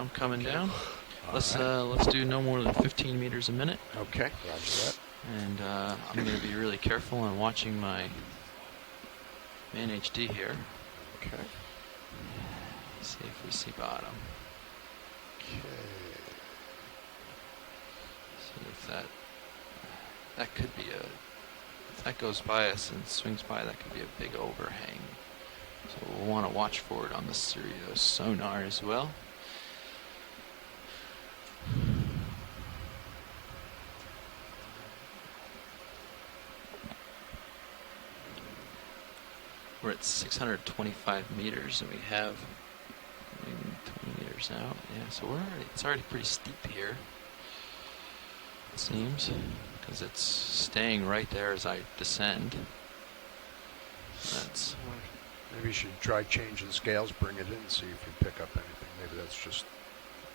I'm coming down. Let's do no more than 15 meters a minute. Okay, roger that. And I'm going to be really careful on watching my main HD here. Okay. See if we see bottom. Okay. See if that could be if that goes by us and swings by, that could be a big overhang. So we'll want to watch for it on the Sirius sonar as well. We're at 625 meters, and we have 20 meters out. Yeah, so it's already pretty steep here, it seems, because it's staying right there as I descend. That's maybe you should try changing the scales, bring it in, see if you pick up anything. Maybe that's just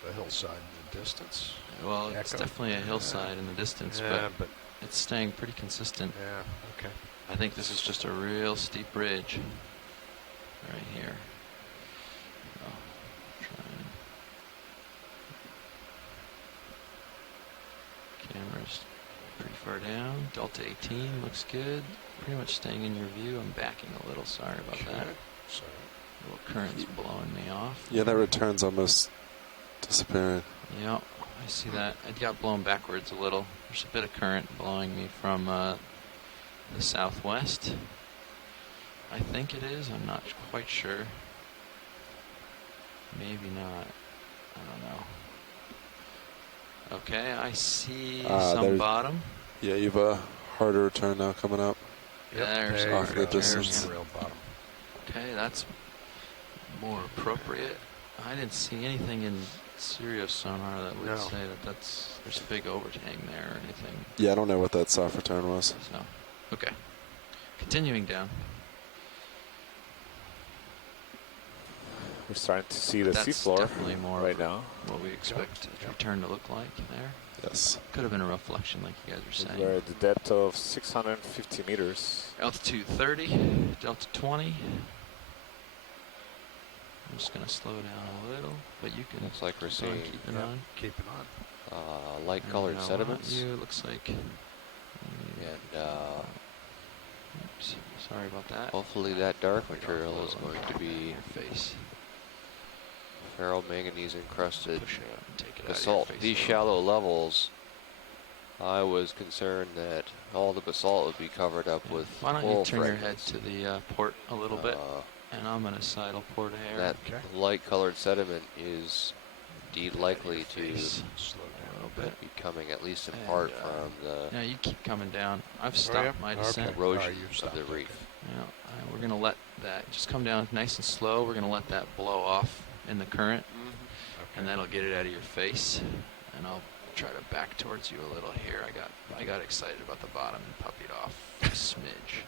the hillside in the distance. well, it's definitely a hillside in the distance, but it's staying pretty consistent. Yeah. Okay. I think this is just a real steep ridge right here. Camera's pretty far down. Delta 18 looks good. Pretty much staying in your view. I'm backing a little. Sorry about that. Sorry. A little current's blowing me off. Yeah, that return's almost disappearing. Yep, I see that. It got blown backwards a little. There's a bit of current blowing me from the southwest. I think it is. I'm not quite sure. Maybe not. I don't know. Okay, I see some bottom. Yeah, you've a harder return now coming up. There's off the distance. Real bottom. Okay, that's more appropriate. I didn't see anything in Sirius sonar that would say that there's a big overhang there or anything. Yeah, I don't know what that soft return was. So, okay. Continuing down. We're starting to see the That's seafloor definitely more right now. what we expect the return to look like there. Yes. Could have been a reflection like you guys were saying. We're at the depth of 650 meters. Altitude 30, Delta 20. I'm just going to slow down a little, but you can Looks like we're keep on seeing keeping on. Keeping on. light colored sediments. It looks like. And Oops, sorry about that. hopefully that dark material is going to be Your face. ferromanganese encrusted Push it up and take it out of basalt. your face These a little. shallow levels, I was concerned that all the basalt would be covered up with Why don't you coal turn your head fragments. to the port a little bit, and I'm going to sidle port air. That light colored sediment is indeed likely to slow down a little bit. be coming at least in part And, from the Yeah, you keep coming down. I've stopped my descent. Okay. erosion Alright, you've of stopped, the okay. reef. Yeah, we're going to let that just come down nice and slow. We're going to let that blow off in the current, and that'll get it out of your face. And I'll try to back towards you a little here. I got excited about the bottom and puppied off a smidge.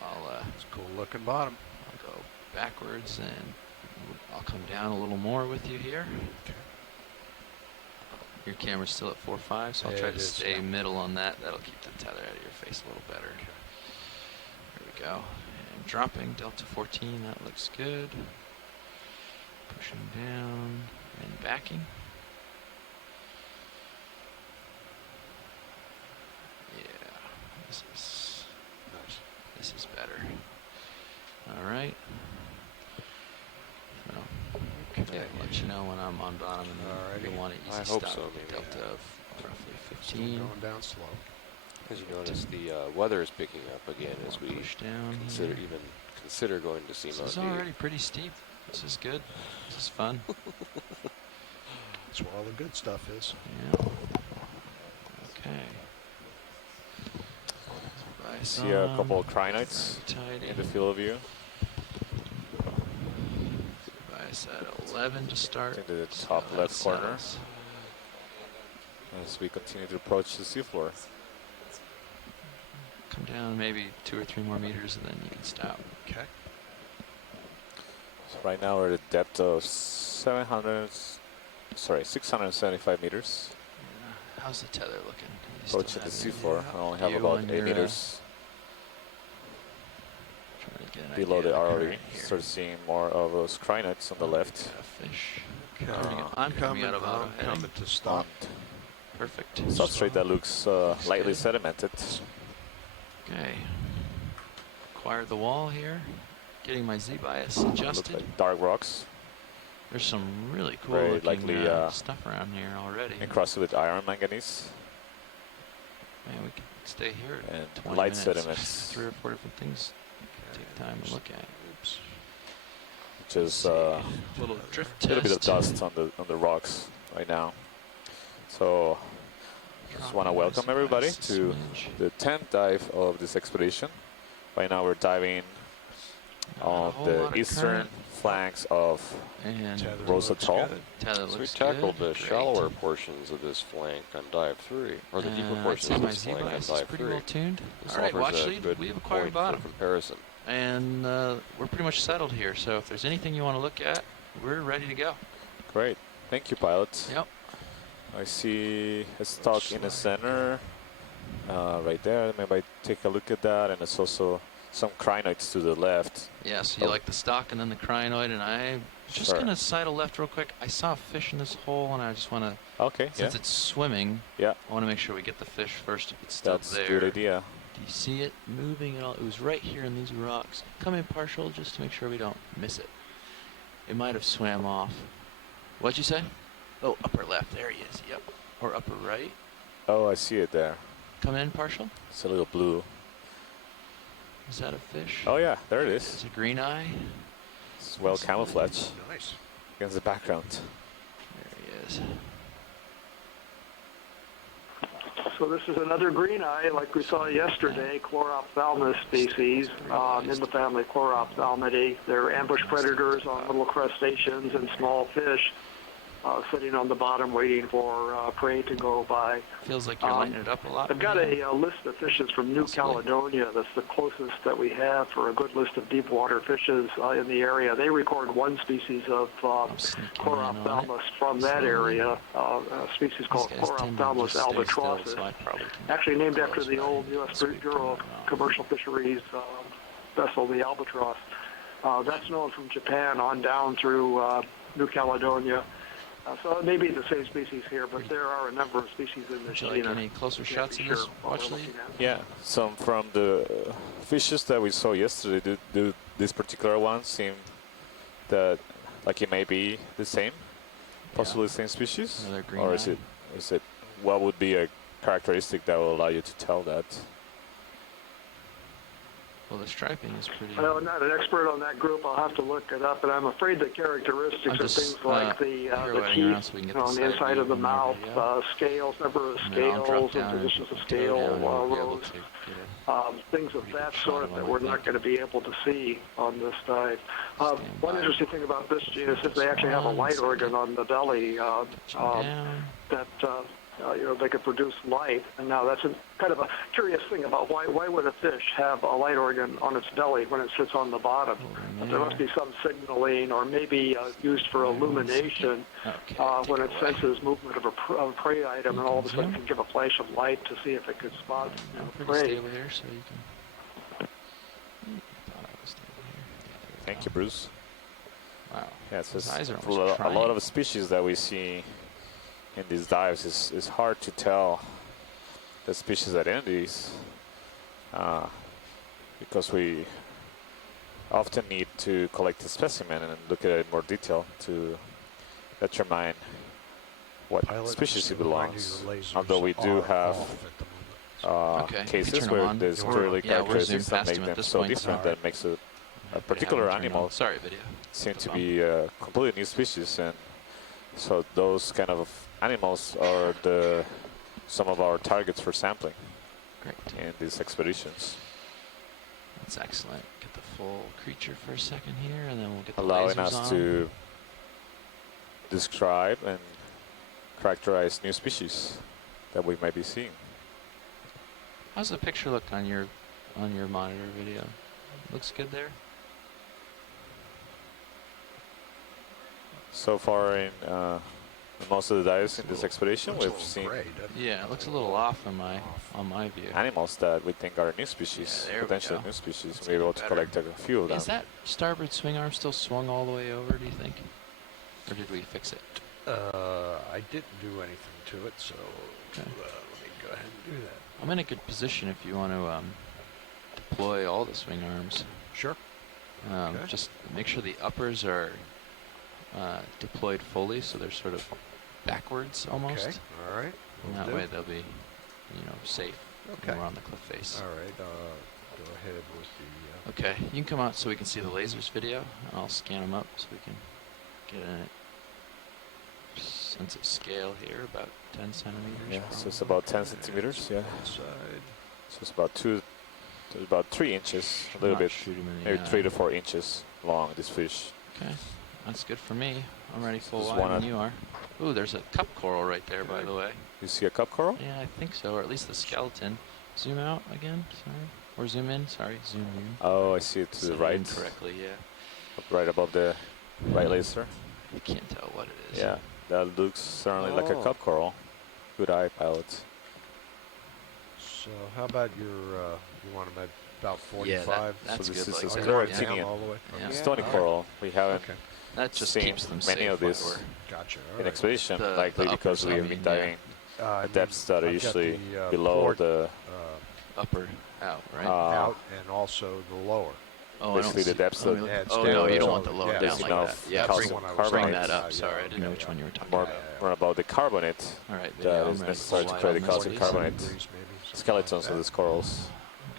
So It's a cool looking bottom. I'll go backwards and I'll come down a little more with you here. Okay. Your camera's still at 4.5, so I'll Yeah, try it to is, stay yeah. middle on that. That'll keep the tether out of your face a little better. There we go. And dropping Delta 14, that looks good. Pushing down and backing. Yeah, this is better. All right. So, Yeah, I'll let you know when I'm on bottom, and Alrighty. you'll want an easy I hope stop so, with maybe. Delta of roughly Still 15. going down slow. As you notice, the weather is picking up again as we Push down consider here. even consider going to This Seamount is D. already pretty steep. This is good. This is fun. That's where all the good stuff is. Yeah. Okay. See a couple of crinites Tidy. in the field of view. Bias at 11 to start. In the See top how that left corner. settles. As we continue to approach the seafloor. Come down maybe 2 or 3 more meters, and then you can stop. Okay. So right now we're at a depth of 675 meters. Yeah. How's the tether looking? You still Approaching the have your- seafloor. I only have You about on 8 your, meters trying to get an below idea the of already. current here. Start seeing more of those crinites on the left. Got a fish. I'm coming out of auto I'm heading. coming to stop. Perfect. Substrate that looks lightly sedimented. Okay. Acquired the wall here. Getting my Z-bias Look adjusted. like dark rocks. There's some really cool Very looking likely, stuff around here already. Encrusted with iron manganese. Man, we could stay here And at 20 light minutes. sediments. 3 or 4 different things to take time to look at. Oops. Just Little drift a little bit of test. dust on the rocks right now. So just want to welcome everybody to the 10th dive of this expedition. Right now we're diving on the eastern flanks of And Rose Atoll. Tether So we looks tackled good. the Great. shallower portions of this flank on dive 3, or the deeper I'd portions say of my this flank on Z-bias is dive pretty 3. well tuned. This All right, offers watch a lead. good We have acquired point bottom. for comparison. And we're pretty much settled here. So if there's anything you want to look at, we're ready to go. Great. Thank you, pilot. Yep. I see a stock in the center right there. Maybe I take a look at that. And there's also some crinoids to the left. Yeah, so you like the stock and then the crinoid, and I'm just Sure. going to sidle left real quick. I saw a fish in this hole, and I just want to, Okay, since it's swimming, yeah, I want to make sure we get the fish first if it's still that's there. a good idea. Do you see it moving at all? It was right here in these rocks. Come in partial just to make sure we don't miss it. It might have swam off. What'd you say? Oh, upper left. There he is. Yep. Or upper right. Oh, I see it there. Come in partial. It's a little blue. Is that a fish? Oh yeah, there it It's is. a green eye. It's well camouflaged Nice. against the background. There he is. So this is another green eye, like we saw yesterday, Chlorophthalmus species in the family Chlorophthalmidae. They're ambush predators on little crustaceans and small fish, sitting on the bottom waiting for prey to go by. Feels like you're lighting it up a lot. I've got a list of fishes from New Caledonia. That's the closest that we have for a good list of deep water fishes in the area. They record one species of Chlorophthalmus from that area, a species called Chlorophthalmus albatrossus, actually named after the old U.S. Bureau of Commercial Fisheries vessel, the Albatross. That's known from Japan on down through New Caledonia. So it may be the same species here, but there are a number of species in this Would you like genus. any closer Can't shots be of this sure what watch we're lead? looking at. Yeah, some from the fishes that we saw yesterday. Do this particular one seem that like it may be the same, possibly the same species, Another green or is eye. it what would be a characteristic that will allow you to tell that? Well, the striping is pretty. Well, I'm not an expert on that group. I'll have to look it up, but I'm afraid the characteristics I'm are just, things like the here waiting teeth around so we can get the on the side inside view of the whenever, mouth, yeah. scales, number of And then I'll drop scales, down and and positions of toe scale down and we'll be able rows, to get things of pretty that good shot sort of that them, we're I not think. going to be able to see on this dive. Stand One by. interesting thing about this genus is they actually have a light organ on the belly down. that they could produce light. And now that's kind of a curious thing about why would a fish have a light organ on its belly when it sits on the bottom? But there must be some signaling, or maybe used for illumination Okay, when take it away. senses movement of a prey item, and all of a sudden Zoom. can give a flash of light to see if it could spot I'm the pretty prey. stable here, so you can. Thought I was stable here. Yeah, there we Thank go. you, Bruce. Wow. Yeah, it's His just eyes are a almost lot trying. of species that we see in these dives is hard to tell the species identities because we often need to collect a specimen and look at it in more detail to determine what Pilot, species just it to remind you, belongs. your lasers Although we do are have off at the moment. Okay, we cases turn where them on. there's We're- clearly yeah, we're zoomed characteristics that past make them at them this so point. different Alright. that makes a We particular haven't turned on. animal Sorry, video. seem That's to a be a completely new species, and so those kind of animals are some of our targets for sampling Great. in these expeditions, That's excellent. Get the full creature for a second here, and then we'll get the allowing lasers us on. to describe and characterize new species that we might be seeing. How's the picture look on your monitor video? Looks good there. So far in most of the dives in this expedition, Looks a we've little seen gray, doesn't it? Yeah, it looks a little off on my view. animals that we think are new species, Yeah, there we potentially go. new species. That's We're able even to better. collect a few of them. Is that starboard swing arm still swung all the way over, do you think? Or did we fix it? I didn't do anything to it, so Okay. let me go ahead and do that. I'm in a good position if you want to deploy all the swing arms. Sure. Okay. Just make sure the uppers are deployed fully, so they're sort of backwards almost. Okay. All right. And Will that do. way they'll be, safe Okay. when we're on the cliff face. All right. Go ahead with the. Okay, you can come out so we can see the lasers video. I'll scan them up so we can get a sense of scale here, about 10 centimeters. Yeah, so it's probably. about 10 centimeters. Yeah. Side. So it's about 3 inches, a little Not bit, shoot 'em in the maybe eye. 3 to 4 inches long. This fish. Okay, that's good for me. I'm ready full Just wide wanna- when you are. Ooh, there's a cup coral right there, by the way. You see a cup coral? Yeah, I think so, or at least the skeleton. Zoom out again, sorry. Or zoom in, sorry, zoom in. Oh, I see it to Set the it right, incorrectly, yeah. right above the right laser. You can't tell what it is. Yeah, that looks certainly like a Oh. cup coral. Good eye, pilot. So how about your? You want them at about Yeah, 45? that's So this good. is Like a that, Florida yeah. tinian. all the way. Yeah. Stony All coral. We haven't Okay. That just seen keeps them many safe of when this we're Gotcha. All in right. expedition, The likely because uppers, we I have been mean, yeah. diving I at depths that are I've got usually the, below port, the upper out, right? out and also the lower. Oh, basically the depths oh, that- we- Yeah, it's oh down no, you don't below. want the lower Yeah, down there's like enough that. Yeah, calcium bring carbonate. that up. Yeah, Sorry, I didn't know which yeah. one you were talking more, about. more about the carbonate All right, video, that I'm is ready necessary full to wide create on the this, calcium please. carbonate Degrees maybe, something skeletons like of that. these corals.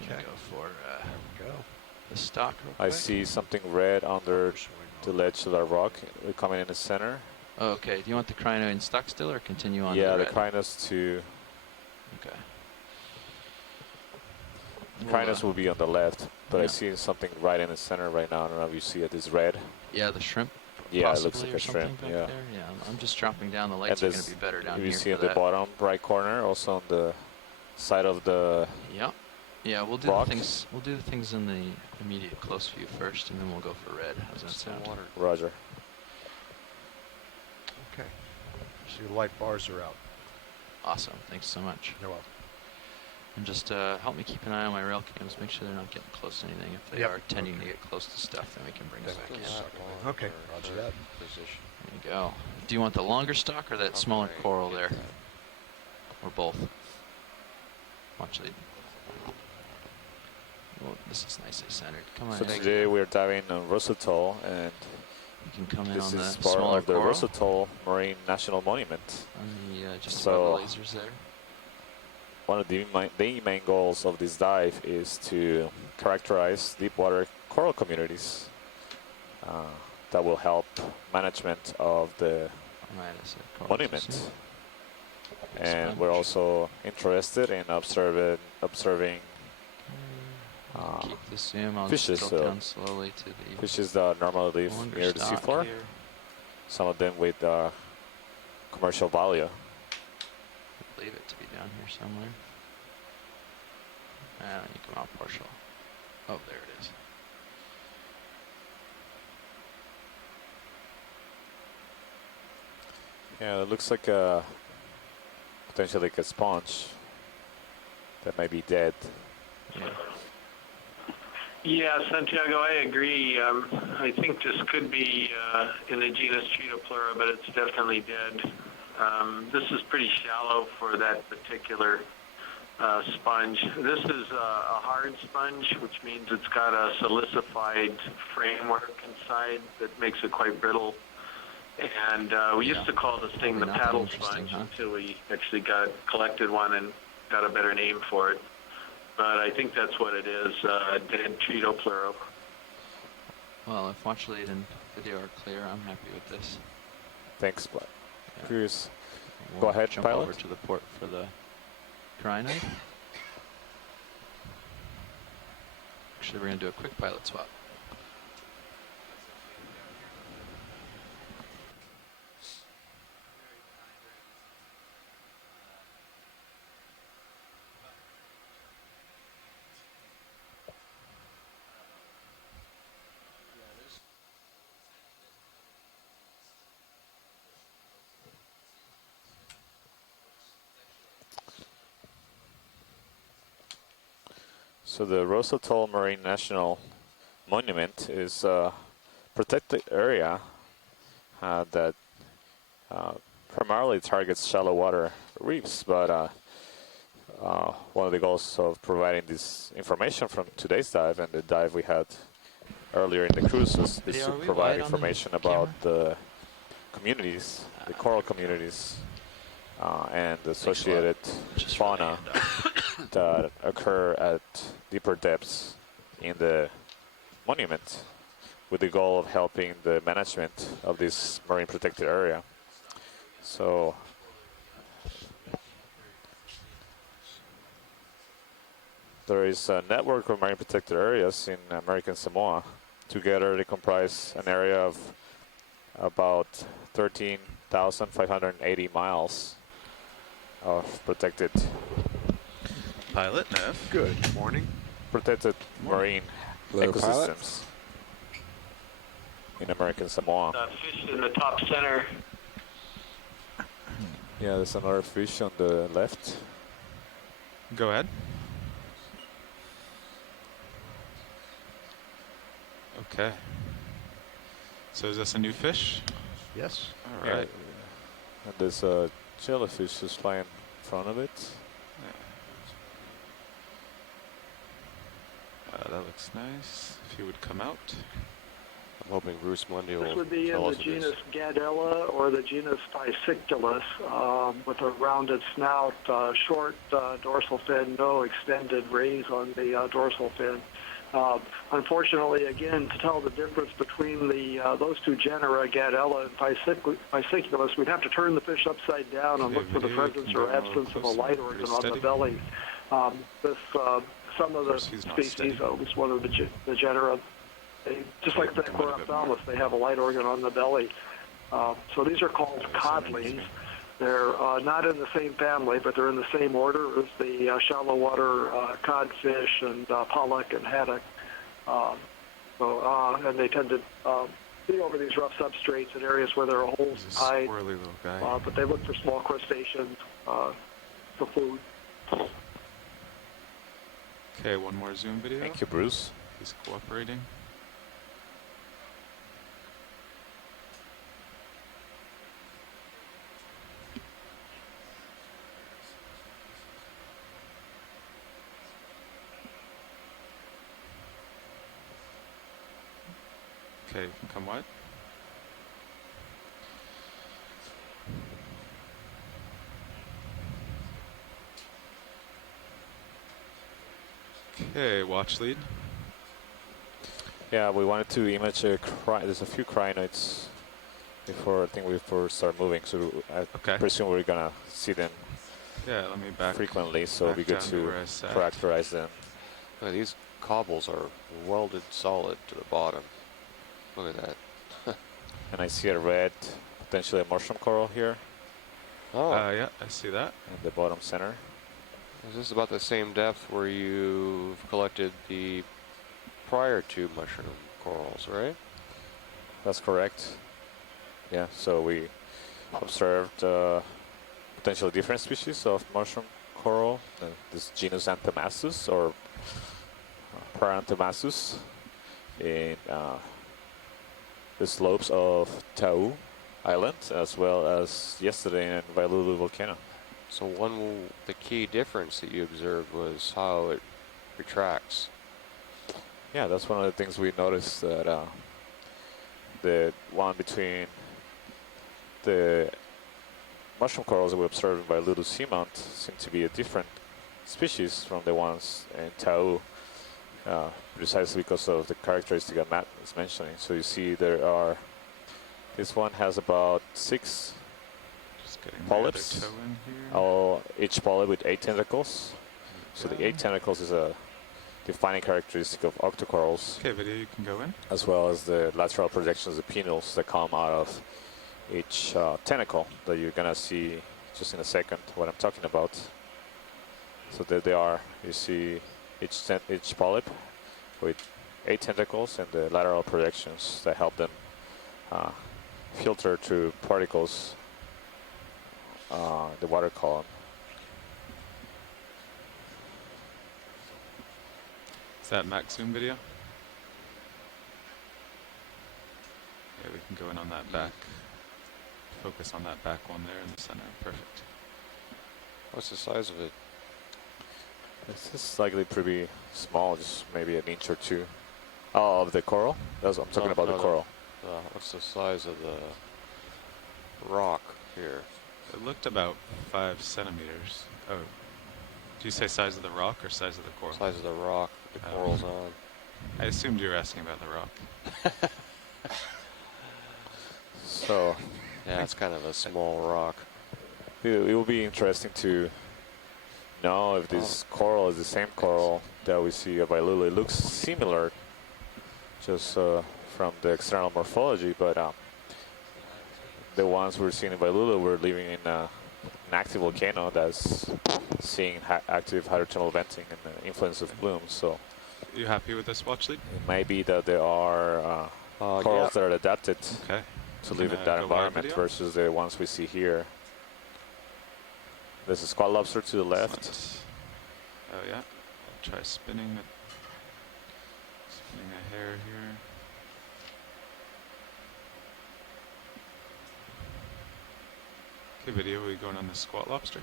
I'm gonna Okay. go for There we go. the stock real I quick. see something red under Upper swing the arm. ledge of the rock. We're coming in the center. Oh, okay, do you want the crino in stock still or continue on? Yeah, to the red? Cardinals to Okay. Cardinals will be on the left, but I yeah. see something right in the center right now. I don't know if you see it. It's red. Yeah, the shrimp. Yeah, it looks possibly, like or a shrimp. something back Yeah. there. Yeah, I'm just dropping down. The lights And are going to this- be better down if here. you see for in the that. bottom right corner, also on the side of the Yeah. Yeah, we'll do rock. the things. We'll do the things in the immediate close view first, and then we'll go for red. How's that sound? Water. Roger. Okay. So your light bars are out. Awesome. Thanks so much. You're welcome. And just help me keep an eye on my rail cams. Make sure they're not getting close to anything. If they Yep. are tending to get close to stuff, then we can bring it back in. Okay. Roger that. Position. There you go. Do you want the longer stock or that smaller Okay, coral get there, that. or both? Actually, well, this is nicely centered. Come on. So in. today we're diving on Atoll, and You can come in this on the is part smaller of the coral. Atoll Marine National Monument. On the just So- above the lasers there. One of the main goals of this dive is to characterize deep water coral communities that will help management of the Right, I said coral monument. too. And we're also interested in observing Keep the zoom. I'll fishes, just tilt down slowly to the fishes that normally live longer near the stock seafloor. here. Some of them with commercial value. I believe it to be down here somewhere. And you come out partial. Oh, there it is. Yeah, it looks like potentially like a sponge that may be dead. Yeah. Yeah, Santiago, I agree. I think this could be in the genus Tretopleura, but it's definitely dead. This is pretty shallow for that particular sponge. This is a hard sponge, which means it's got a silicified framework inside that makes it quite brittle. And we used to call this thing the Probably not that paddle interesting, sponge huh? until we actually collected one and got a better name for it. But I think that's what it is, dead Tretopleura. Well, if watch lead and video are clear, I'm happy with this. Thanks, Yeah. Cruz. We'll Go ahead, jump pilot. over to the port for the Cardinal. Actually, we're going to do a quick pilot swap. So the Atoll Marine National Monument is a protected area that primarily targets shallow water reefs, but one of the goals of providing this information from today's dive and the dive we had earlier in the cruise is to Video, are we provide wide on the information about camera? the communities, the coral communities, and the Thanks a lot. associated Just for the fauna handout. that occur at deeper depths in the monument, with the goal of helping the management of this marine protected area. So there is a network of marine protected areas in American Samoa. Together they comprise an area of about 13,580 miles of protected Pilot, Nev. Good morning. marine Hello, pilot. ecosystems in American Samoa. Fish in the top center. Yeah, there's another fish on the left. Go ahead. Okay. So is this a new fish? Yes. All right. And there's a jellyfish just flying in front of it. That looks nice. If he would come out. I'm hoping Bruce Monday will This would be in tell the us if genus it's- Gadella or the genus Pisciculus, with a rounded snout, short dorsal fin, no extended rays on the dorsal fin. Unfortunately, again, to tell the difference between those two genera, Gadella and Pisciculus, we'd have to turn the fish upside down and Okay, look for the video, presence can or go more absence of a closer. light Pretty organ on the steady. belly. Some of the course, he's not species, steady. at least one of the genera, just like the Come on a bit more. Corophthalmus, they have a light organ on the belly. So these are called codlings. They're not in the same family, but they're in the same order as the shallow water codfish and pollock and haddock. And they tend to be over these rough substrates in areas where there are holes He's in a tide, squirrely little guy. but they look for small crustaceans for food. Okay, one more zoom video. Thank you, Bruce. He's cooperating. Okay, you can come wide. Okay, watch lead. Yeah, we wanted to image there's a few crinoids before I think we first start moving, so I Okay. presume we're gonna see them Yeah, let me back. frequently, so it'll be back good down to to where I sat. characterize them. Oh, these cobbles are welded solid to the bottom. Look at that. And I see a red, potentially a mushroom coral here Oh, Yeah, I see that. in the bottom center. is this about the same depth where you've collected the prior to mushroom corals, right? That's correct. Yeah, so we observed potentially different species of mushroom coral. This genus Antomasus or Antomasus in the slopes of Tau Island, as well as yesterday in Vailulu volcano. So the key difference that you observed was how it retracts. Yeah, that's one of the things we noticed, that the one between the mushroom corals that we observed by Little Seamount seem to be a different species from the ones in Tau, precisely because of the characteristic that Matt is mentioning. So you see this one has about 6 Just getting polyps. my other toe in here. Each polyp with 8 tentacles. So the 8 tentacles is a defining characteristic of octocorals, Okay, video, you can go in. as well as the lateral projections, the penils that come out of each tentacle that you're gonna see just in a second what I'm talking about. So there they are. You see each polyp with 8 tentacles and the lateral projections that help them filter through particles the water column. Is that max zoom video? Yeah, we can go in on that back Focus on that back one there in the center. Perfect. What's the size of it? This is likely pretty small, just maybe an inch or two. Oh, of the coral? I'm talking about the coral. What's the size of the rock here? It looked about 5 centimeters. Oh, do you say size of the rock or size of the coral? Size of the rock the coral's on. I assumed you were asking about the rock. So, Yeah, it's kind of a small rock. it will be interesting to know if this coral is the same coral that we see at Wailulu. It looks similar just from the external morphology, but the ones we're seeing in Wailulu, we're living in an active volcano that's seeing active hydrothermal venting and the influence of bloom. So You happy with this watch lead? it might be that there are corals that are adapted Okay. to live in Gonna that go live environment video? versus the ones we see here. There's a squat lobster to the left. Oh yeah. I'll try spinning a hair here. Okay, video, are we going on the squat lobster?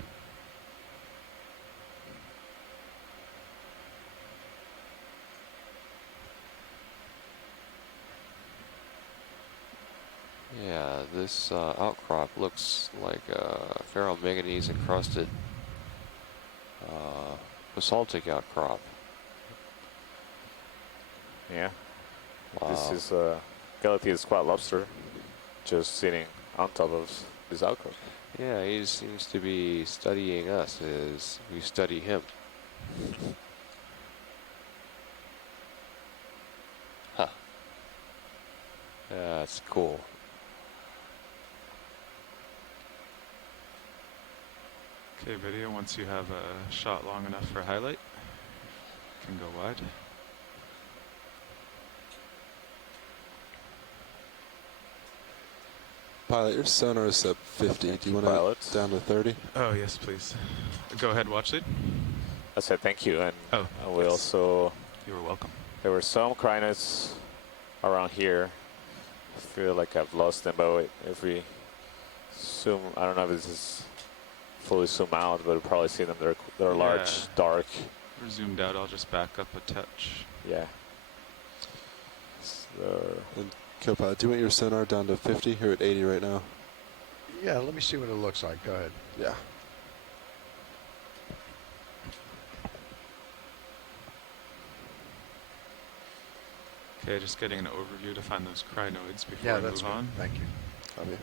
Yeah, this outcrop looks like a ferromanganese encrusted basaltic outcrop. Yeah. Wow. This is a Galatea squat lobster just sitting on top of this outcrop. Yeah, he seems to be studying us as we study him. Huh. Yeah, that's cool. Okay, video, once you have a shot long enough for a highlight, you can go wide. Pilot, your sonar is at 50. Do you want Pilot. to down to 30? Oh, yes, please. Go ahead, watch lead. I said thank you, and Oh, we yes. also, You were welcome. there were some crinoids around here. I feel like I've lost them, but if we zoom, I don't know if this is fully zoom out, but we'll probably see them. They're large, Yeah. dark. We're zoomed out, I'll just back up a touch. Yeah. So, And Copilot, do you want your sonar down to 50? You're at 80 right now. Yeah, let me see what it looks like. Go ahead. Yeah. Okay, just getting an overview to find those crinoids before Yeah, I that's move good. on. Thank you. Copy.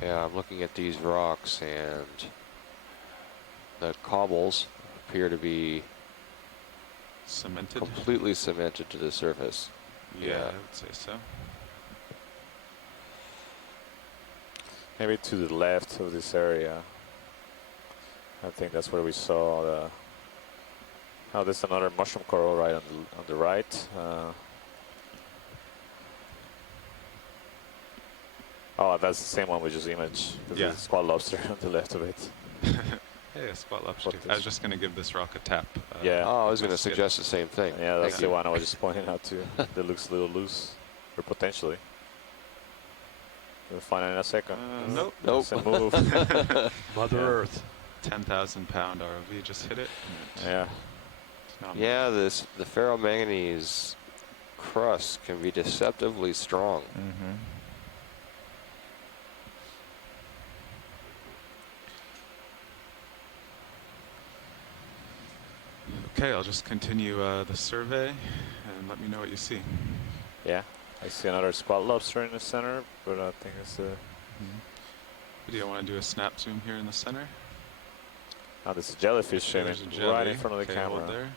Yeah, I'm looking at these rocks and the cobbles appear to be Cemented? completely cemented to the surface. Yeah, Yeah. I would say so. maybe to the left of this area. I think that's where we saw the. Oh, there's another mushroom coral right on the right. Oh, that's the same one we just imaged. Yeah. There's a squat lobster on the left of it. Hey, a spot lobster. What I was is- just going to give this rock a tap. Yeah. Oh, I was with going my to skid. suggest the same thing. Yeah, that's Thank the you. one I was just pointing out too. That looks a little loose, or potentially. We'll find it in a second. Nope. Nope. Doesn't move. Mother Yeah. Earth. 10,000 pound ROV just hit it. and Yeah. it's not Yeah, the ferromanganese crust can be deceptively strong. Mm-hmm. Okay, I'll just continue the survey and let me know what you see. Yeah. I see another squat lobster in the center, but I think it's a. Do you want to do a snap zoom here in the center? Oh, there's a jellyfish Okay, swimming there's a jelly. right in front of the Okay, hold camera. there.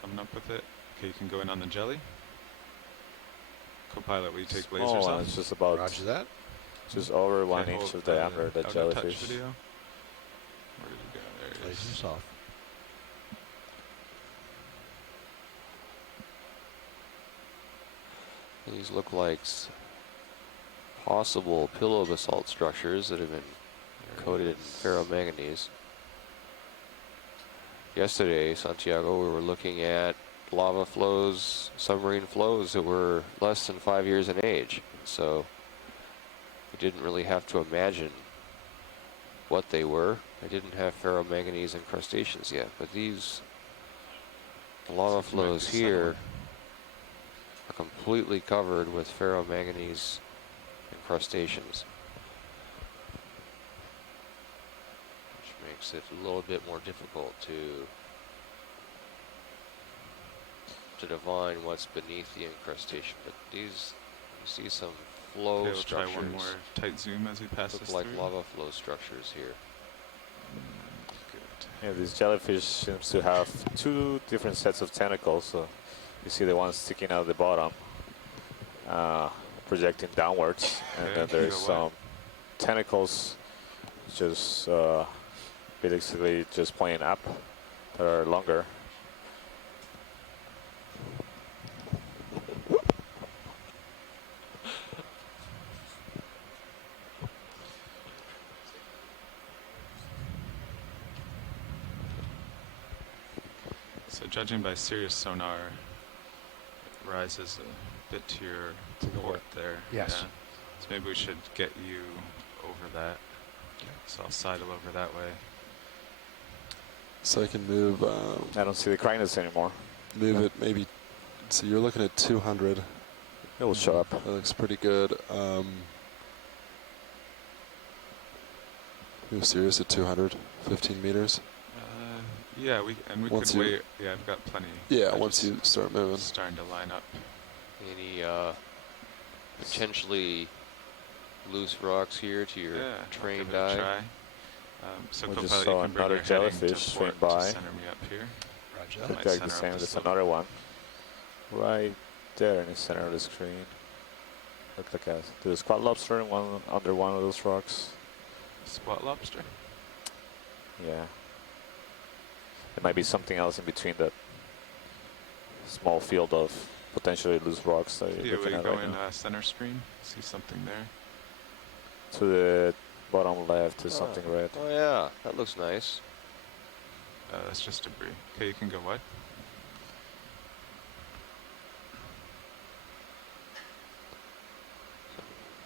Coming up with it. Okay, you can go in on the jelly. Copilot, will you take lasers Small one. off? It's just about Roger that. just over Okay, 1 inch hold, of diameter. I'll That go jellyfish. Touch video. Where did it go? There it is. Lasers off. These look like possible pillow basalt structures that have been coated in ferromanganese. Yesterday, Santiago, we were looking at lava flows, submarine flows that were less than 5 years in age. So we didn't really have to imagine what they were. They didn't have ferromanganese incrustations yet, but these lava flows here are completely covered with ferromanganese incrustations, which makes it a little bit more difficult to divine what's beneath the incrustation. But these, you see some flow Okay, we'll structures. try one more tight zoom as he passes Look like through. lava flow structures here. Good. Yeah, this jellyfish seems to have two different sets of tentacles. So you see the one sticking out the bottom, projecting downwards, and Okay, then there's you go some tentacles just basically just pointing up that are longer. So judging by Sirius sonar, it rises a bit to your port there. Yes. Yeah. So maybe we should get you over that. So I'll sidle over that way. So I can move I don't see the Cardinal anymore. move it maybe. So you're looking at 200. It will show up. That looks pretty good. Move Sirius at 200, 15 meters. Yeah, we Once could you- wait. Yeah, I've got plenty. Yeah, I once just you start moving. starting to line up. Any potentially loose rocks here to your Yeah, I'll train give it a dive? try. So We co-pilot, just you saw can bring another your heading jellyfish to swim port by. to center me up here. Roger That that. might Exactly the center up same. the There's slope. another one right there in the center of the screen. Look like there's a squat lobster in one under one of those rocks. Spot lobster. Yeah. There might be something else in between that small field of potentially loose rocks that you're Yeah, looking we at go right in now. center screen. See something there. To the bottom left is something red. Oh yeah, that looks nice. That's just debris. Okay, you can go what?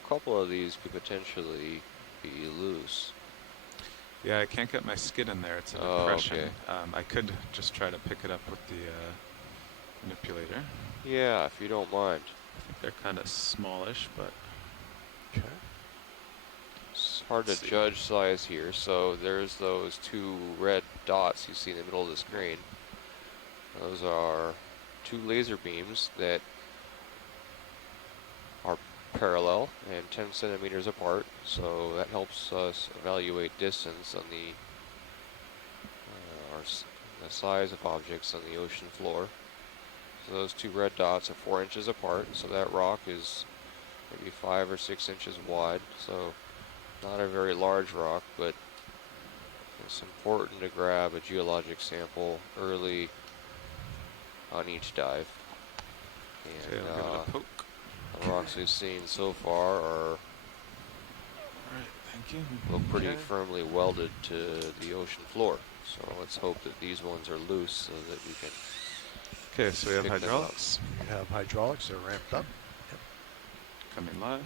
A couple of these could potentially be loose. Yeah, I can't get my skid in there. It's a Oh, depression. okay. I could just try to pick it up with the manipulator. Yeah, if you don't mind. I think they're kind of smallish, but Okay. It's hard to Let's see. judge size here. So there's those two red dots you see in the middle of the screen. Those are two laser beams that are parallel and 10 centimeters apart. So that helps us evaluate distance on the the size of objects on the ocean floor. So those two red dots are 4 inches apart. So that rock is maybe 5 or 6 inches wide. So not a very large rock, but it's important to grab a geologic sample early on each dive. okay, And I'll give it a poke. the rocks we've seen so far are All right, thank you. look pretty Okay. firmly welded to the ocean floor. So let's hope that these ones are loose so that we can Okay, so we have pick them up. hydraulics We have hydraulics. They're ramped up. coming live.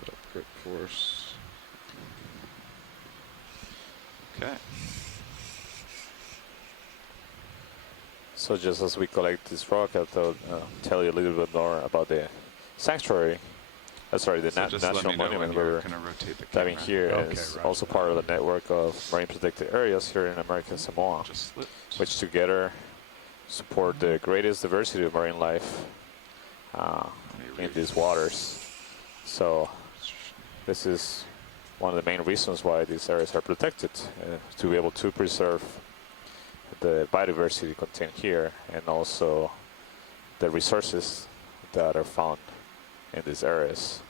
Put up grip force. Okay. So just as we collect this rock, I thought tell you a little bit more about the sanctuary. Sorry, the So just let national me know when monument you're we're going to rotate the diving camera. here. Okay, It's roger also that. part of the network of marine protected areas here in American Samoa, Just slipped. which together support the greatest diversity of marine life Let me in these waters. So this is one of the main reasons why these areas are protected, to be able to preserve the biodiversity contained here and also the resources that are found in these areas.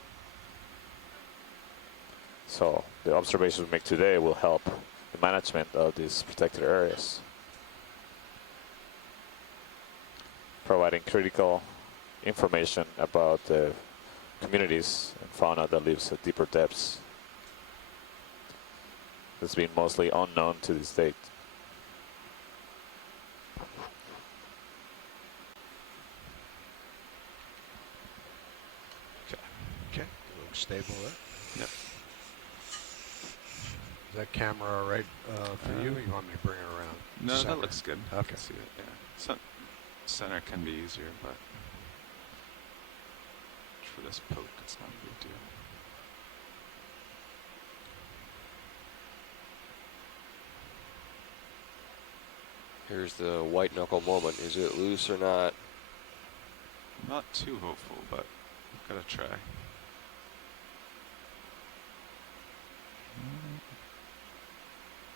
So the observations we make today will help the management of these protected areas, providing critical information about the communities and fauna that lives at deeper depths. That's been mostly unknown to this date. looks stable there. Yep. Is that camera all right for you? Or you want me to bring it around? No, Center? that looks good. I Okay. can see it. Yeah. Center can be easier, but for this poke, it's not a big deal. Here's the white knuckle moment. Is it loose or not? Not too hopeful, but gotta try.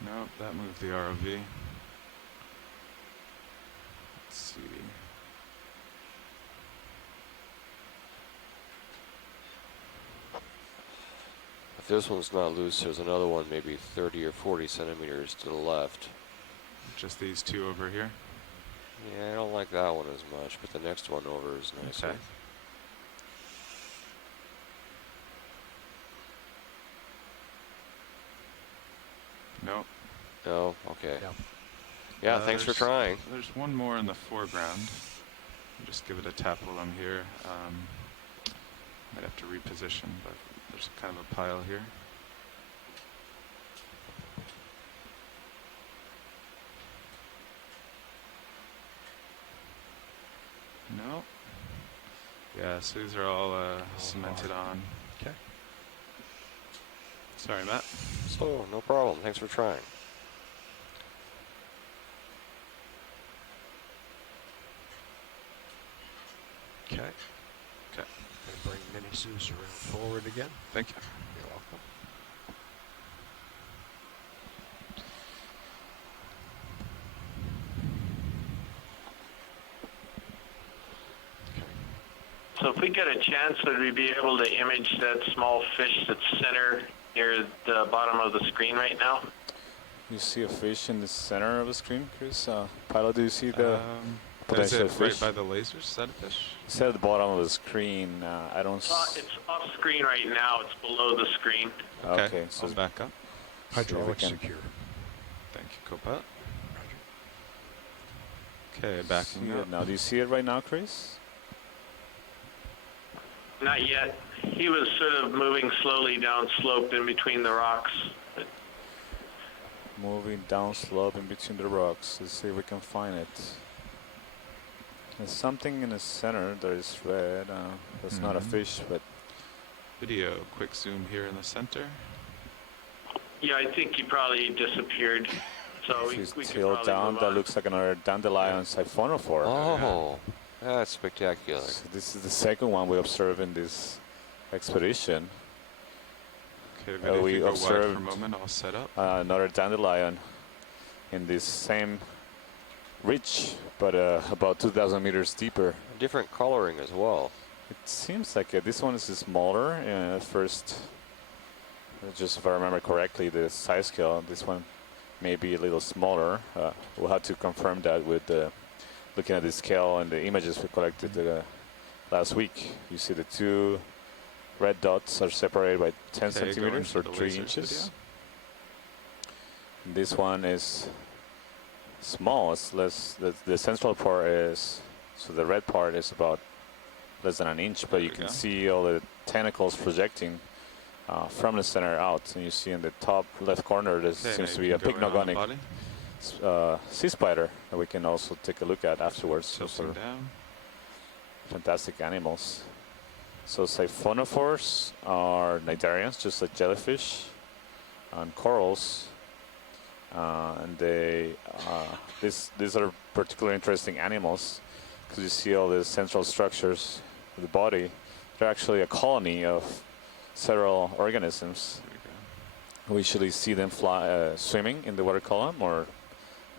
Nope, that moved the ROV. Let's see. If this one's not loose, there's another one maybe 30 or 40 centimeters to the left. Just these two over here. Yeah, I don't like that one as much, but the next one over is nicer. Okay. Nope. Oh, okay. Yeah. Yeah, thanks for there's- trying. There's one more in the foreground. I'll just give it a tap while I'm here. Might have to reposition, but there's kind of a pile here. No. Yeah, so these are all cemented on. Okay. Sorry, Matt. So, no problem. Thanks for trying. Okay. Okay. Gonna bring Mini Zeus around forward again. Thank you. You're welcome. So if we get a chance, would we be able to image that small fish that's center near the bottom of the screen right now? You see a fish in the center of the screen, Chris? Pilot, do you see the Is potential it fish? right by the lasers? Is that a fish? It's at the bottom of the screen. I don't. It's off screen right now. It's below the screen. Okay, so I'll back up. Hydraulic can- secure. Thank you, co-pilot. Okay, backing see up. it now. Do you see it right now, Chris? Not yet. He was sort of moving slowly down slope in between the rocks. Moving down slope in between the rocks. Let's see if we can find it. There's something in the center that is red. That's not a Mhm. fish, but Video, quick zoom here in the center. Yeah, I think he probably disappeared. So if we it's could tail probably down, move that on. looks like another dandelion siphonophore. Oh, that's spectacular. So this is the second one we observed in this expedition. Okay, video, we if you go wide for a observed moment, I'll set up. Another dandelion in this same ridge, but about 2,000 meters deeper. Different coloring as well. It seems like this one is smaller. At first, just if I remember correctly, the size scale, this one may be a little smaller. We'll have to confirm that with looking at the scale and the images we collected last week. You see the two red dots are separated by 10 Okay, go centimeters or into the 3 lasers inches. This one is small. It's less. The central part is, so the red part is about less than an inch, but There you we can go. see all the tentacles projecting from the center out. And you see in the top left corner, there Okay, seems to now be you a can go around the pycnogonic body, sea spider that we can also take a look at afterwards. Those tilting are down. fantastic animals. So siphonophores are cnidarians, just like jellyfish and corals. And these are particularly interesting animals because you see all the central structures of the body. They're actually a colony of several organisms. There we go. We usually see them swimming in the water column or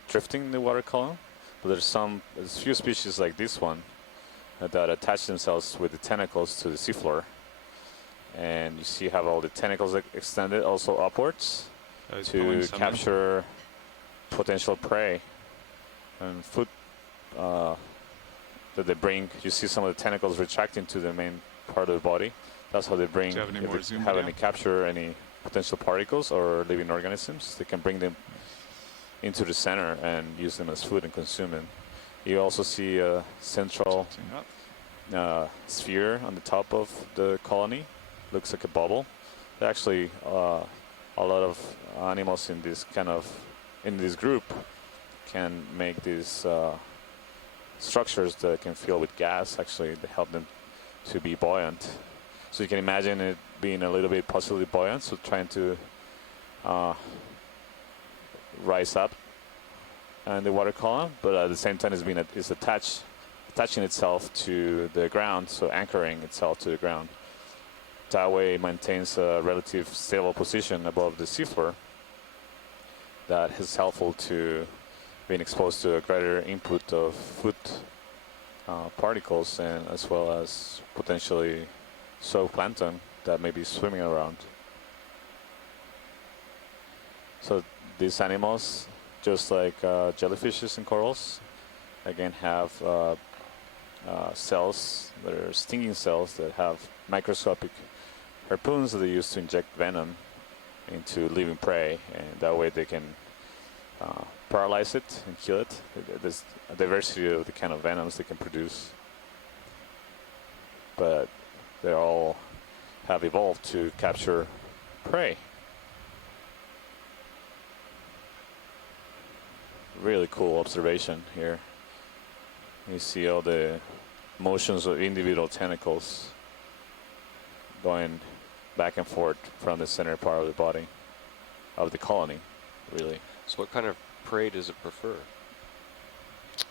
drifting in the water column. But there's a few species like this one that attach themselves with the tentacles to the seafloor. And you see how all the tentacles extended also upwards Oh, he's pulling to some in. capture potential prey and food that they bring. You see some of the tentacles retracting to the main part of the body. That's how they bring, Do you have any if more they zoom have video? any capture any potential particles or living organisms, they can bring them into the center and use them as food and consume them. You also see a central Tilting up. sphere on the top of the colony looks like a bubble. There are actually a lot of animals in this in this group can make these structures that can fill with gas. Actually, they help them to be buoyant. So you can imagine it being a little bit possibly buoyant, so trying to rise up in the water column, but at the same time it's attaching itself to the ground, so anchoring itself to the ground. That way it maintains a relative stable position above the seafloor. That is helpful to being exposed to a greater input of food particles, and as well as potentially zooplankton that may be swimming around. So these animals, just like jellyfishes and corals, again have cells that are stinging cells that have microscopic harpoons that they use to inject venom into living prey, and that way they can paralyze it and kill it. There's a diversity of the kind of venoms they can produce, but they all have evolved to capture prey. Really cool observation here. You see all the motions of individual tentacles going back and forth from the center part of the body of the colony, really. So what kind of prey does it prefer?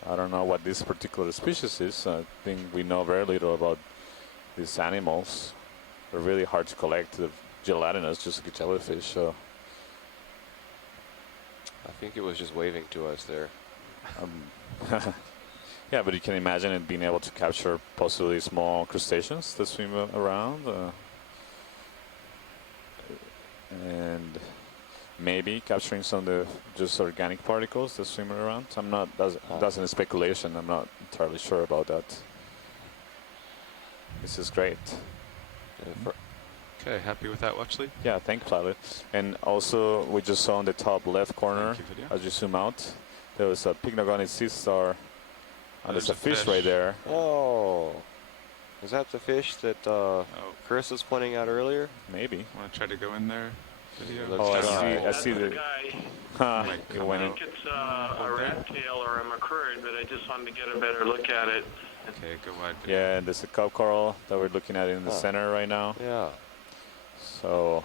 I don't know what this particular species is. I think we know very little about these animals. They're really hard to collect. They're gelatinous, just like a jellyfish. So I think it was just waving to us there. yeah, but you can imagine it being able to capture possibly small crustaceans that swim around, and maybe capturing some of the just organic particles that swim around. That's a speculation. I'm not entirely sure about that. This is great. Okay, happy with that, Watchley? Yeah, thank you, Pilot. And also, we just saw on the top left corner, as you zoom out, there was a pycnogonic sea star. And there's a fish right there. Oh, is that the fish that Chris was pointing out earlier? Maybe. Want to try to go in there? Video? Oh, I see the guy. Huh. Might It come went I in. think it's a rat tail or a macrurid, but I just wanted to get a better look at it. Okay, go wide. Video. Yeah, and there's a cup coral that we're looking at in the center right now. Yeah. So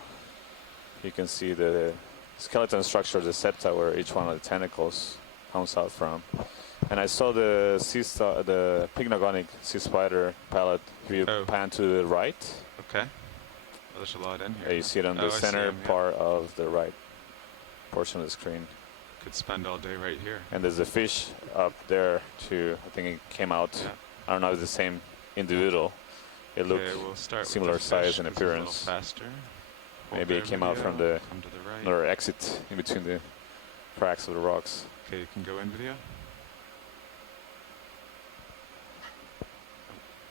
you can see the skeleton structure, the septa, where each one of the tentacles comes out from. And I saw the the pycnogonic sea spider palette. If you pan to the right, Okay. Well, there's a lot in here. you see it on the I see center 'em, yeah. part of the right portion of the screen. Could spend all day right here. And there's a fish up there too. I think it came out. Yeah. I don't know if it's the same individual. It looked Okay, we'll start similar with the size fish and 'cause it's a little appearance. faster. Hold Maybe it there, came out from video. the Come to the right. or exit in between the cracks of the rocks. Okay, you can go in video.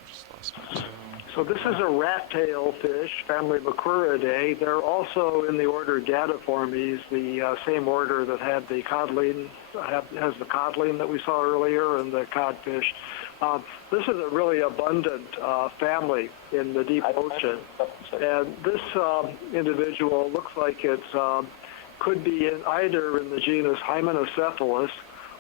Just lost my toe. So this is a rat tail fish, family Macruridae. They're also in the order Gadiformes, the same order that had the codling, has the codling that we saw earlier and the codfish. This is a really abundant family in the deep ocean. And this individual looks like it could be either in the genus Hymenocephalus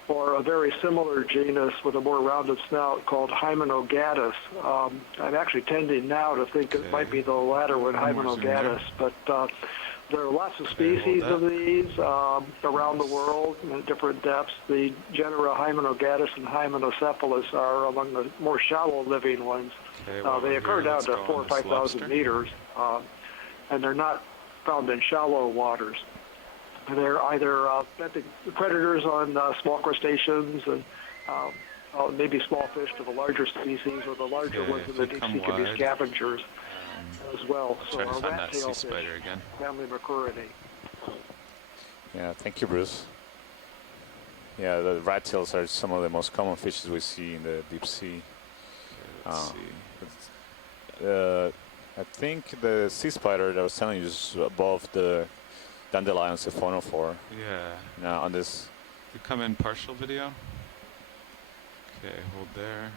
or a very similar genus with a more rounded snout called Hymenogatus. I'm actually tending now to think it might be the latter one, Hymenogatus, but there are lots of species of these around the world at different depths. The genera Hymenogatus and Hymenocephalus are among the more shallow living ones. Okay, they occur down to 4,000 or 5,000 lobster. meters, and they're not found in shallow waters. They're either predators on small crustaceans and maybe small fish to the larger species, or the larger ones in the deep sea can be scavengers as well. So Try to a find rat that sea tail spider fish, again. family Macruridae. Yeah, thank you, Bruce. Yeah, the rat tails are some of the most common fishes we see in the deep sea. Let's see. I think the sea spider that I was telling you is above the dandelion siphonophore. Yeah. Now on this. You come in partial video. Okay, hold there.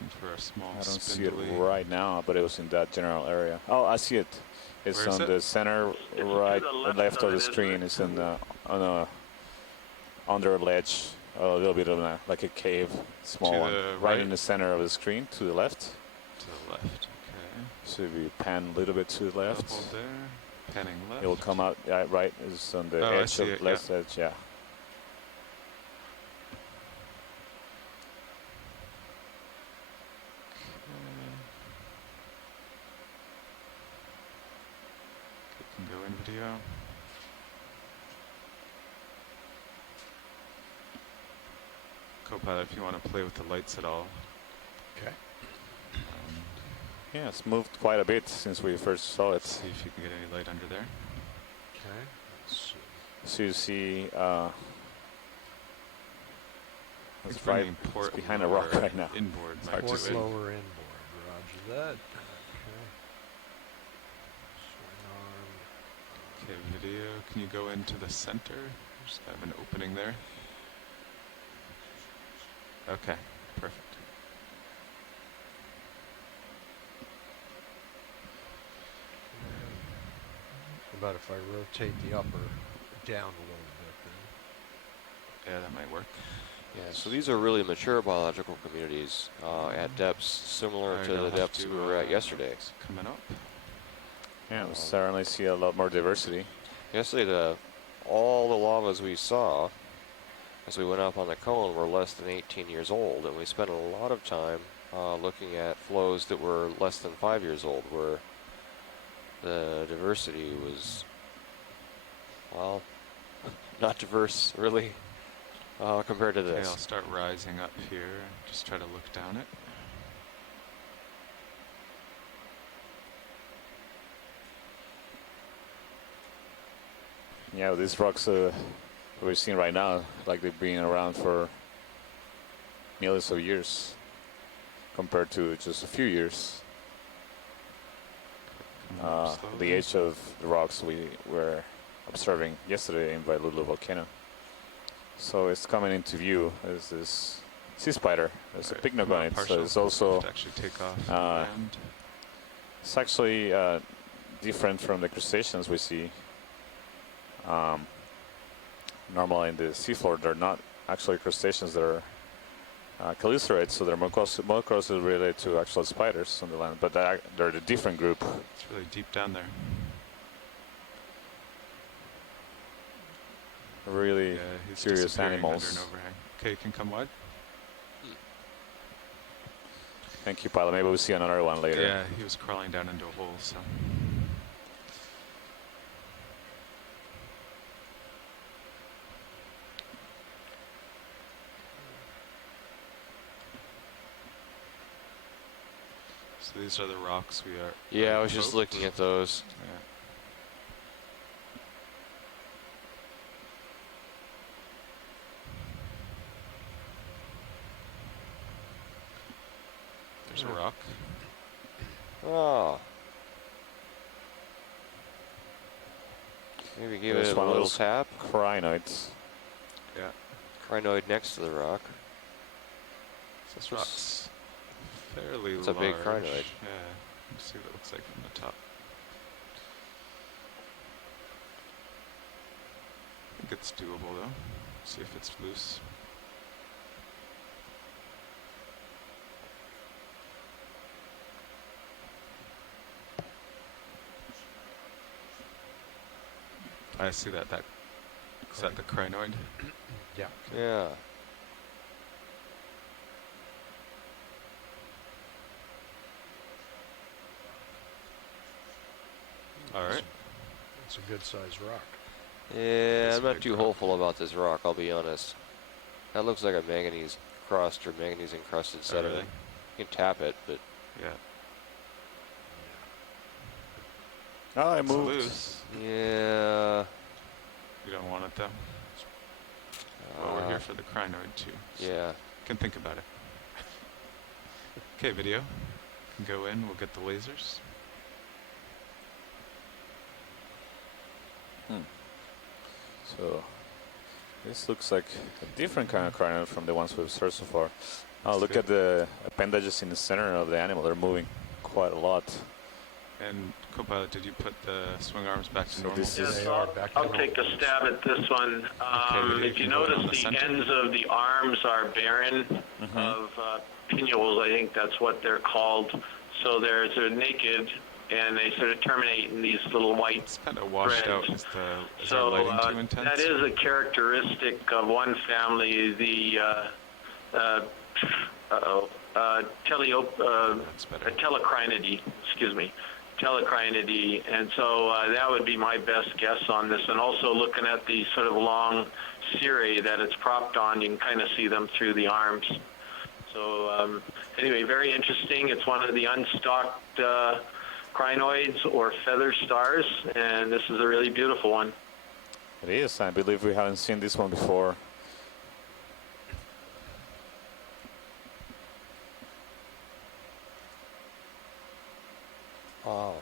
Looking for a small I don't see it spindly. right now, but it was in that general area. Oh, I see it. It's Where is on it? the center It's to right, the left, left of of the it, isn't screen. it? It's in the, on a under a ledge, a little bit of like a cave, small To one, the right in right? the center of the screen to the left. To the left. Okay. So if you pan a little bit to the left, Hold there. Panning left. it'll come out. Yeah, right. It's on the Oh, I edge see of it, left edge. Yeah. Can go in video. Copilot, if you want to play with the lights at all. Okay. Yeah, it's moved quite a bit since we first saw it. See if you can get any light under there. Okay. Let's see. So you see, It's it's right bringing port it's behind a rock lower right now. Inboard It's hard might to Port do see. it. lower inboard. Roger that. Okay. Swing arm. Okay, video. Can you go into the center? Just have an opening there. Okay, perfect. How about if I rotate the upper down a little bit then? Yeah, that might work. Yeah, so these are really mature biological communities at depths similar Alright, to I'll the have depths to, we were at yesterday. it's coming up. Yeah, we certainly see a lot more diversity. Yesterday, all the lavas we saw as we went up on the cone were less than 18 years old, and we spent a lot of time looking at flows that were less than 5 years old, where the diversity was, well, not diverse really compared to Okay, this. I'll start rising up here. Just try to look down it. Yeah, these rocks we're seeing right now, like they've been around for millions of years compared to just a few years. Come up The slowly. age of the rocks we were observing yesterday in Bailulu volcano. So it's coming into view as this sea spider. There's a Alright, picnic come on up it, so partial. it's also To actually take off and uh, land. it's actually different from the crustaceans we see. Normally in the seafloor, they're not actually crustaceans. They're chelicerates, so they're more closely related to actual spiders on the land. But they're a different group. It's really deep down there. Really Yeah, he's curious disappearing animals. under an overhang. Okay, you can come wide. Thank you, pilot. Maybe we'll see another one later. Yeah, he was crawling down into a hole, so. So these are the rocks we are. Yeah, I was just poked. looking at those. Yeah. There's a rock. Oh. Maybe give There's it a one of little those tap. Crinoids. Yeah. Crinoid next to the rock. This rock's fairly It's large. a big crinoid. Yeah. Let's see what it looks like from the top. I think it's doable though. See if it's loose. I see that. Is that the crinoid? Yeah. Yeah. All right. It's a good sized rock. Yeah, It's I'm a not big too rock. hopeful about this rock, I'll be honest. That looks like a manganese crust or manganese encrusted Oh, sediment. really? You can tap it, but Yeah. Oh, I It's moved. loose. yeah. You don't want it though. Well, we're here for the crinoid too. So Yeah. can think about it. Okay, video. Can go in. We'll get the lasers. So this looks like a different kind of crinoid from the ones we've searched so far. Oh, look at the appendages in the center of the animal. They're moving quite a lot. And co-pilot, did you put the swing arms back to So normal? this is- They Yes, are back I'll to take a stab at this one. Okay, If you can go in on notice, the the center. ends of the arms are barren of pinnules. I think that's what they're called. So they're sort of naked, and they sort of terminate in these little white It's kind of washed threads. out. Is So our lighting too intense? that is a characteristic of one family, the That's better. telecrinidae, excuse me, telecrinidae, and so that would be my best guess on this. And also looking at the sort of long cirri that it's propped on, you can kind of see them through the arms. So anyway, very interesting. It's one of the unstalked crinoids or feather stars, and this is a really beautiful one. It is. I believe we haven't seen this one before. Wow.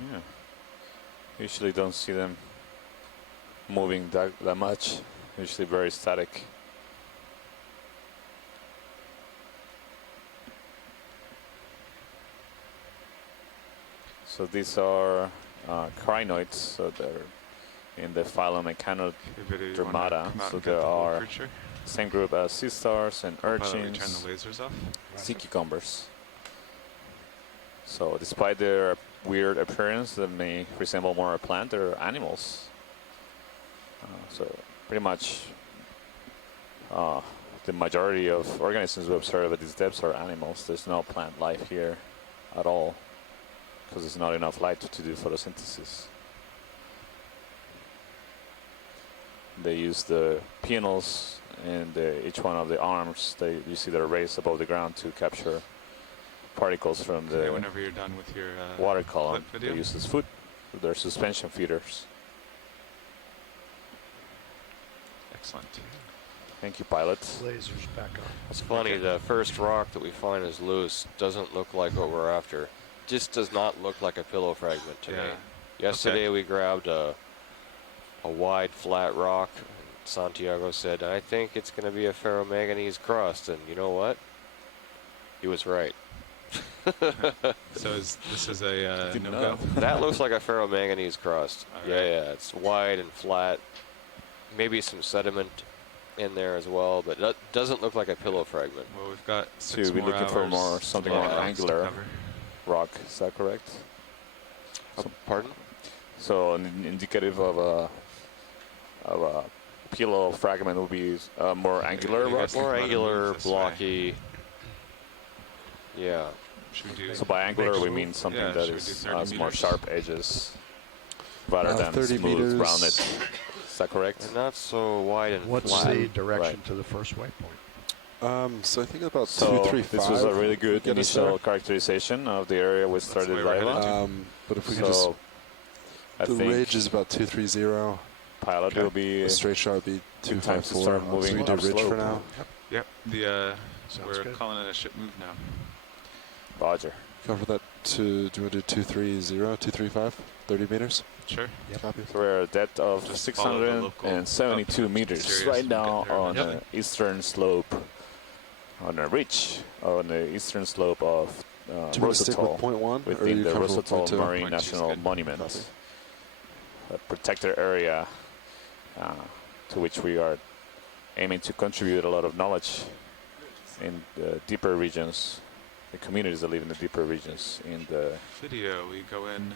Yeah. Usually don't see them moving that much. Usually very static. So these are crinoids. So they're in the phylum Okay, video, you wanna Echinodermata. come out So and get there the whole are creature? same group as sea stars and Co-pilot, we turn urchins, the lasers off. sea cucumbers. So despite their weird appearance that may resemble more a plant, they're animals. So pretty much the majority of organisms we observe at these depths are animals. There's no plant life here at all because there's not enough light to do photosynthesis. They use the pinnals in each one of the arms. You see they're raised above the ground to capture particles from Okay, the whenever you're done with your water column. clip They video. use as food. They're suspension feeders. Excellent. Thank you, pilot. Lasers back on. It's funny, the first rock that we find is loose doesn't look like what we're after. Just does not look like a pillow fragment to me. Yeah. Yesterday we grabbed a wide flat rock. And Santiago said, I think it's going to be a ferromanganese crust. And you know what? He was right. So this is a Didn't no-go? know. That looks like a ferromanganese crust. All Yeah, right. yeah. It's wide and flat. Maybe some sediment in there as well, but that doesn't look like a pillow fragment. Well, we've got So 6 you'll be more looking for hours, more something more more rocks to angular. cover. Rock, is that correct? Pardon? So an indicative of a pillow fragment will be more angular you rock. guys think More about it, angular, move this way. blocky. Yeah. Should we do? So by angular we Mixed. mean something Yeah, that should we do is 30 has more meters? sharp edges rather than 30 smooth, meters. rounded. Is that correct? And not so wide and What's flat. the direction Right. to the first waypoint? So I think about So 235. this was a really would good get us initial characterization of the area we started where we're live headed to. on. But if we So could just, I the think range is about 230. pilot will be The straight shot would be Good time to 254. start So moving we do up ridge slope. for now. Yep. Sounds We're good. calling it a ship move now. Roger. Cover that to, do you want to do 230, 235, 30 meters? Sure. Copy. So we're at depth of Just follow the local 672 up meters series right and now get there on the eventually. eastern slope, on a ridge on the eastern slope of Do you want to stick Atoll, with 0.1? Or are within you the comfortable with Atoll 0.2? Marine 0.2 is National good. Monument, Copy. a protected area to which we are aiming to contribute a lot of knowledge in the deeper regions, the communities that live in the deeper regions in the Video, we go in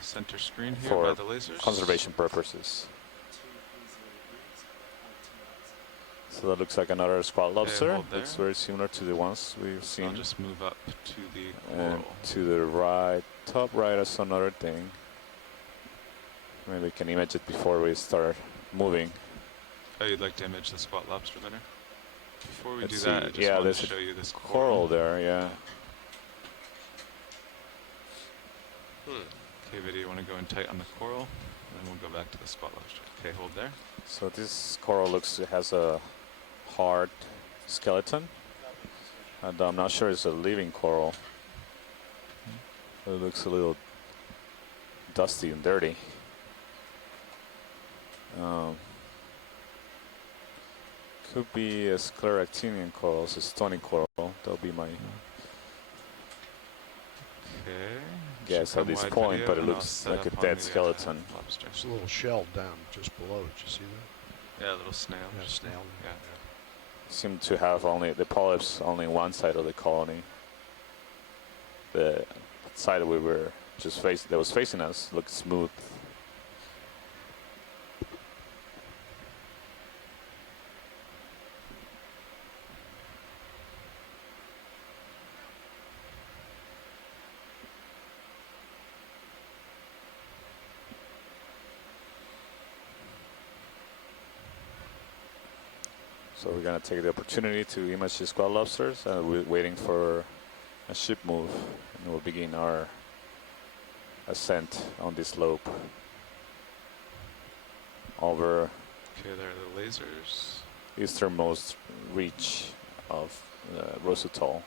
center screen here For by the lasers. conservation purposes. So that looks like another squat lobster. hold there. It's very similar to the ones we've So I'll seen. just move up to the And coral. to the right, top right, is another thing. Maybe we can image it before we start moving. Oh, you'd like to image the squat lobster better? Before we Let's do see. that, I just Yeah, wanted there's to a show you this Coral there, yeah. Okay, video, you want to go in tight on the coral, and then we'll go back to the squat lobster. Okay, hold there. So this coral it has a hard skeleton, and I'm not sure it's a living coral. It looks a little dusty and dirty. Could be a scleractinian corals, a stony coral. That'll be my Okay. guess at this point, but it looks like a dead skeleton. Lobster. There's a little shell down just below. Did you see that? Yeah, a little snail. Yeah, snail. Yeah. Seem to have only the polyps only one side of the colony. The side we were just facing, that was facing us, looked smooth. So we're gonna take the opportunity to image the squat lobsters, and we're waiting for a ship move, and we'll begin our ascent on this slope over Okay, there are the lasers. easternmost reach of Rose Atoll.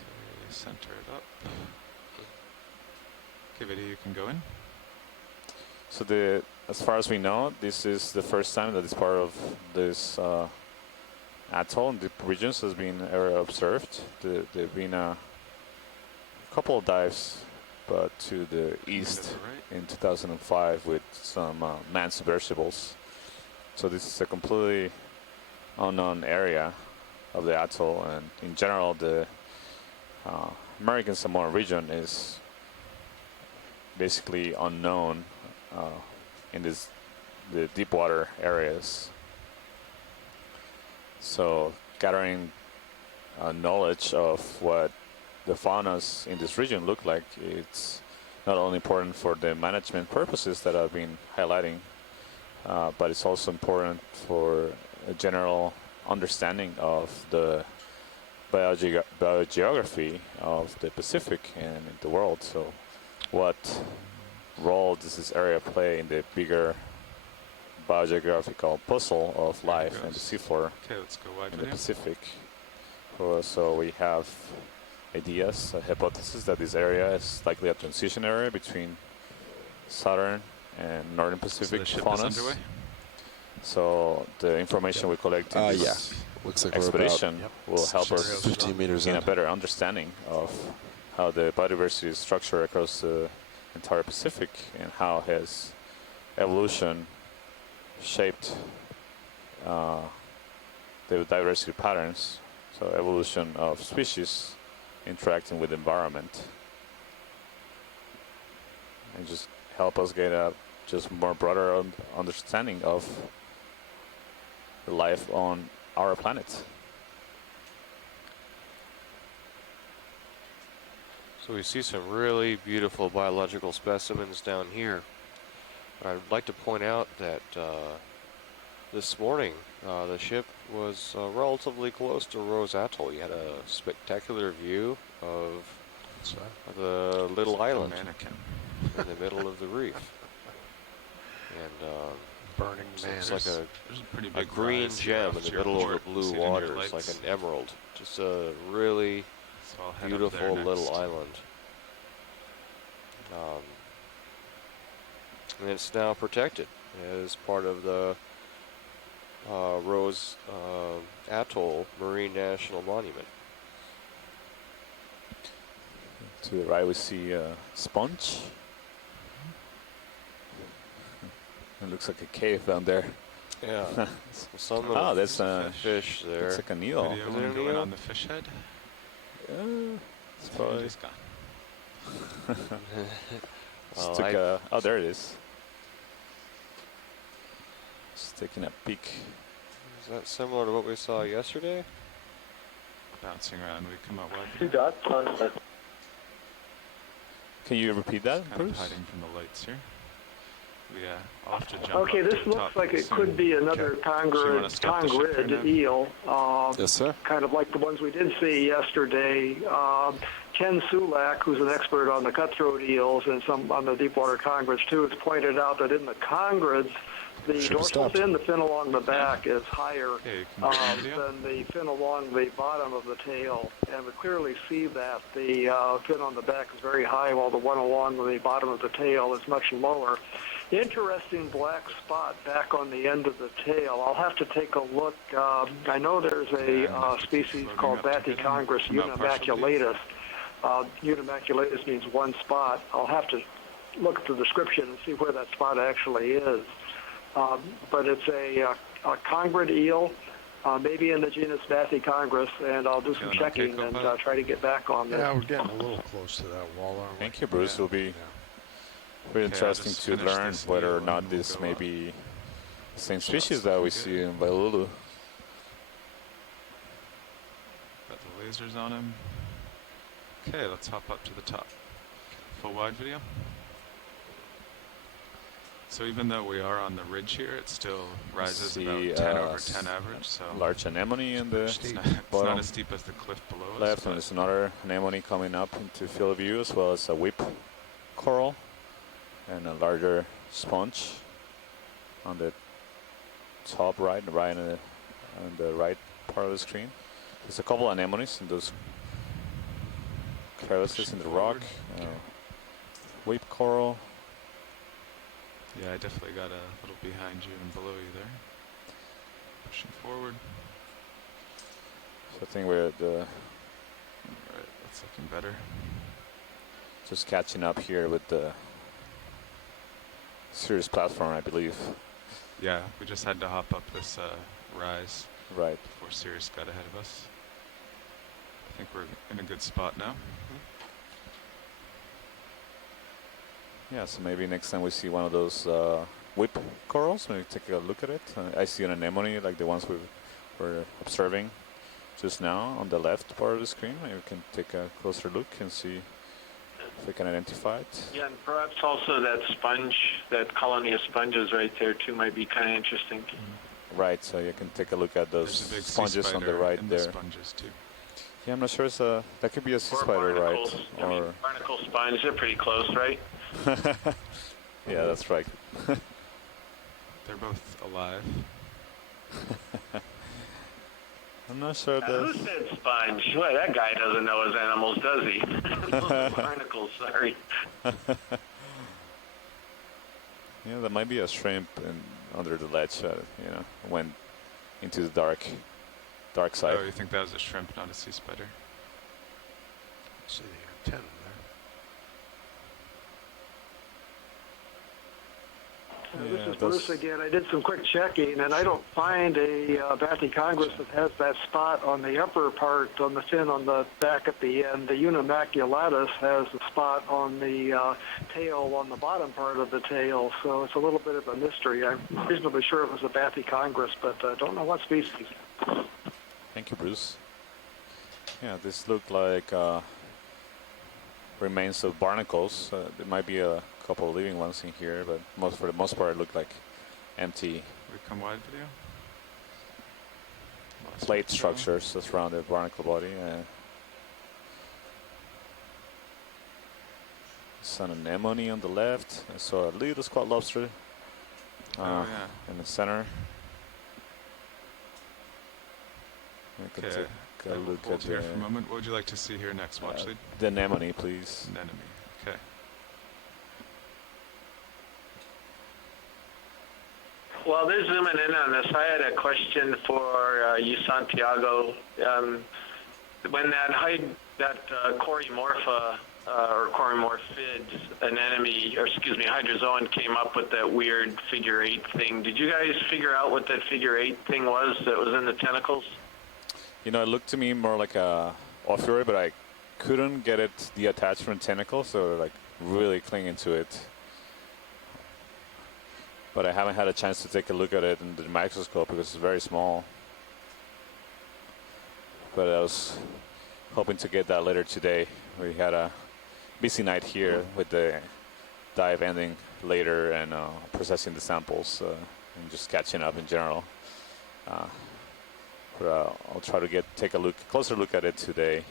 Okay, center it up. Okay, video, you can go in. So as far as we know, this is the first time that this part of this atoll in the regions has been ever observed. There've been a couple of dives, but to the east in 2005 with some manned submersibles. So this is a completely unknown area of the atoll, and in general, the American Samoan region is basically unknown in the deep water areas. So gathering knowledge of what the faunas in this region look like, it's not only important for the management purposes that I've been highlighting, but it's also important for a general understanding of the biogeography of the Pacific and the world. So what role does this area play in the bigger biogeographical puzzle of life and the seafloor Okay, let's go wide in the video. Pacific? So we have ideas, a hypothesis that this area is likely a transition area between southern and northern So Pacific the ship is faunas. underway. So the information we collect in Yeah. this Looks like expedition Yep. will help us 15 meters gain in. a better understanding of how the biodiversity is structured across the entire Pacific and how has evolution shaped the diversity patterns. So evolution of species interacting with the environment, and just help us get a just more broader understanding of the life on our planet. So we see some really beautiful biological specimens down here. I'd like to point out that this morning the ship was relatively close to Rose Atoll. You had a spectacular view of the little island Mannequin. in the middle of the reef. And Burning man. it's like There's a pretty a big green rise here gem off in the your middle of port. the You blue see it in your water. It's like lights. an emerald. Just a really So I'll head up there beautiful little next. island. And it's now protected as part of the Rose Atoll Marine National Monument. To the right we see a sponge. It looks like a cave down there. Yeah. Some Oh, of that's the a fish there. It's like a needle. Video, Is wanna it a go in Neo? on the fish head? It's probably He's gone. just Well, took a, oh, there it is. Just taking a peek. Is that similar to what we saw yesterday? Bouncing around. We come out wide. Two dots on the Can you repeat that, Kind of Bruce? hiding from the lights here. Yeah, I'll have to jump Okay, up to this the looks top like it soon. could be another So you wanna stop the ship for now? congrid eel, Yes, sir. kind of like the ones we did see yesterday. Ken Sulak, who's an expert on the cutthroat eels and some on the deep water congrids too, has pointed out that in the congrids, the Ship has dorsal stopped. fin, the fin along the back, is higher Okay, you can go in the video. than the fin along the bottom of the tail. And we clearly see that the fin on the back is very high, while the one along the bottom of the tail is much lower. Interesting black spot back on the end of the tail. I'll have to take a look. I know there's a species called Bathycongrus unimaculatus. Unimaculatus means one spot. I'll have to look at the description and see where that spot actually is. But it's a congruent eel, maybe in the genus Bathycongrus, and I'll do some checking and try to get back on that. Yeah, we're getting a little close to that wall, aren't we? Thank you, Bruce. It'll be very interesting to learn whether or not this may be the same species that we see in Vailulu. Got the lasers on him. Okay, let's hop up to the top. Full wide video. So even though we are on the ridge here, it still rises about 10 over 10 average. So large anemone in the it's not bottom as steep as the cliff below us. left, and there's another anemone coming up into field of view, as well as a whip coral and a larger sponge on the top right on the right part of the screen. There's a couple anemones in those crevices in the rock. Whip coral. Yeah, I definitely got a little behind you and below you there. Pushing forward. So I think we're at the Alright, that's looking better. just catching up here with the Sirius platform, I believe. Yeah, we just had to hop up this rise Right. before Sirius got ahead of us. I think we're in a good spot now. Yeah, so maybe next time we see one of those whip corals, maybe take a look at it. I see an anemone like the ones we were observing just now on the left part of the screen. Maybe we can take a closer look and see if we can identify it. Yeah, and perhaps also that sponge, that colony of sponges right there too might be kind of interesting. Right, so you can take a look at those There's a big sea sponges on the spider right in there. the sponges too. Yeah, I'm not sure. That could be a sea spider, barnacles. right? I mean, barnacle spines, they're pretty close, right? Yeah, that's right. They're both alive. I'm not sure Who said sponge? Boy, that guy doesn't know his animals, does he? Those are barnacles, sorry. Yeah, there might be a shrimp under the ledge. Went into the dark side. Oh, you think that was a shrimp, not a sea spider? See the antenna This is Bruce again. I did some quick checking, and I don't find a Bathycongrus that has that spot on the upper part, on the fin on the back at the end. The Unimaculatus has a spot on the tail on the bottom part of the tail, so it's a little bit of a mystery. I'm reasonably sure it was a Bathycongrus, but I don't know what species. Thank you, Bruce. Yeah, this looked like remains of barnacles. There might be a couple of living ones in here, but for the most part, it looked like empty We come wide video. plate structures that surround the barnacle body. There's an anemone on the left. I saw a little squat lobster in the center. I could Okay. take a look Hold at here for a moment. What would you like to see here next? Watch lead. the anemone, please. Anemone. Okay. While they're zooming in on this, I had a question for you, Santiago. When that Corymorpha or Corymorphid anemone, or excuse me, hydrozoan came up with that weird figure 8 thing, did you guys figure out what that figure 8 thing was that was in the tentacles? You know, it looked to me more like a ophiuroid, but I couldn't get it detached from tentacle, so like really clinging to it. But I haven't had a chance to take a look at it in the microscope because it's very small. But I was hoping to get that later today. We had a busy night here with the dive ending later and processing the samples and just catching up in general. I'll try to take a closer look at it today.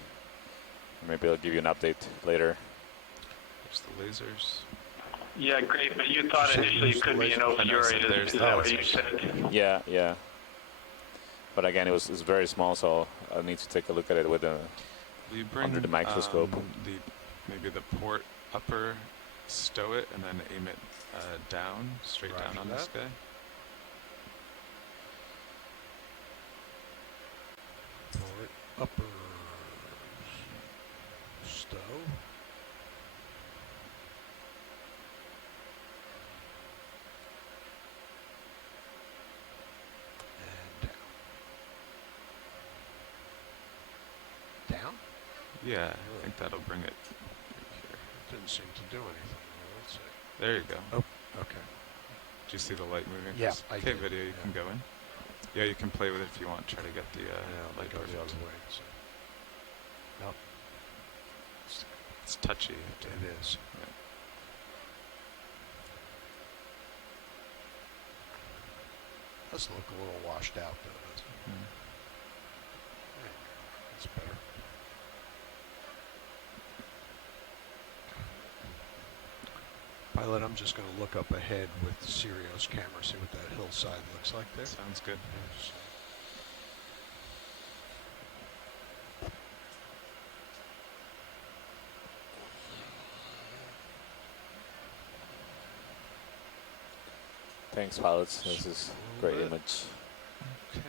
Maybe I'll give you an update later. There's the lasers. Yeah, great, but you thought initially it could be an ophiuroid, is that what you said? Yeah. But again, it's very small, so I need to take a look at it with Will you bring under the microscope. maybe the port upper stow it and then aim it down, straight down on this guy. Forward, uppers, stow. And down. Down? Yeah, I think that'll bring it here. Didn't seem to do anything. Well, let's see. There you go. Oh, okay. Do you see the light moving? Yeah, I Okay, did. video, you can go in. Yeah, you can play with it if you want. Try to get the I'll light go the perfect. other way. So. Nope. It's touchy. You have to- It is. Yeah. Does look a little washed out, though, doesn't it? Mm. Yeah, that's better. Pilot, I'm just going to look up ahead with Sirio's camera, see what that hillside looks like there. Sounds good. Yes. Thanks, pilots. This is great Good. image. Okay.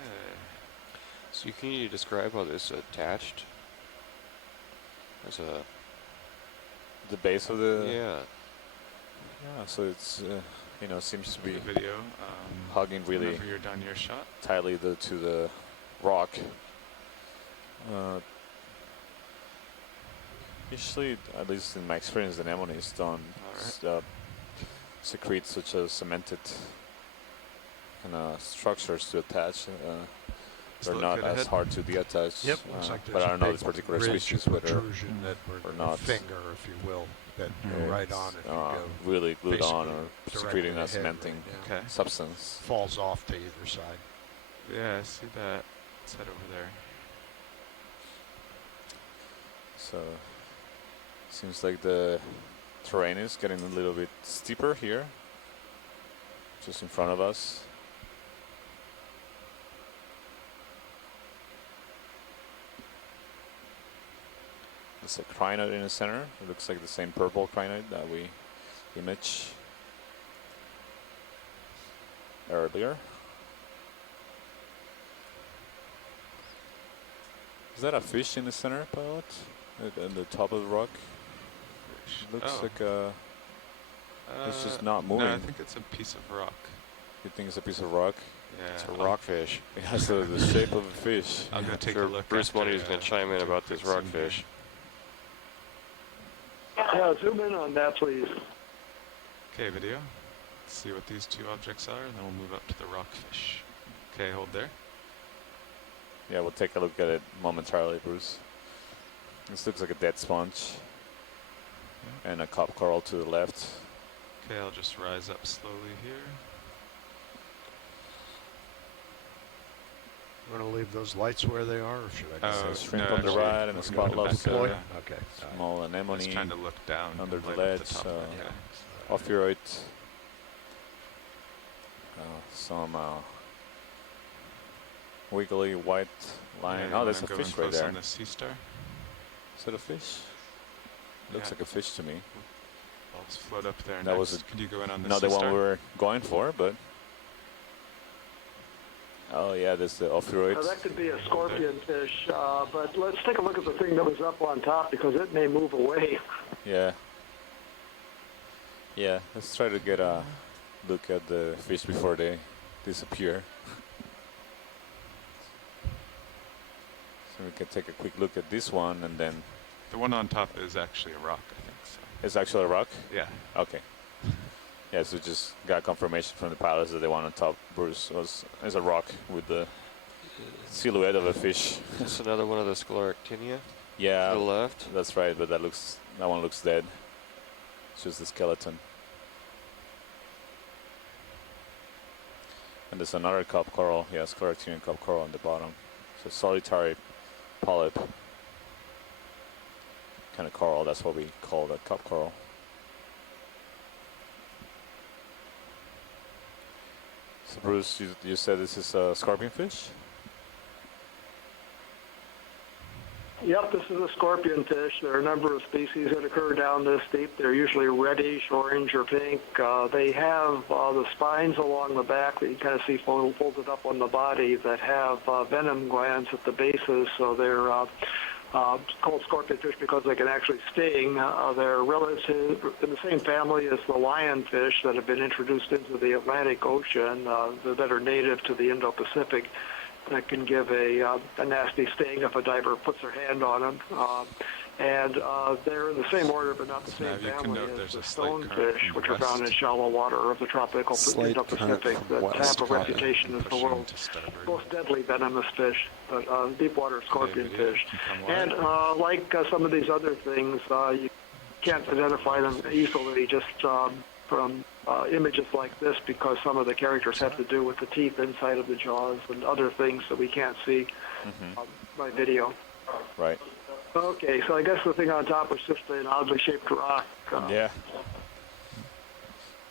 So can you describe how this attached? As a The base of the yeah. yeah. So it's seems to be The video. hugging really Whenever you're done your shot. tightly to the rock. Usually, at least in my experience, the anemones don't secrete such a cemented kind of structures to attach. They're look not good as ahead. hard to detach. Yep, looks like but there's I a don't know big this particular ridge species of whether protrusion that or a not. finger, if you will, that Mm. right on if you go really glued on or basically secreting directly a ahead cementing right now. Okay. substance. Falls off to either side. Yeah, I see that. Let's head over there. So seems like the terrain is getting a little bit steeper here, just in front of us. There's a crinoid in the center. It looks like the same purple crinoid that we imaged earlier. Is that a fish in the center, pilot? At the top of the rock? Looks like a... it's just not moving. No, I think it's a piece of rock. You think it's a piece of rock? Yeah. It's a rockfish. Yeah, so the shape of a fish. I'll go take Sure, a look. Bruce after, Money's going to chime in do a about this quick zoom here. rockfish. Yeah, zoom in on that, please. Okay, video. Let's see what these two objects are, and then we'll move up to the rockfish. Okay, hold there. Yeah, we'll take a look at it momentarily, Bruce. This looks like a dead sponge. And a cop coral to the left. Okay, I'll just rise up slowly here. You want to leave those lights where they are, or should I just Oh, So shrimp no, on the actually, right and a we're spot gonna go back lobster. up, Boy? yeah. Okay. Small I was anemone trying to look down under and the light up ledge. top of it, yeah. Ophiurite. Some wiggly white line. Yeah, you Oh, there's a wanna go fish in right close there. on the sea star. Is that a fish? Looks Yeah. like a fish to me. I'll just float up there. That was next. Could you go in on the Not sea the one star? we were going for, but... Oh yeah, there's the Ophiurite. That could be a scorpion fish, but let's take a look at the thing that was up on top because it may move away. Yeah. Yeah, let's try to get a look at the fish before they disappear. So we can take a quick look at this one, and then The one on top is actually a rock, I think. So. it's actually a rock. Yeah. Okay. Yeah, so just got confirmation from the pilots that the one on top, Bruce, is a rock with the silhouette of a fish. Is this another one of the Scleractinia Yeah, to the left? that's right, but that one looks dead. It's just the skeleton. And there's another cup coral, yeah, Scleractinian cup coral on the bottom. So solitary polyp kind of coral, that's what we call that cup coral. So Bruce, you said this is a scorpion fish? Yep, this is a scorpionfish. There are a number of species that occur down this deep. They're usually reddish, orange, or pink. They have the spines along the back that you kind of see folded up on the body that have venom glands at the bases, so they're called scorpionfish because they can actually sting. They're relative in the same family as the lionfish that have been introduced into the Atlantic Ocean that are native to the Indo-Pacific. That can give a nasty sting if a diver puts their hand on them. And they're in the same order, but not the same family as the stonefish, which are found in shallow water of the tropical Indo-Pacific that have a reputation as the world's most deadly venomous fish, but deep-water scorpionfish. And like some of these other things, you can't identify them easily just from images like this because some of the characters have to do with the teeth inside of the jaws and other things that we can't see by video. Right. Okay, so I guess the thing on top was just an oddly shaped rock. Yeah.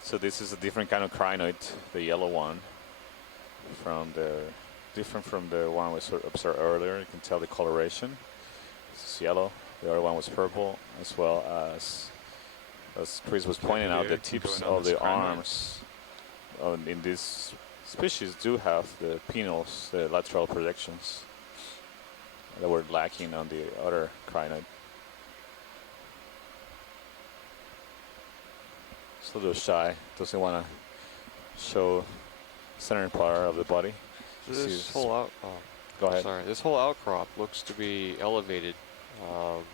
So this is a different kind of crinoid, the yellow one, different from the one we observed earlier. You can tell the coloration. This is yellow. The other one was purple, as well as Chris was pointing out, the tips of the arms in this species do have the pinnals, the lateral projections that were lacking on the other crinoid. It's a little shy, doesn't want to show center part of the body. This whole outcrop looks to be elevated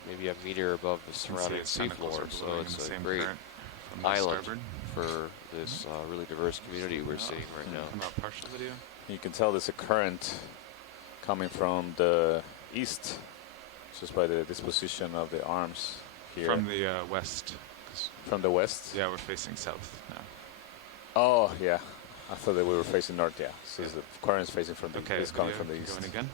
maybe a meter above the surrounding seafloor, so it's a great island for this really diverse community we're seeing right now. Partial video. You can tell there's a current coming from the east, just by the disposition of the arms here. From the west. From the west? Yeah, we're facing south now. Oh, yeah. I thought that we were facing north, yeah. So the current's facing from the east, coming from the east. Going again.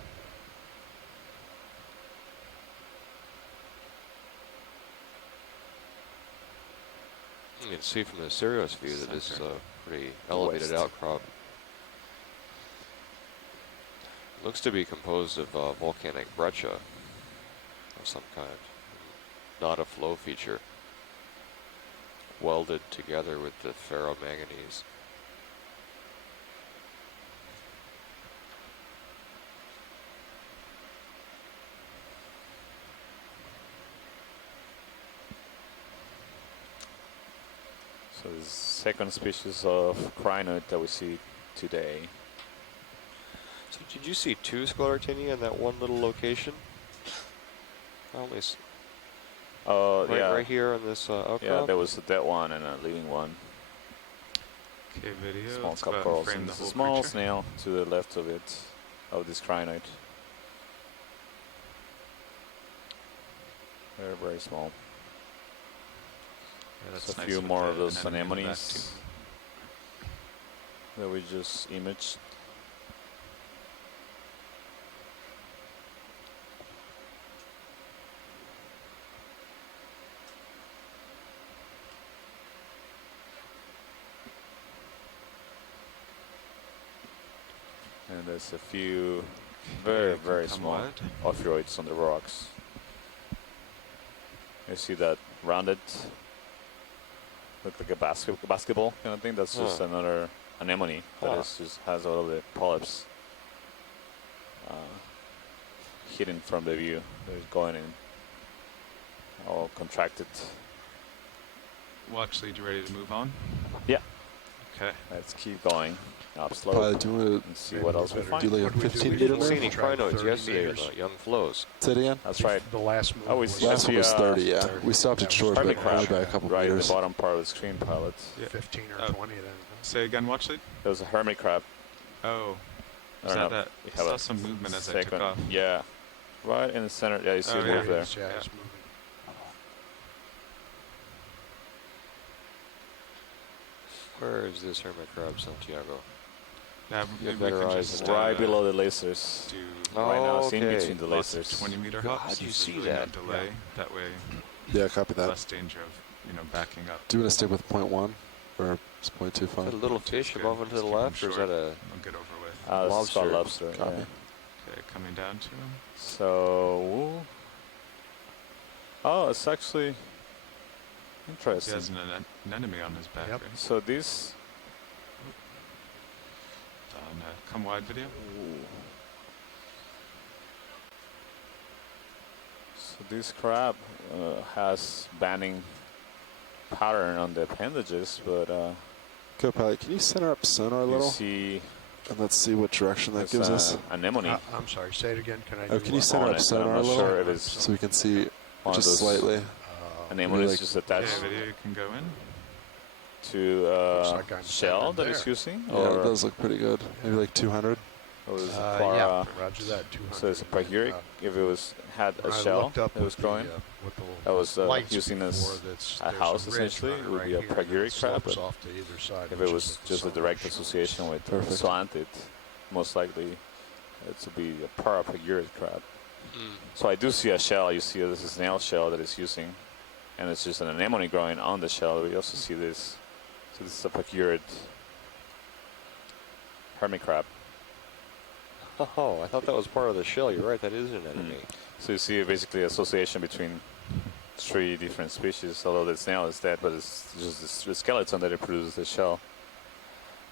You can see from the Sirius view that this is a pretty elevated outcrop. Looks to be composed of volcanic breccia of some kind, not a flow feature, welded together with the ferromanganese. So the second species of crinoid that we see today. So did you see two Sclerotinia in that one little location? Right here on this outcrop? Yeah, there was a dead one and a living one. Okay, video. Small cup corals. And there's a small snail to the left of it, of this crinoid. Very, very small. Yeah, There's that's a nice few with more the of those anemone in the back anemones that we just imaged. And there's a few very, very small ophiroids on the rocks. You see that rounded, look like a basketball kind of thing? That's just another anemone that just has all of the polyps hidden from the view. They're going in, all contracted. Watch, you ready to move on? Yeah. Okay. Let's keep going. Up slow. Do you want and see what else we find. do like a 15 meter didn't see any crinoids yesterday with young flows. Say it again? That's right. The last move Last one was 30, yeah. We stopped at short, but only by a couple right meters. at the bottom part of the screen pilot. Yeah. 15 or 20 then. Say again, watch lead. There was a hermit crab. Oh. Was that? I saw some movement as I took off. Yeah. Right in the center. Yeah, you see it move there. Yeah, it's moving. Where is this hermit crab, Santiago? Yeah, You have maybe we better can eyes just than Right below the lasers. do Right now, it's in okay. between the lots of lasers. 20-meter God, hops. you so see there's that. No delay. That way, Yeah, copy that. less danger of backing up. Do you want to stick with 0.1 or Is that a 0.25? little fish above and to the left, or is that a We'll get over with. This is called lobster? lobster. Copy. Yeah. Okay, coming down to him. So Oh, it's actually He interesting. has an anemone on his back. Yep. Right? So this, On come wide video. so this crab has banding pattern on the appendages, but Co-pilot, can you center up sonar a you little? see And let's see what direction that it's gives us. anemone. I'm sorry, say it again. Can I Oh, do can you what? center on up it, sonar I'm a not little? sure if it's So we can see one of just those slightly. anemones like- just Yeah, attached video you can go in. to Looks like I'm shell standing that it's there. using, Yeah, or it does look pretty good. Maybe like 200. or is it Yeah, roger that. 200. so it's a pyrrhuric. If it was had a I shell looked up that was with growing, with the that was lights using as before, that's- a there's house ridge essentially, running it would right be a here, and pyrrhuric it crab. slopes But off to either side, if which it is was what the just a sonar direct shows. association with Perfect. zoanthid, most likely it would be a parapyrrhuric crab. Mm. So I do see a shell. You see this is a snail shell that it's using, and it's just an anemone growing on the shell. We also see this. So this is a pyrrhurid hermit crab. Oh, I thought that was part of the shell. You're right, that is an enemy. So you see basically association between 3 different species, although the snail is dead, but it's just the skeleton that it produces the shell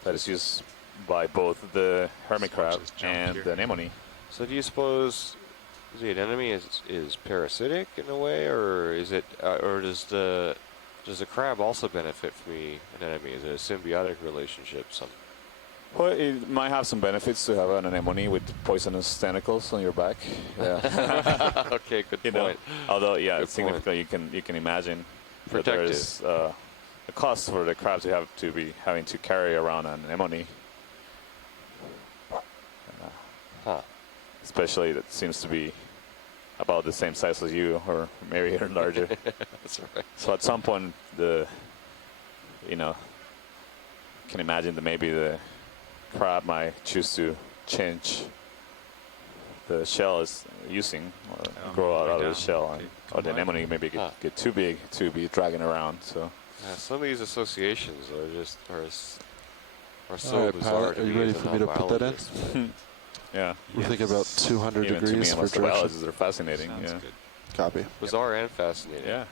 that is used by both the hermit crab Just jump and here. the anemone. So do you suppose the anemone is parasitic in a way, or is it, or does the crab also benefit from the anemone? Is it a symbiotic relationship? Well, it might have some benefits to have an anemone with poisonous tentacles on your back. Yeah. Okay, good You know, point. although, yeah, Good it's significant. You can imagine that Protective. there's a cost for the crab to have to be having to carry around an anemone. Huh. Especially that seems to be about the same size as you, or maybe even larger. That's right. So at some point, you can imagine that maybe the crab might choose to change the shell is using, or grow out way of the down. shell, Okay, or the come on. anemone maybe Huh. get too big to be dragging around. So Yeah, some of these associations are just are so All right, bizarre pilot, to are you me ready as a for me to put that in? non-biologist. yeah, We're thinking about 200 even to me degrees and for most direction. biologists are fascinating. Sounds Yeah, good. Copy. Bizarre and fascinating. yeah.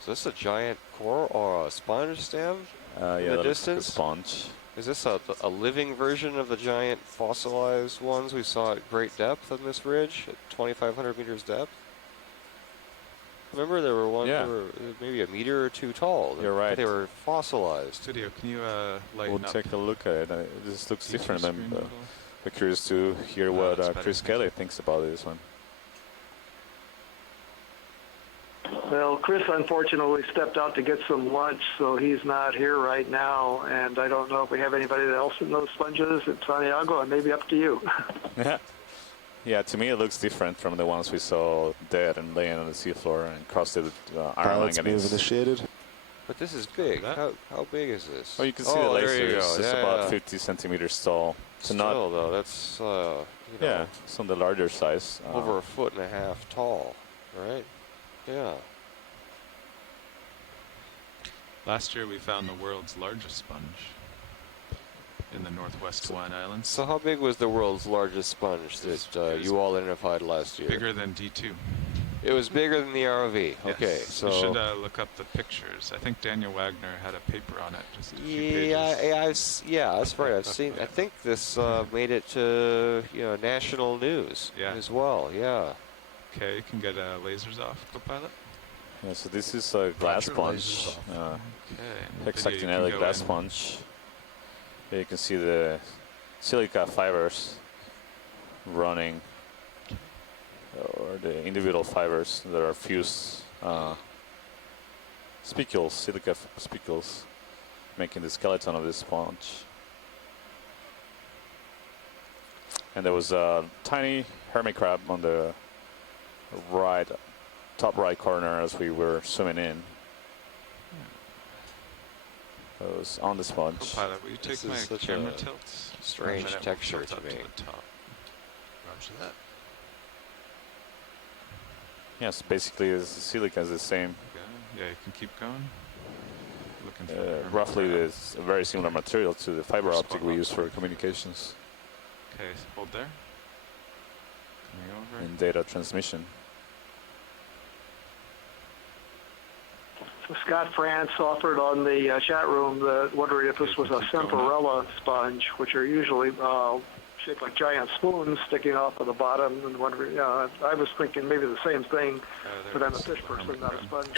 So this is a giant coral or a sponge stem? Yeah, the that looks like a distance? sponge. Is this a living version of the giant fossilized ones we saw at great depth on this ridge at 2,500 meters depth? Remember there were ones Yeah. that were maybe a meter or 2 tall. You're right. They were fossilized. Studio, can you lighten We'll up? take a look at it. This looks DT different. screen a little? I'm curious to hear Oh, what that's better. Chris Kelly thinks about this one. Well, Chris unfortunately stepped out to get some lunch, so he's not here right now, and I don't know if we have anybody else in those sponges at Santiago, and maybe up to you. Yeah. Yeah, to me it looks different from the ones we saw dead and laying on the seafloor and crusted with iron Pilot's move manganese. initiated. But this is big. that? How big is this? Oh, you can see oh, the there you lasers. go. It's Yeah, about yeah. 50 centimeters tall. So Still, not, though, that's yeah, it's on the larger size. over 1.5 feet tall, right? Yeah. Last year we found the world's largest sponge in the northwest Hawaiian Islands. So how big was the world's largest sponge It was- that it was you all identified last year? Bigger than D2. It was bigger than the ROV. Okay, Yes. so You should look up the pictures. I think Daniel Wagner had a paper on it. Just a few yeah, pages. yeah, that's right. I've seen. I think this made it to national news Yeah. as well. Yeah. Okay, you can get lasers off, co-pilot. Yeah, so this is a glass your sponge. lasers off. Okay. Hexactinella Video, you can go glass in. sponge. Here you can see the silica fibers running, or the individual fibers that are fused, spicules, silica spicules, making the skeleton of this sponge. And there was a tiny hermit crab on the top right corner as we were swimming in. It was on the sponge. Co-pilot, will you take This my is such camera a tilts? strange For a minute, texture we'll tilt to up me. the top. Roger that. Yes, basically the silica is the same. Okay. Yeah, you can keep going. Looking for the hermit Roughly, crab. it's a very similar material to the fiber Spot optic we on. use for communications Okay, hold there. Coming over. and data transmission. Scott France offered on the chat room wondering if this was a Keep going up. Semperella sponge, which are usually shaped like giant spoons sticking off of the bottom. And wondering, I was thinking maybe the same thing, but I'm a fish person, not a sponge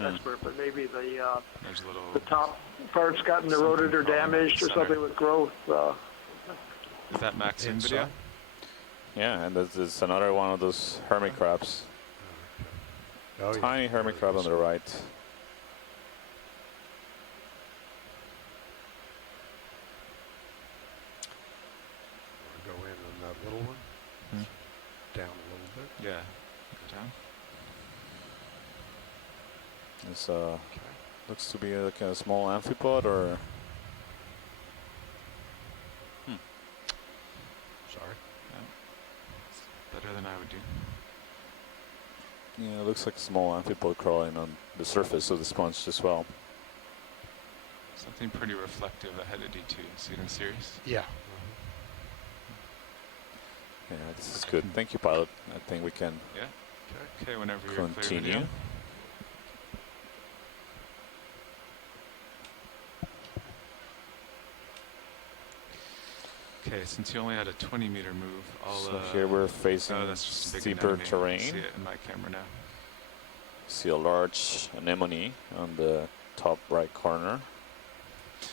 expert. But maybe There's a little. the top part's gotten eroded or damaged or something with growth. Is that Maxine Inside? video? Yeah, and there's another one of those hermit crabs. Oh, yeah. Tiny hermit crab on the right. Go in on that little one. Hmm. Down a little bit. Yeah. Go down. It's looks to be like a small amphipod or. Sorry. Better than I would do. Yeah, it looks like a small amphipod crawling on the surface of the sponge as well. Something pretty reflective ahead of D2. See them series? Yeah. Yeah, this is good. Thank you, pilot. I think we can Yeah. Okay, whenever you're clear continue. video. Okay, since you only had a 20-meter move, I'll. So here we're facing that's just a big steeper anemone. I terrain. can see it in my camera now. See a large anemone on the top right corner.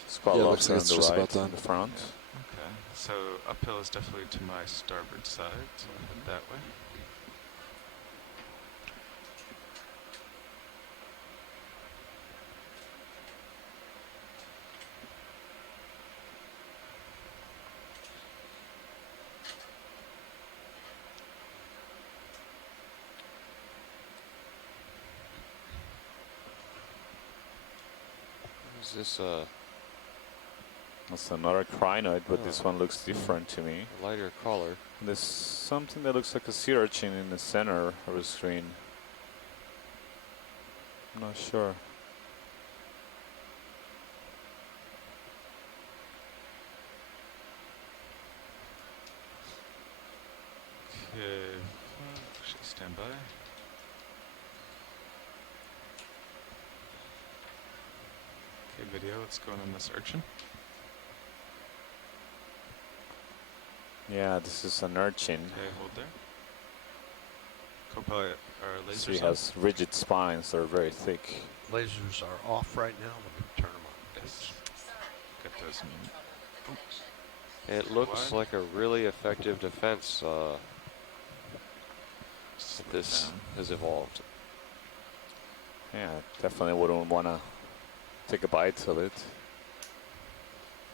Squat Yeah, lobster on looks the like it's just right about done. in the front. Okay, so uphill is definitely to my starboard side, so I'll head that way. Is this That's another crinoid, but this Oh. one looks different to me. a lighter color? There's something that looks like a sea urchin in the center of the screen. I'm not sure. Okay, actually stand by. Okay, video, let's go in on this urchin. Yeah, this is an urchin. Okay, hold there. Co-pilot, our laser So he has rigid spines that are very thick. Lasers are off right now. Let me turn them on. Yes. Get those in. It looks like a really effective defense Slow this down. has evolved. Yeah, definitely wouldn't want to take a bite of it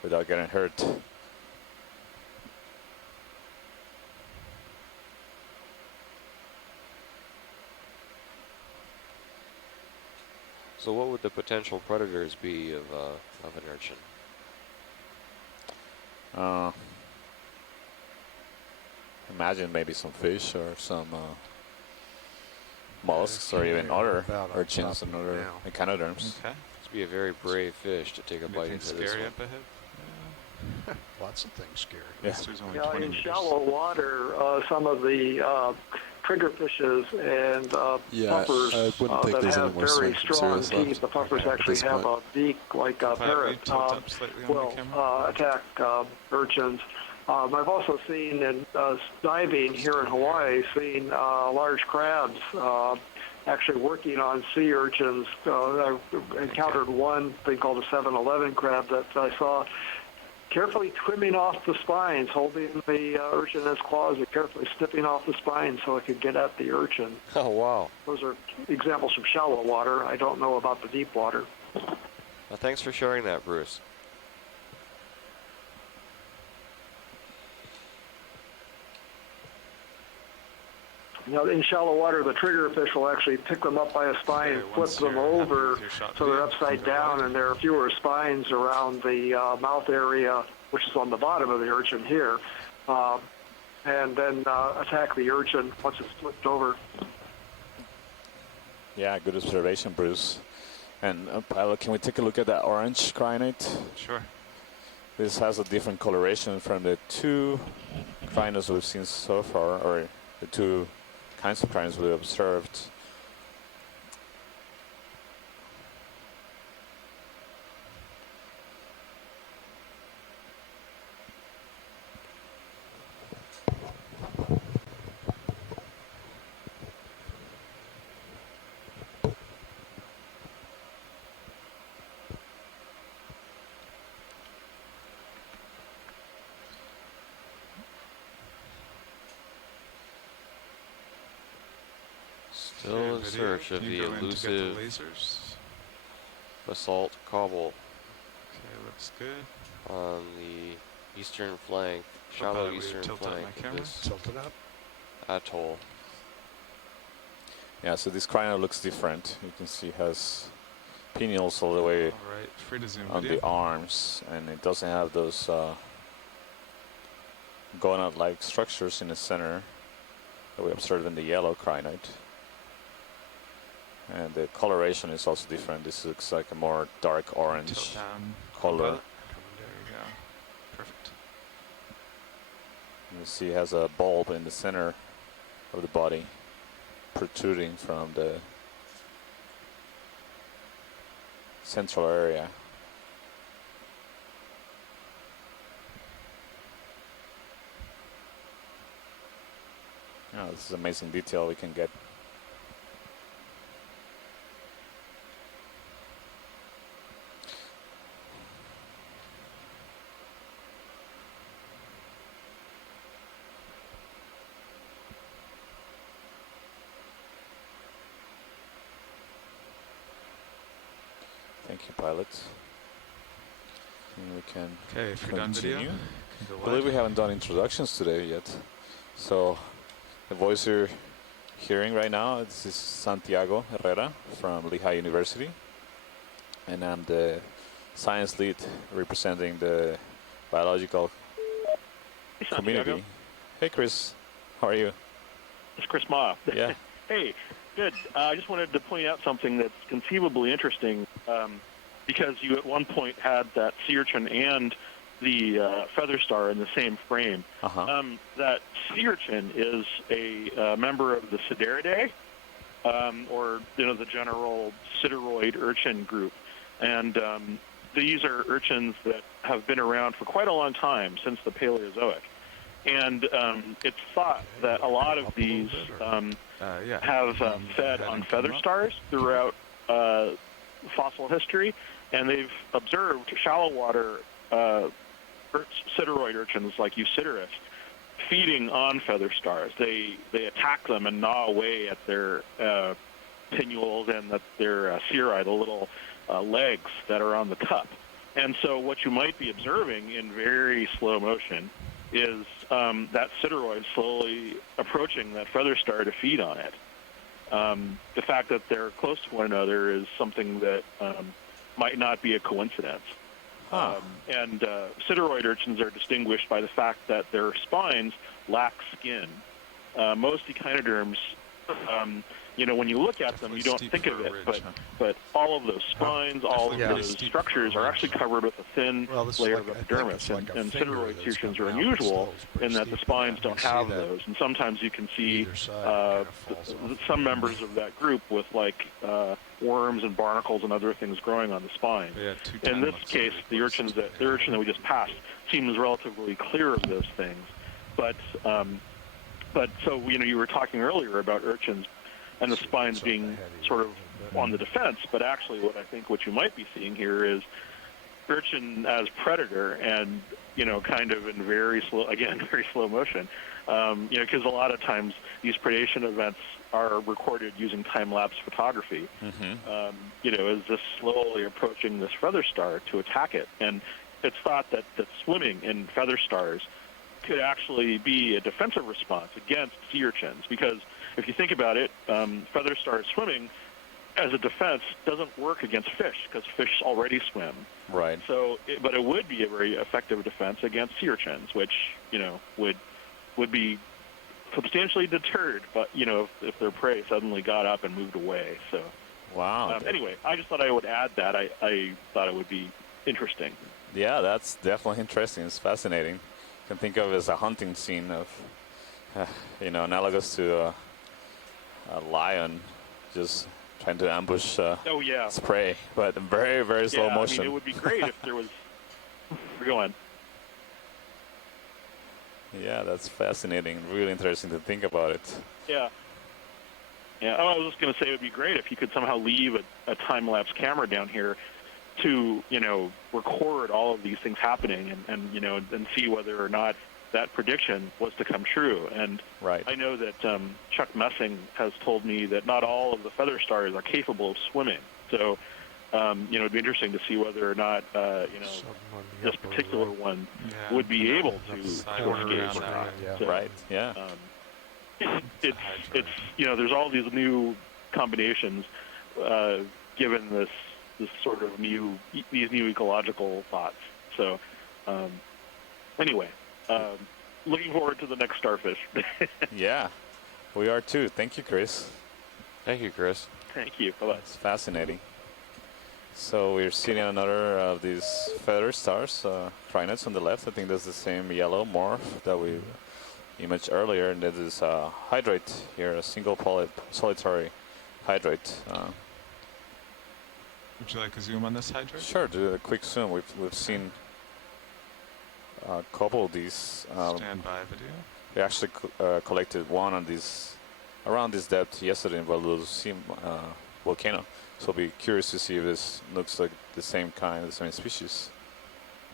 without getting hurt. So what would the potential predators be of an urchin? Imagine maybe some fish or some mollusks or even other About on urchins top and of me other now. echinoderms. Okay. It's be a very brave fish to take a bite Anything into this scary one. up ahead? Lots of things scary. Yeah. There's only Yeah, 20 in meters. shallow water, some of the trigger fishes and Yeah, puffers I wouldn't think that there's any have more very serious strong left teeth, the puffers at actually this have point. a beak like a Quietly parrot, tilt up slightly on the will camera. attack urchins. I've also seen in diving here in Hawaii, seen large crabs actually working on sea urchins. I encountered one thing called a 711 crab that I saw carefully trimming off the spines, holding the urchin in its claws and carefully snipping off the spine so it could get at the urchin. Oh, wow. Those are examples from shallow water. I don't know about the deep water. Well, thanks for sharing that, Bruce. You know, in shallow water, the trigger fish will actually pick them up by a spine and Okay, flip once them you're happy over with your shot so they're video, upside go down ahead. and there are fewer spines around the mouth area, which is on the bottom of the urchin here, and then attack the urchin once it's flipped over. Yeah, good observation, Bruce. And pilot, can we take a look at that orange crinate? Sure. This has a different coloration from the two crinos we've seen so far, or the two kinds of crinos we've observed. Still in search of the elusive lasers. basalt cobble Okay, looks good. on the eastern flank, shallow eastern flank of this Tilt it up. atoll. Yeah, so this Cardinal looks different. You can see it has pinions all the way All right, free to zoom on video. the arms, and it doesn't have those gonad-like structures in the center that we observed in the yellow crinite. And the coloration is also different. This looks like a more dark Tilt orange down. color. There you go. Perfect. You see it has a bulb in the center of the body protruding from the central area. Oh, this is amazing detail we can get. Thank you, pilots. And we can Okay, if you're done video, continue. can go I believe we wide. haven't done introductions today yet. So the voice you're hearing right now, this is Santiago Herrera from Lehigh University. And I'm the science lead representing the biological community. Hey, Chris. How are you? It's Chris Ma. Yeah. Hey, good. I just wanted to point out something that's conceivably interesting because you at one point had that sea urchin and the feather star in the same frame. That sea urchin is a member of the Sideridae, or the general sideroid urchin group, and these are urchins that have been around for quite a long time, since the Paleozoic. And it's thought that a lot of these have fed on feather stars throughout fossil history, and they've observed shallow water sideroid urchins like Eusiderus feeding on feather stars. They attack them and gnaw away at their pinnules and their cirri, the little legs that are on the cup. And so what you might be observing in very slow motion is that sideroid slowly approaching that feather star to feed on it. The fact that they're close to one another is something that might not be a coincidence. And sideroid urchins are distinguished by the fact that their spines lack skin. Most echinoderms, when you look at them, you don't think of it, but all of those spines, all of those structures are actually covered with a thin layer of epidermis. And sideroid sea urchins are unusual in that the spines don't have those. And sometimes you can see some members of that group with worms and barnacles and other things growing on the spine. In this case, the urchin that we just passed seems relatively clear of those things. But so you were talking earlier about urchins and the spines being sort of on the defense, but actually what you might be seeing here is urchin as predator, and kind of in very slow motion, because a lot of times these predation events are recorded using time-lapse photography. Is this slowly approaching this feather star to attack it, and it's thought that swimming in feather stars could actually be a defensive response against sea urchins, because if you think about it, feather star swimming as a defense doesn't work against fish, because fish already swim. Right. So, but it would be a very effective defense against sea urchins, which would be substantially deterred, but if their prey suddenly got up and moved away. So, wow. Anyway, I just thought I would add that. I thought it would be interesting. Yeah, that's definitely interesting. It's fascinating. You can think of it as a hunting scene of, analogous to a lion just trying to ambush its prey, but in very, very slow motion. It would be great if there was... Go on. Yeah, that's fascinating. Really interesting to think about it. Yeah. Yeah, I was just going to say it would be great if you could somehow leave a time-lapse camera down here to, record all of these things happening and see whether or not that prediction was to come true. And Right. I know that Chuck Messing has told me that not all of the feather stars are capable of swimming. So, it'd be interesting to see whether or not, this particular one would be able to escape or not. Yeah. So, Right. Yeah. it's there's all these new combinations given this sort of these new ecological thoughts. So anyway, looking forward to the next starfish. Yeah. We are too. Thank you, Chris. Thank you, Chris. Thank you. Bye-bye. It's fascinating. So we're seeing another of these feather stars, Crinets on the left. I think that's the same yellow morph that we imaged earlier, and this is a hydrate here, a single polyp, solitary hydrate. Would you like a zoom on this hydrate? Sure, do a quick zoom. We've seen a couple of these. Standby video. We actually collected one on this around this depth yesterday in Valdosta volcano. So I'll be curious to see if this looks like the same kind, the same species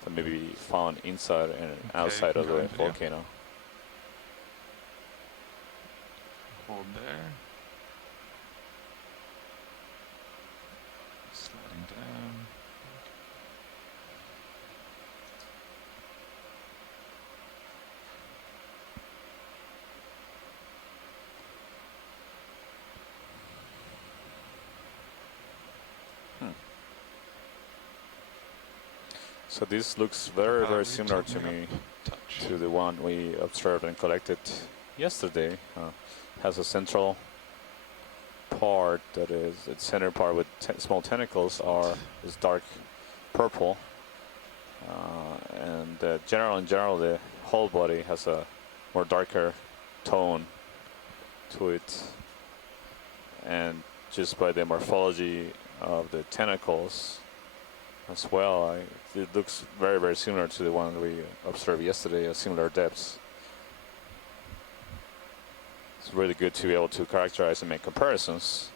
that maybe found inside and outside of the volcano. Hold there. Sliding down. So this looks very, very similar to me, to the one we observed and collected yesterday. Has a central part that is, its center part with small tentacles is dark purple, and in general, the whole body has a more darker tone to it, and just by the morphology of the tentacles as well, it looks very, very similar to the one we observed yesterday at similar depths. It's really good to be able to characterize and make comparisons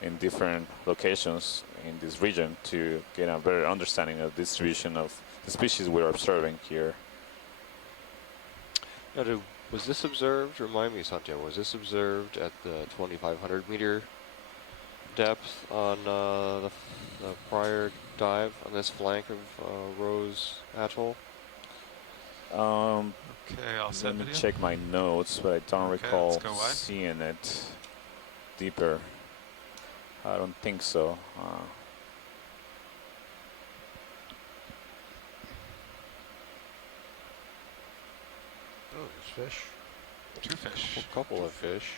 in different locations in this region to get a better understanding of the distribution of the species we're observing here. Now, was this observed, remind me, Santiago, was this observed at the 2,500 meter depth on the prior dive on this flank of Rose Atoll? Okay, I'll set Let me video. check my notes, but I don't recall let's go wide. seeing it deeper. I don't think so. Oh, there's fish. Two fish. A couple of fish.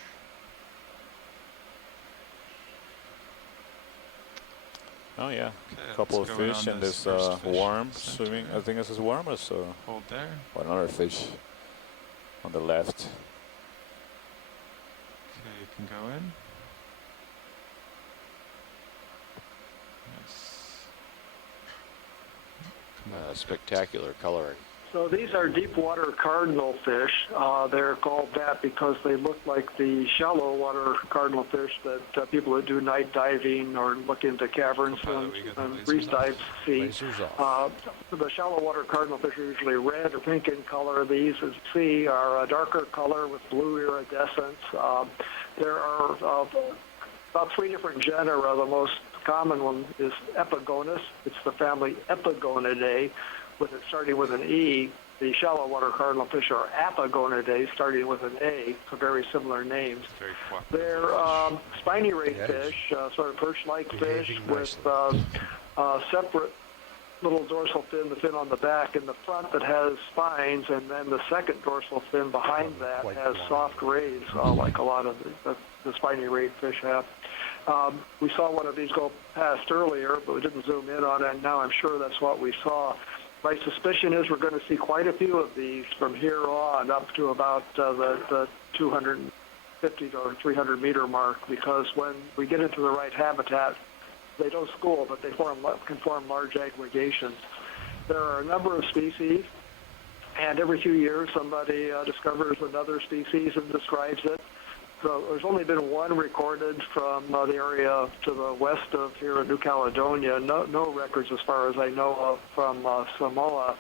Oh yeah, Okay, a couple of let's go in fish on and this this first fish worm center. swimming. I think this is a worm or so. Hold there. Or another fish on the left. Okay, you can go in. Yes. Come on. Spectacular coloring. So these are deep water cardinal fish. They're called that because they look like the shallow water cardinal fish that people that do night diving or look into caverns and freeze dives see. The shallow water cardinal fish are usually red or pink in color. These, as you see, are a darker color with blue iridescence. There are about 3 different genera. The most common one is Epigonus. It's the family Epigonidae, with it starting with an E. The shallow water cardinal fish are Apigonidae, starting with an A, so very similar names. Very They're spiny rayed fish, sort of perch-like fish with separate little dorsal fin, the fin on the back in the front that has spines, and then the second dorsal fin behind that has soft rays, like a lot of the spiny rayed fish have. We saw one of these go past earlier, but we didn't zoom in on it, and now I'm sure that's what we saw. My suspicion is we're going to see quite a few of these from here on up to about the 250 or 300 meter mark, because when we get into the right habitat, they don't school, but they can form large aggregations. There are a number of species, and every few years somebody discovers another species and describes it. So there's only been one recorded from the area to the west of here in New Caledonia. No records, as far as I know of, from Samoa.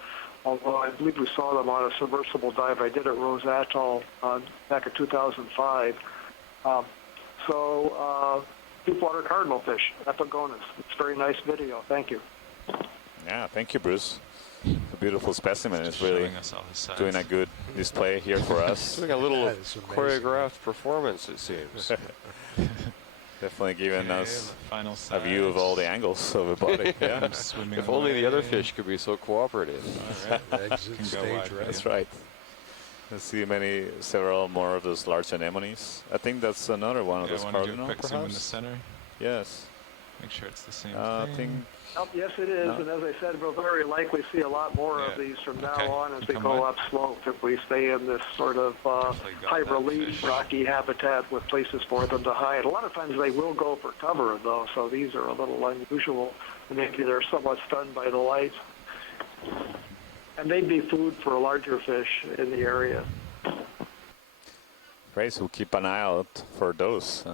although I believe we saw them on a submersible dive I did at Rose Atoll back in 2005. Deepwater cardinal fish, Epigonus. It's a very nice video. Thank you. Yeah, thank you, Bruce. A beautiful specimen. It's really doing a good display here for us. Doing a little choreographed performance, it seems. Definitely giving us a view of all the angles of the body. Yeah. If only the other fish could be so cooperative. All right. Exit stage right. That's right. Let's see several more of those large anemones. I think that's another one of those Cardinal, quick zoom in the perhaps? center. Yes. Make sure it's the same I thing. think Yes, it is, and as I said, we'll very likely see a lot more of these from now on as we go upslope if we stay in this sort of high relief, rocky habitat with places for them to hide. A lot of times they will go for cover, though, so these are a little unusual. Maybe they're somewhat stunned by the lights. And they'd be food for larger fish in the area. great, so we'll keep an eye out for those.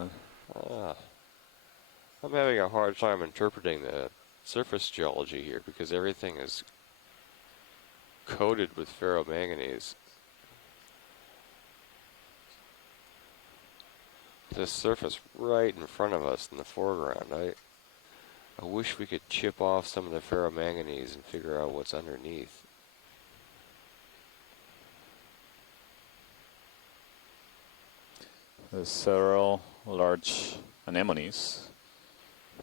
I'm having a hard time interpreting the surface geology here because everything is coated with ferromanganese. This surface right in front of us in the foreground, I wish we could chip off some of the ferromanganese and figure out what's underneath. There's several large anemones.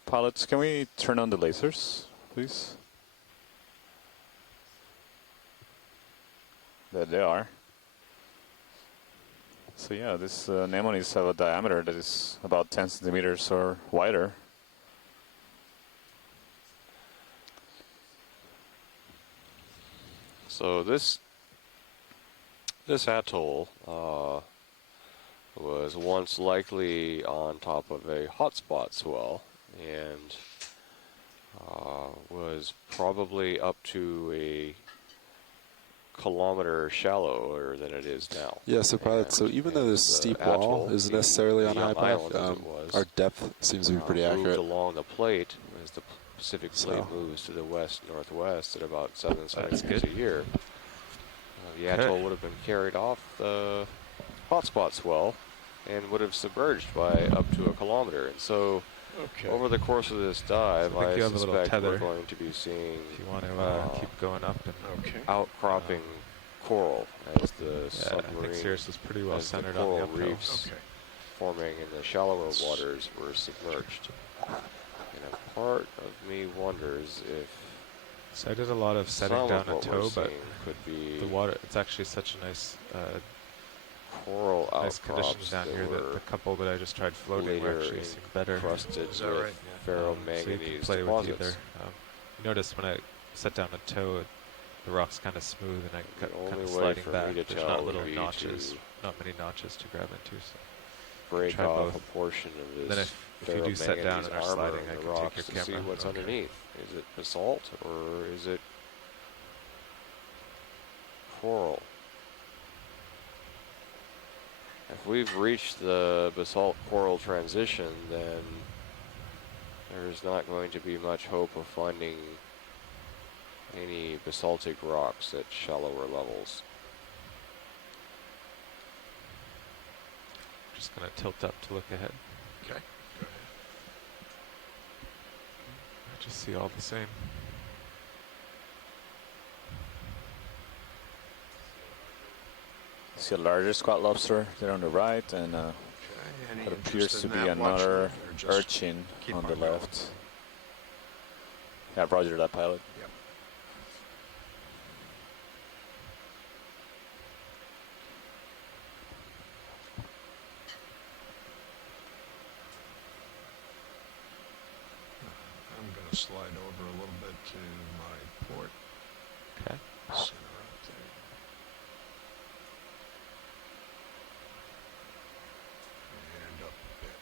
Pilots, can we turn on the lasers, please? There they are. So yeah, these anemones have a diameter that is about 10 centimeters or wider. So this atoll was once likely on top of a hotspot swell and was probably up to a kilometer shallower than it is now. Yeah, so pilot, so even though this steep wall isn't necessarily on high path, our depth seems to be pretty accurate. Moved along the plate as the Pacific plate moves to the west-northwest at about 7 centimeters a year. The atoll would have been carried off the hotspot swell and would have submerged by up to a kilometer. And so over the course of this dive, I suspect we're going to be seeing if you want to keep going up and outcropping coral as the submarine, I think Cirrus is pretty well centered on coral the uphill. reefs forming in the shallower waters were submerged. And a part of me wonders if so I did a lot of setting down a toe, but could be the water, it's actually such a nice coral nice conditions down here that the couple that I just tried floating were actually seem better. Crusted with ferromanganese so you can play deposits. with either. You notice when I set down a toe, the rock's kind of smooth and I kind of sliding back. There's not little notches, not many notches to grab into. So break off a portion of this. Then if you do set down and are sliding, I can take your see camera. what's underneath. Is it basalt or is it coral? If we've reached the basalt coral transition, then there's not going to be much hope of finding any basaltic rocks at shallower levels. Just going to tilt up to look ahead. Okay, go ahead. I just see all the same. See a larger squat lobster there on the right, and what appears to be another urchin on the left. Yeah, roger that, pilot. Yep. I'm going to slide over a little bit to my port. Okay. Center up there. And up a bit.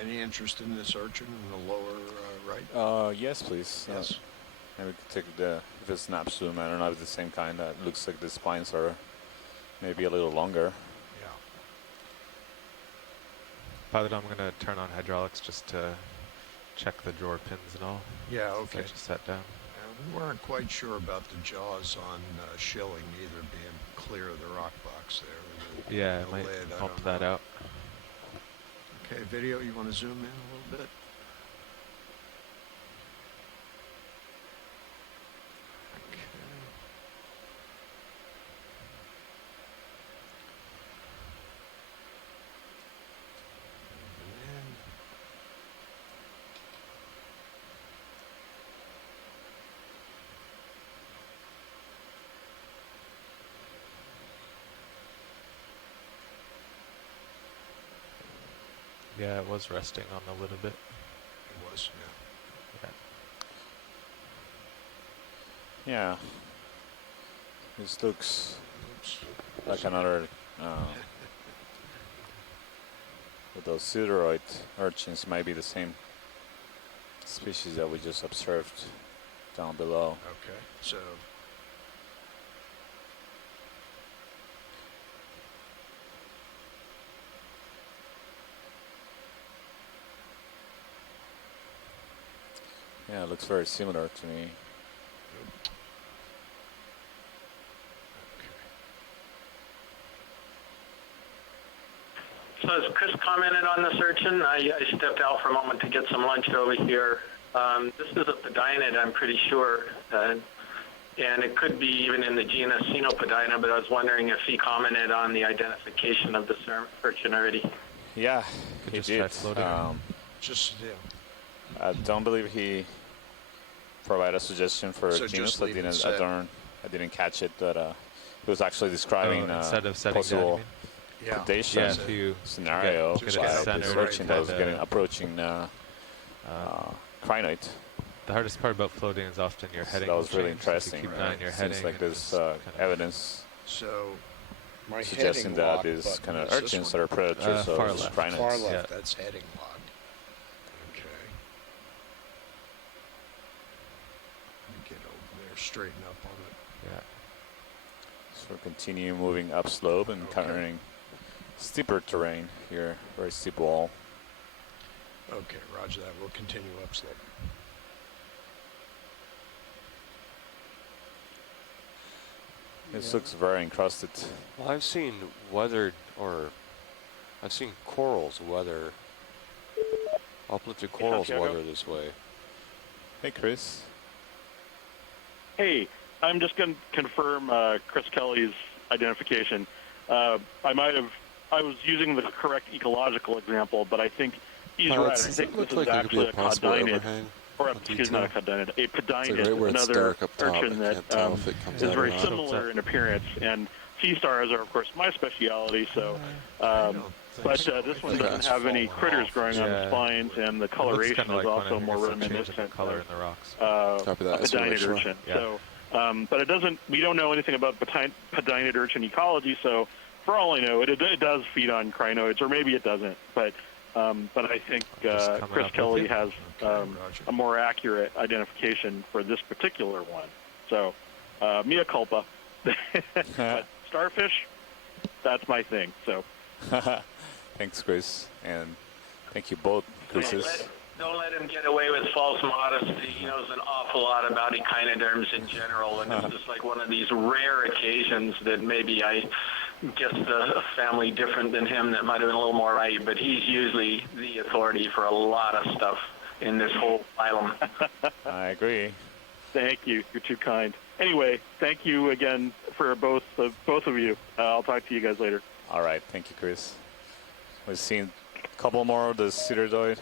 Any interest in this urchin in the lower right? Yes, please. Yes. Maybe we could take the snap zoom. I don't know if it's the same kind. That looks like the spines are maybe a little longer. Yeah. Pilot, I'm going to turn on hydraulics just to check the drawer pins and all. Yeah, okay. I just sat down. We weren't quite sure about the jaws on shilling either, being clear of the rock box there. Yeah, I might bump that out. Okay, video, you want to zoom in a little bit? Yeah, it was resting on a little bit. It was, yeah. Yeah. This looks like another with those pseudoid urchins might be the same species that we just observed down below. Okay, so yeah, it looks very similar to me. So as Chris commented on this urchin, I stepped out for a moment to get some lunch over here. This is a pedinid, I'm pretty sure, and it could be even in the genus Cynopodina, but I was wondering if he commented on the identification of this urchin already. Yeah, he did. Just, yeah. I don't believe he provided a suggestion for a genus. I didn't catch it, but he was actually describing instead of setting possible down, predation scenario by this urchin that was approaching crinoid. The hardest part about floating is often your heading. So that was really interesting. Keep an eye on your heading. Seems like there's evidence so my suggesting that these kind of urchins are predators of crinoids. Far left, that's heading lock. Okay. Get over there, straighten up on it. Yeah. So continue moving upslope and encountering steeper terrain here, very steep wall. Okay, roger that. We'll continue upslope. This looks very encrusted. Well, I've seen corals weather, uplifted corals weather this way. Hey, Chris. Hey, I'm just going to confirm Chris Kelly's identification. I was using the correct ecological example, but I think he's right. I think this is actually a cardinid. Or, excuse me, not a cardinid, a pedinid, another urchin that is very similar in appearance. And sea stars are, of course, my specialty. So, but this one doesn't have any critters growing on the spines, and the coloration is also more reminiscent color in the rocks. A pedinid urchin. Yeah. So, but it doesn't. We don't know anything about pedinid urchin ecology. So, for all I know, it does feed on crinoids, or maybe it doesn't. But I think Chris Kelly has a more accurate identification for this particular one. So, mea culpa. But starfish, that's my thing. So, thanks, Chris, and thank you both, Chris's. Don't let him get away with false modesty. He knows an awful lot about echinoderms in general, and it's just like one of these rare occasions that maybe I guessed a family different than him that might have been a little more right, but he's usually the authority for a lot of stuff in this whole phylum. I agree. Thank you. You're too kind. Anyway, thank you again for both of you. I'll talk to you guys later. All right. Thank you, Chris. We've seen a couple more of the pseudoid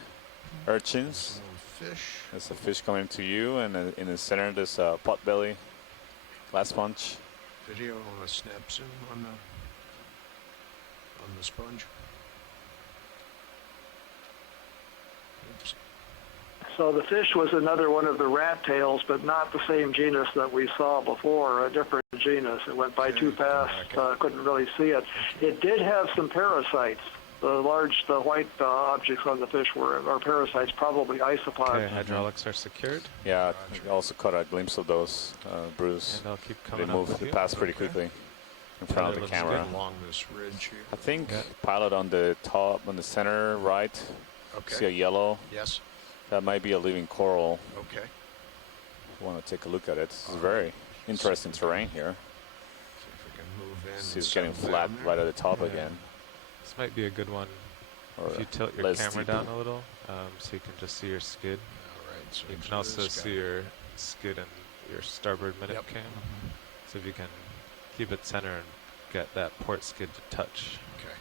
urchins. Fish. There's a fish coming to you, and in the center there's a potbelly glass sponge. Video on a snap zoom on the sponge. Oops. So the fish was another one of the rat tails, but not the same genus that we saw before, a different genus. It went by too fast, couldn't really see it. It did have some parasites the white objects on the fish are parasites, probably isopods. Okay, hydraulics are secured. Yeah, I also caught a glimpse of those, Bruce. And I'll keep coming They up moved with the you. pass pretty quickly in front of the looks camera. good. Along this ridge here. I think pilot on the top, on the center right. Okay. See a yellow? Yes. That might be a living coral. Okay. I want to take a look at it. This is very interesting terrain here. See if we can move in. See, it's getting flat right at the top again. This might be a good one. Or if you tilt your camera down a little, so you can just see your skid. All right. So you can also see your skid and your starboard minute cam. So if you can keep it center and get that port skid to touch. Okay.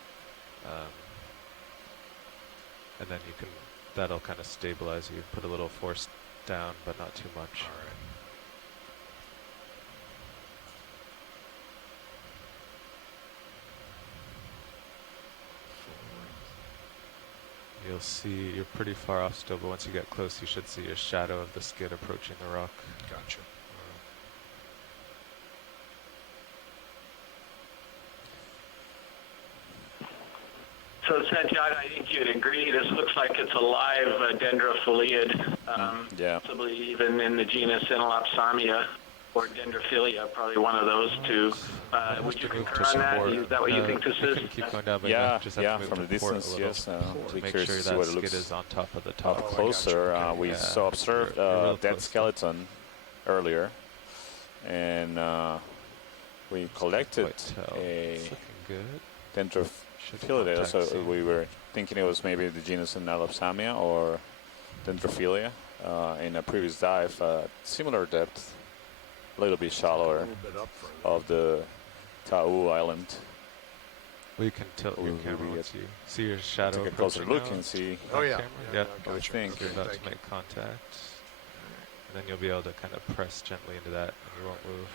And then you can, that'll kind of stabilize you. Put a little force down, but not too much. All right. You'll see you're pretty far off still, but once you get close, you should see your shadow of the skid approaching the rock. Gotcha. So, Santiago, I think you'd agree this looks like it's a live dendrophiliid, possibly even in the genus Antomasus or dendrophilia, probably one of those two. Would you concur on that? Is that what you think this is? Keep going down, but yeah, just have to move from the port distance, a little yes. to Be make curious sure to see that what it skid looks is on top of the top. up closer. We saw observed dead skeleton earlier, and we collected a dendrophilidae. So we were thinking it was maybe the genus Antomasus or dendrophilia in a previous dive. Similar depth, a little bit shallower of the Tau Island. We can tilt your camera once you see your shadow. Take a closer look and see. Oh yeah. Yeah. What do you think? You're about to make contact, and then you'll be able to kind of press gently into that, and you won't move.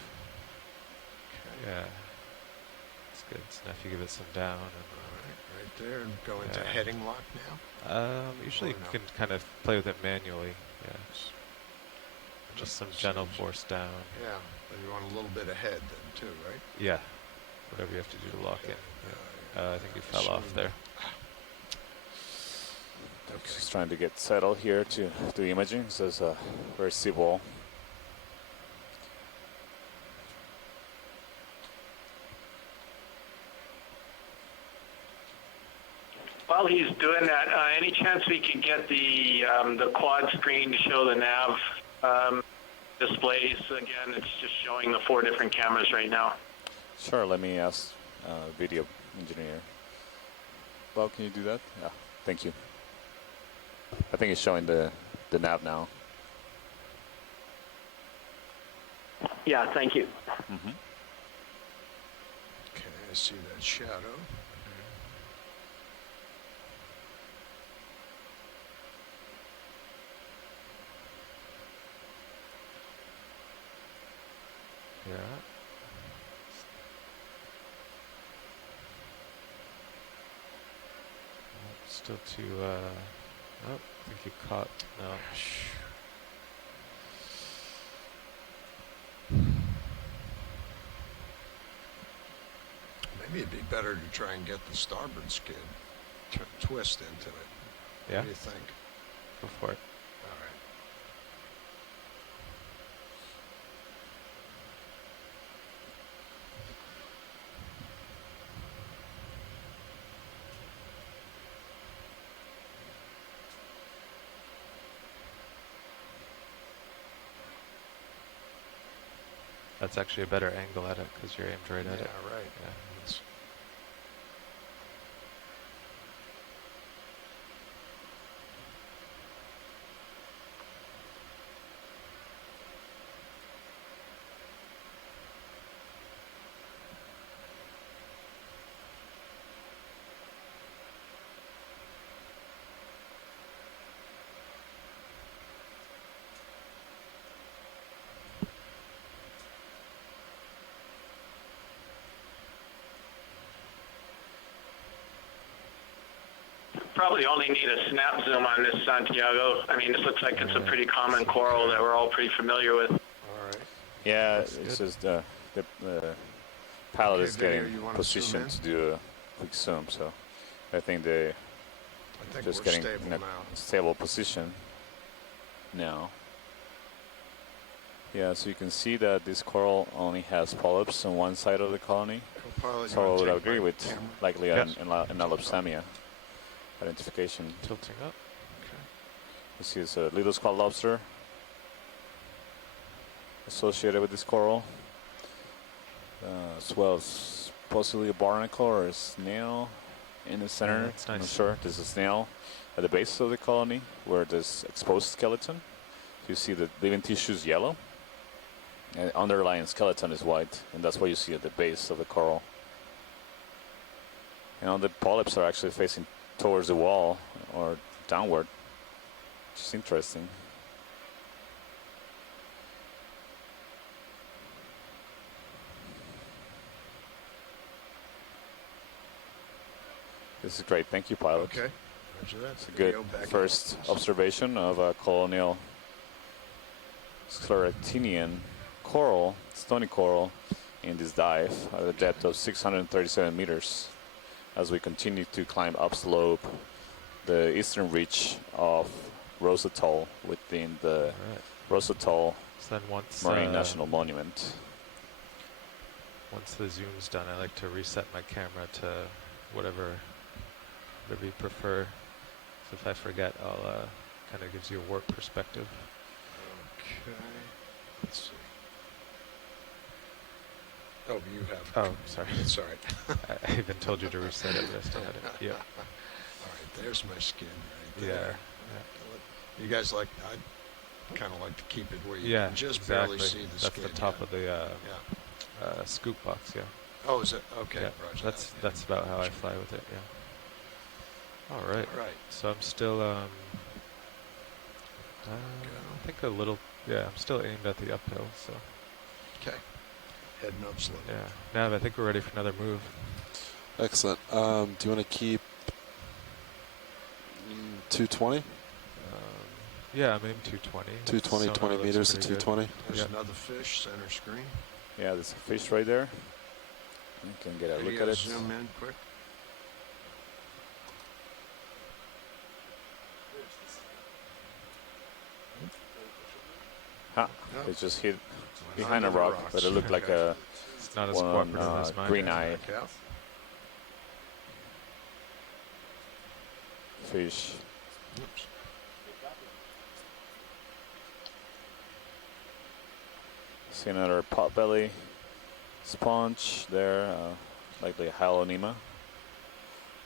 Yeah. It's good. So now if you give it some down. And right there, and go into heading lock now? Usually you can kind of play with it manually. Yeah. Just some gentle force down. Yeah, but you want a little bit ahead then too, right? Yeah. Whatever you have to do to lock in. I think you fell off there. Just trying to get settled here to do imaging. So it's a very steep wall. While he's doing that, any chance we could get the quad screen to show the nav displays? Again, it's just showing the 4 different cameras right now. Sure, let me ask video engineer. Bob, can you do that? Yeah, thank you. I think it's showing the nav now. Yeah, thank you. Mm-hmm. Okay, I see that shadow. Yeah. Still too, oh, I think you caught, no. Maybe it'd be better to try and get the starboard skid, twist into it. Yeah? What do you think? Go for it. All right. That's actually a better angle at it because you're aimed right at it. Yeah, right. Yeah. Probably only need a snap zoom on this, Santiago. I mean, this looks like it's a pretty common coral that we're all pretty familiar with. All right. Yeah, it's just the pilot is getting you wanna positioned to zoom do a quick zoom, so I think they just we're getting stable in a now. stable position now. Yeah, so you can see that this coral only has polyps on one side of the colony. Co-pilot, So I would agree with likely Yes. an Alopsamia identification. Tilting up. You see it's a little squat lobster associated with this coral, as well as possibly a barnacle or a snail in the center. that's I'm not nice. sure. There's a snail at the base of the colony where there's exposed skeleton. You see the living tissue is yellow, and the underlying skeleton is white, and that's what you see at the base of the coral. And all the polyps are actually facing towards the wall or downward, which is interesting. This is great. Thank you, pilot. Okay. Roger that. It's a good first observation of a colonial scleractinian coral, stony coral, in this dive at a depth of 637 meters as we continue to climb upslope the eastern reach of Rose Atoll within the Rose Atoll So then once Marine National Monument. once the zoom's done, I like to reset my camera to whatever you prefer. So if I forget, I'll kind of gives you a warp perspective. Okay. Let's see. Oh, you have. Oh, sorry. It's all right. I even told you to reset it, but I still had it. Yeah. All right, there's my skin right Yeah. there. You guys like, I kind of like to keep it where you Yeah, can just exactly. barely see the That's skin. the top yeah. of the scoop box. Yeah. Oh, is it? Okay, Yeah. roger That's about how I fly with it. Yeah. All right. All right. So I'm still I think a little. Yeah, I'm still aimed at the uphill. So. Okay. Heading up slow. Yeah. Nav, I think we're ready for another move. Excellent. Do you want to keep 220? Yeah, I'm in 220. 220, 20 meters at 220. There's another fish, center screen. Yeah, there's a fish right there. You can get a look at it. Zoom in quick. Ha! It just hit behind a rock, but it looked like a It's not as cooperative as mine. green eye fish. Oops. See another potbelly sponge there, likely a Hyalonema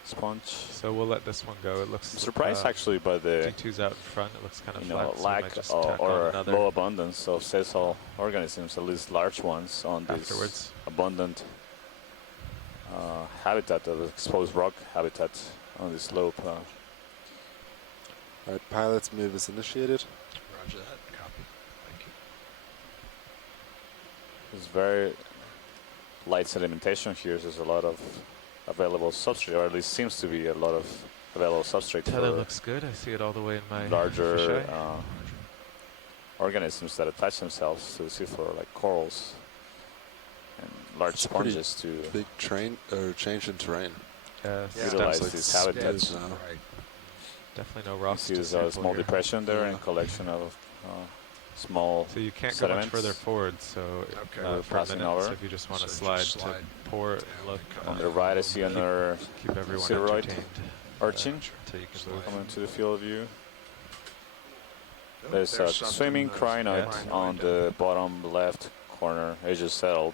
sponge. So we'll let this one go. It looks. I'm surprised actually by the G2's out in front. It looks kind of flat. So I lack might just tack on or another low abundance of sessile organisms, at least large ones, on this afterwards. abundant habitat of exposed rock habitat on this slope. All right, pilot's move is initiated. Roger that. Copy. Thank you. It's very light sedimentation here. There's a lot of available substrate, or at least seems to be a lot of available substrate Tether for looks good. I see it all the way in my larger fisheye. organisms that attach themselves to the seafloor, like corals and large It's a pretty sponges to big change in terrain. utilize Like these habitats. smooth now. Right. Definitely no rocks. See, to there's a sample small here. depression there Yeah. and collection of small So you can't go sediments. much further forward. So Okay. We're for a passing minute. over. So if you just want to So slide, just slide to pour it and look, On the right, I see another keep everyone Sideroid entertained. urchin Until you can move. coming to the field of view. Oh, There's a something, swimming crinoid yeah. on the bottom left corner. It just settled.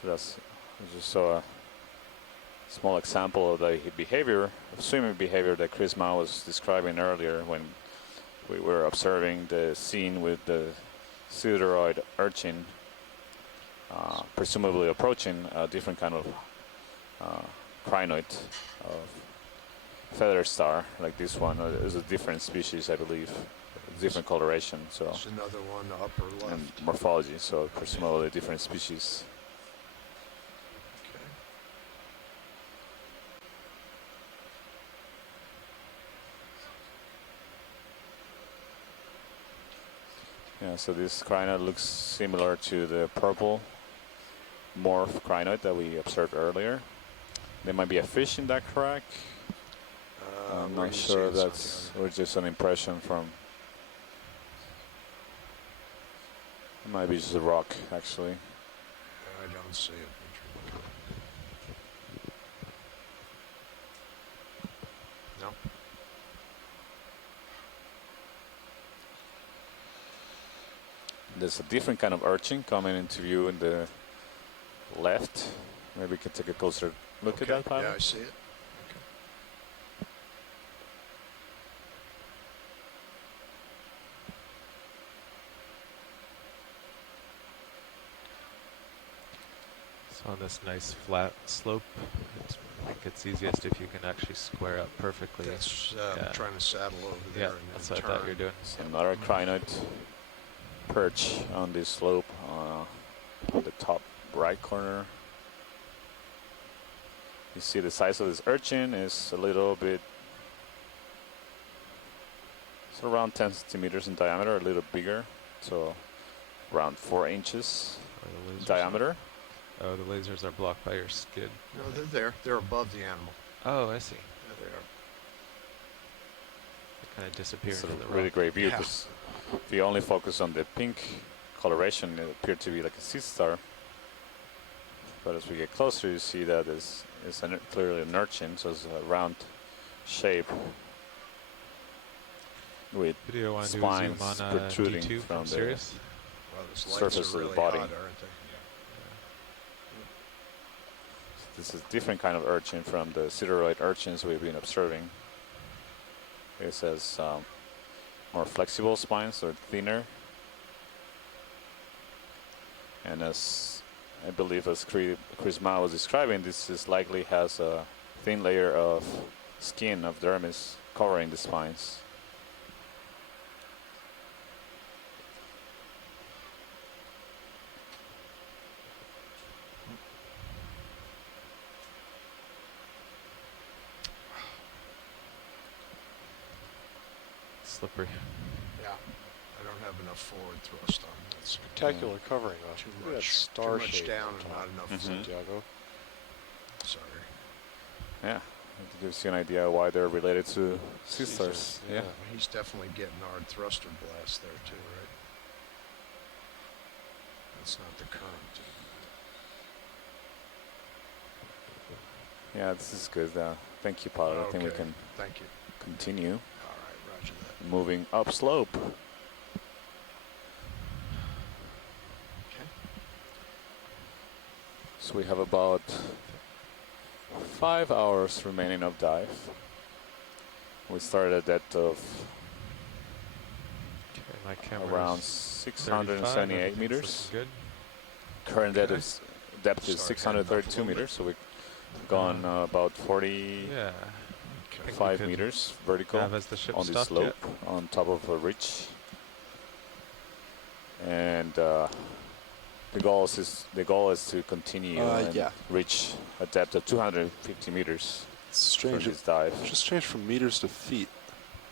So that's just so a small example of the behavior, of swimming behavior that Chris Ma was describing earlier when we were observing the scene with the Sideroid urchin, presumably approaching a different kind of crinoid of feather star, like this one. It's a different species, I believe, different coloration, so There's another one upper left. and morphology, so presumably a different species. Okay. Yeah, so this crinoid looks similar to the purple morph crinoid that we observed earlier. There might be a fish in that crack. I'm not sure if that's or just an impression from. It might be just a rock, actually. I don't see it. No. There's a different kind of urchin coming into view in the left. Maybe we can take a closer look at that, pilot. Yeah, I see it. So on this nice flat slope, I think it's easiest if you can actually square up perfectly. That's trying to saddle over there. Yeah, and that's then what I thought you were doing. So another crinoid perch on this slope on the top right corner. You see the size of this urchin is a little bit, it's around 10 centimeters in diameter, a little bigger, so around 4 inches diameter. Oh, the lasers are blocked by your skid. No, they're there. They're above the animal. Oh, I see. Yeah, they are. They kind of disappear It's into a the really rock. great view because if you only focus on the pink coloration, it appeared to be like a sea star. But as we get closer, you see that it's clearly an urchin, so it's a round shape with Video on spines zoom on protruding D2 from the Sirius. Well, those lights surface are of really the body. hot, aren't they? This is a different kind of urchin from the sideroid urchins we've been observing. It has more flexible spines, or thinner. And as I believe as Chris Mao was describing, this is likely has a thin layer of skin of dermis covering the spines. Slippery. Yeah. I don't have enough forward thrust on that. Spectacular covering. Too much, star too much shape down on and top. not enough Santiago. Sorry. Yeah, it gives you an idea why they're related to sea stars. Yeah. He's definitely getting hard thruster blast there too, right? That's not the current. Yeah, this is good. Thank you, Paul. I think we Okay. can Thank you. continue All right, roger that. moving upslope. Okay. So we have about 5 hours remaining of dive. We started at depth of My camera around is 678 meters. Good. Current depth is 632 meters, so we've gone about 45 Yeah. I think we could meters vertical have as the ship on this stopped slope on top of a ridge. And the goal is to continue and reach a depth of 250 meters. It's strange. For this dive. It's just strange from meters to feet.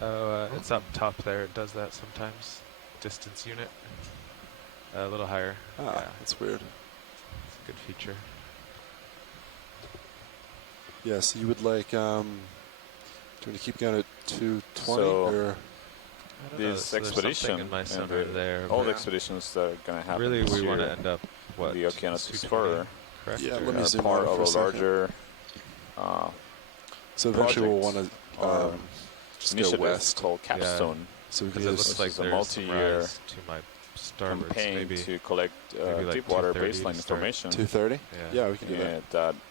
Oh, it's up top there. It does that sometimes. Distance unit. A little higher. Ah, Yeah, that's weird. it's a good feature. Yeah, so you would like, do you want to keep going at 220 So- or? I don't know, This so there's expedition something in my and center there. all but the expeditions that are going to happen really, this we want to year, end up what? the Okeanos 220, Explorer, correct? Yeah, Or- let me are zoom part out of for a a second. larger So eventually we'll want project to or just go initiative west. called Capstone. So we can Because it either looks like is a there's some multi-year rise to my starboards, campaign maybe. to collect maybe like deep water 230 baseline to start. information. 230? Yeah. Yeah, we can do that. And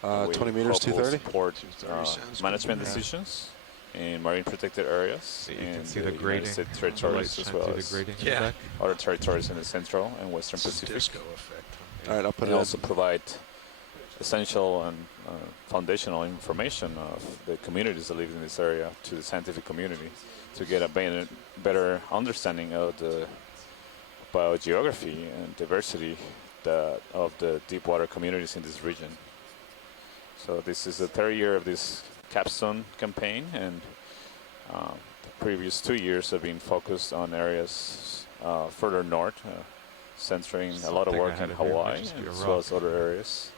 that we 20 meters, hope will 230? support 230 sounds good. management Yeah. decisions in marine protected areas So you can in see the the United grading. States The territories lights as shine well through as the grading in Yeah. the back. other territories in the Central and Western It's a Pacific. disco effect. All right, I'll put And it also provide essential and foundational information of the communities that live in this area to the scientific community to get a better understanding of the biogeography and diversity of the deep water communities in this region. So this is the third year of this capstone campaign, and the previous 2 years have been focused on areas further north, centering a lot of work in Hawaii as well as other areas.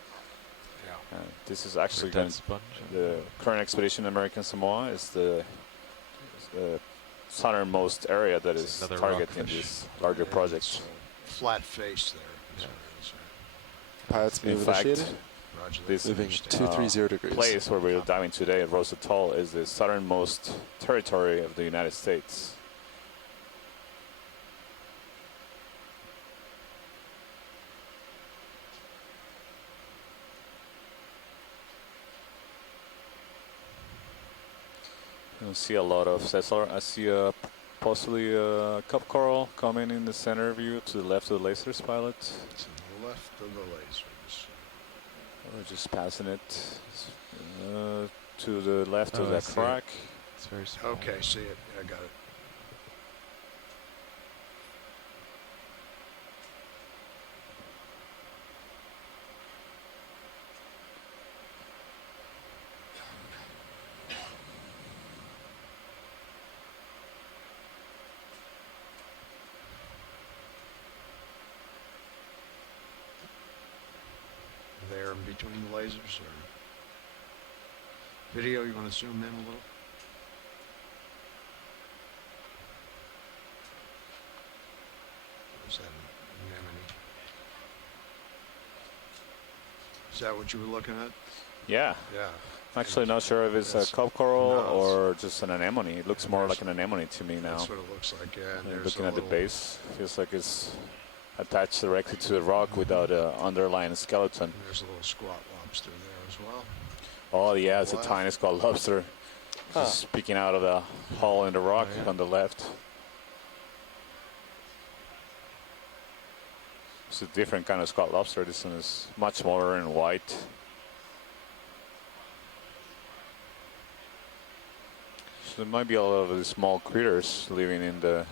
This is actually the current expedition in American Samoa is the southernmost area that is targeting this larger project. Flat face there. Pilots In move fact, initiated. this Moving 230 degrees. place where we're diving today at Rose Atoll is the southernmost territory of the United States. You see a lot of Cesar. I see possibly a cup coral coming in the center view to the left of the lasers, pilot. To the left of the lasers. We're just passing it to the left of that crack. It's very small. Okay, see it. I got it. There in between the lasers, or video? You want to zoom in a little? Is that anemone? Is that what you were looking at? Yeah. Yeah. I'm actually not sure if it's a cup coral or just an anemone. It looks more like an anemone to me now. That's what it looks like, yeah. And there's looking at the base, feels like it's attached directly to the rock without an underlying skeleton. And there's a little squat lobster there as well. Oh yeah, it's a tiny squat lobster. Just peeking out of the hole in the rock on the left. It's a different kind of squat lobster. This one is much smaller and white. So there might be a lot of the small critters living in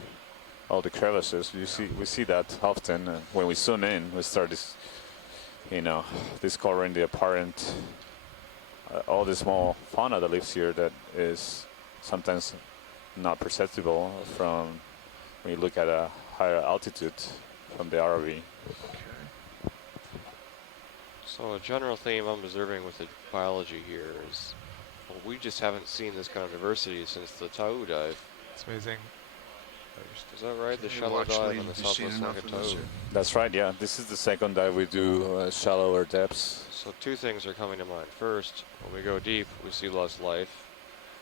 all the crevices. We see that often when we zoom in. We start discovering the apparent all the small fauna that lives here that is sometimes not perceptible from when you look at a higher altitude from the ROV. So a general theme I'm observing with the biology here is, well, we just haven't seen this kind of diversity since the Tau dive. It's amazing. Is that right? The shallow dive on the southwest Tau. That's right, yeah. This is the second dive we do shallower depths. So two things are coming to mind. First, when we go deep, we see less life.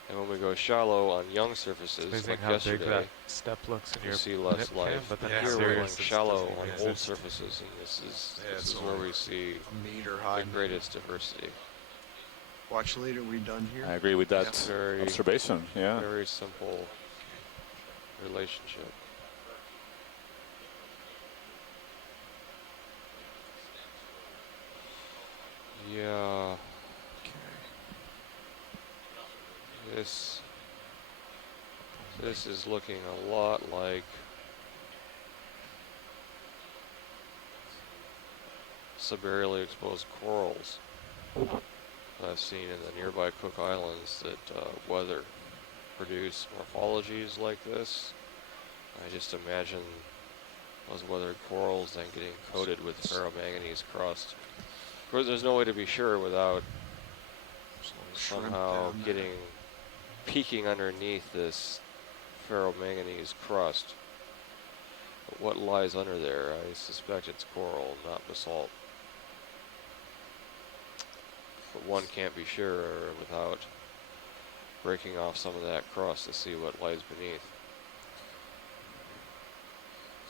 And when we go shallow on young surfaces, It's amazing like how yesterday, big that step looks in we your see less nip cam, life. but then Here we're going seriously, shallow it doesn't on even old exist. surfaces, and this is it's where only we see a meter high. the greatest diversity. Watch leader, we done here? I agree with that Very, observation, yeah. very simple relationship. Yeah. This is looking a lot like subaerially exposed corals that I've seen in the nearby Cook Islands that weather produce morphologies like this. I just imagine those weathered corals then getting coated with ferromanganese crust. Of course, there's no way to be sure without somehow peeking underneath this ferromanganese crust. But what lies under there? I suspect it's coral, not basalt. But one can't be sure without breaking off some of that crust to see what lies beneath.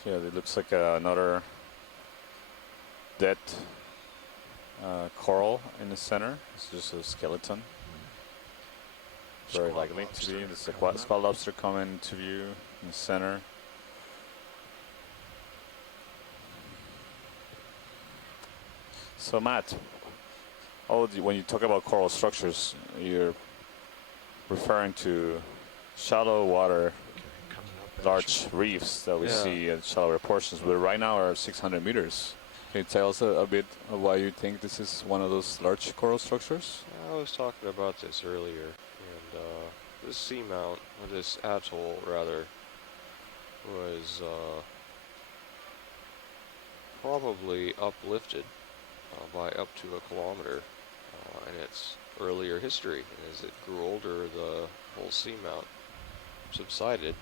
Yeah, it looks like another dead coral in the center. It's just a skeleton. Very likely to be. There's a squat lobster coming to view in the center. So Matt, when you talk about coral structures, you're referring to shallow water, large reefs that we see at shallower portions, but right now are 600 meters. Can you tell us a bit of why you think this is one of those large coral structures? I was talking about this earlier, and this seamount, or this atoll rather, was probably uplifted by up to a kilometer in its earlier history. And as it grew older, the whole seamount subsided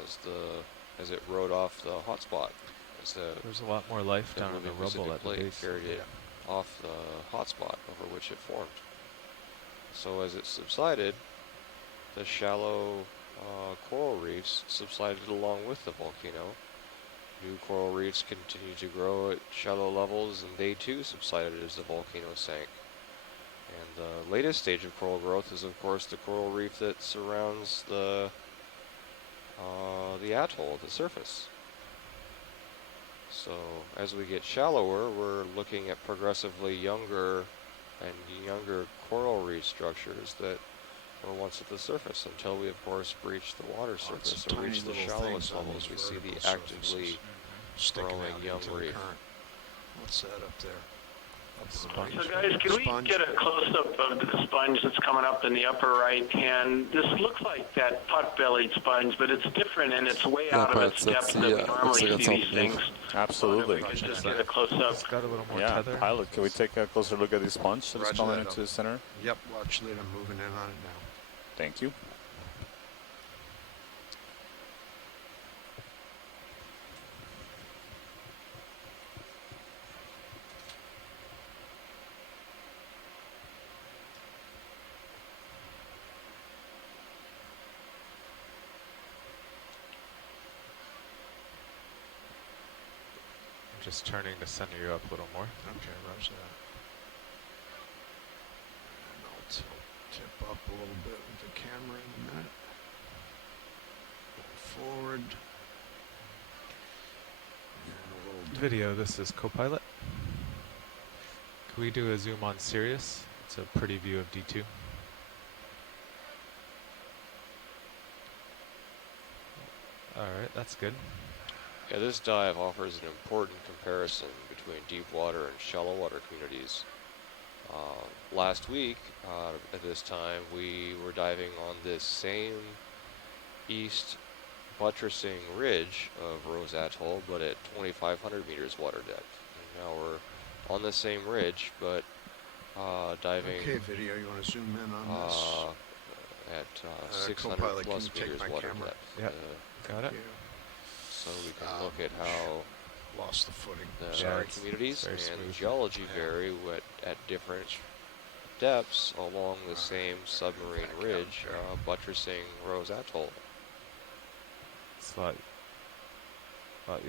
as it rode off the hotspot. There's a lot more life down in the rubble at the base. Carried it off the hotspot over which it formed. So as it subsided, the shallow coral reefs subsided along with the volcano. New coral reefs continued to grow at shallow levels, and they too subsided as the volcano sank. And the latest stage of coral growth is, of course, the coral reef that surrounds the atoll, the surface. So as we get shallower, we're looking at progressively younger coral reef structures that were once at the surface, until we, of course, breach the water surface or reach the shallowest levels. We see the actively growing young reef. What's that up there? So guys, can we get a close-up of the sponge that's coming up in the upper right hand? This looks like that pot-bellied sponge, but it's different and it's way out of its depth that we normally see these things. Absolutely. Just get a close-up. It's got a little more Yeah, tether. pilot, can we take a closer look at this sponge that's coming into the center? Yep, watch lead. I'm moving in on it now. Thank you. Just turning to center you up a little more. Okay, roger that. And I'll tip up a little bit with the camera in a minute. Go forward. And a little Video, this is Copilot. Can we do a zoom on Sirius? It's a pretty view of D2. Alright, that's good. Yeah, this dive offers an important comparison between deep water and shallow water communities. Last week, at this time, we were diving on this same east buttressing ridge of Rose Atoll, but at 2,500 meters water depth. And now we're on the same ridge, but diving. Okay, video, you want to zoom in on this? At 600 Copilot, plus can you take meters my water camera? depth. Yeah, got it. So we can look at how lost the footing. The communities and geology vary at different depths along the same submarine ridge buttressing Rose Atoll. It's a lot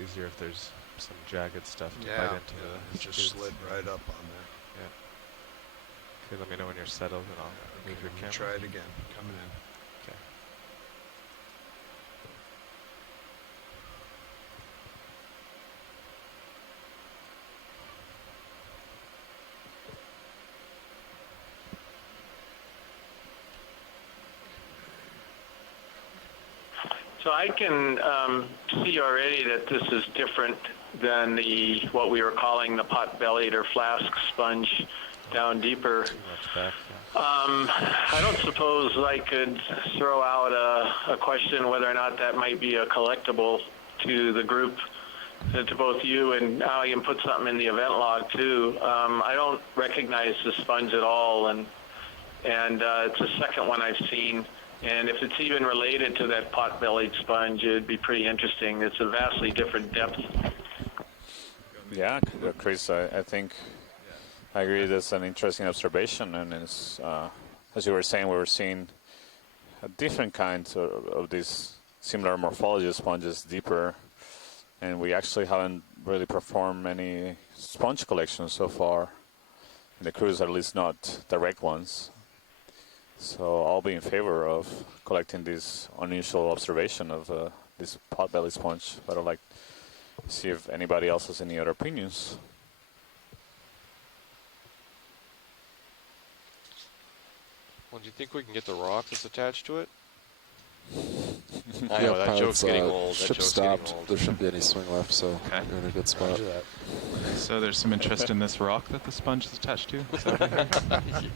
easier if there's some jagged stuff to bite into the it just slid right up on there. Yeah. Okay, let me know when you're settled and I'll move your camera. Try it again. Coming in. Okay. So I can see already that this is different than what we were calling the pot-bellied or flask sponge down deeper. I don't suppose I could throw out a question whether or not that might be a collectible to the group, to both you and Ali, and put something in the event log too. I don't recognize the sponge at all, and it's the second one I've seen. And if it's even related to that pot-bellied sponge, it'd be pretty interesting. It's a vastly different depth. Yeah, Chris, I think I agree that's an interesting observation. And it's, as you were saying, we were seeing a different kinds of these similar morphology sponges deeper. And we actually haven't really performed any sponge collections so far in the cruise, at least not direct ones. So I'll be in favor of collecting this unusual observation of this pot-bellied sponge, but I'd like to see if anybody else has any other opinions. Well, do you think we can get the rock that's attached to it? I know, that joke's getting old. Ship stopped. There shouldn't be any swing left, so you're in a good spot. So there's some interest in this rock that the sponge is attached to? Is that what I hear?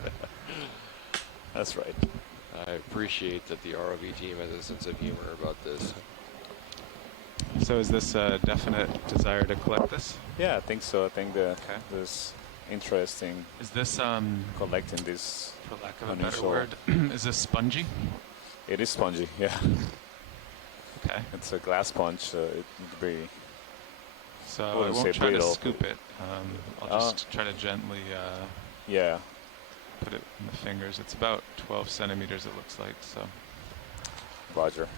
That's right. I appreciate that the ROV team has a sense of humor about this. So is this a definite desire to collect this? Yeah, I think so. I think that there's interesting. Is this collecting this? For lack of a better word, is this spongy? It is spongy. Yeah. Okay. It's a glass sponge. It would be. So I won't try to scoop it. I'll just try to gently. Yeah. Put it in the fingers. It's about 12 centimeters. It looks like so. Roger.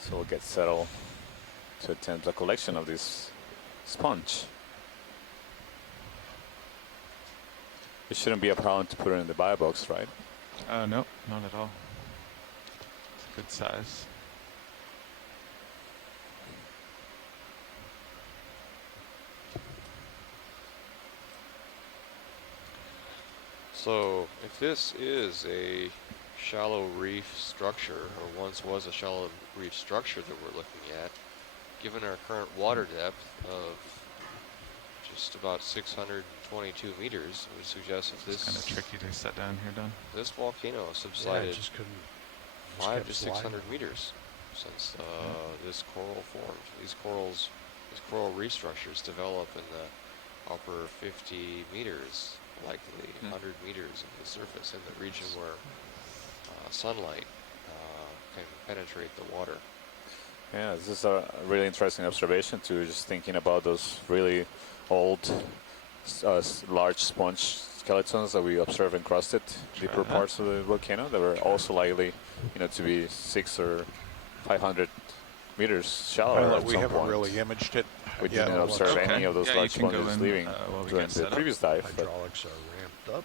So we'll get settled to attempt a collection of this sponge. It shouldn't be a problem to put it in the bio box, right? No, not at all. It's a good size. So, if this is a shallow reef structure, or once was a shallow reef structure that we're looking at, given our current water depth of just about 622 meters, it would suggest that this... It's kind of tricky to set down here, Don. This volcano subsided just couldn't, 5 to 600 meters since this coral formed. These coral reef structures develop in the upper 50 meters, likely 100 meters of the surface in the region where sunlight can penetrate the water. Yeah, this is a really interesting observation too, just thinking about those really old large sponge skeletons that we observe encrusted deeper parts of the volcano that were also likely, to be 600 or 500 meters shallower. We haven't really imaged it. We didn't observe any of those large sponges leaving during the previous dive. Hydraulics are ramped up.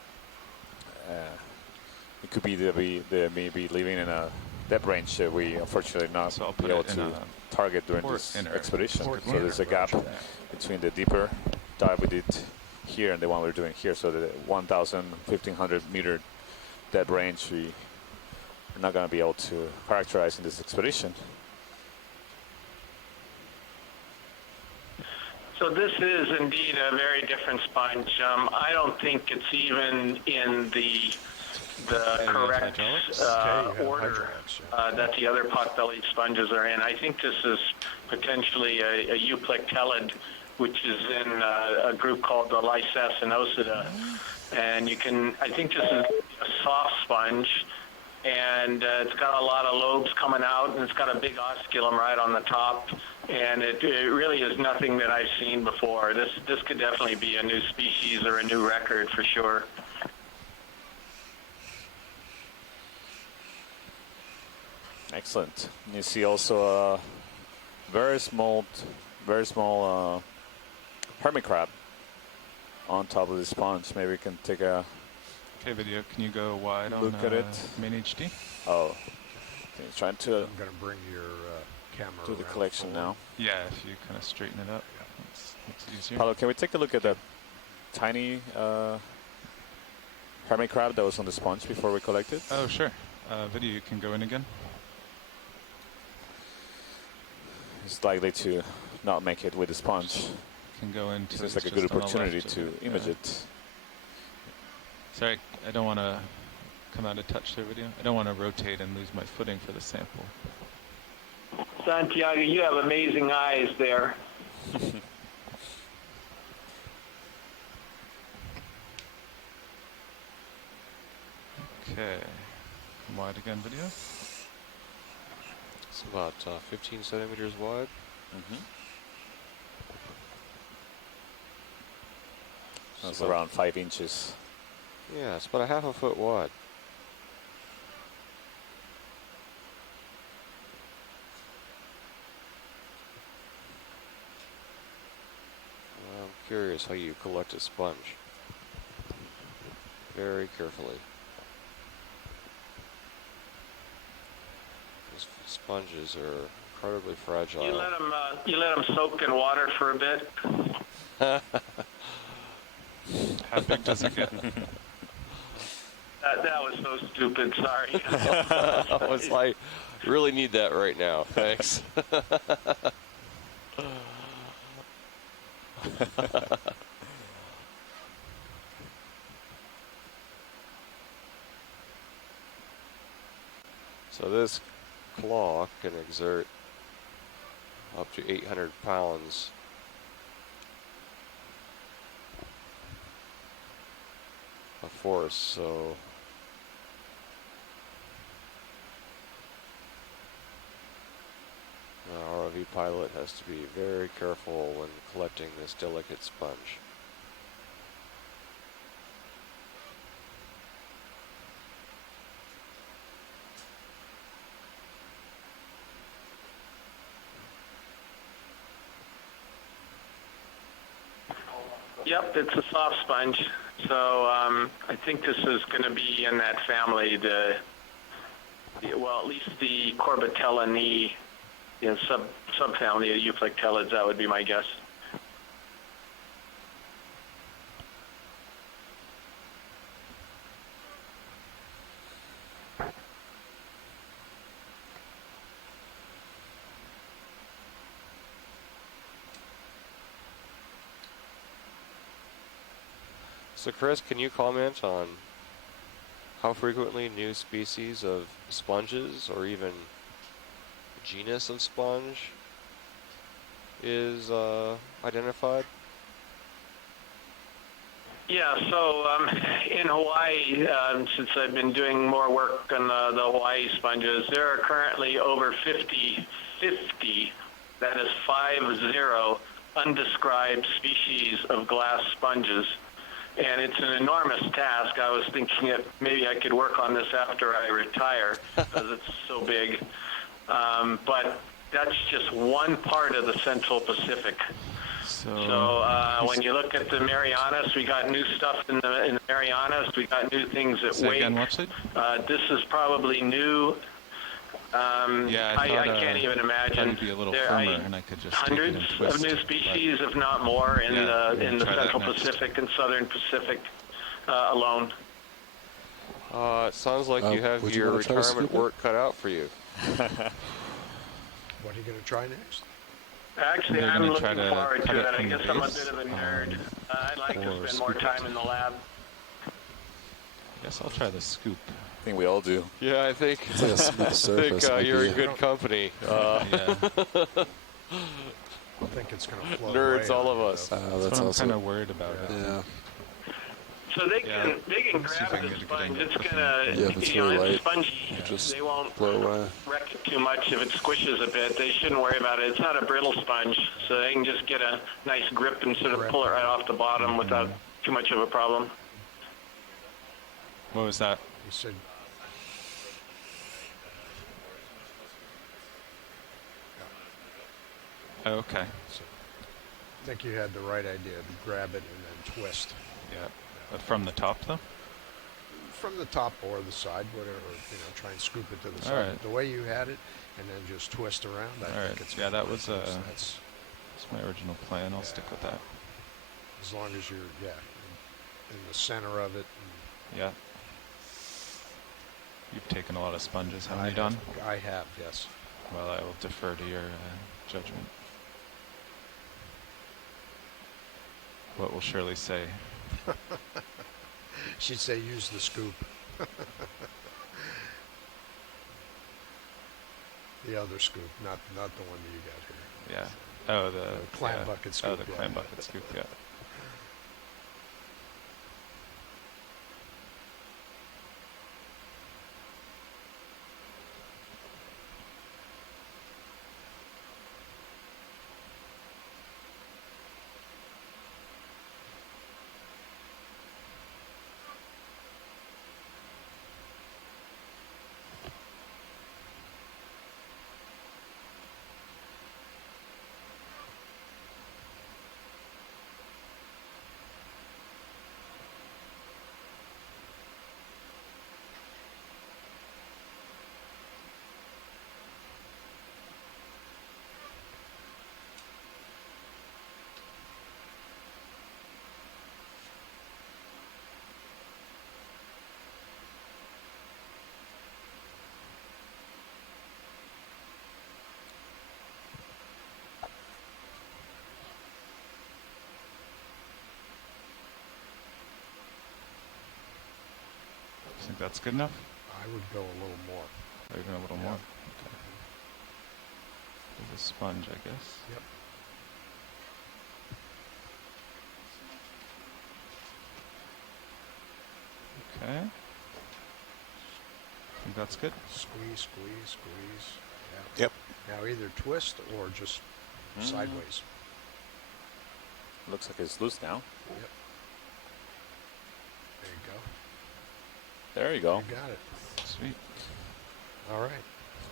It could be that they may be living in a depth range that we unfortunately not be able to target during this expedition. So there's a gap between the deeper dive we did here and the one we're doing here. So the 1,000, 1,500 meter depth range we're not going to be able to characterize in this expedition. So this is indeed a very different sponge. I don't think it's even in the correct order that the other pot-bellied sponges are in. I think this is potentially a euplectellid, which is in a group called the Lysacinocida. And I think this is a soft sponge, and it's got a lot of lobes coming out, and it's got a big osculum right on the top, and it really is nothing that I've seen before. This could definitely be a new species or a new record for sure. Excellent. You see also a very small hermit crab on top of the sponge. Maybe we can take a video. Can you go wide look on at it? main HD? Oh, trying to. I'm going to bring your camera do the collection now. Yeah, if you kind of straighten it up, it's easier. Paulo, can we take a look at that tiny hermit crab that was on the sponge before we collect it? Oh, sure. Video, you can go in again. It's likely to not make it with the sponge. Can go into. Seems like a good opportunity to image it. Sorry, I don't want to come out of touch there, video. I don't want to rotate and lose my footing for the sample. Santiago, you have amazing eyes there. Okay. Come wide again, video. It's about 15 centimeters wide. That's around 5 inches. Yeah, it's about a half a foot wide. I'm curious how you collect a sponge. Very carefully. These sponges are incredibly fragile. You let them soak in water for a bit. How big does it get? That was so stupid. Sorry. I was like, really need that right now. Thanks. So this claw can exert up to 800 pounds. Of force, so our ROV pilot has to be very careful when collecting this delicate sponge. Yep, it's a soft sponge. So I think this is going to be in that family, well, at least the Corbitellinae, subfamily of Euplectellids, that would be my guess. So Chris, can you comment on how frequently new species of sponges, or even genus of sponge, is identified? Yeah, so in Hawaii, since I've been doing more work on the Hawaii sponges, there are currently over 50, that is 50, undescribed species of glass sponges. And it's an enormous task. I was thinking that maybe I could work on this after I retire because it's so big. But that's just one part of the Central Pacific. So when you look at the Marianas, we got new stuff in the Marianas. We got new things at Wake. This is probably new. I can't even imagine. There are hundreds of new species, if not more, in the Central Pacific and Southern Pacific alone. It sounds like you have your retirement work cut out for you. What are you going to try next? Actually, I'm looking forward to it. I guess I'm a bit of a nerd. I'd like to spend more time in the lab. I guess I'll try the scoop. I think we all do. Yeah, I think, It's like a smooth surface. you're in good company. I think it's going to float Nerds, away all on of you, us. though. That's what I'm kind of worried about. Yeah. So they can grab the sponge. It's gonna, if it's you know, really it's light, spongy. just They won't blow away. wreck it too much if it squishes a bit. They shouldn't worry about it. It's not a brittle sponge, so they can just get a nice grip and sort of pull it right off the bottom without too much of a problem. What was that? He said, Oh, okay. so I think you had the right idea to grab it and then twist. Yeah. But from the top, though? From the top or the side, whatever, try and scoop it to the side. right. The way you had it, and then just twist around, I think it's... Yeah, that was that's my original plan. I'll stick with that. as long as you're, in the center of it. Yeah. You've taken a lot of sponges, haven't you, Don? I have, yes. Well, I will defer to your judgment. What will Shirley say? She'd say use the scoop. The other scoop, not the one that you got here. Yeah. Oh, the clam bucket scoop. Oh, the clam bucket scoop, yeah. Think that's good enough? I would go a little more. Or even a little more? The sponge, I guess. Yep. Okay. I think that's good. Squeeze, squeeze, squeeze. Yeah. Yep. Now either twist or just sideways. Looks like it's loose now. Yep. There you go. There you go. You got it. Sweet. All right.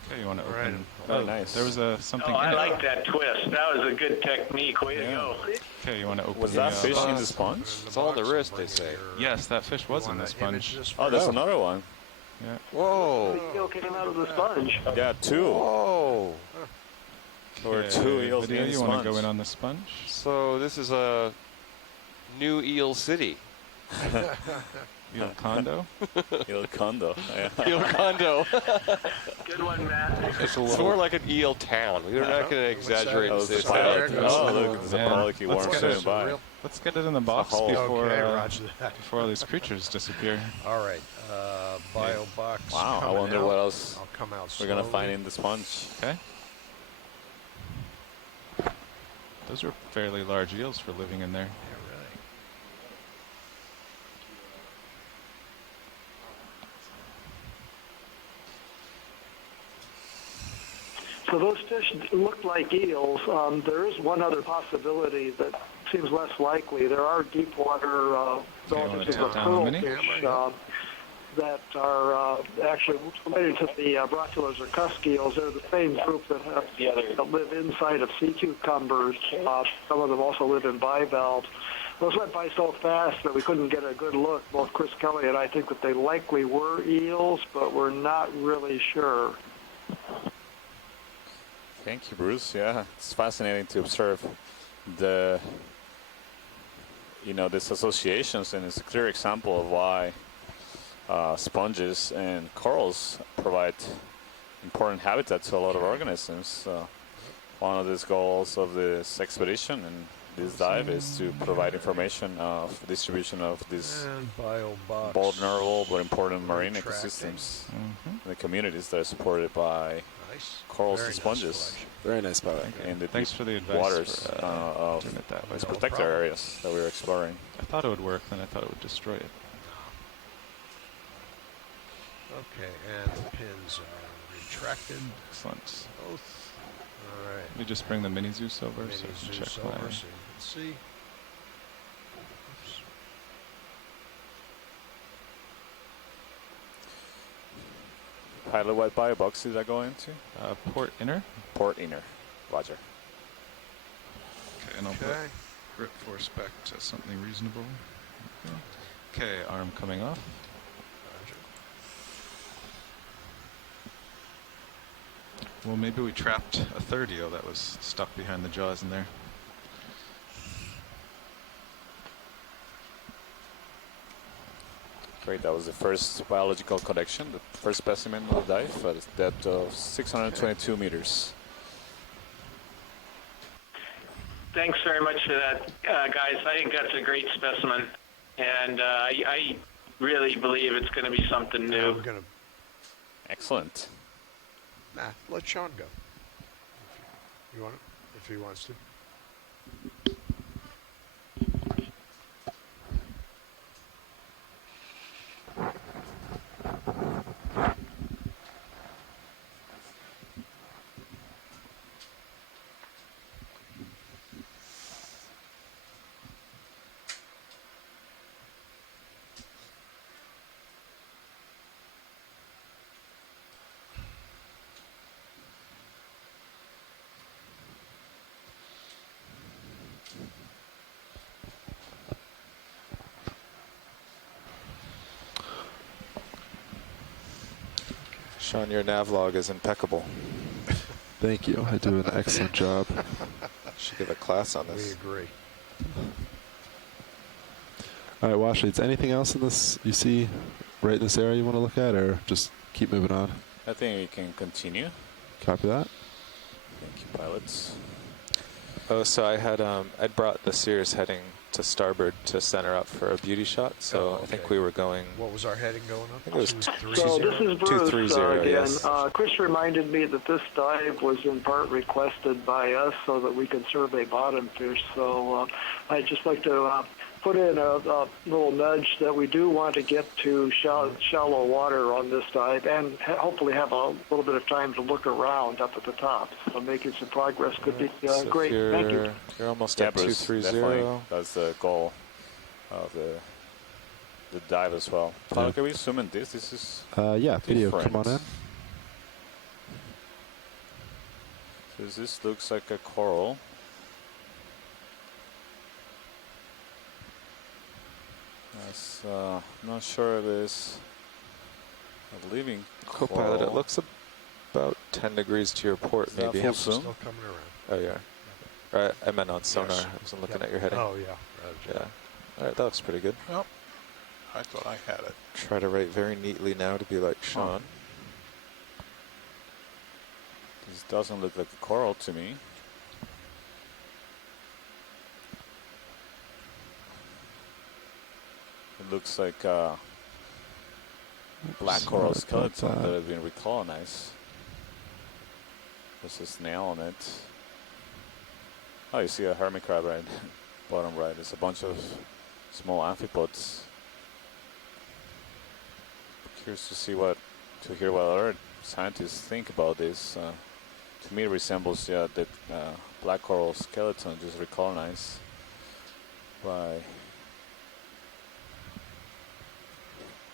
Okay, you want to Right. open? Very nice. There was something. Oh, I in it. like that twist. That was a good technique. Way to go. Okay, you want to open? Was the, that fish in the sponge? It's all the wrist, they say. Yes, that fish was in the sponge. Oh, there's another one. Yeah. Whoa. The eel came out of the sponge. Yeah, two. Whoa. There were two eels Video, in the you want to sponge. go in on the sponge? So this is a new eel city. Eel condo. El Condo. Yeah. Eel condo. Good one, Matt. It's more like an eel town. We're not going to exaggerate that? this. There it goes. Oh, look, there's a Man, pollocky let's worm get swimming it. by. Let's get it in the box hole. before Okay, roger that. before all these creatures disappear. All right. Bio box. Wow, I coming wonder out. what else I'll come out we're gonna slowly. find in the sponge. Okay. Those are fairly large eels for living in there. Yeah, really. So those fish look like eels. There is one other possibility that seems less likely. There are deep water relatives of the tap down the mini? pearlfish that are actually related to the brocculars or cusk eels. They're the same group that live inside of sea cucumbers. Some of them also live in bivalves. Those went by so fast that we couldn't get a good look. Both Chris Kelly and I think that they likely were eels, but we're not really sure. Thank you, Bruce. Yeah, it's fascinating to observe the, these associations, and it's a clear example of why sponges and corals provide important habitat to a lot of organisms. One of these goals of this expedition and this dive is to provide information of distribution of these And bio box. vulnerable but important marine Retracting. ecosystems and the communities that are supported by Nice. corals Very and nice sponges collection. Very nice bio. in the Thanks deep for the advice waters for, of doing it that way. these No protected problem. areas that we were exploring. I thought it would work, then I thought it would destroy it. Okay, and the pins are retracted. Excellent. Both. All right. Let me just bring the mini Zeus over Mini so I can Zeus check over my. so you can see. Oops. Pilot what bio box did I go into? Port inner. Port inner. Roger. Okay, and I'll put Okay. grip force back to something reasonable. Okay, arm coming off. Roger. Well, maybe we trapped a third eel that was stuck behind the jaws in there. Great, that was the first biological collection, the first specimen of the dive at a depth of 622 meters. Thanks very much for that, guys. I think that's a great specimen, and I really believe it's going to be something Now new. we're gonna Excellent. let Sean go. You want it? If he wants to. Sean, your navlog is impeccable. Thank you. I do an excellent job. Should give a class on We this. agree. All right, Washley, anything else in this you see right in this area you want to look at, or just keep moving on? I think we can continue. Copy that. Thank you, pilots. Oh, so I had I'd brought the Sears heading to starboard to center up for a beauty shot. So I think we were going. What was our heading going up? I think it was 230. So this is Bruce 230, again. yes. Chris reminded me that this dive was in part requested by us so that we could survey bottom fish. So I'd just like to put in a little nudge that we do want to get to shallow water on this dive and hopefully have a little bit of time to look around up at the top. So making some progress could be So great. Thank you. You're almost Yeah, at Bruce, 230. definitely. That's the goal of the dive as well. Yeah. Can we zoom in this? This is Yeah, video. Come on in. So this looks like a coral. That's not sure if it's a living Co-pilot, coral. it looks about 10 degrees to your port, Is that maybe. full zoom? Still coming around. Oh, yeah. Right, I meant on sonar. Yes. I wasn't looking at your heading. Oh, yeah. Yeah. All right, that looks pretty good. Well, I thought I had it. Try to write very neatly now to be like Sean. This doesn't look like a coral to me. It looks like black coral skeleton that have been recolonized. There's a snail on it. Oh, you see a hermit crab right bottom right. There's a bunch of small amphipods. Curious to hear what other scientists think about this. To me, it resembles the black coral skeleton just recolonized by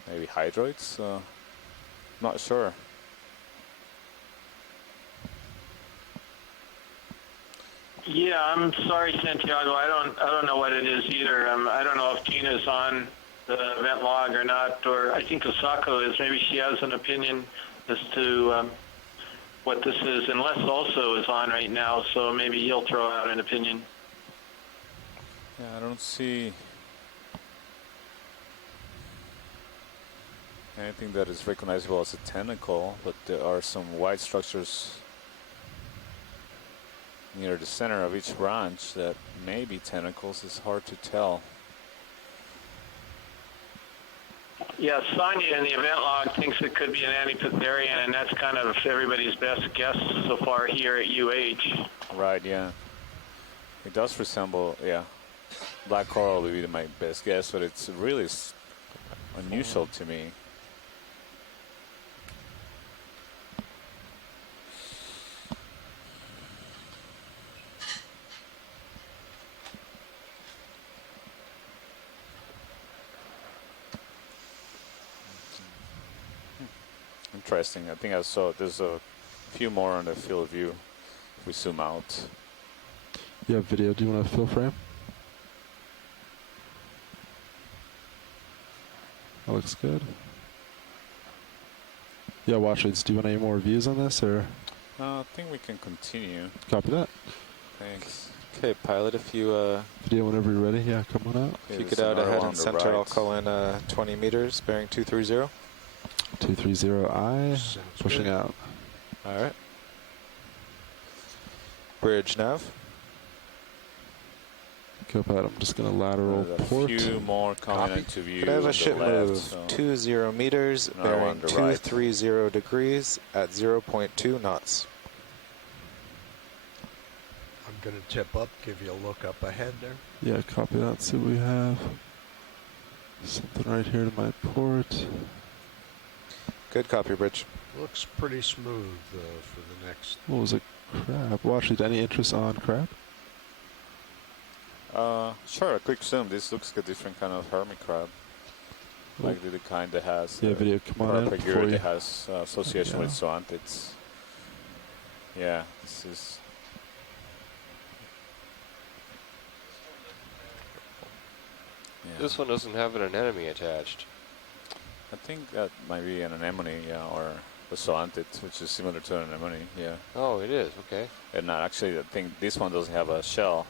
maybe hydroids. Not sure. Yeah, I'm sorry, Santiago. I don't know what it is either. I don't know if Tina's on the event log or not, or I think Osako is. Maybe she has an opinion as to what this is, and Les also is on right now, so maybe he'll throw out an opinion. Yeah, I don't see anything that is recognizable as a tentacle, but there are some white structures near the center of each branch that may be tentacles. It's hard to tell. Yeah, Sonia in the event log thinks it could be an Antipatherian, and that's kind of everybody's best guess so far here at UH. Right, yeah. It does resemble, yeah. Black coral would be my best guess, but it's really unusual to me. Interesting. I think I saw there's a few more on the field of view if we zoom out. You have video. Do you want a fill frame? That looks good. Yeah, watch leads. Do you want any more views on this, or? I think we can continue. Copy that. Thanks. Okay, pilot, if you video whenever you're ready. Yeah, come on out. Okay, if you there's get out another ahead one and on the center, I'll right. call in 20 meters, bearing 230. 230I, Sounds pushing good. out. All right. Bridge nav. Co-pilot, I'm just going to lateral There's a port. few more coming into view. Could I have on a the ship left, move so 20 meters, No, bearing on the right. 230 degrees at 0.2 knots. I'm going to tip up, give you a look up ahead there. Yeah, copy that. See what we have. Something right here to my port. Good copy, Bridge. Looks pretty smooth for the next. What was it? Crab. Well, actually, any interest on crab? Sure, a quick zoom. This looks like a different kind of hermit crab. Like the kind that has Yeah, video, come on in before that you. has association with zoanthids. Yeah, this is. Yeah. This one doesn't have an anemone attached. I think that might be an anemone, yeah, or a zoanthid, which is similar to an anemone, yeah. Oh, it is. Okay. And actually, I think this one doesn't have a shell.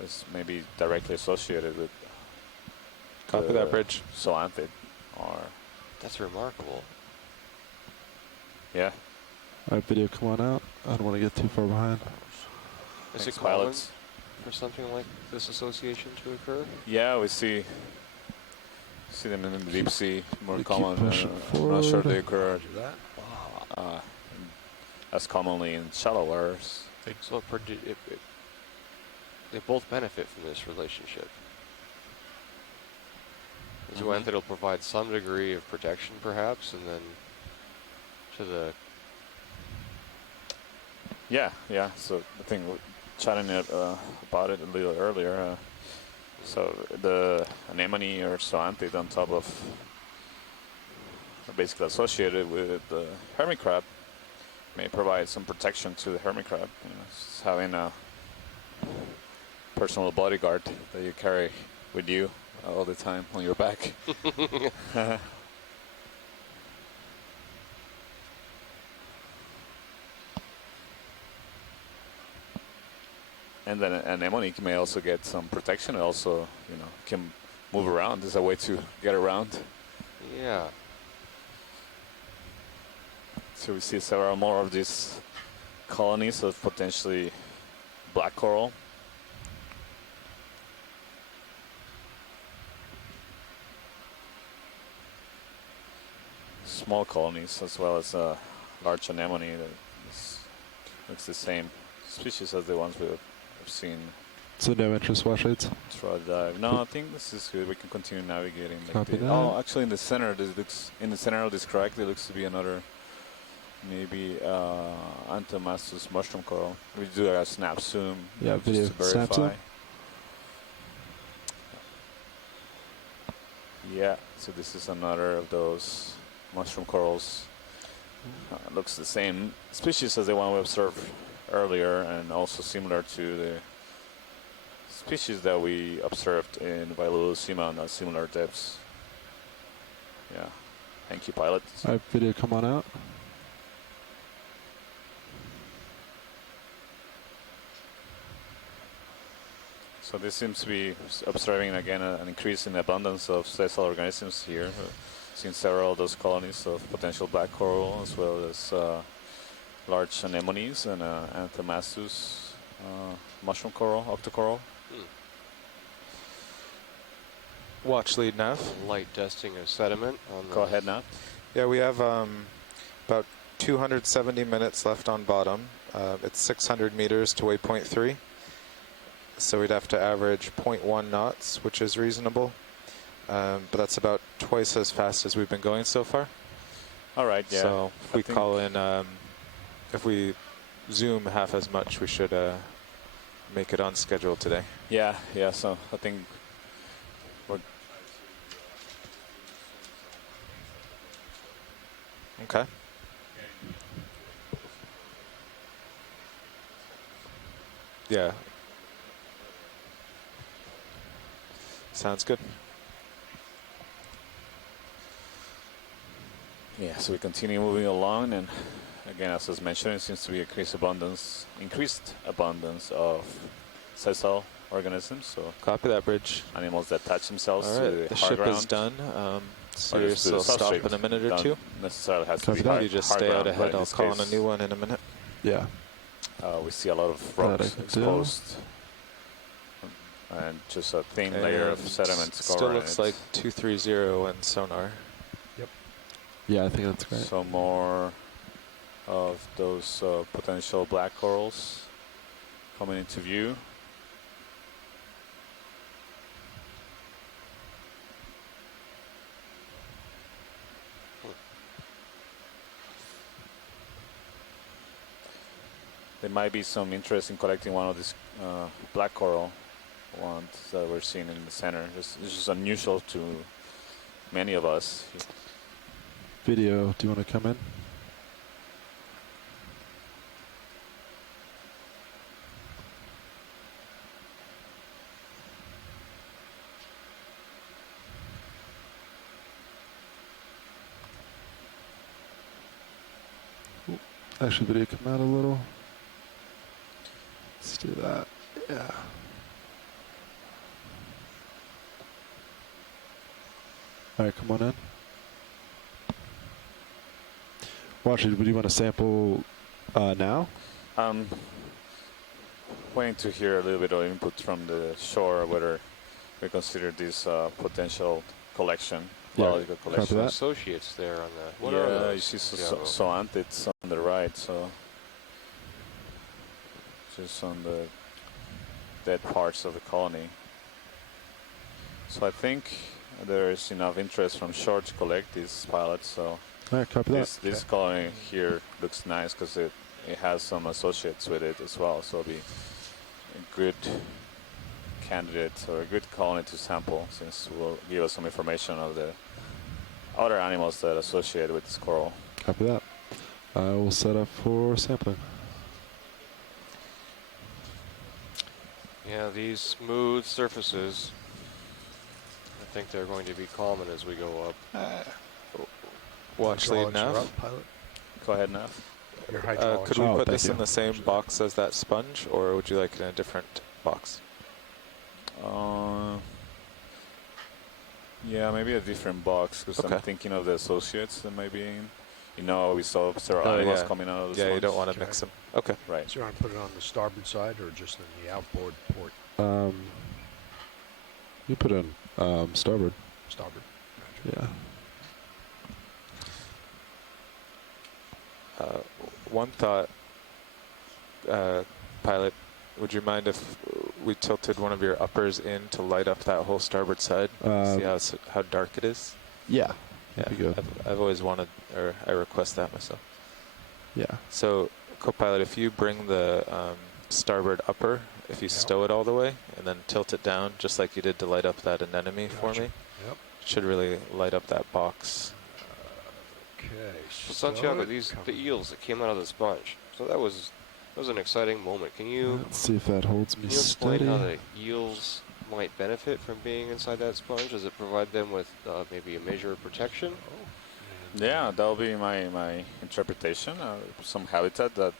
It's maybe directly associated with. Copy that, Bridge. Zoanthid, or. That's remarkable. Yeah. All right, video, come on out. I don't want to get too far behind. Is it Thanks, common pilots. for something like this association to occur? Yeah, we see them in the deep sea more we keep common. pushing I'm not sure forward. they occur Roger that. as commonly in shallow waters. So they both benefit from this relationship. Is one that it'll provide some degree of protection, perhaps, and then to the Yeah. So I think we're chatting about it a little earlier. So the anemone or zoanthid on top of, basically associated with the hermit crab, may provide some protection to the hermit crab. You know, it's having a personal bodyguard that you carry with you all the time on your back. And then an anemone may also get some protection. It also, can move around. There's a way to get around. Yeah. So we see several more of these colonies of potentially black coral. Small colonies as well as a large anemone that looks the same species as the ones we've seen. So no interest washlights? Try to dive. No, I think this is good. We can continue navigating. Copy that. Oh, actually, in the center, in the center of this crack, there looks to be another, maybe Antomasus mushroom coral. We do a snap zoom. Yeah, just video to verify. snap zoom. Yeah, so this is another of those mushroom corals. Looks the same species as the one we observed earlier, and also similar to the species that we observed in Wailulusima at similar depths. Yeah, thank you, pilot. All right, video, come on out. So this seems to be observing again an increase in the abundance of sessile organisms here. Seen several of those colonies of potential black coral, as well as large anemones and Antomasus mushroom coral, octocoral. Watch lead nav. Light dusting of sediment on Go ahead, Nav. Yeah, we have about 270 minutes left on bottom. It's 600 meters to waypoint 3. So we'd have to average 0.1 knots, which is reasonable. But that's about twice as fast as we've been going so far. All right, yeah. So if we call in, if we zoom half as much, we should make it on schedule today. Yeah, so I think we're... Okay. Yeah. Sounds good. Yeah, so we continue moving along, and again, as I was mentioning, it seems to be increased abundance of sessile organisms, so copy that, bridge. Animals that attach themselves All to right, the the hard ship ground. is done. Or just Sirius to the will stop substrate. in a minute or Don't two. necessarily has to be Copy hard, You just hard stay out ground, but ahead. in I'll this call on a case, new one in a minute. Yeah. we see a lot of That I rocks can do. exposed, and just a thin layer of And sediment. Still looks like 230 and sonar. Yeah, I think that's great. So more of those potential black corals coming into view. There might be some interest in collecting one of these black coral ones that we're seeing in the center. This is unusual to many of us. Video, do you want to come in? Actually, video, come out a little. Let's do that. Yeah. All right, come on in. Watch it. Do you want to sample now? waiting to hear a little bit of input from the shore, whether we consider this potential collection, biological collection. Some associates there on the. What are Yeah, those? you see zoanthids on the right, so just on the dead parts of the colony. So I think there is enough interest from shore to collect these pilots. So this colony here looks nice because it has some associates with it as well. So it'll be a good candidate or a good colony to sample, since it will give us some information of the other animals that associate with this coral. Copy that. I will set up for sampling. Yeah, these smooth surfaces, I think they're going to be common as we go up. Watch lead nav. Go ahead, Nav. Your hydraulics. Could we put this in the same box as that sponge, or would you like it in a different box? Yeah, maybe a different box, because I'm thinking of the associates that might be in. You know, we saw several animals coming out of the Yeah, you sponge. don't want to mix them. Okay. Right. So you want to put it on the starboard side or just in the outboard port? You put in starboard. Starboard. Yeah. One thought, pilot, would you mind if we tilted one of your uppers in to light up that whole starboard side? See how dark it is? Yeah. Yeah, be good. I've always wanted, or I request that myself. Yeah. So, co-pilot, if you bring the starboard upper, if you stow it all the way and then tilt it down, just like you did to light up that anemone for me, Yep. it should really light up that box. Okay. So Santiago, the eels that came out of the sponge. So that was an exciting moment. Can you Let's see if that holds me explain steady. how the eels might benefit from being inside that sponge? Does it provide them with maybe a measure of protection? Yeah, that'll be my interpretation. Some habitat that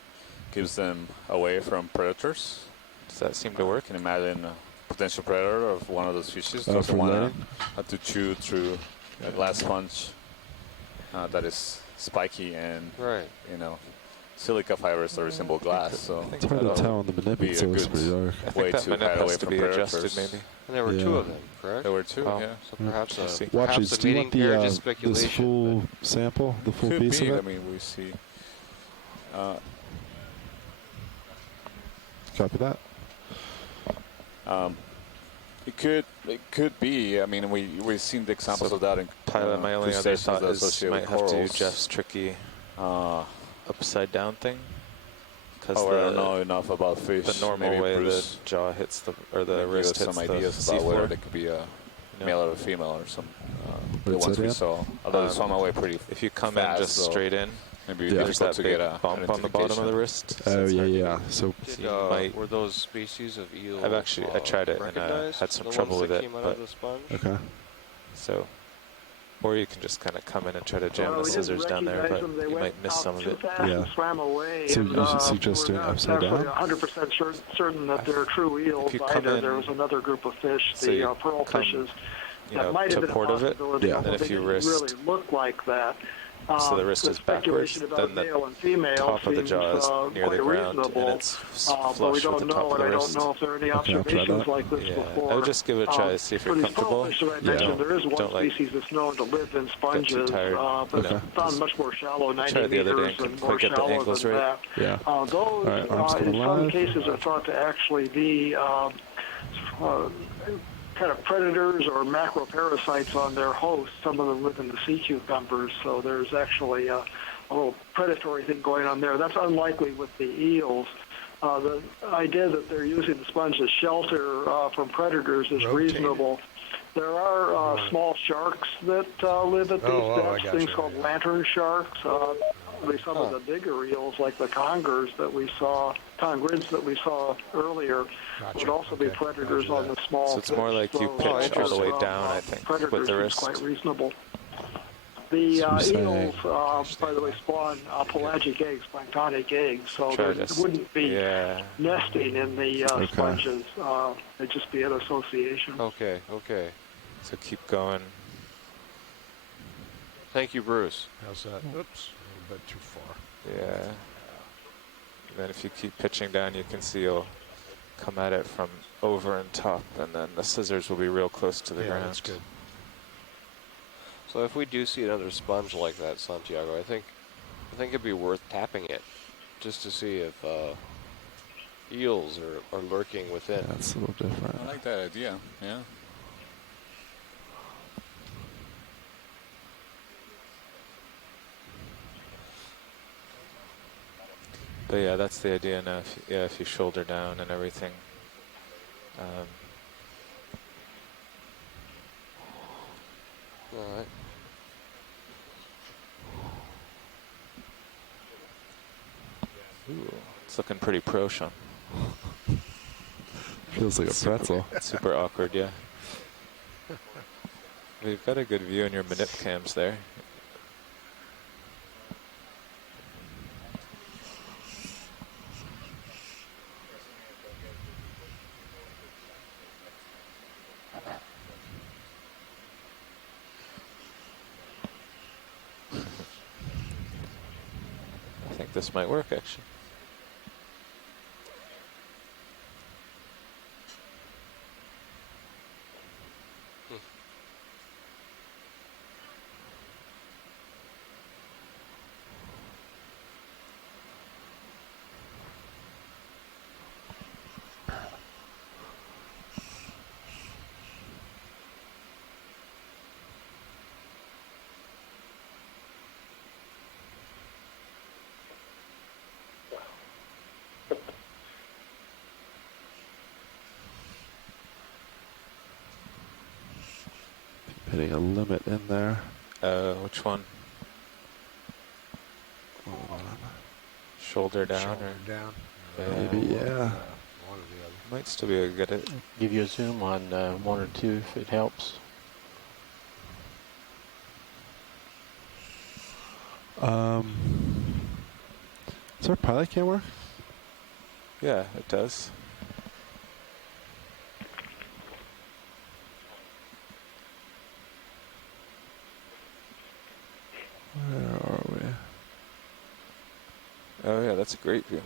keeps them away from predators. Does that seem to work? You can imagine a potential predator of one of those species Oh, doesn't for want laying? to chew through a glass sponge that is spiky and silica fibers that resemble glass. So It's hard to tell on the manipulator. It's pretty dark. way that to manip hide away has to from be predators. adjusted, maybe. And there were two of them, correct? There were two, Wow. yeah. So perhaps Watch perhaps it. a Do you mating want pair, just this speculation. full sample, the full Could piece be. of I it? mean, we see. Copy that. It could be. I mean, we've seen the examples of that in Pilot, my only other crustaceans thought that is associate might with have to do corals. Jeff's tricky upside down thing. I don't know enough about fish. The normal Maybe way Bruce the jaw hits the, or the maybe wrist give hits us some the ideas about whether seafloor. there could be a No. male or a female or some. The What's ones that we in? saw. Although they swam away pretty If you come fast, in just so straight in, maybe Yeah. there's difficult that to big get a bump on the bottom of the identification. wrist. Oh, it's yeah, hard to- yeah. So Did, you might- were those species of eel? I've actually I tried it and recognized? had some The trouble ones with that it, came out but of the sponge? okay. so. Or you can just kind of come in and try to jam Well, the we didn't scissors down there, recognize but them. They you went might miss out some of too it. fast Yeah. and swam away. So and, you suggest we're doing not upside down? necessarily 100% certain that they're true eels you come either. in- There was another group of fish, so the you pearl come, fishes, you that know, might to have been a port of it, possibility, Yeah. although and if they you didn't wrist, really look like that. so the wrist is backwards, speculation about then the male and female top of the seems jaw is near quite the ground, reasonable. and it's flush But we with don't the know, top of and the I don't wrist. know if there are any Okay, I'll try observations that. like this Yeah, before. I would just give it a try to see if For you're these comfortable. pearl fish that I Yeah. mentioned, there is one Don't, like, species that's known to live in sponges, tired. but Okay. found much more shallow, 90 Tried the other day meters, and couldn't and more quite get the shallow angles than right. that. Yeah. Those, All right, arms in coming some live. cases, are thought to actually be kind of predators or macroparasites on their host. Some of them live in the sea cucumbers, so there's actually a little predatory thing going on there. That's unlikely with the eels. The idea that they're using the sponge as shelter from predators is reasonable. There are small sharks that live at these depths, things called lantern sharks. Some of the bigger eels, like the congrids that we saw earlier, would also be predators on the small So it's more like you pitch all the way down, I think, with predators the is wrist. quite reasonable. The you're saying- eels, by the way, spawn pelagic eggs, planktonic eggs, so Try there this. wouldn't be Yeah. nesting in the Okay. sponges. It'd just be an association. Okay, okay. So keep going. Thank you, Bruce. How's that? Oops, a little bit too far. Yeah. And then if you keep pitching down, you can see you'll come at it from over and top, and then the scissors will be real close to the Yeah, ground. that's good. So if we do see another sponge like that, Santiago, I think it'd be worth tapping it, just to see if eels are lurking within. That's a little different. I like that idea, yeah. But yeah, that's the idea now. If you shoulder down and everything. All right. Ooh, it's looking pretty pro, Sean. Feels like a pretzel. Super awkward, yeah. We've got a good view in your manip cams there. I think this might work, actually. Hitting a limit in there. Which one? Shoulder down Shoulder or down. Maybe, yeah. One or the other. Might still be able to get it. Give you a zoom on 1 or 2 if it helps. Does our pilot cam work? Yeah, it does. Where are we? Oh yeah, that's a great view.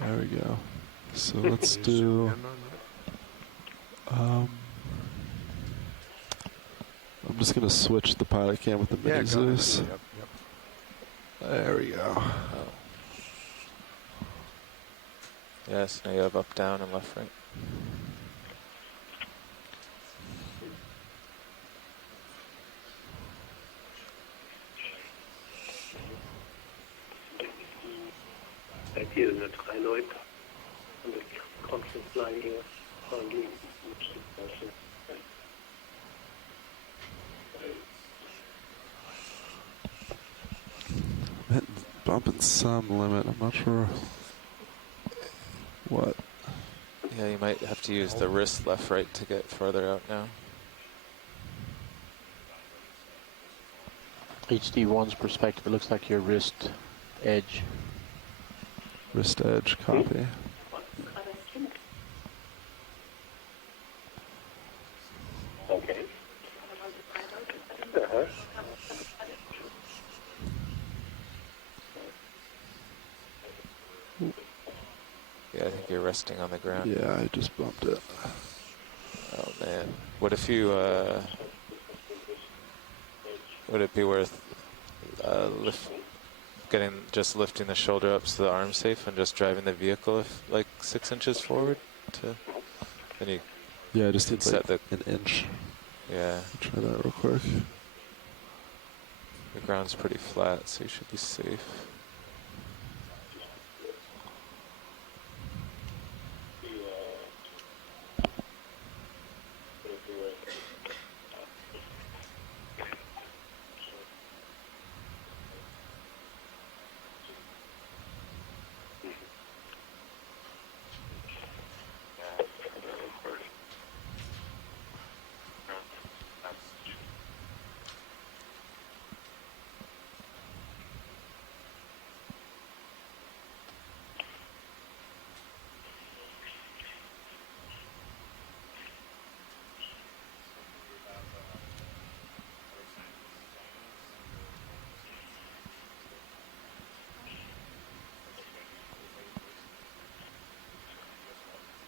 There we go. So let's do. I'm just gonna switch the pilot cam with the mini Zeus. Yep, yep. There we go. Oh. Yes, now you have up, down, and left, right. Hier sind 3 Leute und der Conference Line hier vorliegen. Bumping some limit. I'm not sure what. Yeah, you might have to use the wrist left, right to get further out now. HD1's perspective, it looks like your wrist edge. Wrist edge, copy. Okay. Yeah, I think you're resting on the ground. Yeah, I just bumped it. Oh man, what if you? Would it be worth just lifting the shoulder up so the arm's safe and just driving the vehicle like 6 inches forward to? Then you. Yeah, just hit set like an inch. Yeah. Try that real quick. The ground's pretty flat, so you should be safe.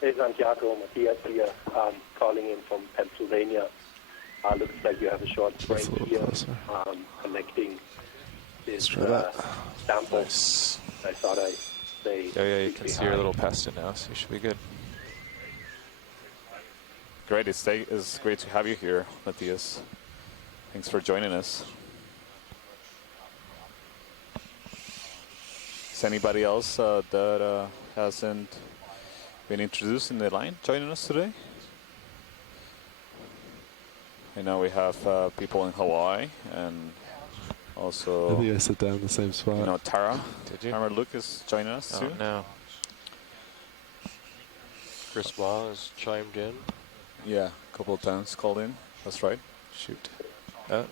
Hey, Santiago, Matias here, calling in from Pennsylvania. Looks like you have a short break here, connecting this sample. Nice. I thought I'd say. Oh yeah, you can see your little pasta now, so you should be good. Great, it's great to have you here, Matthias. Thanks for joining us. Is anybody else that hasn't been introduced in the line joining us today? I know we have people in Hawaii and also. I think I sit down in the same spot. You know, Tara. Did you? Tara Luke is joining us too. No. Chris Ma has chimed in. Yeah, a couple of times called in. That's right. Shoot. I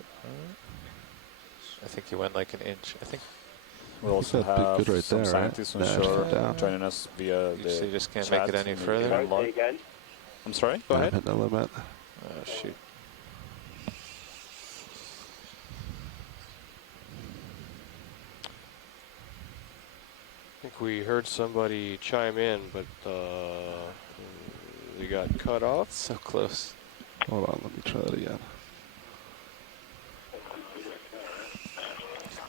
think he went like an inch. I think. We also have good right some there, scientists right? on shore joining us via the So you just can't chat make it any in the further? event log. I'm sorry? Go ahead. Hitting the limit. Oh, shoot. I think we heard somebody chime in, but they got cut off. So close. Hold on, let me try that again.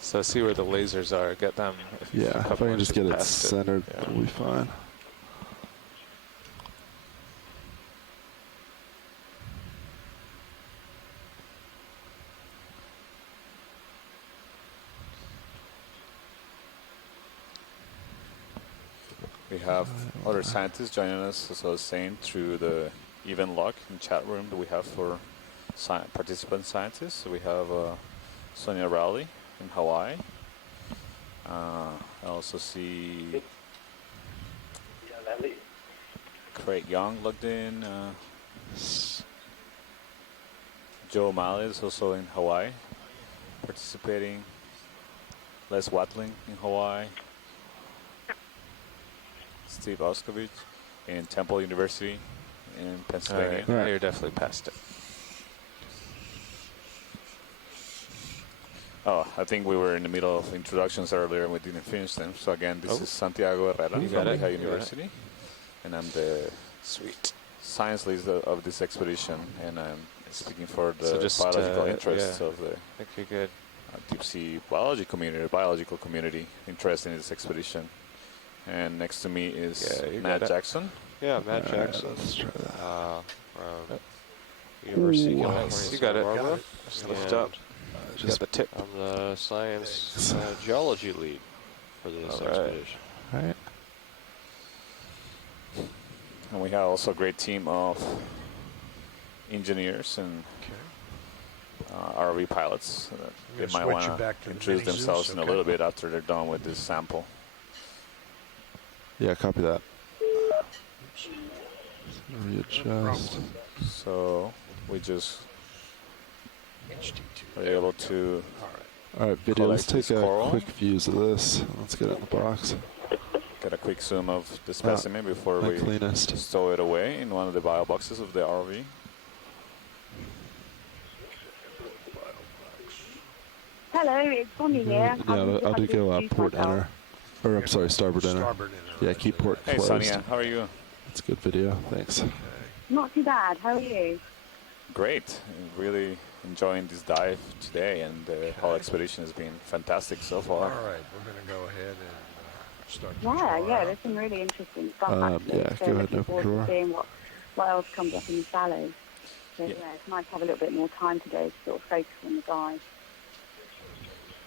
So see where the lasers are. Get them. Yeah, if I can just get it past centered, we'll be fine. We have other scientists joining us, as I was saying, through the event log and chat room that we have for participant scientists. So we have Sonia Rowley in Hawaii. I also see Craig Young logged in. Joe O'Malley is also in Hawaii participating. Les Watling in Hawaii. Steve Oskovich in Temple University in Pennsylvania. All right. You're definitely past it. Oh, I think we were in the middle of introductions earlier and we didn't finish them. So again, this is Santiago Herrera from Lehigh University. And I'm the science lead of this expedition. And I'm speaking for the biological interests of the I think you're good. deep sea biological community interested in this expedition. And next to me is Matt Jackson. Yeah, Matt Jackson. Let's try that. From University of California. You got it. Just lift up. Just the tip. I'm the science geology lead for this expedition. All right. And we have also a great team of engineers and ROV pilots. They might want to introduce themselves in a little bit after they're done with this sample. Yeah, copy that. Readjust. So we just are able to. All right, video. Let's take a coral. quick views of this. Let's get it in the box. Get a quick zoom of the specimen before we cleanest. stow it away in one of the bio boxes of the ROV. Hello, it's Bonnie here. Yeah, I'll do go port enter. Or I'm sorry, starboard enter. Yeah, keep port Hey, closed. Sonia, how are you? It's a good video. Thanks. Not too bad. How are you? Great. Really enjoying this dive today, and the whole expedition has been fantastic so far. All right, we're going to go ahead and start. Yeah, there's some really interesting stuff actually. Yeah, so go ahead and looking open forward drawer. to seeing what else comes up in the shallows. So yeah, it's nice to have a little bit more time today to sort of focus on the dive.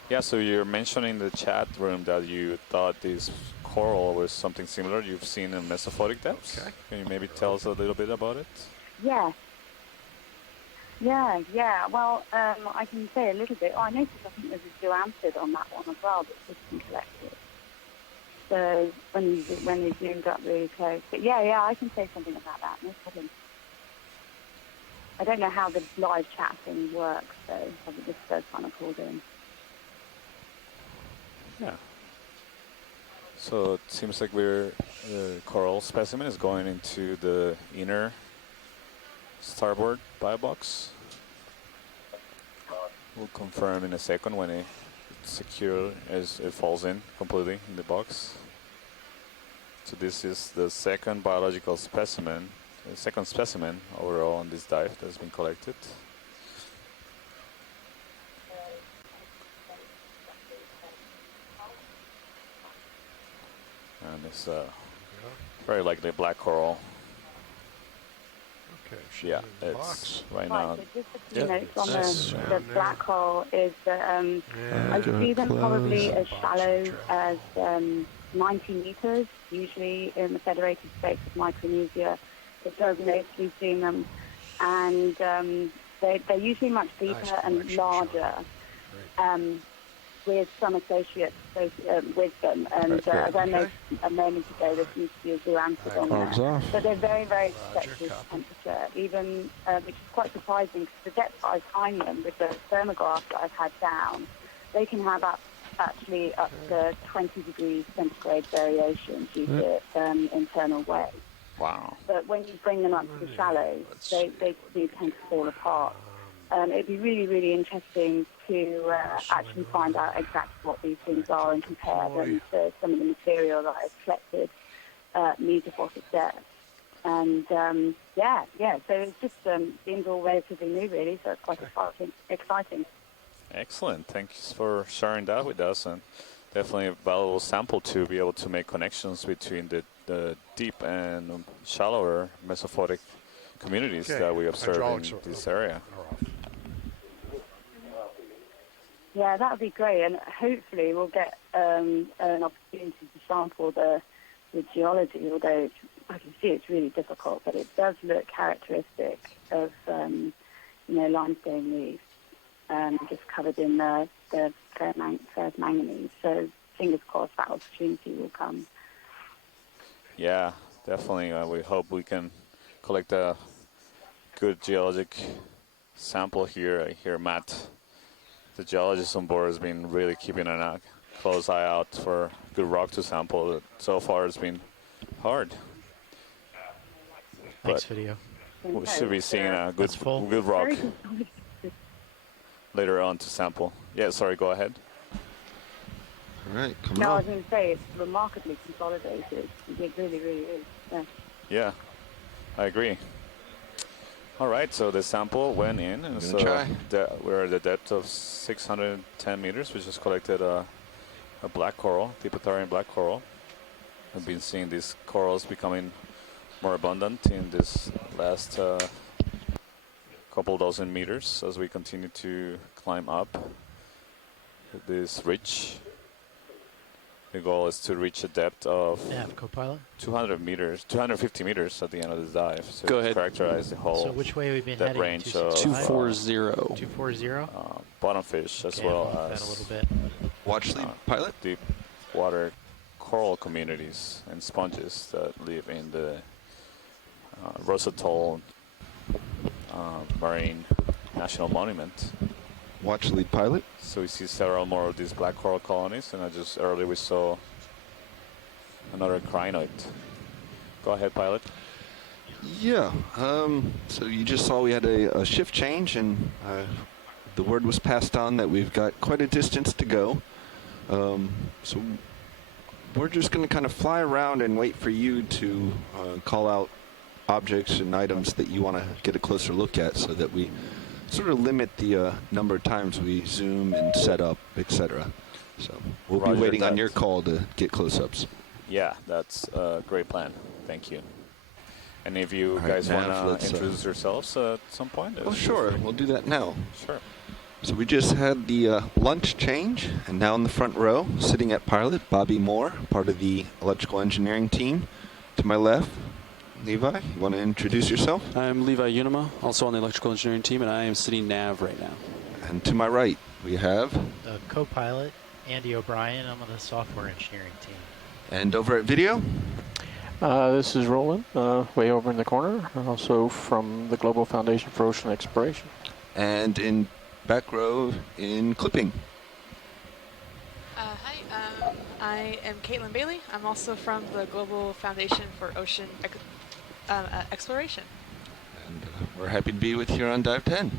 Yeah, so you're mentioning in the chat room that you thought this coral was something similar you've seen in mesophotic depths. Okay. Can you maybe tell us a little bit about it? Yeah. Well, I can say a little bit. I noticed I think there's a geoantid on that one as well that's just been collected. So when you zoomed up really close. But yeah, I can say something about that, no problem. I don't know how the live chat thing works, so I think this is the first time I called in. Yeah. So it seems like the coral specimen is going into the inner starboard bio box. We'll confirm in a second when it's secure as it falls in completely in the box. So this is the second biological specimen, the second specimen overall on this dive that's been collected. And it's very likely black coral. Okay, yeah, it's right now. So just a few notes on the black hole is that I see them probably as shallow as 90 meters. Usually in the Federated States of Micronesia, it does mostly see them, and they're usually much deeper and larger. With some associates with them, and as I mentioned a moment ago, there seems to be a zoanthid on there. But they're very, very receptive to temperature, even which is quite surprising because the depth I find them with the thermographs that I've had down, they can have up to 20 degrees centigrade variation due to internal weight. Wow. But when you bring them up to the shallows, they do tend to fall apart. It'd be really, really interesting to actually find out exactly what these things are and compare them to some of the material that I've collected mesophoric depth. And so it's just seems all relatively new, really, so it's quite exciting. Excellent. Thanks for sharing that with us, and definitely a valuable sample to be able to make connections between the deep and shallower mesophotic communities that we observe in this area. Yeah, that would be great, and hopefully we'll get an opportunity to sample the geology, although I can see it's really difficult, but it does look characteristic of, limestone reefs, just covered in the ferrous manganese. So fingers crossed that opportunity will come. Yeah, definitely. We hope we can collect a good geologic sample here. I hear Matt, the geologist on board, has been really keeping a close eye out for good rock to sample. So far it's been hard. Thanks, video. We should be seeing a good rock later on to sample. Yeah, sorry, go ahead. All right, I was going to say it's remarkably consolidated. It really, really is. Yeah, I agree. All right, so the sample went in, and so we're at the depth of 610 meters. We just collected a black coral, Tipotarian black coral. I've been seeing these corals becoming more abundant in this last couple dozen meters as we continue to climb up this ridge. The goal is to reach a depth of 250 meters at the end of the dive. So go ahead. Characterize the whole. So which way have we been that heading? range of 240. 240. Bottomfish, as well as that a little bit. Watch the pilot. Deep water coral communities and sponges that live in the Atoll Marine National Monument. Watch lead pilot. So we see several more of these black coral colonies, and earlier we saw another crinoid. Go ahead, pilot. Yeah, so you just saw we had a shift change, and the word was passed on that we've got quite a distance to go. So we're just going to kind of fly around and wait for you to call out objects and items that you want to get a closer look at, so that we sort of limit the number of times we zoom and set up, etc. So we'll be waiting on your call to get close-ups. Yeah, that's a great plan. Thank you. And if you guys want to introduce yourselves at some point? Oh, sure. We'll do that now. Sure. So we just had the lunch change, and now in the front row, sitting at pilot, Bobby Moore, part of the electrical engineering team. To my left, Levi, you want to introduce yourself? I'm Levi Unima, also on the electrical engineering team, and I am sitting nav right now. And to my right, we have the co-pilot, Andy O'Brien. I'm on the software engineering team. And over at video? This is Roland, way over in the corner, also from the Global Foundation for Ocean Exploration. And in back row in clipping. Hi, I am Caitlin Bailey. I'm also from the Global Foundation for Ocean Exploration. And we're happy to be with you on Dive 10.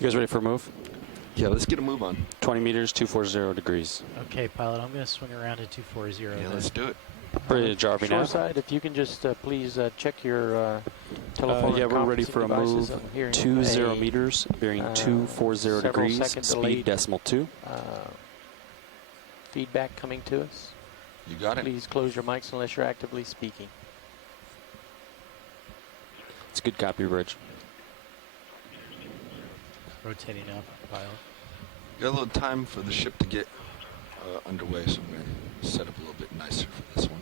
You guys ready for a move? Yeah, let's get a move on. 20 meters, 240 degrees. Okay, pilot, I'm going to swing around to 240. Yeah, let's do it. Bridge, RV now. Shoreside, if you can just please check your telephone. Yeah, and we're ready conferencing for a devices. move. I'm hearing 20 meters, bearing 240 several degrees, second speed delayed, decimal 2. Feedback coming to us. You got it. Please close your mics unless you're actively speaking. It's a good copy, Bridge. Rotating up, pilot. Got a little time for the ship to get underway, so we're going to set up a little bit nicer for this one.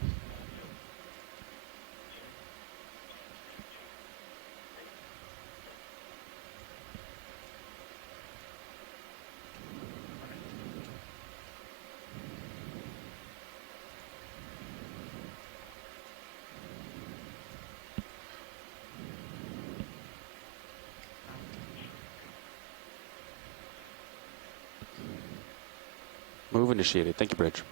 Move initiated. Thank you, Bridge.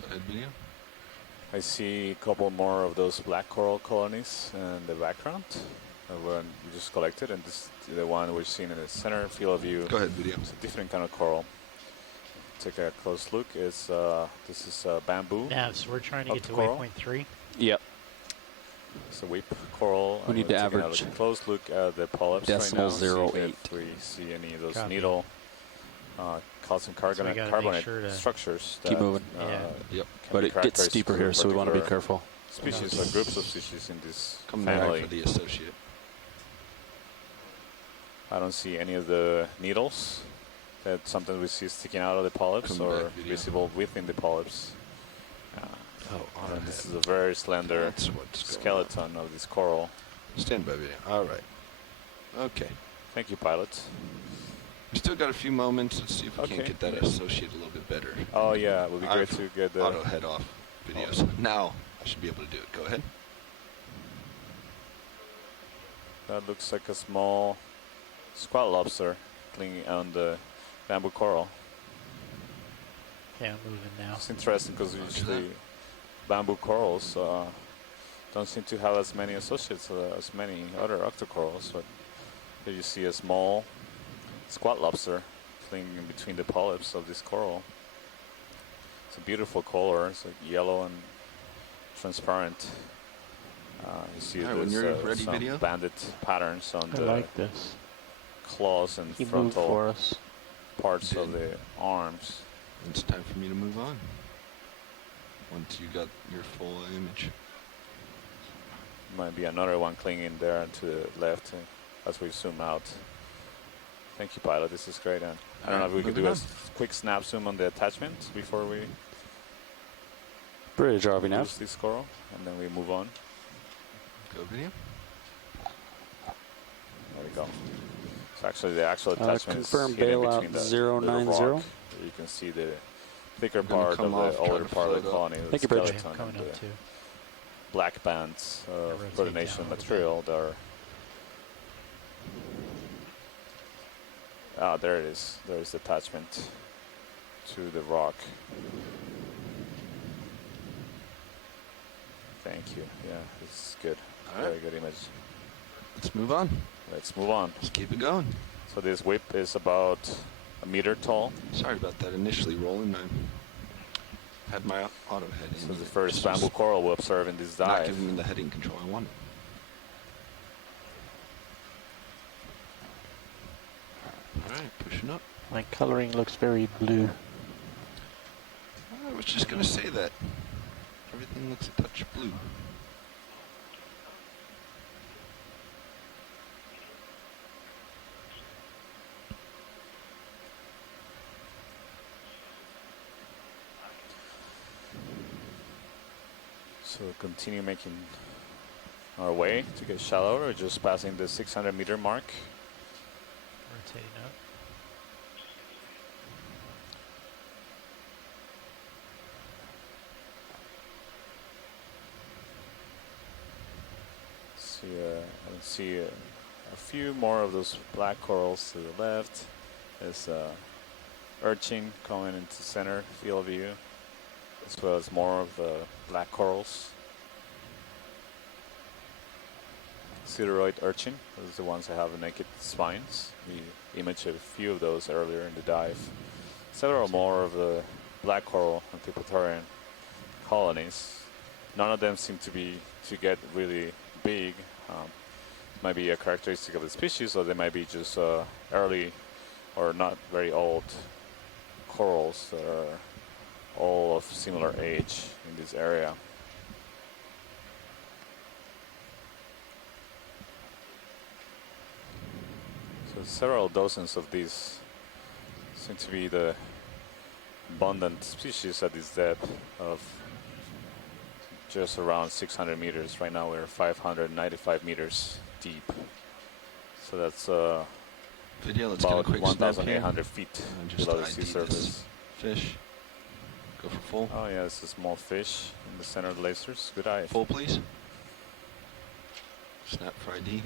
Go ahead, video. I see a couple more of those black coral colonies in the background. One we just collected, and this the one we're seeing in the center field of view. Go ahead, video. It's a different kind of coral. Take a close look. It's this is bamboo. Yeah, so we're trying to get to coral. waypoint 3. Yep. It's a whip coral. We need to taking average a close look at the polyps decimal right now. 0.08. If we see any of those Copy. needle calcium gotta make carbonate sure to structures. Keep that, moving. Yep. But it gets steeper here, so we want to be careful. Species or groups of species in this Come family. back for the associate. I don't see any of the needles. That's something we see sticking out of the polyps Come or back, video. visible within the polyps. Oh, this is a very slender That's what's going skeleton of this coral. Stand by, video. All right. Okay. Thank you, pilot. We still got a few moments. Let's see if we Okay. can't get that associate a little bit better. Oh yeah, it would be great I've to get the auto head off videos. Now I should be able to do it. Go ahead. That looks like a small squat lobster clinging on the bamboo coral. Okay, I'm moving now. It's interesting because usually bamboo corals don't seem to have as many associates as many other octocorals, but here you see a small squat lobster clinging in between the polyps of this coral. It's a beautiful color. It's like yellow and transparent. You see All right, when there's you're ready, some video. banded patterns on I the like this. claws and He moved frontal for us. parts of the arms. It's time for me to move on. Once you got your full image. Might be another one clinging there to the left as we zoom out. Thank you, pilot. This is great. And I don't know if we could do a quick snap zoom on the attachment before we Bridge, RV now. use this coral, and then we move on. Go video. There we go. So actually, the actual attachment is confirm hidden bailout between the 090. rock. You can see the thicker gonna part of come the off, try older to part of the float up. colony. Thank the you, Bridge. skeleton Coming and up the too. black bands of rotate coordination down a little material that are. Ah, there it is. There is the attachment to the rock. Thank you. Yeah, this is good. All Very right. good image. Let's move on. Let's move on. Let's keep it going. So this whip is about a meter tall. Sorry about that initially, Roland. I had my auto head in. So the first bamboo coral we'll observe in this Not dive. giving me the heading control I wanted. All right, pushing up. My coloring looks very blue. I was just going to say that. Everything looks a touch blue. So we'll continue making our way to get shallower, or just passing the 600-meter mark. Rotating up. I see a few more of those black corals to the left. There's urchin coming into center field of view, as well as more of the black corals. sideroid urchin. Those are the ones that have naked spines. We imaged a few of those earlier in the dive. Several more of the black coral Antipothorian colonies. None of them seem to get really big. Might be a characteristic of the species, or they might be just early or not very old corals that are all of similar age in this area. So several dozens of these seem to be the abundant species at this depth of just around 600 meters. Right now we're 595 meters deep. So that's Video, let's about get a quick snap 1,800 here. feet Just below to the sea ID this surface. fish. Go for full. Oh yeah, it's a small fish in the center of the lasers. Good eye. Full, please. Snap for ID.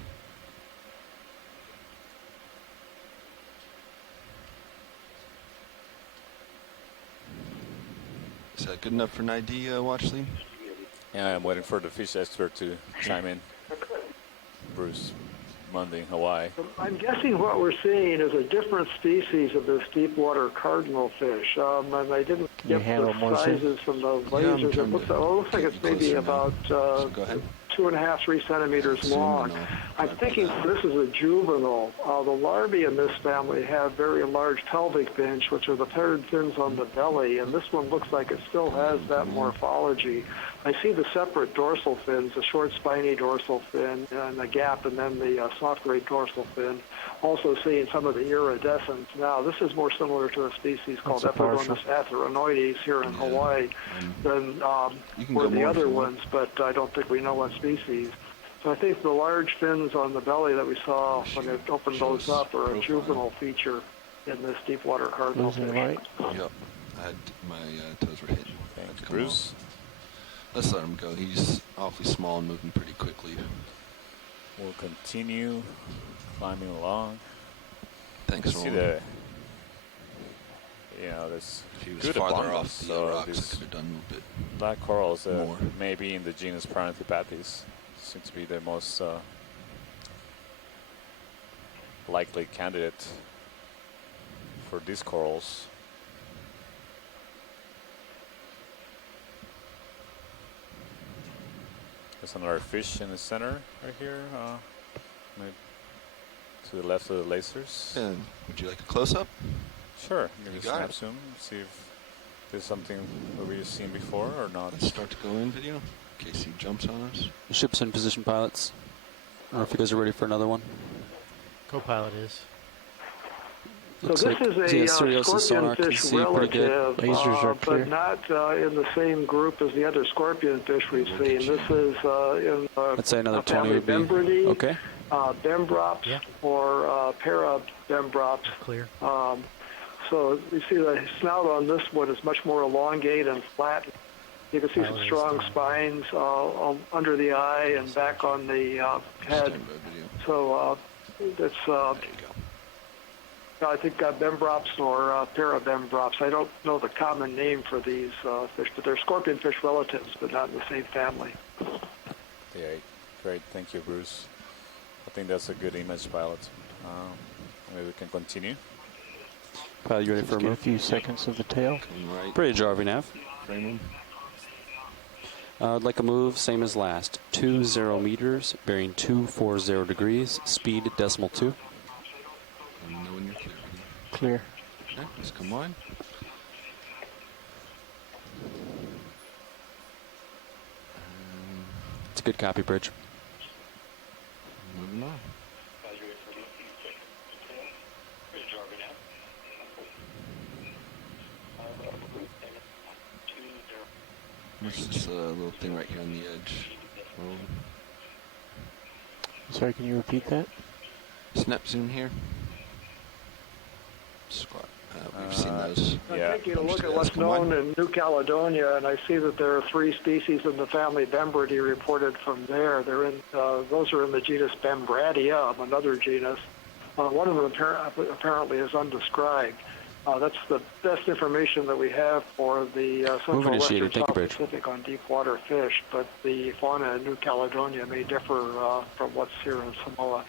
Is that good enough for an ID, Watchling? Yeah, I'm waiting for the fish expert to chime in. Bruce, Monday, Hawaii. I'm guessing what we're seeing is a different species of this deep water cardinal fish. And I didn't get the sizes from the lasers. It looks like it's maybe about 2.5, 3 centimeters long. I'm thinking this is a juvenile. The larvae in this family have very large pelvic fins, which are the paired fins on the belly, and this one looks like it still has that morphology. I see the separate dorsal fins, the short spiny dorsal fin and the gap, and then the soft gray dorsal fin. Also seeing some of the iridescence. Now, this is more similar to a species called Epigonus atheronoides here in Hawaii than were the other ones, but I don't think we know what species. So I think the large fins on the belly that we saw when it opened those up are a juvenile feature in this deep water cardinal fish. Yep. My toes were hitting. Thank you, Bruce. Let's let him go. He's awfully small and moving pretty quickly. We'll continue climbing along. Thanks, see Roland. There's if he was good farther abundance off the of rocks, I these could have done a bit black corals more. maybe in the genus Parantipathes. Seem to be the most likely candidate for these corals. There's another fish in the center right here, maybe to the left of the lasers. And would you like a close-up? Sure. Give You a got snap it. zoom, see if there's something that we've seen before or not. Let's start to go in video in case he jumps on us. The ship's in position, pilots. I don't know if you guys are ready for another one. Co-pilot is. So this is a scorpionfish relative, but not in the same group as the other scorpionfish we've seen. This is in I'd say another 20 family would be Bembridae, okay. Bembrops, or Parabembrops. Clear. So you see the snout on this one is much more elongate and flat. You can see some strong spines under the eye and back on the head. So that's I think Bembrops or Parabembrops. I don't know the common name for these fish, but they're scorpionfish relatives, but not in the same family. Yeah, great. Thank you, Bruce. I think that's a good image, pilot. Maybe we can continue. Pilot, you ready for a Get a move? few seconds of the tail. Bridge, RV nav. Frame I'd like a move, same as last. 20 meters, bearing 240 degrees, speed decimal 2. Let me know when you're clear. Clear. Okay, let's come on. It's a good copy, Bridge. Moving on. What's this little thing right here on the edge? Sorry, can you repeat that? Snap zoom here. Squat. We've seen those. I'm taking a look at what's known in New Caledonia, and I see that there are 3 species in the family Bembridae reported from there. They're in; those are in the genus Bembradium, another genus. One of them apparently is undescribed. That's the best information that we have for the Central Western South Pacific on deep water fish, but the fauna in New Caledonia may differ from what's here in Samoa.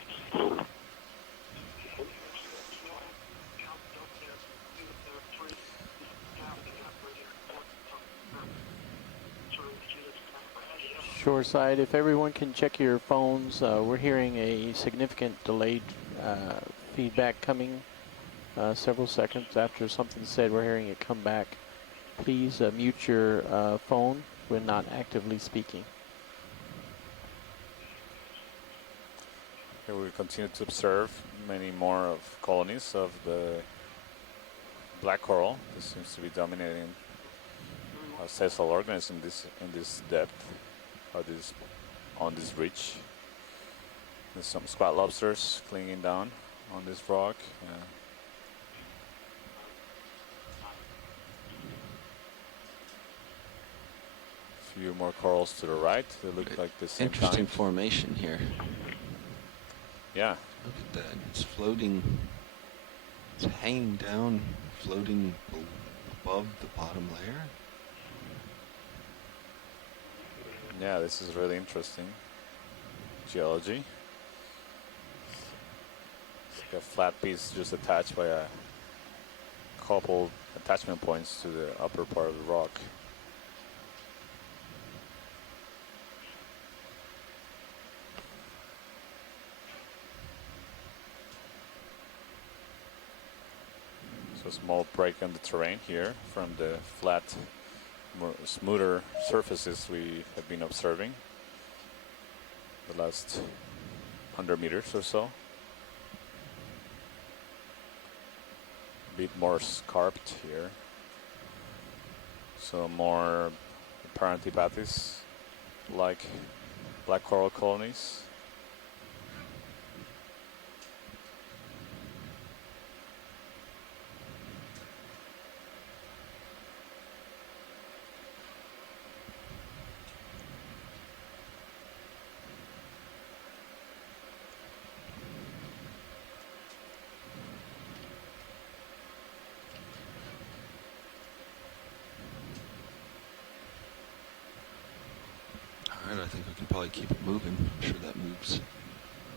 Shoreside, if everyone can check your phones, we're hearing a significant delayed feedback coming several seconds after something's said. We're hearing it come back. Please mute your phone when not actively speaking. Here we continue to observe many more of colonies of the black coral. This seems to be dominating sessile organism in this depth. On this ridge. There's some squat lobsters clinging down on this rock. A few more corals to the right. They look like the same Interesting kind. formation here. Yeah. Look at that. It's floating. It's hanging down, floating above the bottom layer. Yeah, this is really interesting. Geology. It's like a flat piece just attached by a couple attachment points to the upper part of the rock. So a small break on the terrain here from the flat, more smoother surfaces we have been observing the last 100 meters or so. A bit more scarped here. So more Parantipathes like black coral colonies. Alright, I think we can probably keep it moving. I'm sure that move's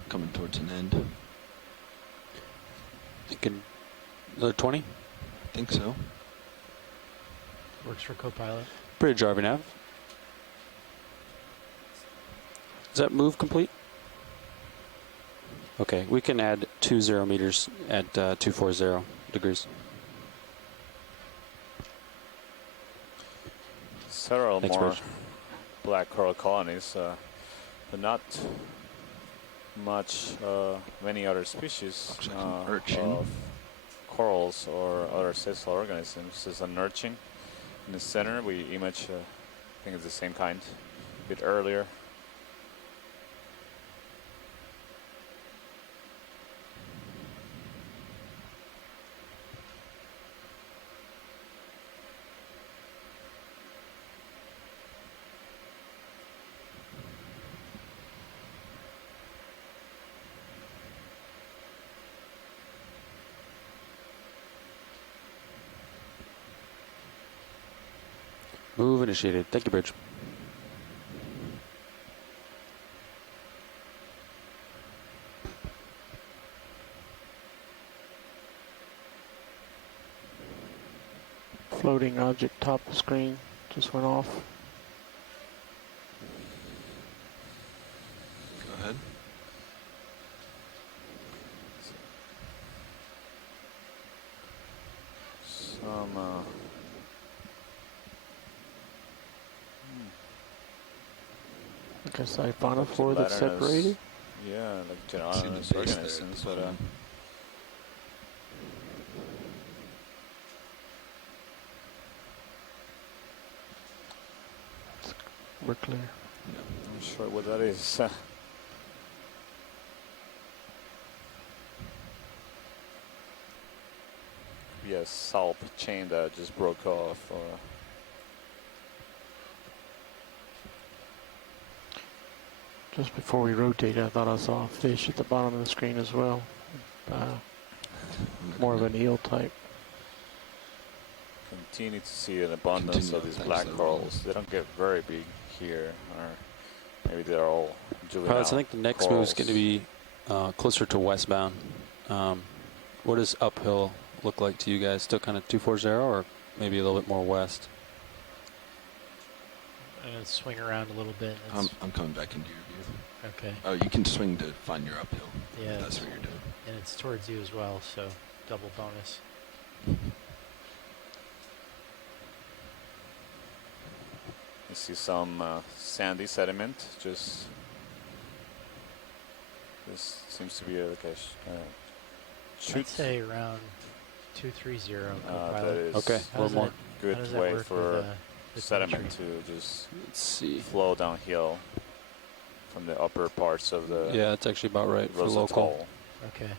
coming towards an end. Thinking another 20? I think so. Works for co-pilot. Bridge RV-nav. Is that move complete? Okay, we can add 20 meters at 240 degrees. Several Thanks, more Bridge. black coral colonies, but not much many other species of corals or other sessile organisms. There's an urchin in the center. We image, I think it's the same kind, a bit earlier. Move initiated. Thank you, Bridge. Floating object top of screen just went off. Go ahead. Some Like a siphonophore that's separated. Yeah, like gelatinous organisms, but We're clear. I'm not sure what that is. Be a salp chain that just broke off. Just before we rotated, I thought I saw a fish at the bottom of the screen as well. More of an eel type. Continue to see an abundance of these black corals. They don't get very big here, or maybe they're all juvenile Pilots, I think the next move is going to be closer to westbound. What does uphill look like to you guys? Still kind of 240, or maybe a little bit more west? I'm going to swing around a little bit. I'm coming back into your view. Okay. Oh, you can swing to find your uphill. Yeah. If that's what you're doing. And it's towards you as well, so double bonus. You see some sandy sediment. Just this seems to be like a I'd say around 230. that is okay. a more good way for sediment to just flow downhill from the upper parts of the yeah, it's actually about right for Atoll. local. Okay.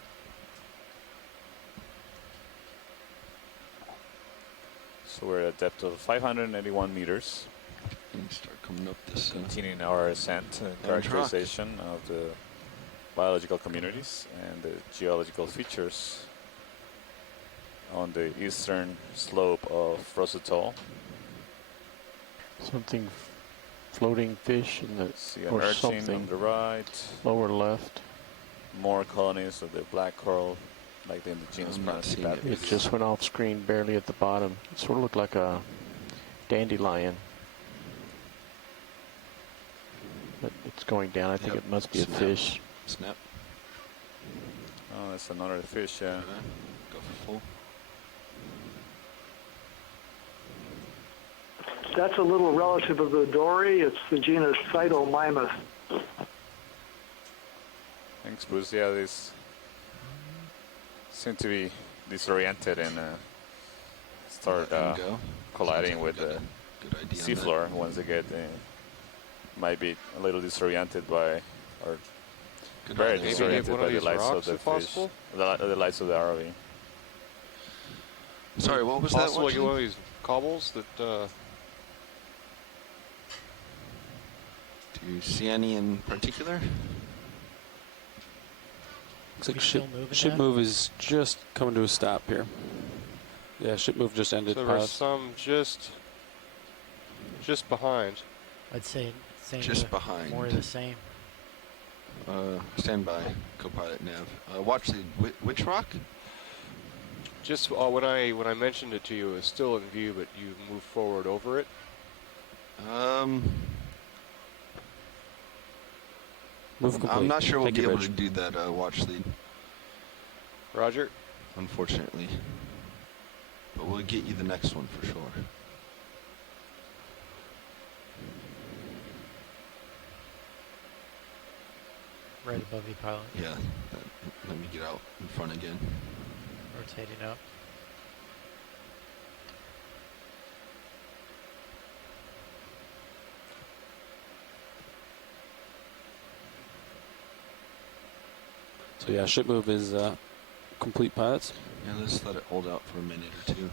So we're at a depth of 581 meters. And start coming up this. Continuing our ascent and characterization of the biological communities and the geological features on the eastern slope of Atoll. Something floating fish in the See an or urchin something on the right. lower left. More colonies of the black coral, like the indigenous Principalities. It just went off screen barely at the bottom. It sort of looked like a dandelion. But it's going down. I think it must be a fish. Snap. Oh, that's another fish, yeah. Go for full. That's a little relative of the dory. It's the genus Cytomymus. Thanks, Bruce. Yeah, these seem to be disoriented and start colliding with the seafloor once they get might be a little disoriented by or very disoriented by the lights of the fish, the lights of the ROV. Sorry, what was that? Possible like one of these cobbles that. Do you see any in particular? Looks like ship move is just coming to a stop here. Yeah, ship move just ended. So there's some just behind. I'd say same. Just behind. More of the same. Stand by, co-pilot Nav. Watch the which rock? Just when I mentioned it to you, it was still in view, but you moved forward over it. I'm not sure we'll be able to do that watch lead. Roger. Unfortunately. But we'll get you the next one for sure. Right above you, pilot. Yeah. Let me get out in front again. Rotating up. So yeah, ship move is complete, pilots. Yeah, let's let it hold out for a minute or two.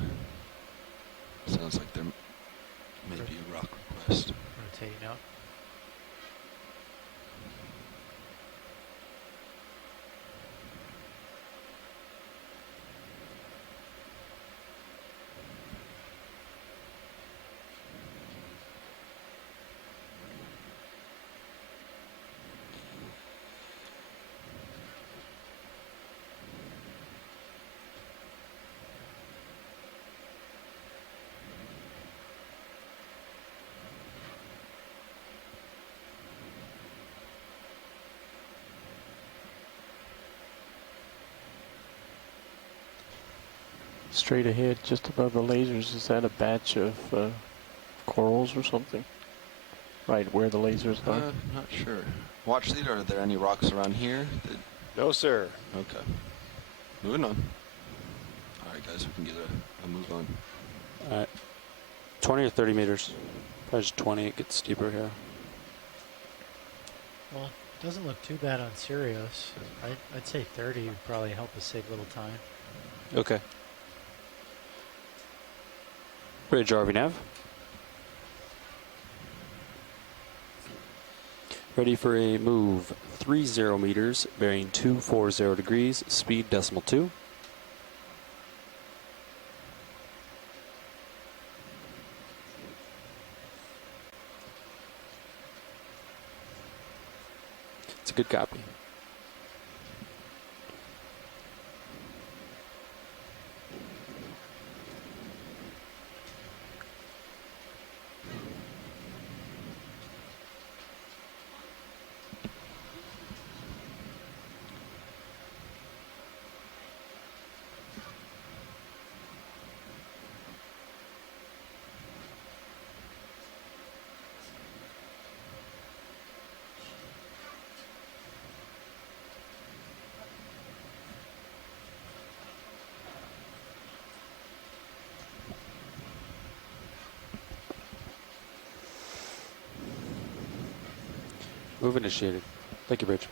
Sounds like there may be a rock request. Rotating out. Straight ahead, just above the lasers, is that a batch of corals or something? Right where the lasers are? Not sure. Watch lead, are there any rocks around here? No, sir. Okay. Moving on. Alright, guys, we can get a move on. Alright. 20 or 30 meters? Probably just 20, it gets steeper here. Well, it doesn't look too bad on Sirius. I'd say 30 would probably help us save a little time. Okay. Bridge RV nav. Ready for a move. 30 meters, bearing 240 degrees, speed 2. It's a good copy. Move initiated. Thank you, Bridge.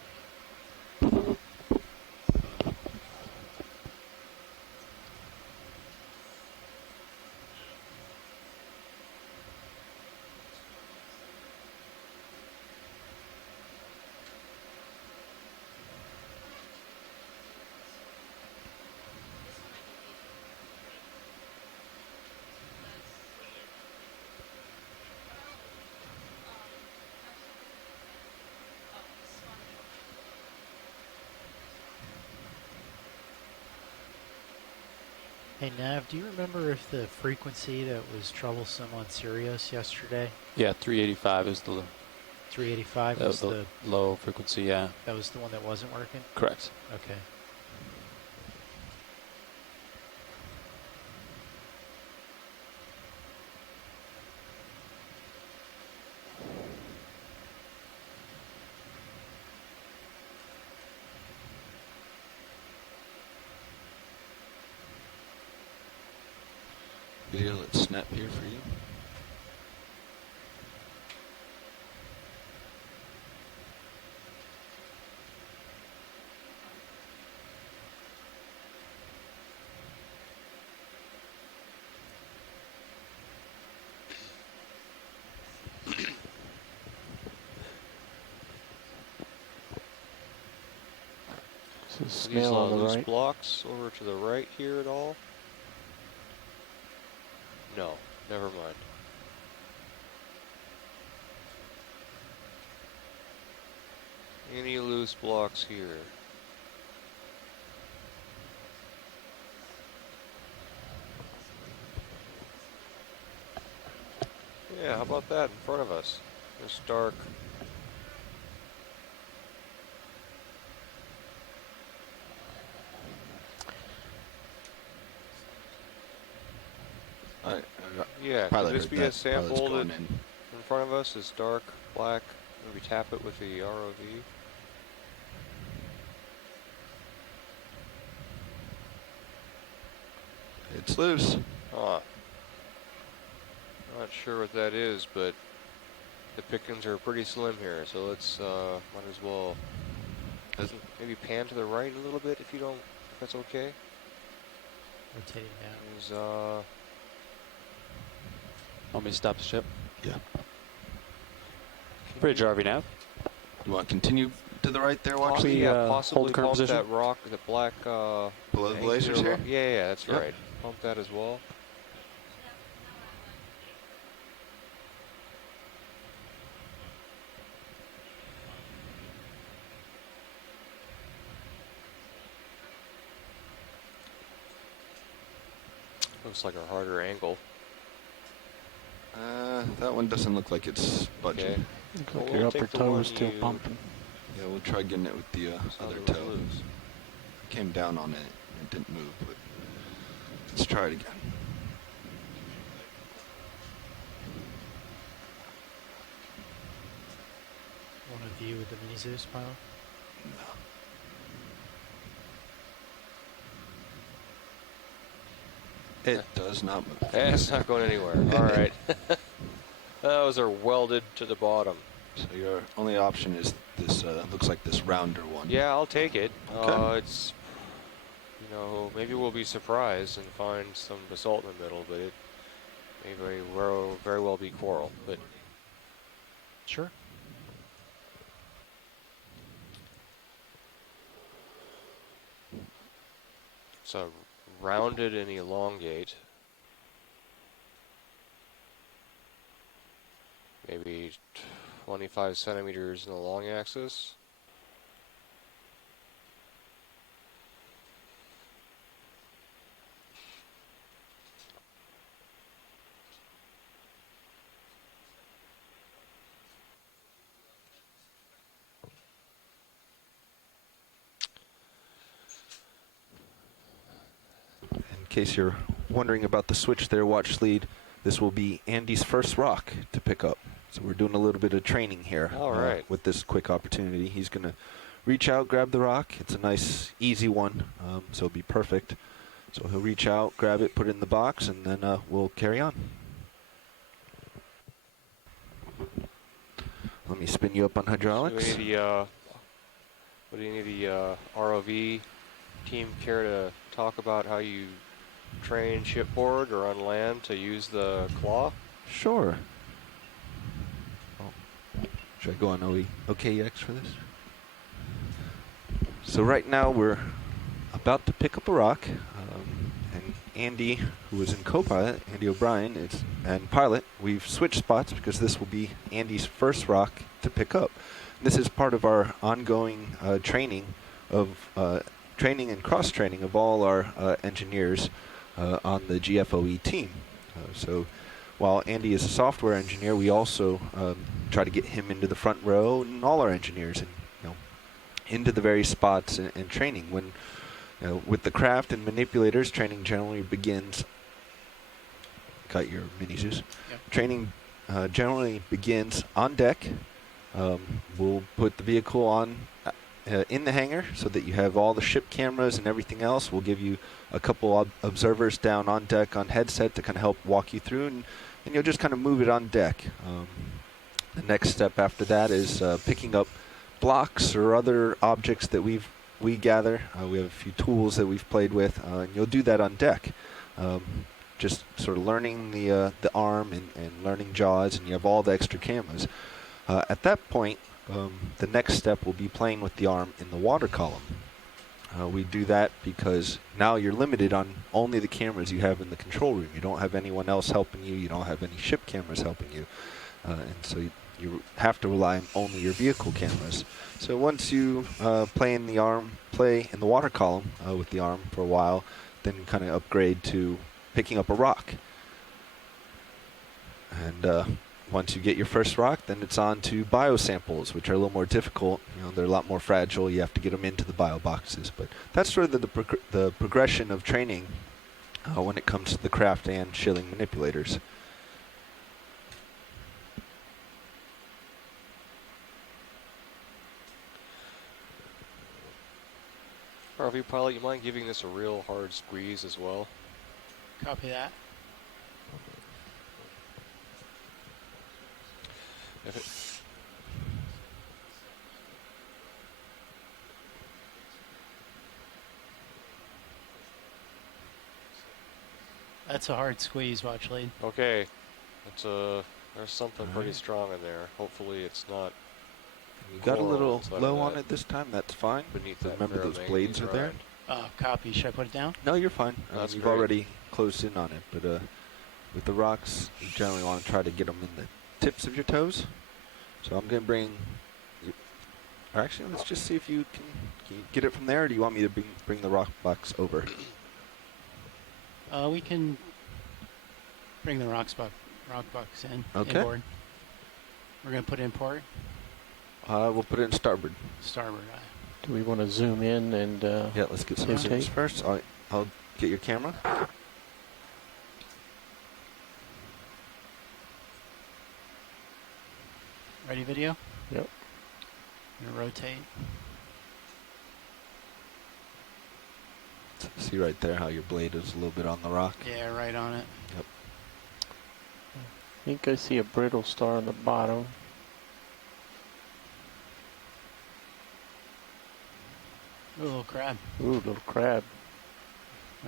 Hey Nav, do you remember if the frequency that was troublesome on Sirius yesterday? Yeah, 385 is the 385 was the low frequency, yeah. That was the one that wasn't working? Correct. Okay. Video, let's snap here for you. These loose blocks over to the right here at all? No, never mind. Any loose blocks here? Yeah, how about that in front of us? It's dark. Yeah, could this be a sample that in front of us is dark, black? Maybe tap it with the ROV. It's loose. Not sure what that is, but the pickings are pretty slim here, so let's might as well maybe pan to the right a little bit if that's okay. Rotating down. There's Want me to stop the ship? Yeah. Bridge RV nav. You want to continue to the right there, watch? Yeah, possibly hold current pump position. that rock, the black below the lasers here? Yeah, that's Yep. right. Pump that as well. Looks like a harder angle. That one doesn't look like it's budging. Okay. Looks like your upper toe is still pumping. Yeah, we'll try getting it with the other toe. Came down on it and it didn't move, but let's try it again. Want a view with the mini Zeus pile? No. It does not move. It's not going anywhere. All right. Those are welded to the bottom. So your only option is this, looks like this rounder one. Yeah, I'll take it. Okay. It's, maybe we'll be surprised and find some basalt in the middle, but it may very well be coral. But sure. So rounded and elongate. Maybe 25 centimeters in the long axis. case you're wondering about the switch there, watch lead, this will be Andy's first rock to pick up. So we're doing a little bit of training here with this quick opportunity. He's going to reach out, grab the rock. It's a nice, easy one, so it'll be perfect. So he'll reach out, grab it, put it in the box, and then we'll carry on. Let me spin you up on hydraulics. So would any of the ROV team care to talk about how you train shipboard or on land to use the claw? Sure. Should I go on OKEX for this? So right now we're about to pick up a rock, and Andy, who is in co-pilot, Andy O'Brien, and pilot, we've switched spots because this will be Andy's first rock to pick up. This is part of our ongoing training and cross-training of all our engineers on the GFOE team. So while Andy is a software engineer, we also try to get him into the front row, and all our engineers, and into the various spots and training. When with the craft and manipulators, training generally begins. Got your mini Zeus. Yep. Training generally begins on deck. We'll put the vehicle on in the hangar so that you have all the ship cameras and everything else. We'll give you a couple observers down on deck on headset to kind of help walk you through, and you'll just kind of move it on deck. The next step after that is picking up blocks or other objects that we gather. We have a few tools that we've played with, and you'll do that on deck. Just sort of learning the arm and learning jaws, and you have all the extra cameras. At that point, the next step will be playing with the arm in the water column. We do that because now you're limited on only the cameras you have in the control room. You don't have anyone else helping you. You don't have any ship cameras helping you. And so you have to rely on only your vehicle cameras. So once you play in the water column with the arm for a while, then you kind of upgrade to picking up a rock. And once you get your first rock, then it's on to biosamples, which are a little more difficult. They're a lot more fragile. You have to get them into the bio boxes. But that's sort of the progression of training when it comes to the craft and shilling manipulators. RV pilot, you mind giving this a real hard squeeze as well? Copy that. That's a hard squeeze, watch lead. Okay. There's something pretty strong in there. Hopefully it's not. You got a little low on it this time, that's fine. Beneath that. Remember those blades are there? Copy. Should I put it down? No, you're fine. That's you've great. already closed in on it, but with the rocks, you generally want to try to get them in the tips of your toes. So I'm going to bring you, or actually, let's just see if you can you get it from there, or do you want me to bring the rock box over? We can bring the rock box in. Okay. Inboard. We're going to put in port. We'll put it in starboard. Starboard. Do we want to zoom in and... yeah, let's get some zooms first. I'll get your camera. Ready, video? Yep. I'm going to rotate. See right there how your blade is a little bit on the rock? Yeah, right on it. Yep. I think I see a brittle star on the bottom. Ooh, little crab. Ooh, little crab.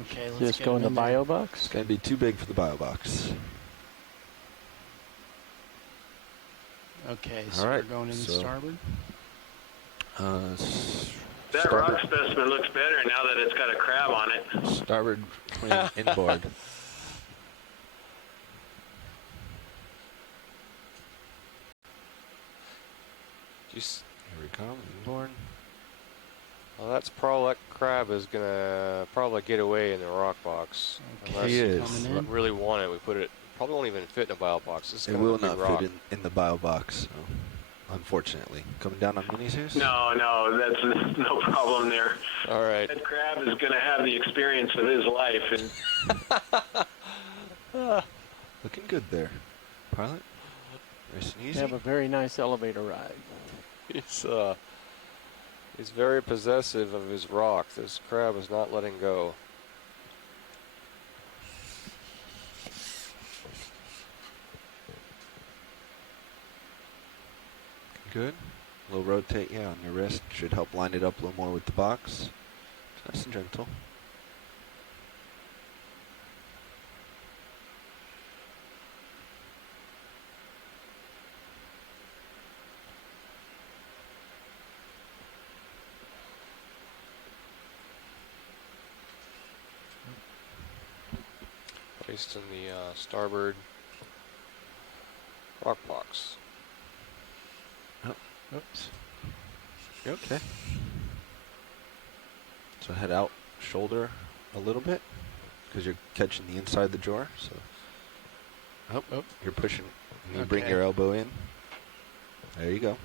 Okay, let's just get go in the there. bio box? It's going to be too big for the bio box. Okay, so all right, we're going in the starboard. That rock specimen looks better now that it's got a crab on it. Starboard inboard. Here we come, inboard. Well, that's probably, that crab is gonna probably get away in the rock box. Okay. He is. Unless we really want it, we put it. Probably won't even fit in a bio box. It will not fit in the bio box. So. unfortunately. Coming down on mini Zeus? No, that's no problem there. All right. That crab is going to have the experience of his life. And Looking good there. Pilot? Nice and easy. You have a very nice elevator ride. He's very possessive of his rock. This crab is not letting go. Good. A little rotate, on your wrist. Should help line it up a little more with the box. Nice and gentle. Placed in the starboard rock box. Oh, oops. You're okay. So head out, shoulder a little bit, because you're catching the inside of the drawer. So, you're pushing. And you bring your elbow in. There you go.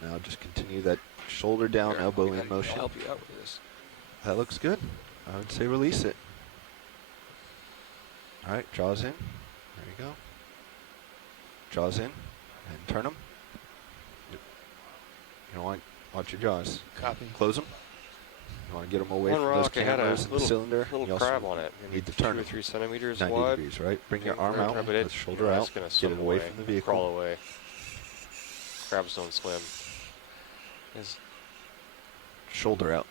And now just continue that shoulder down, elbow in motion. Help you out with this. That looks good. I would say release it. All right, jaws in. There you go. Jaws in, and turn them. You don't want watch your jaws. Copy. Close them. You want to get them away One from those rock, it had a cameras and the little, cylinder. little You also crab on it. need to Maybe turn 2 or them 3 centimeters 90 wide. degrees, right? Bring your Okay, arm out. but Let's shoulder it's out. gonna Get swim it away from the vehicle. Crawl away. Crabs don't swim. Shoulder out.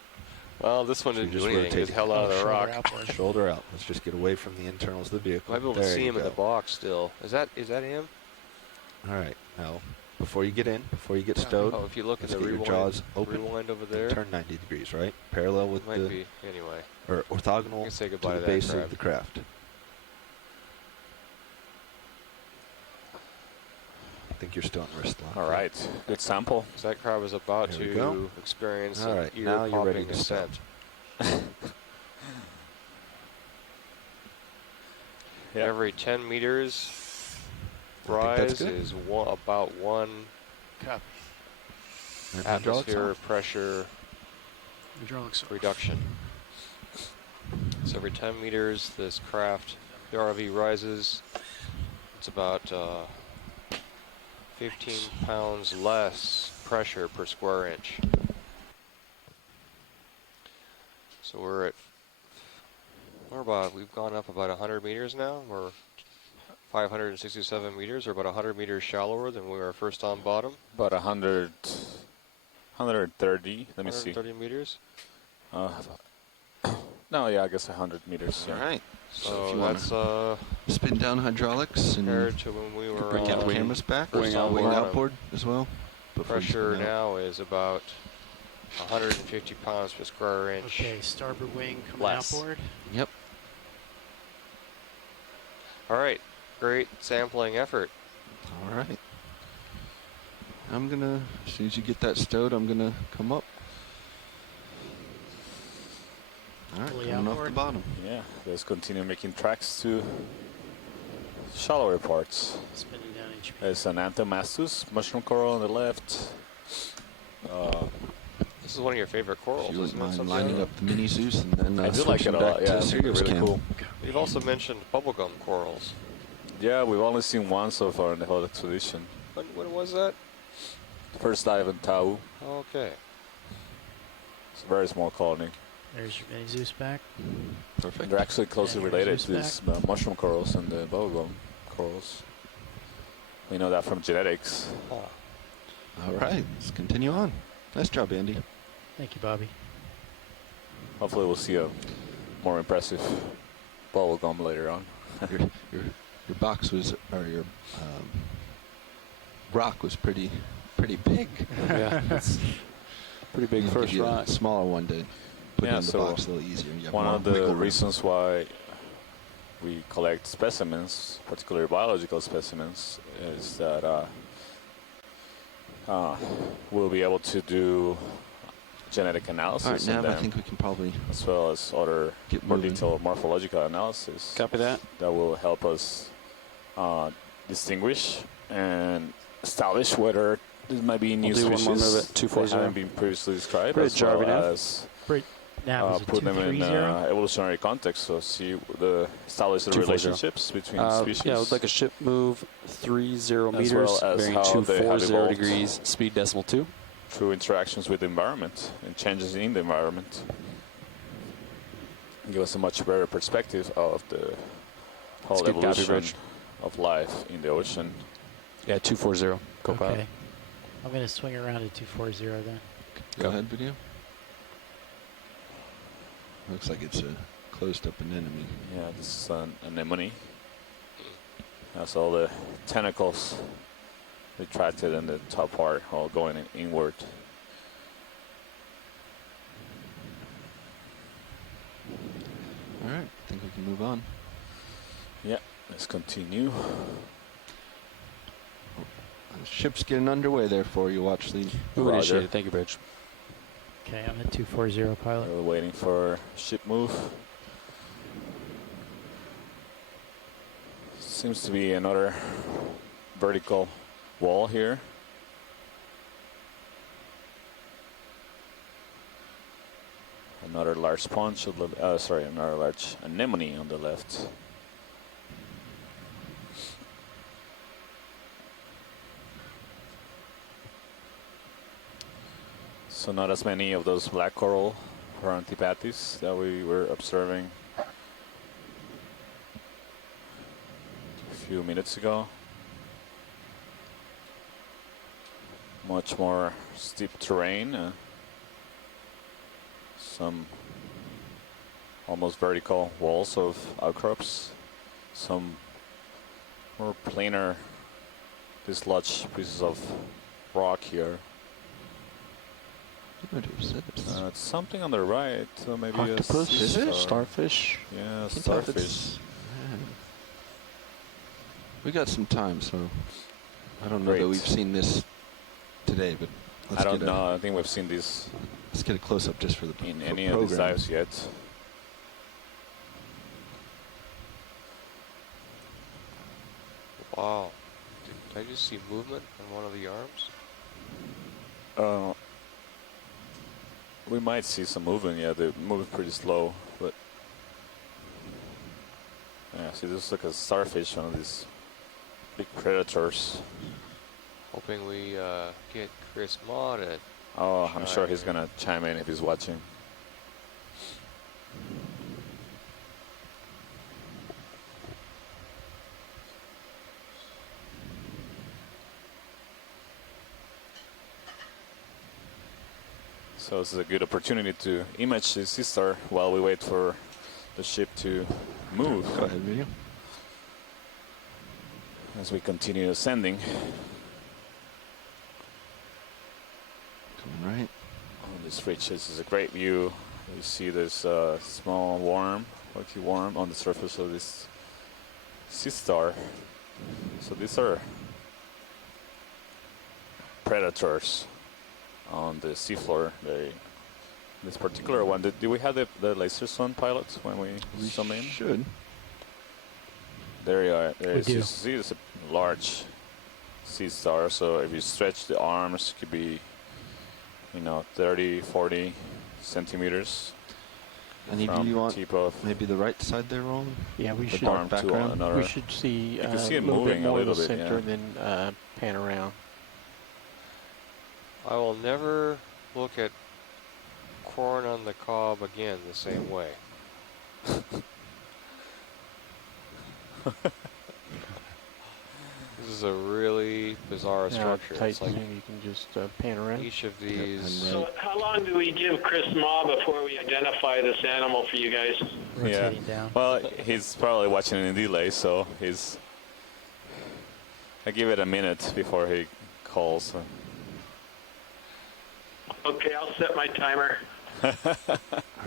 Well, this one So didn't you do just anything. It rotate held out of the rock. Shoulder out. Let's just get away from the internals of the vehicle. Might be able to There see you him in the go. box still. Is that him? All right. Now, before you get in, before you get stowed, Oh, if you look at let's the get your rewind, jaws open. rewind over and there. turn 90 degrees, right? Parallel with Might the be anyway. or orthogonal You can say to goodbye the to that base crab. of the craft. I think you're still on wrist lock. All right, good sample. So that crab is about There we go. to experience All an right, now you're ready ear-popping to stow. descent. Every 10 meters I think that's rise good. is about 1 And hydraulics atmosphere off. pressure Hydraulics off. reduction. So every 10 meters, this craft, the RV rises. It's about 15 pounds less pressure per square inch. So we've gone up about 100 meters now. We're 567 meters, or about 100 meters shallower than we were first on bottom. About 130. Let me see. 130 meters. No, yeah, I guess 100 meters. All Yeah. right. So if you that's spin down hydraulics and compared to when we were bring on the cameras back. first on Wing bottom. outboard as well. before you Pressure spin out. now is about 150 pounds per square inch. Okay, starboard wing coming less. outboard. Yep. All right, great sampling effort. All right. I'm gonna, as soon as you get that stowed, I'm gonna come up. All right, Fully coming off outboard. the bottom. Yeah, let's continue making tracks to shallower parts. Spinning down HP. There's an Antomasus mushroom coral on the left. This is one of your favorite corals, If you isn't wouldn't it? mind Something lining like up the mini Zeus and then I do like it switching a back lot. to Yeah, I think Sirius it's really cam. cool. that? You've also mentioned bubblegum corals. Yeah, we've only seen one so far in the whole expedition. When was that? First dive in Tau. Okay. It's a very small colony. There's your mini Zeus back. Perfect. They're actually closely Yeah, related Zeus to these mushroom corals and the bubblegum corals. We know that from genetics. Oh. All right, let's continue on. Nice job, Andy. Thank you, Bobby. Hopefully we'll see a more impressive bubblegum later on. Your box was, or your rock was pretty big. Yeah, that's pretty big Give first you rock. a smaller one to put Yeah, in the so box a little easier. You have one more of the wiggle room. reasons why we collect specimens, particularly biological specimens, is that we'll be able to do genetic analysis All right, on Nav, I them, think we can probably as well as other get more moving. detailed morphological analysis. Copy that. That will help us distinguish and establish whether This might be new do one more move species at that 240. haven't been previously described, Bridge, as well Jarvinav. as Now, is it put them in 230? evolutionary context, so establish the 240. relationships between species. Yeah, with like a ship move 30 As meters, well as bearing how they have 240 evolved degrees, speed decimal 2. through interactions with the environment and changes in the environment. Give us a much better perspective of the whole good copy, evolution Bridge. of life in the ocean. Yeah, 240. Co-pilot. Okay. I'm going to swing around at 240 then. Go ahead, video. Looks like it's a closed-up anemone. Yeah, this is an anemone. That's all the tentacles retracted and the top part all going inward. All right, I think we can move on. Yeah, let's continue. The ship's getting underway there for you, watch lead. Roger. Thank you, Bridge. Okay, I'm at 240 pilot. We're waiting for ship move. Seems to be another vertical wall here. Another large sponge, another large anemone on the left. So not as many of those black coral or Antipathis that we were observing a few minutes ago. Much more steep terrain. Some almost vertical walls of outcrops. Some more planar dislodged pieces of rock here. It's something on the right, so maybe Octopus? a Starfish? Yeah, Can't tell if starfish. it's- We got some time, so I don't know Great. that we've seen this today, but let's I don't get know. I think we've seen this let's get a close-up just for the in for any of these program. dives yet. Wow. Did I just see movement on one of the arms? We might see some movement. Yeah, they're moving pretty slow, but yeah. See, this is like a starfish, one of these big predators. Hoping we get Chris Ma to Oh, I'm sure chime he's in. gonna chime in if he's watching. So this is a good opportunity to image the sea star while we wait for the ship to move. Go ahead, video. As we continue ascending. Coming right. On this ridge, this is a great view. You see this small worm, rocky worm on the surface of this sea star. So these are predators on the seafloor. This particular one, did we have the laser sun pilot when we zoom in? Should. There you are. There We is. do. You see, it's a large sea star. So if you stretch the arms, it could be, 30, 40 centimeters. Any from view on tip of maybe the right side there, Roland? Yeah, we the should. arm to background. another. We should see, You can see a it little bit moving a more of the little bit, center, yeah. then pan around. I will never look at corn on the cob again the same way. This is a really bizarre structure. Tight It's like zoom, you can just pan around. each of these. So how long do we give Chris Ma before we identify this animal for you guys? Rotating down. Well, he's probably watching in delay, so I give it a minute before he calls. Okay, I'll set my timer. How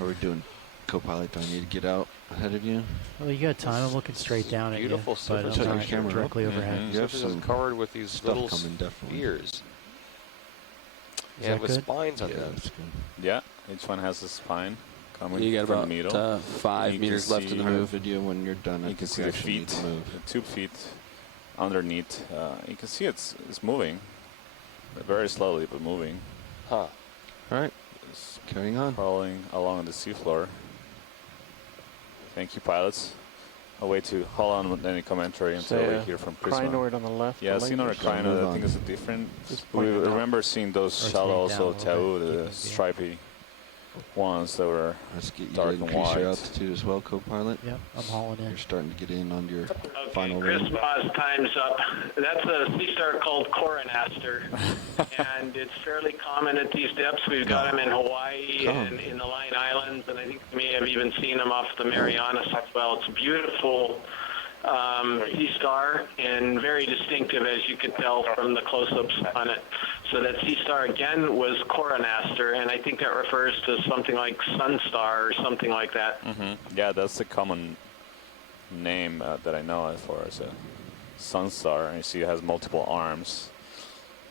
are we doing, co-pilot? Do I need to get out ahead of you? Well, you got time. I'm looking straight down at Beautiful you, but surface I'm Shut not your camera directly up. overhead. You have Surface some is covered with these stuff little coming, definitely. spheres. Is Yeah, that with good? spines on Yeah, them. that's good. Yeah, each one has a spine coming You got from about the middle. 5 You meters can left in the see- move. Video when you're done. I You can think see we the actually need feet, to move. the 2 feet underneath. You can see it's moving. very slowly but moving. Huh. All right. It's carrying on. Crawling along the seafloor. Thank you, pilots. I'll wait to hold on with any commentary until we hear from Prisma. Crinoid on the left. Yeah, Crinoid Crinoid, I think it's a different. We remember seeing those shallow, also Tau, the stripy ones that were dark and increase your white. altitude as well, co-pilot. Yep, I'm hauling in. You're starting to get in on your Okay, final Chris range. Moss, time's up. That's a sea star called Coronaster, and it's fairly common at these depths. We've got them in Hawaii and in the Line Islands, and I think we may have even seen them off the Marianas as well. It's a beautiful sea star and very distinctive, as you could tell from the close-ups on it. So that sea star again was Coronaster, and I think that refers to something like Sun Star or something like that. Yeah, that's the common name that I know it for as a sun star. And you see it has multiple arms,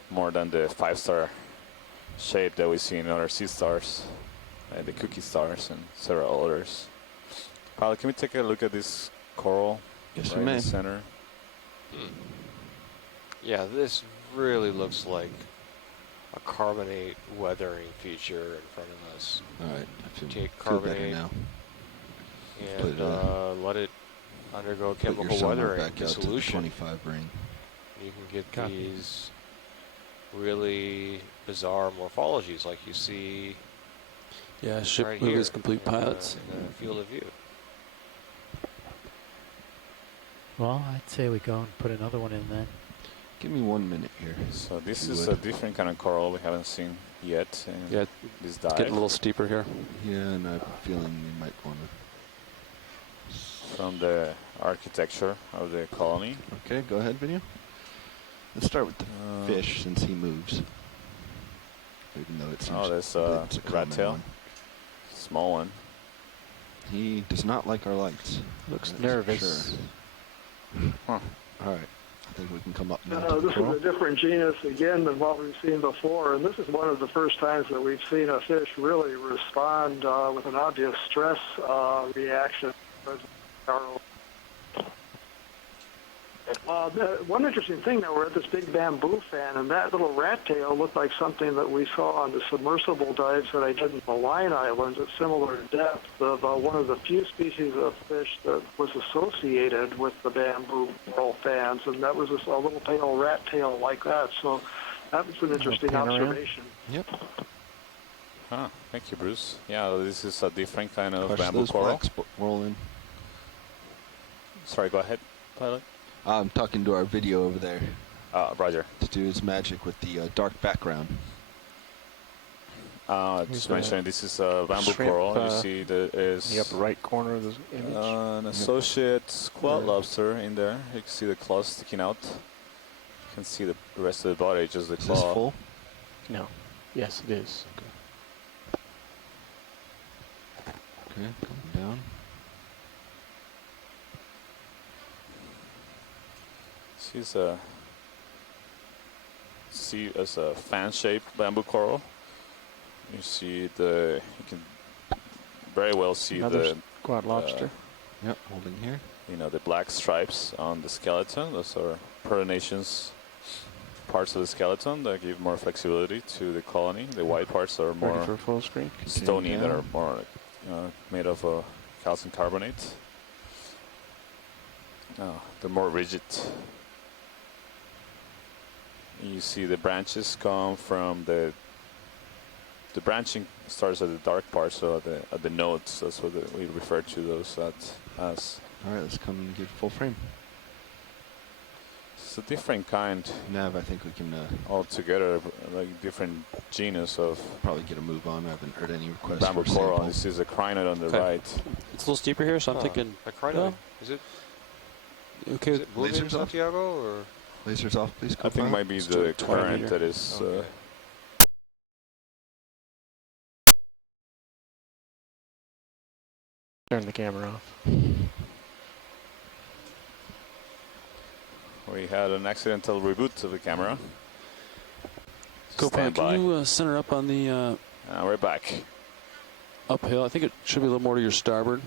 more than the 5-star shape that we see in other sea stars, like the cookie stars and several others. Paul, can we take a look at this coral Yes, right we in may. the center? Yeah, this really looks like a carbonate weathering feature in front of us. All right, I feel Take better carbonate now. and let it undergo Put your chemical sonar weathering, back out to the dissolution. 25 ring. You can get these really bizarre morphologies like you see ship right movies here complete in pilots. the field of view. Well, I'd say we go and put another one in then. Give me 1 minute here. So this is a different kind of coral we haven't seen yet in Yeah, this it's dive. getting a little steeper here. Yeah, and I'm feeling we might want to. From the architecture of the colony. Okay, go ahead, Vinny. Let's start with the fish since he moves. Even though it seems there's it's a common rat tail. one. Small one. He does not like our lights. Looks That's for nervous. Sure. All right. I think we can come up now. to the This is coral. a different genus again than what we've seen before, and this is one of the first times that we've seen a fish really respond with an obvious stress reaction. One interesting thing, though, we're at this big bamboo fan, and that little rat tail looked like something that we saw on the submersible dives that I did in the Line Islands at similar depth of one of the few species of fish that was associated with the bamboo coral fans, and that was just a little pale rat tail like that. So that was an interesting observation. Yep. Huh. Thank you, Bruce. Yeah, this is a different kind of Crush bamboo those coral. blacks, roll in. Sorry, go ahead, pilot. I'm talking to our video over there. Roger. To do his magic with the dark background. Just mentioning this is a bamboo shrimp, coral. You see that is the upper right corner of the image. an associate quad lobster in there. You can see the claws sticking out. You can see the rest of the body, just the claw. Is this full? No. Yes, it is. Okay, coming down. She's as a fan-shaped bamboo coral. You see you can very well see Another quad lobster. Yep, holding here. You know, the black stripes on the skeleton. Those are protonations parts of the skeleton that give more flexibility to the colony. The white parts are more Ready for full screen? stony, that are more made of calcium carbonate. They're more rigid. You see the branches come from the branching starts at the dark part, so at the nodes. That's what we refer to those as. All right, let's come and get full frame. It's a different kind. Nav, I think we can altogether, like different genus of. Probably get a move on. I haven't heard any requests bamboo for coral. sample. This is a crinoid on the Okay. right. It's a little steeper here, so I'm thinking. A crinoid. Is it? Okay. Is it moving, Lasers off? Santiago, or? Lasers off, please. I think it might be the current that is. Okay. Turn the camera off. We had an accidental reboot of the camera. Go back. Can you center up on the we're back. uphill? I think it should be a little more to your starboard.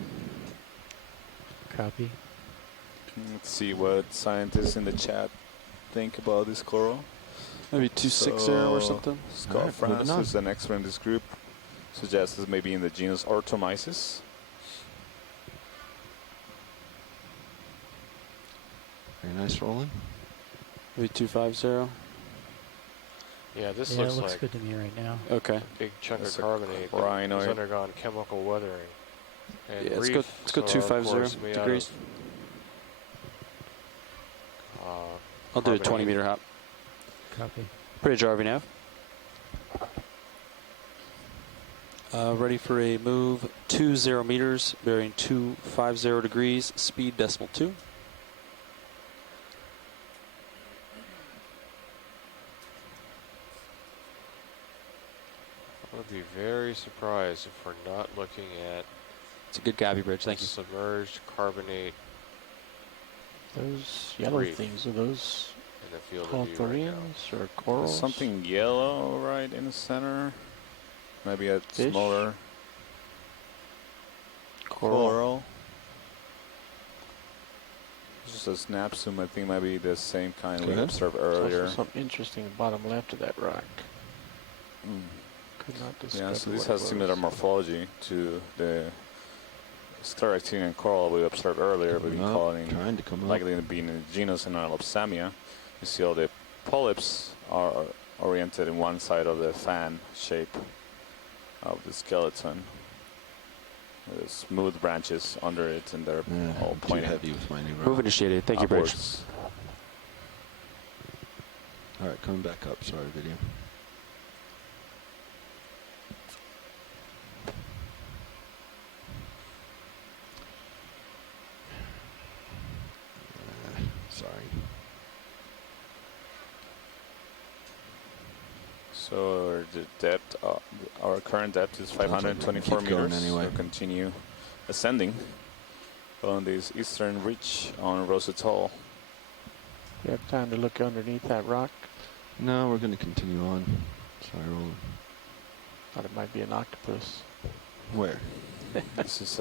Copy. Let's see what scientists in the chat think about this coral. Maybe 260 or So, something. Scott All right, moving France, on. who's an expert in this group, suggests it's maybe in the genus Antomasus. Very nice rolling. Maybe 250. Yeah, Yeah, this it looks looks like good to me right now. Okay. a big chunk That's of a carbonate that crinoid. has undergone chemical weathering. And Yeah, let's reef, go so of 250 course made out degrees. of, I'll do a 20 carbonate. meter hop. Copy. Bridge RV nav. Ready for a move 20 meters, bearing 250 degrees, speed decimal 2. I would be very surprised if we're not looking at It's a good Gabby bridge, thank you. submerged carbonate Those yellow reef things, are those in the field of view right now. Hawthornians or corals? There's something yellow right in the center. Maybe a Fish? smaller Coral. coral. Just a snap zoom. I think might be the same kind we Good. observed There's earlier. also something interesting at the bottom left of that rock. Mm. Could not discover Yeah, so this what has it similar was. morphology to the scleractinian coral we observed earlier, but we Coming up, call it trying to come up. likely to be in the genus Analopsamia. You see all the polyps are oriented in one side of the fan shape of the skeleton. There's smooth branches under it, and they're all Too pointed heavy with my new Move rock. initiated, thank you, bridge. upwards. All right, coming back up. Sorry, video. Sorry. So the depth, our current depth is Sounds like we can 524 keep going meters. anyway. So continue ascending along this eastern ridge on Rose Atoll. You have time to look underneath that rock? No, we're going to continue on. Sorry, rolling. Thought it might be an octopus. Where? This is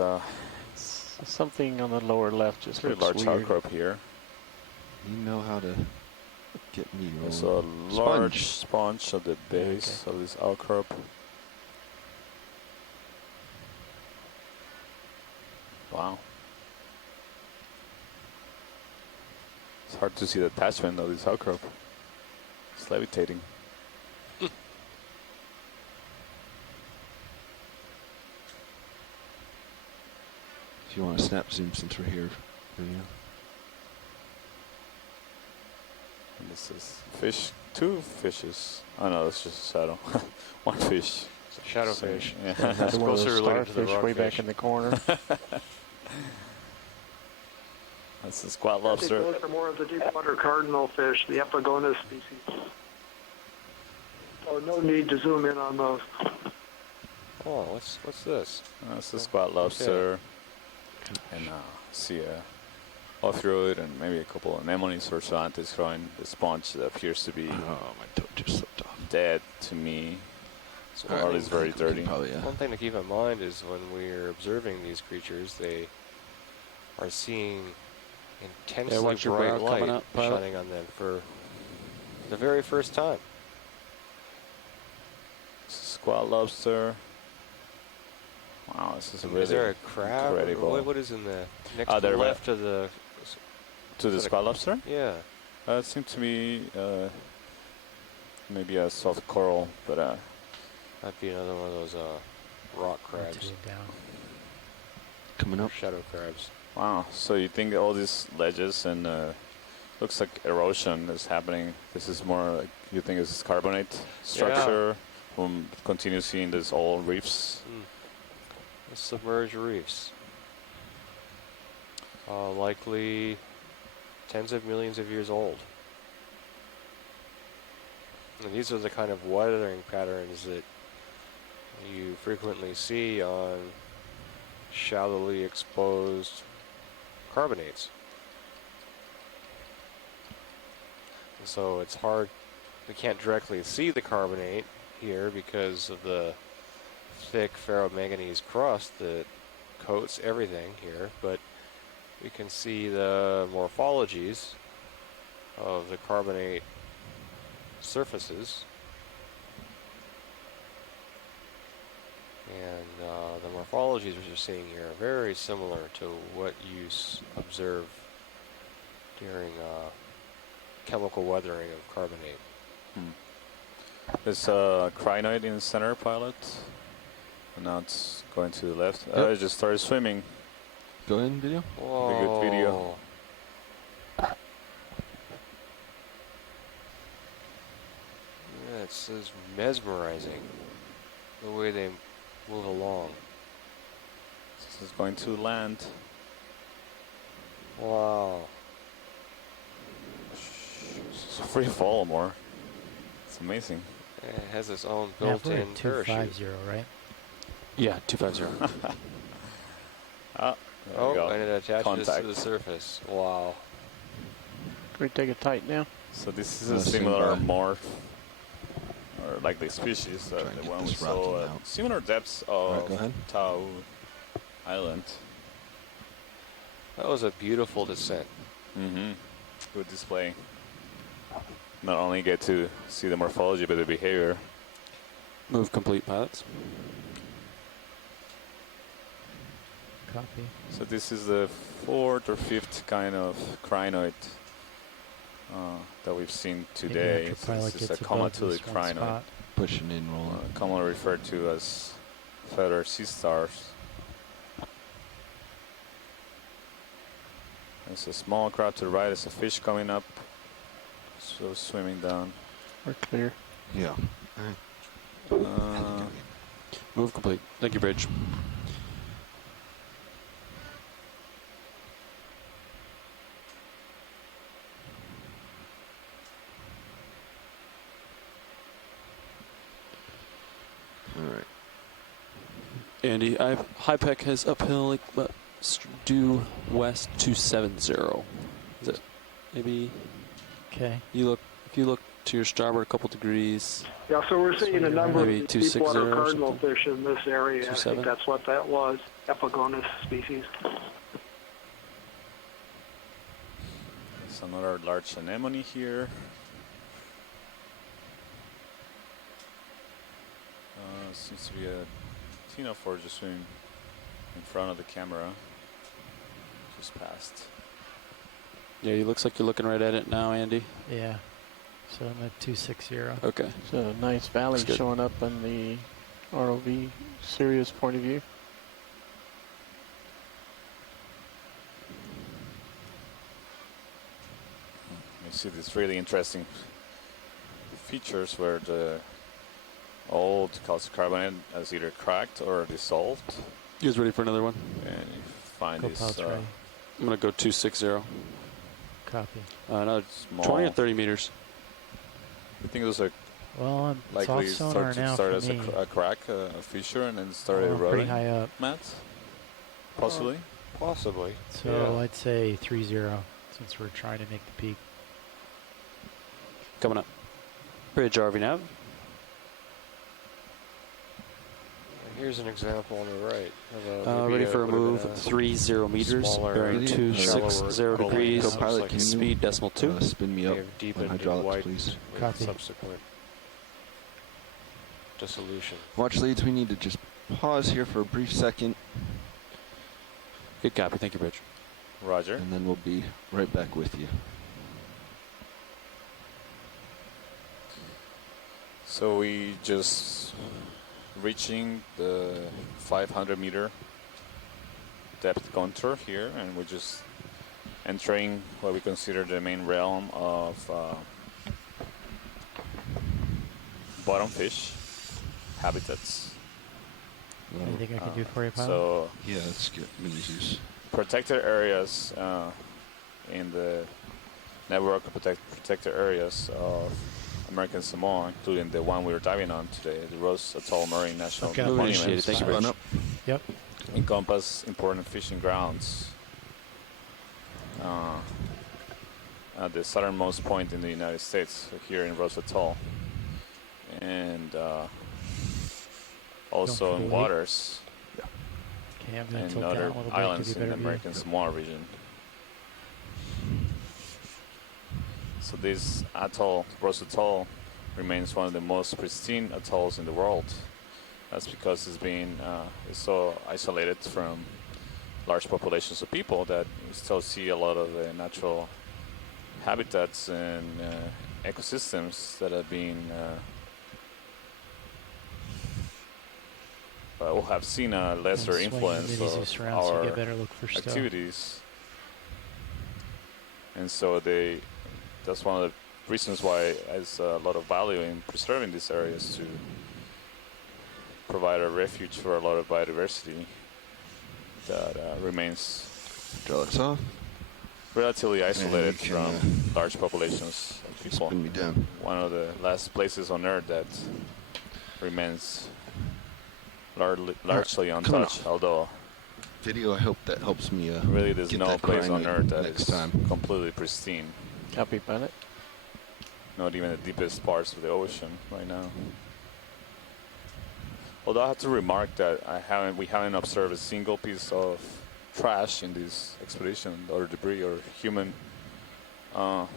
Something on the lower left just pretty looks large weird. outcrop here. You know how to get me rolling. There's a large sponge at the base of this outcrop. Wow. It's hard to see the attachment of this outcrop. It's levitating. If you want to snap zoom since we're here. Video. And this is fish, 2 fishes. Oh no, that's just a shadow. 1 fish. It's a shadow fish. Yeah. That's one of closer those related to the starfish way rockfish. back in the corner. That's the squat I think lobster. those are more of the deep water cardinal fish, the Epigonus species. So no need to zoom in on those. Oh, what's this? That's the squat lobster. And see a off-road and maybe a couple of anemones or zoanthus growing the sponge that appears to be my toe just slipped off. dead to me. So Or at least very dirty. One thing to keep in mind is when we're observing these creatures, they are seeing intensely watch your bright brow coming light up, pilot. shining on them for the very first time. Squat lobster. Wow, this is really Is there a crab? Or incredible. what is in the next Oh, to the there, left of the to the squat lobster? Yeah. It seemed to be maybe a soft coral, but Might be another one of those rock crabs. Down. Coming up. Shadow crabs. wow. So you think all these ledges and looks like erosion is happening. This is more like you think it's carbonate structure. From continue seeing this old reefs. The submerged reefs. Likely tens of millions of years old. And these are the kind of weathering patterns that you frequently see on shallowly exposed carbonates. And so it's hard, we can't directly see the carbonate here because of the thick ferromanganese crust that coats everything here, but we can see the morphologies of the carbonate surfaces. And the morphologies that you're seeing here are very similar to what you observe during chemical weathering of carbonate. There's a crinoid in the center, pilot. And now it's going to the left. It just started swimming. Go ahead and video. Whoa. A good video. Yeah, it's mesmerizing the way they move along. This is going to land. Wow. It's a free fall more. It's amazing. Yeah, it has its own Yeah, we're built-in at parachute. 250, right? Yeah, 250. There we go. And it attaches Contact. to the surface. Wow. Can we take a tight now? So this is a similar morph, or like the species, the one we saw at similar depths of Atoll Island. That was a beautiful descent. Good display. Not only get to see the morphology, but the behavior. Move complete, pilots. Copy. So this is the fourth or fifth kind of crinoid that we've seen today. So this is a comatulid crinoid. Pushing in, rolling. Commonly referred to as feather sea stars. There's a small crowd to the right. There's a fish coming up. So swimming down. We're clear. Yeah. Move complete. Thank you, Bridge. All right. Andy, High Peck has uphill like due west 270. Is it maybe? Okay. If you look to your starboard a couple degrees. Yeah, so we're seeing a number of maybe deepwater cardinal fish in this area. I 27? think that's what that was, Okeanos species. There's another large anemone here. Seems to be a ctenophore just swimming in front of the camera. Just passed. Yeah, it looks like you're looking right at it now, Andy. Yeah. So I'm at 260. Okay. So a nice valley showing up on the ROV Sirius point of view. You see these really interesting features where the old calcium carbonate has either cracked or dissolved. You guys ready for another one? And you find this. I'm going to go 260. Copy. Another Small. 20 or 30 meters. I think those are Well, it's likely off sonar now start for as me. a crack, a fissure, and then start Pretty eroding. high up. Matt? Possibly? Possibly. So I'd say 30 since we're trying to make the peak. Coming up. Bridge RV nav. Here's an example on the right. Of Ready for a move, 30 meters, bearing 260 degrees, Co-pilot, can you speed decimal 2. Spin me up deep on into hydraulics, white please. with Copy. subsequent dissolution. Watch leads, we need to just pause here for a brief second. Good copy, thank you, Bridge. Roger. And then we'll be right back with you. So we just reaching the 500 meter depth contour here, and we're just entering what we consider the main realm of bottom fish habitats. Anything I can do for you, pilot? So yeah, that's good. Use. Protected areas in the network of protected areas of American Samoa, including the one we were diving on today, the Ross Atoll Marine National Monument. Thank you, Bridge. Yep. Encompass important fishing grounds at the southernmost point in the United States, here in Ross Atoll, and also in waters Okay, I'm gonna and tilt down a other little bit, islands give you in a the better American Samoa region. So this atoll, Ross Atoll, remains one of the most pristine atolls in the world. That's because it's so isolated from large populations of people that you still see a lot of the natural habitats and ecosystems that have been will have seen a lesser influence of our activities. And so that's one of the reasons why there's a lot of value in preserving these areas, to provide a refuge for a lot of biodiversity that remains relatively isolated from large populations of people. One of the last places on Earth that remains largely untouched, although video, I hope that helps me really there's no place on Earth that is completely pristine. Copy, pilot. Not even the deepest parts of the ocean right now. Although I have to remark that we haven't observed a single piece of trash in this expedition, or debris, or human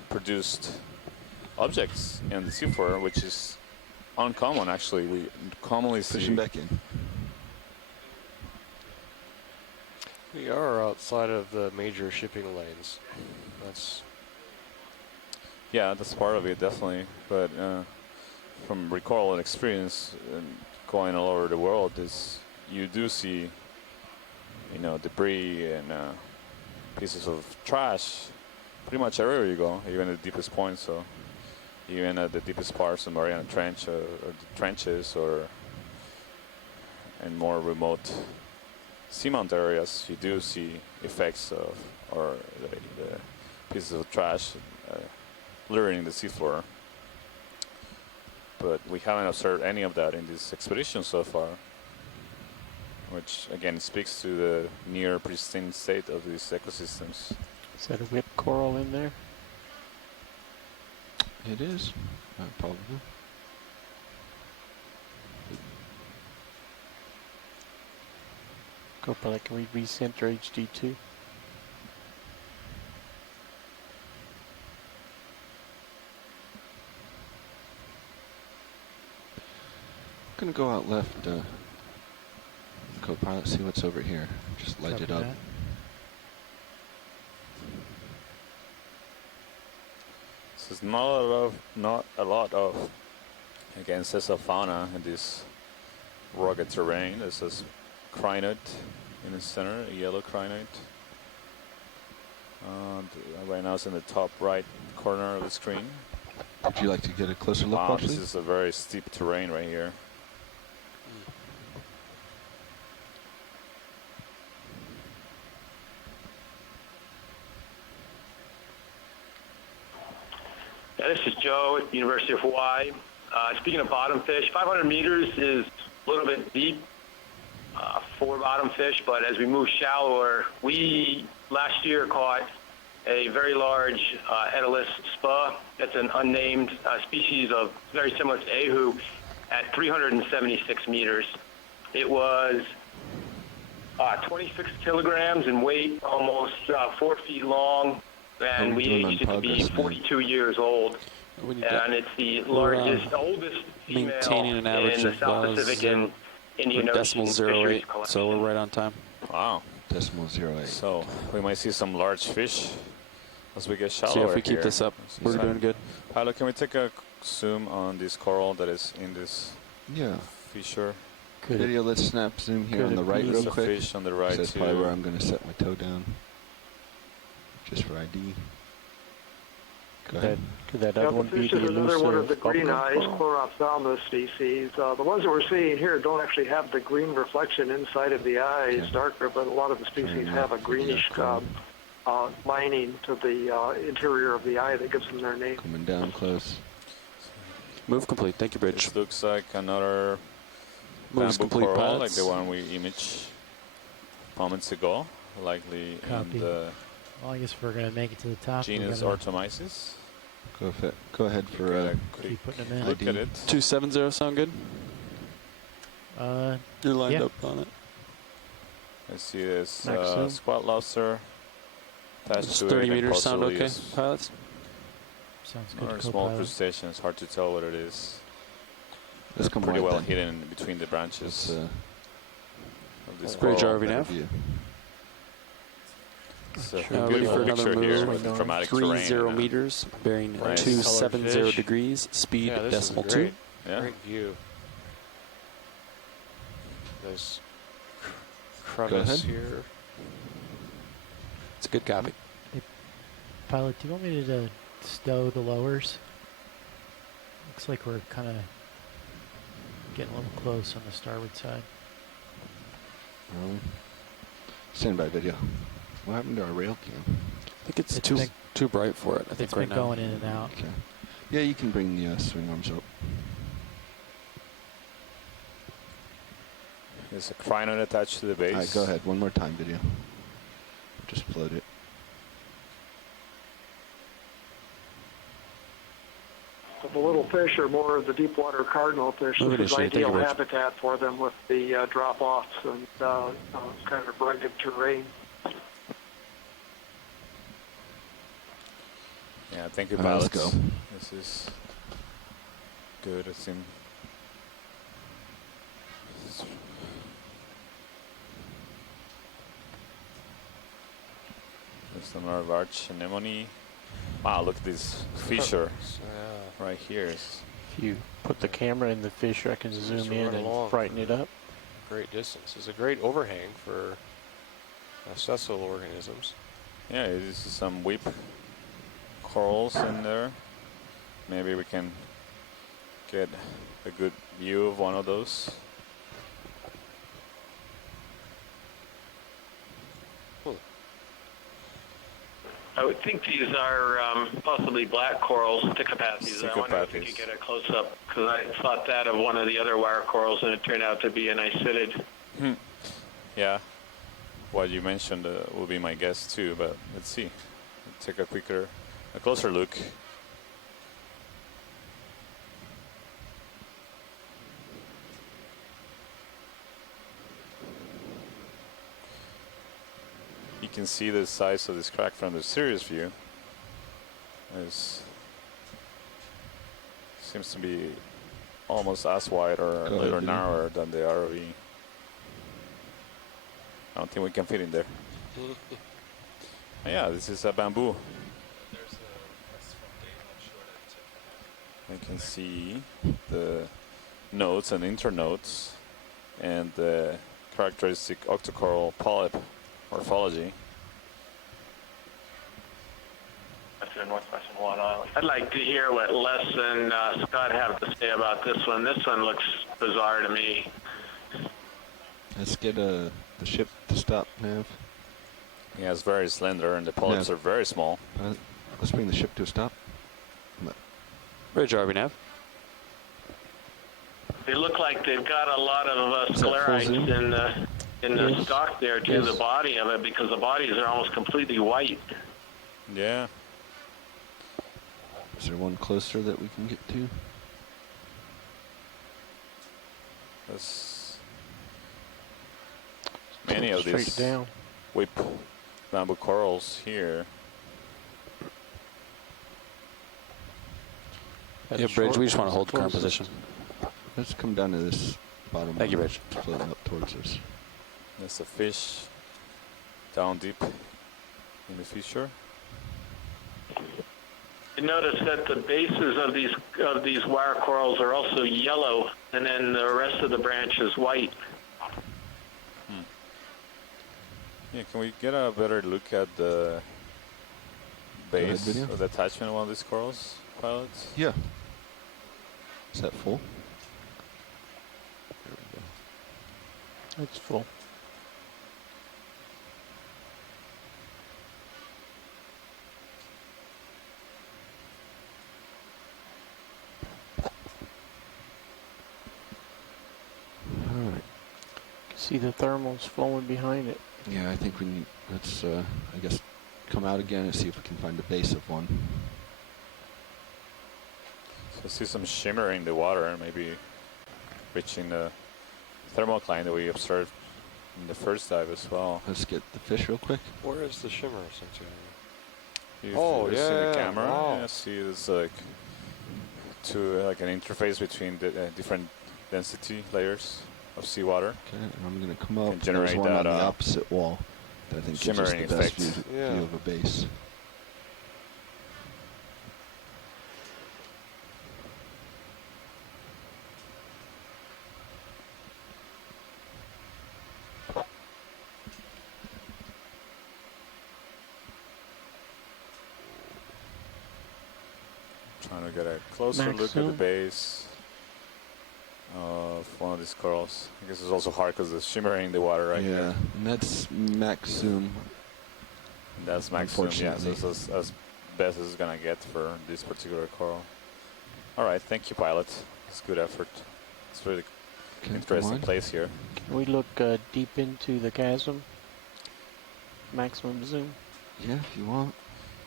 produced objects in the seafloor, which is uncommon actually. We commonly see. Pushing back in. We are outside of the major shipping lanes. That's part of it, definitely. But from recall and experience going all over the world, you do see, debris and pieces of trash pretty much everywhere you go, even at the deepest points. So even at the deepest parts of Mariana Trench or the trenches, and more remote seamount areas, you do see effects of the pieces of trash littering the seafloor. But we haven't observed any of that in this expedition so far, which again speaks to the near pristine state of these ecosystems. Is that a whip coral in there? It is, probably. Copilot, can we recenter HD2? I'm gonna go out left, Copilot, see what's over here. Just light it up. This is not a lot of again fauna in this rugged terrain. This is crinoid in the center, a yellow crinoid. Right now it's in the top right corner of the screen. Would you like to get a closer look? Wow, this is a very steep terrain right here. Yeah, this is Joe at the University of Hawaii. Speaking of bottom fish, 500 meters is a little bit deep for bottom fish, but as we move shallower, we last year caught a very large Atoll spur. That's an unnamed species of very similar to ahu at 376 meters. It was 26 kilograms in weight, almost 4 feet long, and we aged it to be 42 years old. And it's the largest, oldest female maintaining an average in the South Pacific and Indian Ocean fisheries .08, so we're right on time. Wow. .08. So we might see some large fish as we get shallower. See if we keep here. this up. We're doing good. Pilot, can we take a zoom on this coral that is in this fissure? Video, let's snap zoom here on the right real quick. Fish on the right. That's probably where I'm going to set my toe down, just for ID. Go ahead. Could that other one be the another one of the elusive green eyes Chlorophthalmus species. The ones that we're seeing here don't actually have the green reflection inside of the eye. It's darker, but a lot of the species have a greenish lining to the interior of the eye that gives them their name. Coming down close. Move complete. Thank you, Bridge. This looks like another Moves bamboo complete coral, pilots. like the one we imaged moments ago, likely Copy. in the Well, I guess we're going to make it to the top. genus Antomasus. Go ahead for keep putting them in. Look at it. 270 sound good? You're lined up on it. I see this Next zoom. squat lobster attached Does to 30 it, and meters sound possibly okay, is pilots? Sounds good. Or a small crustacean. It's hard to tell what it is. Let's come pretty right well then. hidden between the branches of this Bridge coral. RV nav. It's a ready beautiful for another picture here move. with dramatic 30 terrain. meters, bearing Nice. 270 degrees, speed Yeah, this is decimal great. 2. Yeah. Great view. There's Go crevice ahead. here. It's a good copy. Pilot, do you want me to stow the lowers? Looks like we're kind of getting a little close on the starboard side. Stand by video. What happened to our rail cam? I think it's too bright for it. I think It's right been now. going in and out. Okay. Yeah, you can bring the swing arms up. There's a crinoid attached to the base. All right, go ahead. One more time, video. Just float it. The little fish are more of the deep water cardinal fish. Move This is initially. Thank you, ideal Rich. habitat for them with the drop-offs and kind of rugged terrain. Yeah, thank you, All right, let's pilots. go. This is good. It seems. There's another large anemone. Wow, look at this feature right here. If you put the camera in the fish, I can zoom in and brighten it up. Great distance. It's a great overhang for sessile organisms. Yeah, this is some whip corals in there. Maybe we can get a good view of one of those. I would think these are possibly black corals, Stichopathes. I wonder if we could get a close-up, because I thought that of one of the other wire corals, and it turned out to be an isidid. Yeah, what you mentioned will be my guess too, but let's see. Let's take a closer look. You can see the size of this crack from the serious view. Seems to be almost as wide or a little narrower than the ROV. I don't think we can fit in there. Yeah, this is a bamboo. You can see the nodes and internodes and the characteristic octocoral polyp morphology. That's in northwestern Hawaiian Island. I'd like to hear what Les and Scott have to say about this one. This one looks bizarre to me. Let's get the ship to stop, Nav. Yeah, it's very slender and the polyps are very small. Let's bring the ship to a stop. Bridge RV nav. They look like they've got a lot of sclerites in the stock there to the body of it, because the bodies are almost completely white. Yeah. Is there one closer that we can get to? There's many of these down. whip bamboo corals here. Yeah, Bridge, we just want to hold the current position. Let's come down to this bottom. Thank you, Bridge. Floating up towards us. There's a fish down deep in the fissure. You notice that the bases of these wire corals are also yellow, and then the rest of the branch is white. Yeah, can we get a better look at the base of the attachment of one of these corals, pilots? Yeah. Is that full? It's full. All right. See the thermals flowing behind it. Yeah, I think we need. Let's, I guess, come out again and see if we can find the base of one. So I see some shimmer in the water, maybe reaching the thermocline that we observed in the first dive as well. Let's get the fish real quick. Where is the shimmer? If Oh, you see the yeah, camera, wow. you see it's like like an interface between the different density layers of seawater. Okay, and I'm going to come up. Can And there's generate one on that the opposite wall that I think gives us the shimmering best effect. view of a base. Trying to get a closer Max look at the zoom. base of one of these corals. I guess it's also hard because it's shimmering in the water right Yeah, here. and that's max zoom. That's max zoom, yeah. So Unfortunately. it's as best as it's going to get for this particular coral. All right, thank you, pilot. It's good effort. It's really Okay, interesting come on. place here. Can we look deep into the chasm? Maximum zoom. Yeah, if you want.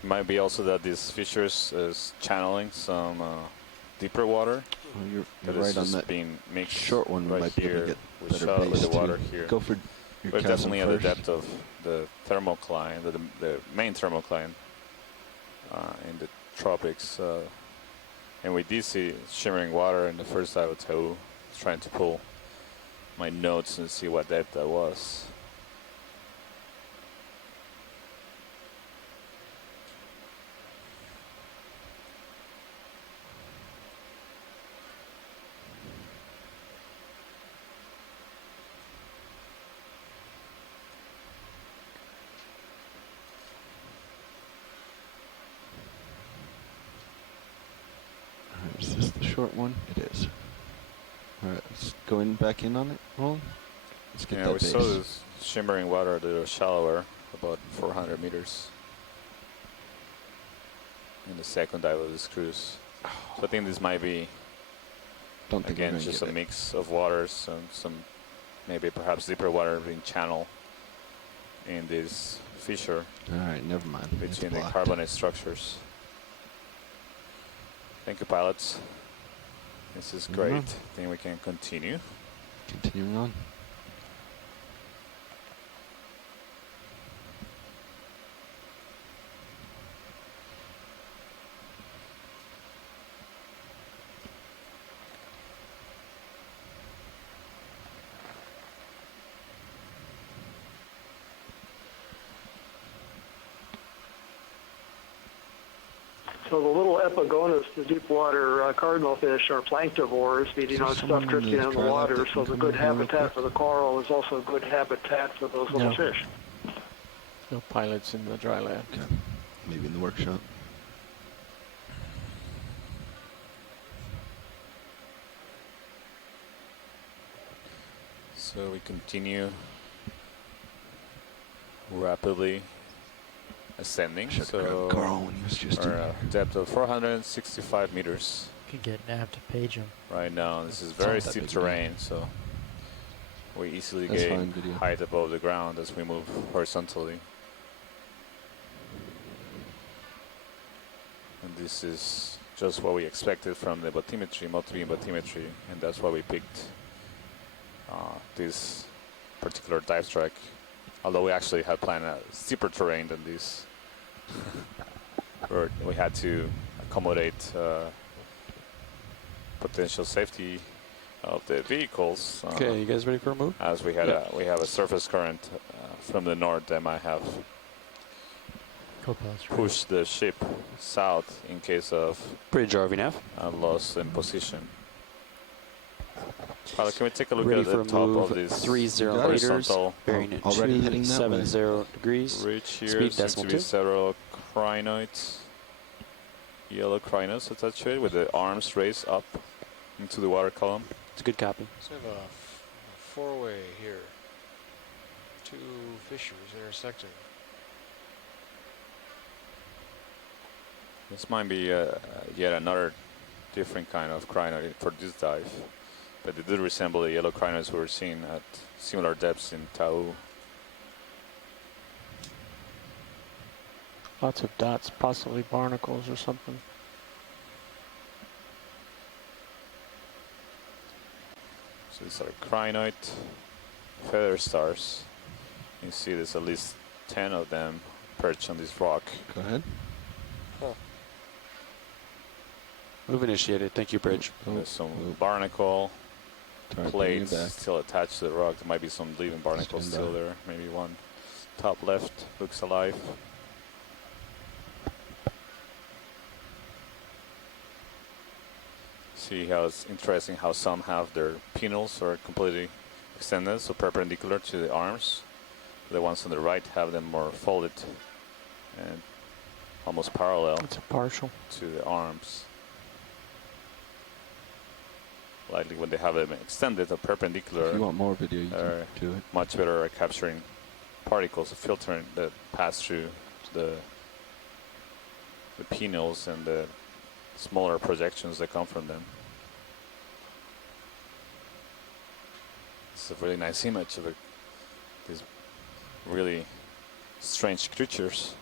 It might be also that these fissures is channeling some deeper water. Oh, you're that right is on just that being mixed short one. We right might be able here to get with better shallow with base the water too. here. Go for your We're chasm definitely at first. the depth of the thermocline, the main thermocline in the tropics. And we did see shimmering water in the first dive of Tau. I was trying to pull my notes and see what depth that was. Alright, is this the short one? It is. Alright, let's go in back in on it. Roland. Let's get Yeah, that we base. saw this shimmering water a little shallower, about 400 meters. In the second dive of this cruise. So I think this might be, Don't think we're again, gonna just get a it. mix of waters and some maybe perhaps deeper water being channeled in this fissure Alright, never mind. It's between the blocked. carbonate structures. Thank you, pilots. This is great. Mhm. I think we can continue. Continuing on. So the little epigonus, the deep water cardinal fish, are planktivores, feeding on stuff drifting in the water. So the good habitat for the coral is also good habitat for those little No. fish. No pilots in the dry lab. Okay. Maybe in the workshop. So we continue rapidly ascending. Should've So grabbed Carl when he was just in our here. depth of 465 meters Could get Nav to page him. right now. This is It's very not that steep big a deal. terrain, so we easily That's gain fine, video. height above the ground as we move horizontally. And this is just what we expected from the bathymetry, multi-beam bathymetry, and that's why we picked this particular dive strike. Although we actually had planned a steeper terrain than this, where we had to accommodate potential safety of the vehicles. Okay, you guys ready for a move? As we had we have a surface current from the north that might have Co-pilot's ready. pushed the ship south in case of Bridge RV-nav. loss in position. Pilot, can we take a look Ready at for the a top move, of this 30 meters, horizontal bearing at Already heading that way. 270 degrees, ridge here? speed Seems to decimal be 2. several crinoids, yellow crinoids attached to it with the arms raised up into the water column. It's a good copy. So I have a four-way here. Two fissures intersecting. This might be yet another different kind of crinoid for this dive, but they do resemble the yellow crinoids we were seeing at similar depths in Tau. Lots of dots, possibly barnacles or something. So these are crinoid feather stars. You see there's at least 10 of them perched on this rock. Go ahead. Move initiated. Thank you, Bridge. There's some barnacle Target plates back. still attached to the rock. There might be some living barnacles Stand still by. there. Maybe one top left looks alive. See how it's interesting how some have their pinnals are completely extended, so perpendicular to the arms. The ones on the right have them more folded and almost parallel It's a partial to the arms. Likely when they have them extended or perpendicular, If you want more video, you can do it. much better at capturing particles, filtering that pass through the pinnals and the smaller projections that come from them. It's a really nice image of these really strange creatures.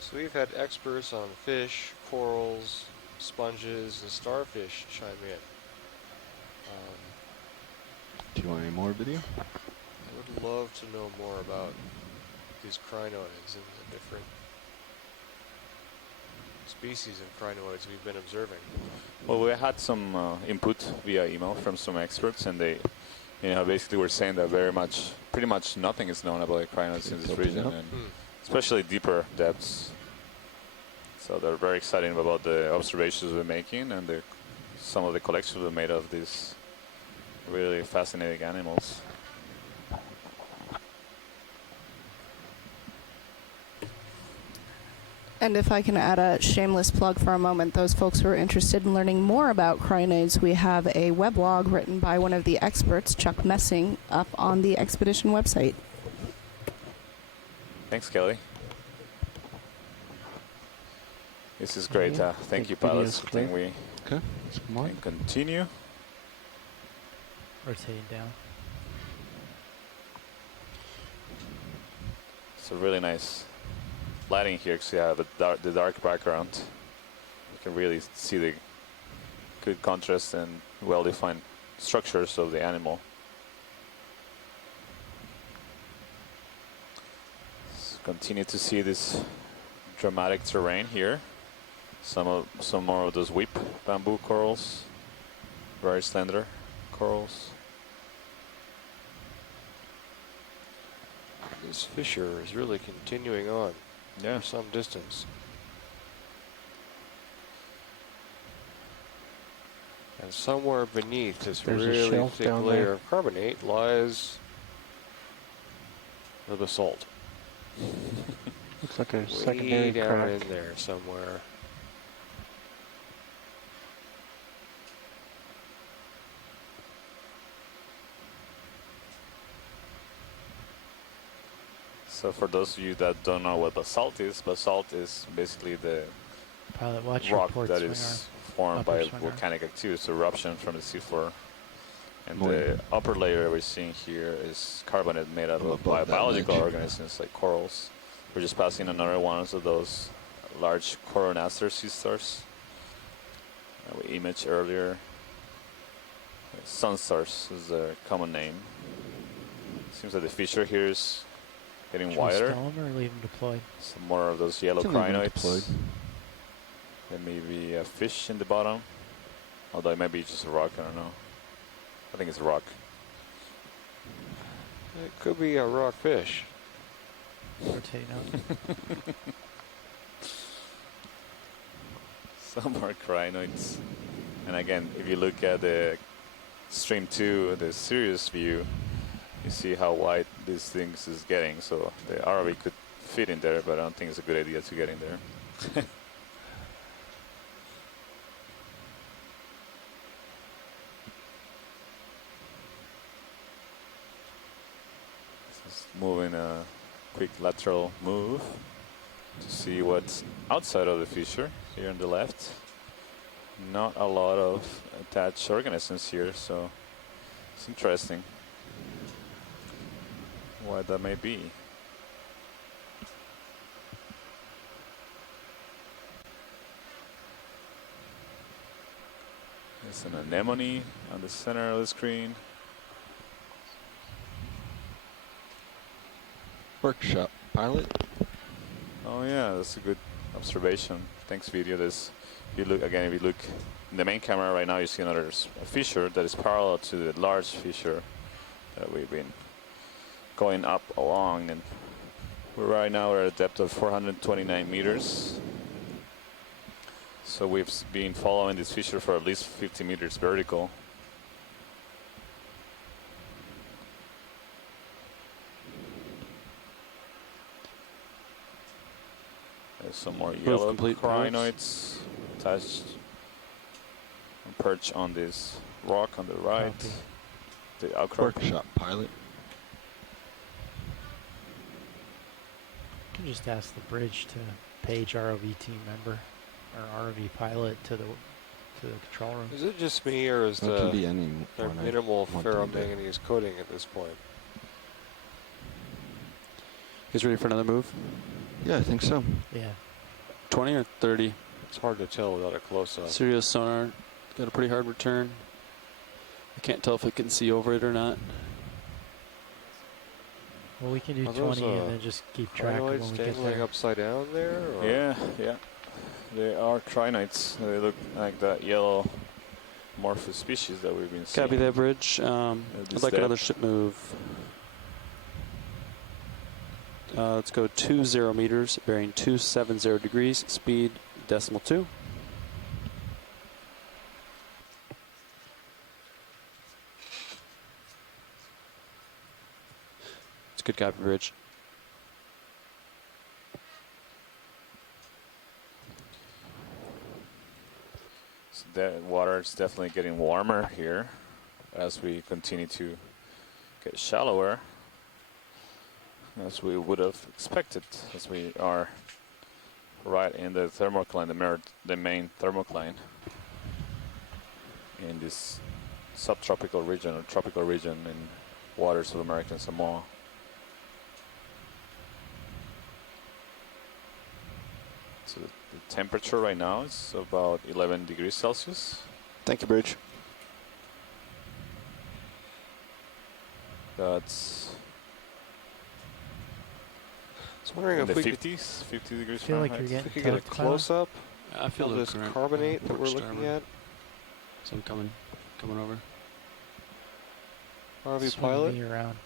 So we've had experts on fish, corals, sponges, and starfish chime in. Do you want any more video? I would love to know more about these crinoids and the different species of crinoids we've been observing. Well, we had some input via email from some experts, and they, basically were saying that pretty much nothing is known about the crinoids in this region, and especially deeper depths. So they're very excited about the observations we're making and some of the collections we made of these really fascinating animals. And if I can add a shameless plug for a moment, those folks who are interested in learning more about crinoids, we have a weblog written by one of the experts, Chuck Messing, up on the expedition website. Thanks, Kelly. This is great. Thank you, pilots. I think we can continue. Rotating down. It's a really nice lighting here because you have the dark background. You can really see the good contrast and well-defined structures of the animal. So continue to see this dramatic terrain here. Some more of those whip bamboo corals, very slender corals. This fissure is really continuing on for some distance. And somewhere beneath this There's a really shelf thick down layer there. of carbonate lies the basalt. Looks like a Way secondary down crack. in there somewhere. So for those of you that don't know what basalt is basically the Pilot, watch rock your port that swinger. is formed Upper by swinger. volcanic activity, so eruption from the seafloor. And Boy. the upper layer we're seeing here is carbonate made out of biological organisms like corals. We're just passing another one of those large coronaster sea stars we imaged earlier. Sun stars is their common name. Seems like the fissure here is getting Should we wider. stow 'em or leave them deployed? Some more of those yellow Can leave 'em crinoids. deployed. There may be a fish in the bottom, although it might be just a rock, I don't know. I think it's a rock. It could be a rock fish. Rotating out. Some more crinoids. And again, if you look at the stream 2, the Sirius view, you see how wide this thing is getting. So the ROV could fit in there, but I don't think it's a good idea to get in there. Just moving a quick lateral move to see what's outside of the fissure here on the left. Not a lot of attached organisms here, so it's interesting why that may be. There's an anemone on the center of the screen. Workshop. pilot. Oh yeah, that's a good observation. Thanks, video. This, if you look again, if you look in the main camera right now, you see another fissure that is parallel to the large fissure that we've been going up along, and right now we're at a depth of 429 meters. So we've been following this fissure for at least 50 meters vertical. There's some more yellow crinoids attached and perched on this rock on the right. The outcrop. Workshop pilot. You can just ask the bridge to page ROV team member or ROV pilot to the control room. Is it just me, or is It can be any there one I minimal want them to. ferromanganese coating at this point? You guys ready for another move? Yeah, I think so. Yeah. 20 or 30? It's hard to tell without a close-up. Serious sonar. Got a pretty hard return. I can't tell if it can see over it or not. Well, we can do Are 20 those, and then just keep track of crinoids when we get dangling there. upside down there? Or? Yeah, yeah. They are crinoids. They look like that yellow amorphous species that we've been seeing. Copy that, bridge. I'd like another ship move. Let's go 20 meters, bearing 270 degrees, speed .2. It's a good copy, bridge. So the water is definitely getting warmer here as we continue to get shallower, as we would have expected, as we are right in the thermocline, the main thermocline in this subtropical region or tropical region in waters of American Samoa. So the temperature right now is about 11 degrees Celsius. Thank you, bridge. That's I was wondering in if the we 50s, 50 degrees I feel like Fahrenheit. you're If we getting could get a cloud. close-up I feel of the this current carbonate that we're port looking starboard. at. So I'm coming over. RV Swing pilot? me around.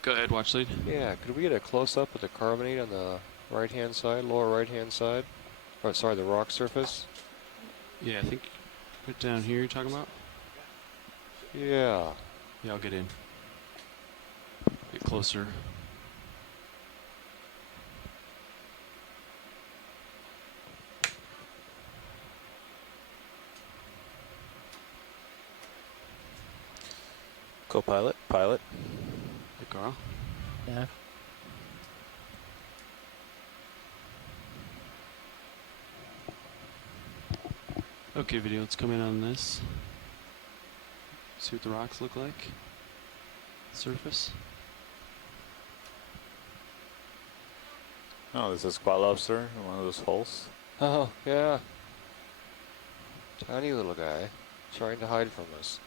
Go ahead, watch lead. Yeah, could we get a close-up of the carbonate on the right-hand side, lower right-hand side? Or sorry, the rock surface? Yeah, I think put down here you're talking about? Yeah. Yeah, I'll get in. Get closer. Co-pilot, pilot. Hey, Carl. Yeah. Okay, video, let's come in on this. See what the rocks look like. Surface. Oh, this is squat lobster in one of those holes. Oh, yeah. Tiny little guy trying to hide from us.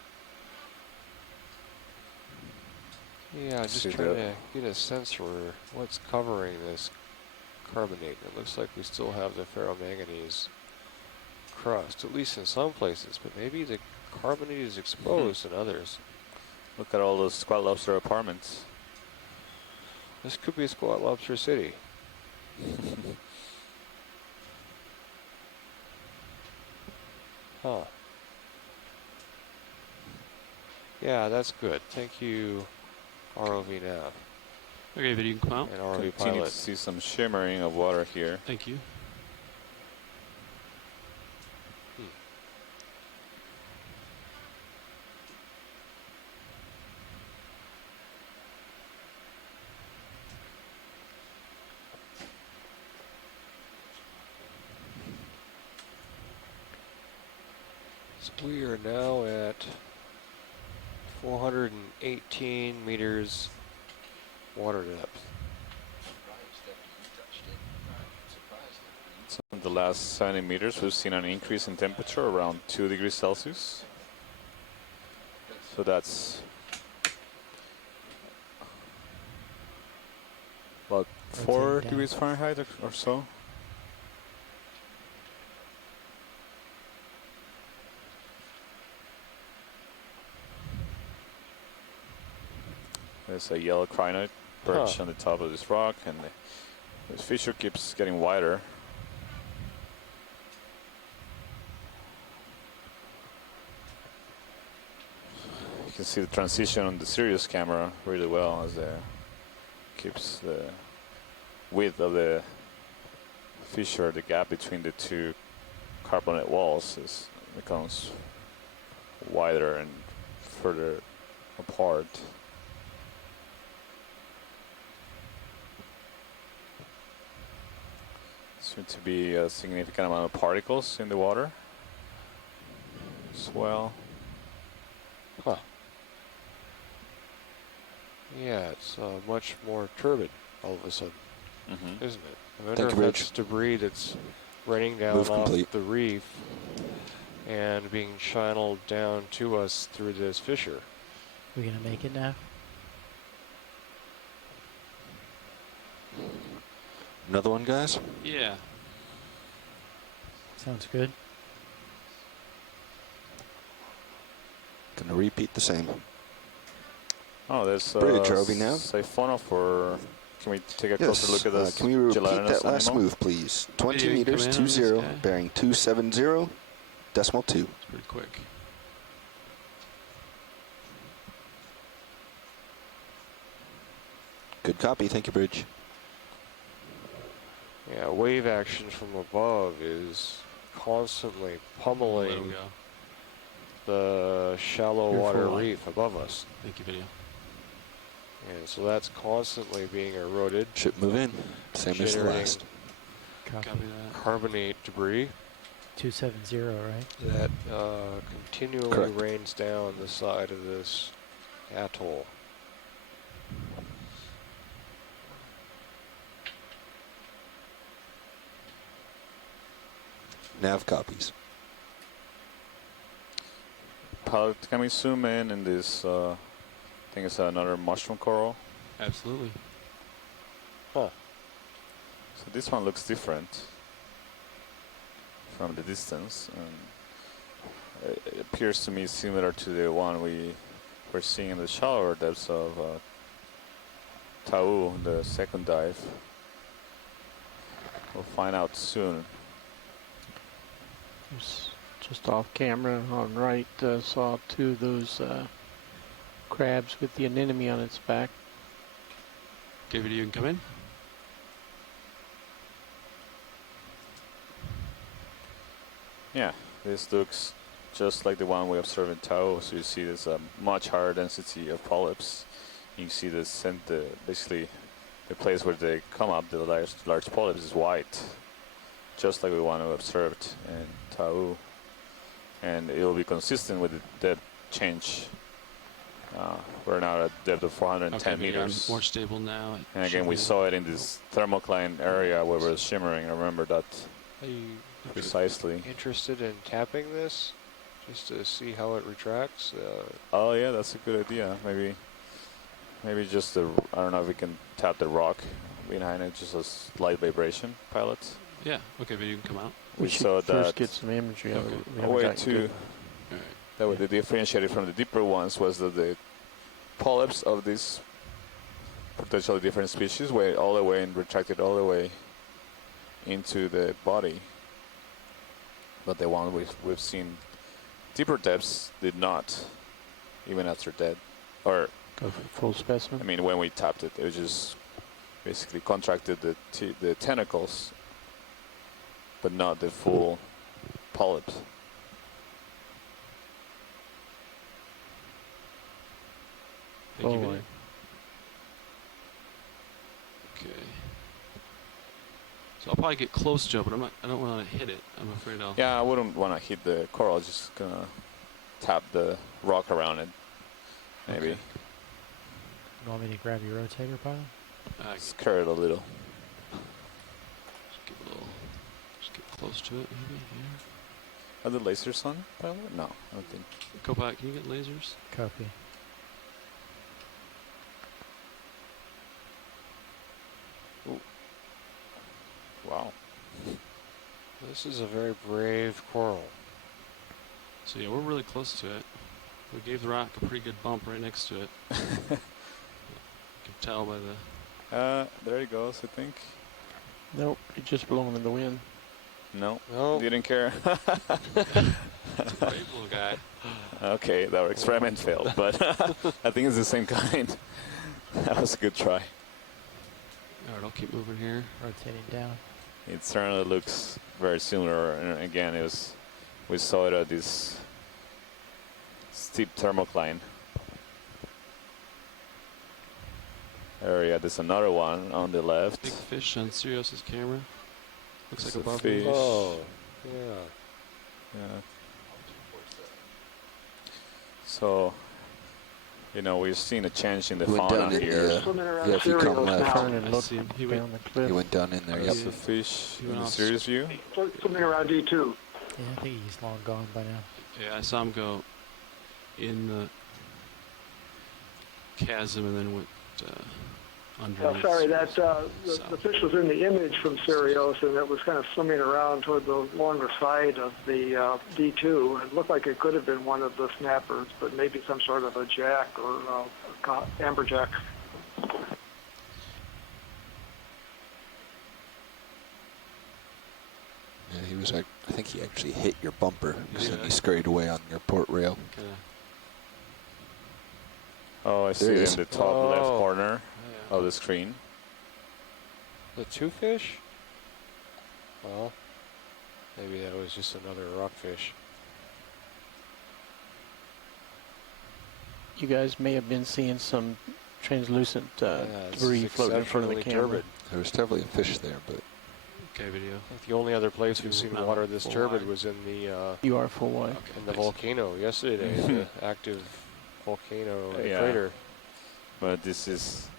Yeah, just See trying that? to get a sense for what's covering this carbonate. It looks like we still have the ferromanganese crust, at least in some places, but maybe the carbonate is exposed in others. Look at all those squat lobster apartments. This could be a squat lobster city. Huh. Yeah, that's good. Thank you, ROV Nav. Okay, video, you can come out. And ROV Continue Pilot. to see some shimmering of water here. Thank you. So we are now at 418 meters water depth. So in the last 70 meters, we've seen an increase in temperature around 2 degrees Celsius. So that's 4 degrees Fahrenheit or so. There's a yellow crinoid perched on the top of this rock, and this fissure keeps getting wider. You can see the transition on the Sirius camera really well as it keeps the width of the fissure, the gap between the two carbonate walls becomes wider and further apart. Seems to be a significant amount of particles in the water as well. Huh. Yeah, it's much more turbid all of a sudden, isn't it? I wonder if that's debris that's raining down off the reef and being channeled down to us through this fissure. We gonna make it now? Another one, guys? Yeah. Sounds good. Gonna repeat the same. Oh, there's bridge, are we now? Siphonophore. Can we take a closer look at this? Can we repeat gelatinous that last animal? move, please? 20 Video, you meters, come in on 20, this guy? bearing 270, decimal 2. It's pretty quick. Good copy. Thank you, Bridge. Yeah, wave action from above is constantly pummeling the shallow water reef above us. Thank you, video. And so that's constantly being eroded. Ship move in. Same as the generating last. Copy that. Carbonate debris 270, right? that continually Correct. rains down the side of this atoll. Nav copies. Pilot, can we zoom in this? I think it's another mushroom coral. Absolutely. Huh. So this one looks different from the distance, and it appears to me similar to the one we were seeing in the shallower depths of Tau, the second dive. We'll find out soon. Just off camera on right, saw 2 of those crabs with the anemone on its back. Okay, video, you can come in. Yeah, this looks just like the one we observed in Tau. So you see there's a much higher density of polyps. You see basically the place where they come up, the large polyps is white, just like the one we observed in Tau. And it will be consistent with the depth change. We're now at a depth of 410 meters. More stable now. And again, we saw it in this thermocline area where it was shimmering. I remember that Are you precisely. interested in tapping this just to see how it retracts? Oh yeah, that's a good idea. Maybe just the, I don't know if we can tap the rock behind it, just a slight vibration, pilot. Yeah. Okay, video, you can come out. We should saw first that. get some imagery of it. We A haven't way gotten to good. that way, the differentiated from the deeper ones was that the polyps of these potentially different species went all the way and retracted all the way into the body. But the one we've seen deeper depths did not, even after dead. Or go for full specimen. I mean, when we tapped it, it was just basically contracted the tentacles, but not the full polyps. Thank you, Oh, video. Okay. So I'll probably get close to it, but I don't want to hit it. I'm afraid I'll. Yeah, I wouldn't want to hit the coral. Just gonna tap the rock around it, maybe. You want me to grab your rotator, pilot? Scare it a little. Just get close to it, maybe. Here. Are the lasers on, pilot? No, I don't think. Copilot, can you get lasers? Copy. Ooh. Wow. This is a very brave coral. So yeah, we're really close to it. We gave the rock a pretty good bump right next to it. You can tell by the... there it goes, I think. Nope, it just blown in the wind. No, no, didn't care. Brave little guy. Okay, our experiment failed, but I think it's the same kind. That was a good try. Alright, I'll keep moving here. Rotating down. It certainly looks very similar. And again, we saw it at this steep thermocline area. There's another one on the left. Big fish on Sirius's camera. Looks It's like a above fish. me. Oh, yeah. Yeah. So, you know, we've seen a change in the Went fauna down in here. Yeah, if you come left. I see him. He went, He went down in there, That's yep. the fish He in went the off. series view. Swimming around D2. Yeah, I think he's long gone by now. yeah, I saw him go in the chasm and then went underneath. Sorry, that the fish was in the image from Sirius, and it was kind of swimming around toward the longer side of the D2. It looked like it could have been one of the snappers, but maybe some sort of a jack or amberjack. Yeah, he was. I think he actually hit your bumper, because then Yeah. he scurried away on your port rail. Okay. Oh, I see There it it is. in the top left Oh. corner Yeah. of the screen. The two fish? Well, maybe that was just another rockfish. You guys may have been seeing some translucent Yeah, this debris is floating in front of the exceptionally camera. turbid. There was definitely a fish there, but Okay, video. I think the only other place we've seen No, water this full turbid wide. was in the You are full wide. Okay, in the thanks. volcano yesterday, the active volcano Yeah. crater. But this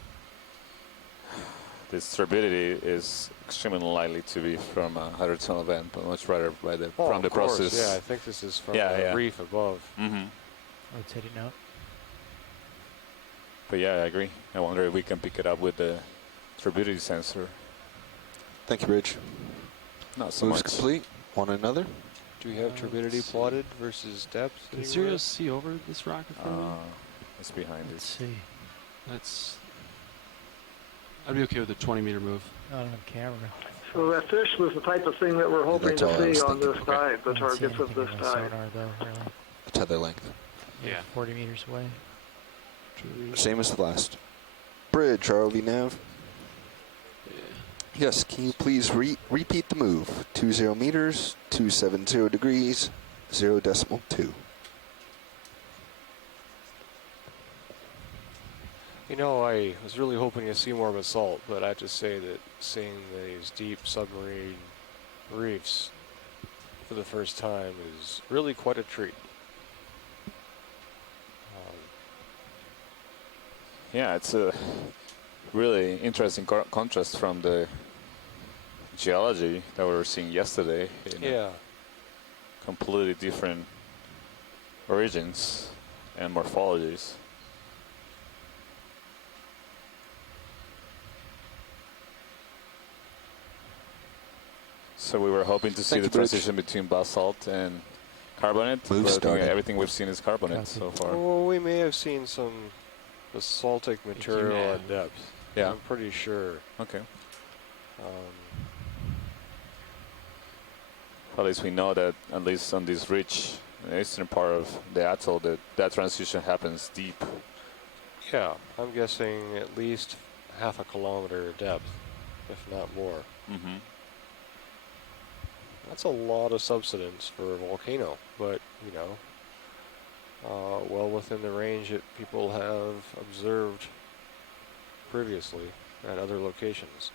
turbidity is extremely unlikely to be from a hydrothermal event, but much rather from the of course, process. yeah, I think this is from Yeah, the yeah. reef above. Mm-hmm. Rotating out. But yeah, I agree. I wonder if we can pick it up with the turbidity sensor. thank you, Rich. Not so Moves much. complete. Want another? Do we have turbidity let's see. plotted versus depth? Can anywhere? Sirius see over this rock in front of me? It's behind Let's it. see. That's... I'd be okay with a 20-meter move. Not on camera. So that fish was the type of thing that we're hoping That's all I to was see on thinking. this dive, the I don't see targets of anything this in the dive. sonar, though, really. The tether length. Yeah. 40 meters away. Same as the last. Bridge, ROV nav. Yeah. Yes, can you please repeat the move? 20 meters, 270 degrees, 0.2. You know, I was really hoping to see more basalt, but I have to say that seeing these deep submarine reefs for the first time is really quite a treat. Yeah, it's a really interesting contrast from the geology that we were seeing yesterday. In Yeah. completely different origins and morphologies. So we were hoping to see Thank the you, Bridge. transition between basalt and carbonate. Move but I think started. everything we've seen is carbonate Copy. so far. Well, we may have seen some basaltic material may at have. depth. Yeah. I'm pretty sure. Okay. Um, At least we know that at least on this rich eastern part of the atoll, that transition happens deep. yeah, I'm guessing at least half a kilometer depth, if not more. Mm-hmm. That's a lot of subsidence for a volcano, but, you know, well within the range that people have observed previously at other locations.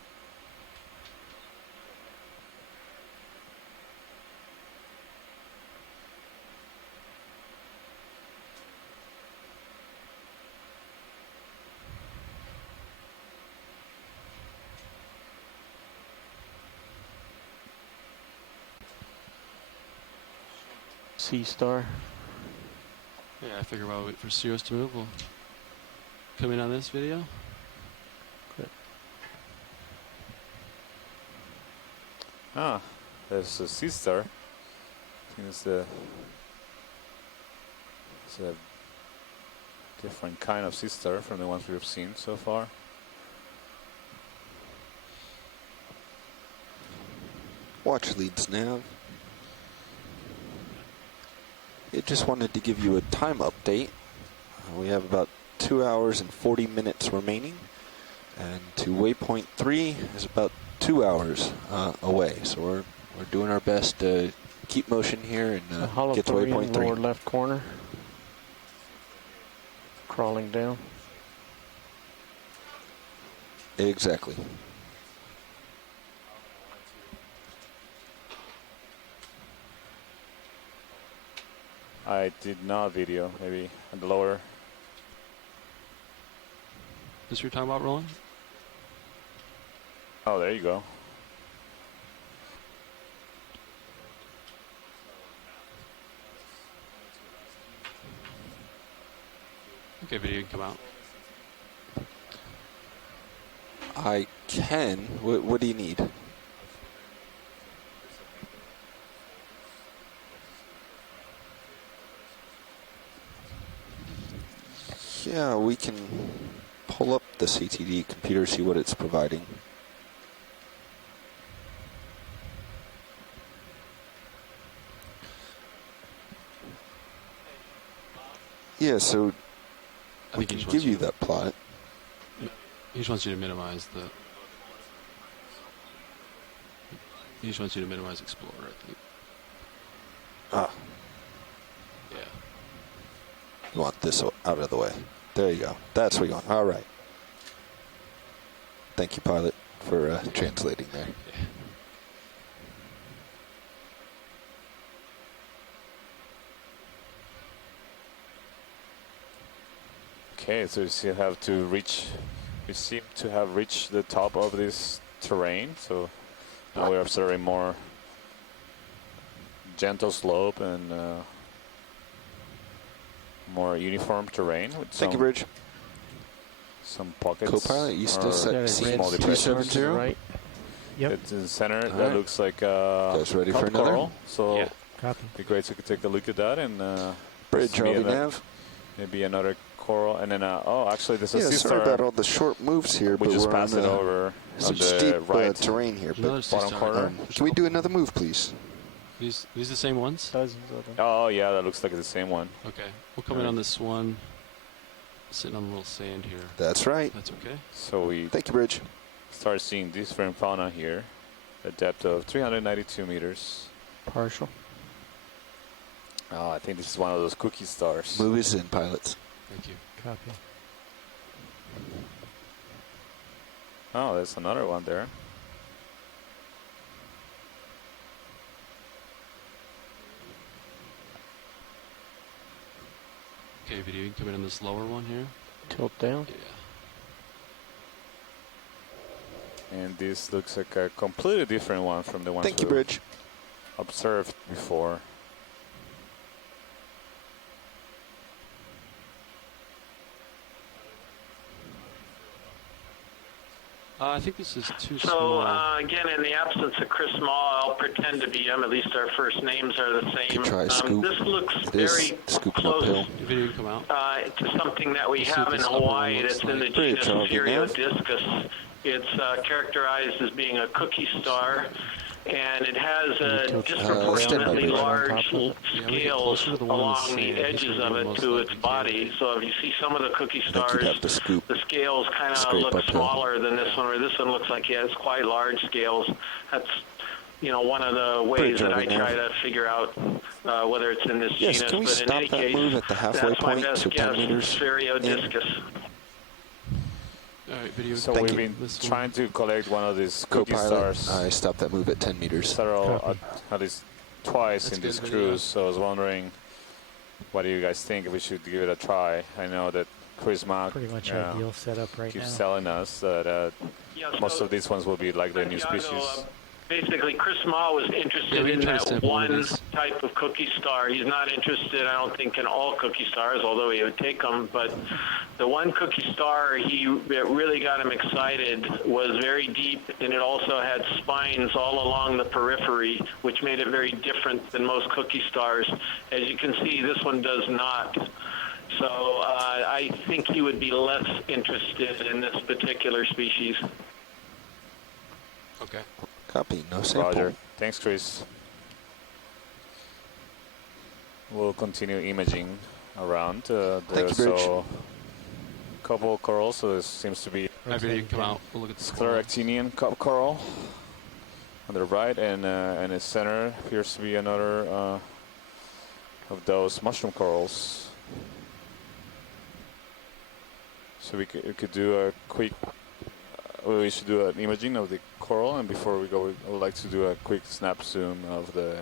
Sea Star. Yeah, I figure while we wait for Sirius to move, we'll come in on this video. Good. Ah, there's a sea star. I think it's a different kind of sea star from the ones we've seen so far. Watch leads nav. It just wanted to give you a time update. We have about 2 hours and 40 minutes remaining, and to waypoint 3 is about 2 hours away. So we're doing our best to keep motion here and get to waypoint 3. Lower left corner. Crawling down. Exactly. I did not video, maybe at the lower. Is your time about rolling? Oh, there you go. Okay, video, you can come out. I can. What do you need? Yeah, we can pull up the CTD computer, see what it's providing. Yeah, so we can give you that plot. He just wants you to minimize the... He just wants you to minimize Explorer, I think. Ah. Yeah. You want this out of the way. There you go. That's where you want. All right. Thank you, pilot, for translating there. Yeah. Okay, so we seem to have reached the top of this terrain. So now we're observing more gentle slope and more uniform terrain. With Thank you, Bridge. Some pockets. Co-pilot, you still set small depressions. 270? Right. Yep. It's in the center. All That right. looks like Guys ready for another? coral. So Yeah. Copy. it'd be great to take a look at that and Bridge, RV nav. maybe another coral, and then oh, actually there's a Yeah, sea sorry star. about all the short moves here, We but just we're passed on it over some on the steep right terrain here. Another But sea bottom star. corner. can we do another move, please? These the same ones? Dozens of them. Oh yeah, that looks like the same one. Okay. We'll come in on this one. Sitting on a little sand here. That's right. That's okay. So we Thank you, Bridge. start seeing different fauna here. A depth of 392 meters. Partial. Oh, I think this is one of those cookie stars. Move is in, pilots. Thank you. Copy. Oh, there's another one there. Okay, video, you can come in on this lower one here. Tilt down. Yeah. And this looks like a completely different one from the ones Thank you, we've Bridge. observed before. I think this is too So small. again, in the absence of Chris Maul, I'll pretend to be him. At least our first names are the same. Try a scoop. This looks It is very scooping close uphill. Video, you can come out. to something that we Let's see what have in this upper one Hawaii looks that's in the like. genus Bridge, Seriodiscus. It's characterized as being a cookie star, and it has disproportionately large scales along the edges of it to its body. So if you see some of the cookie stars, have to scoop. the scales kind of Scrape look uphill. smaller than this one, or this one looks like it has quite large scales. That's one of the ways that I try to figure out whether it's in this Yes, genus. can we But in stop any that case, move at the halfway that's my point, best so 10 guess. meters Seriodiscus. All right, video. So Thank we've you. been This one. trying to collect one of these cookie Co-pilot, stars. I stopped that move at 10 meters. Several, at least twice That's in this good video. cruise, so I was wondering, what do you guys think if we should give it a try? I know that Chris Mack Pretty much ideal setup right keeps now. telling us that Yeah, most so of these ones will be like the new Santiago, species. basically Chris Ma was interested in that one type of cookie star. He's not interested, I don't think, in all cookie stars, although he would take them. But the one cookie star that really got him excited was very deep, and it also had spines all along the periphery, which made it very different than most cookie stars. As you can see, this one does not. So I think he would be less interested in this particular species. Okay. Copy. No sample. Roger. Thanks, Chris. We'll continue imaging around. Thank you, Bridge. So couple corals. So this seems to be After you come out, we'll look at the Scleractinian cup coral on the right, and in the center appears to be another of those mushroom corals. So we could do a quick. We should do an imaging of the coral, and before we go, I would like to do a quick snap zoom of the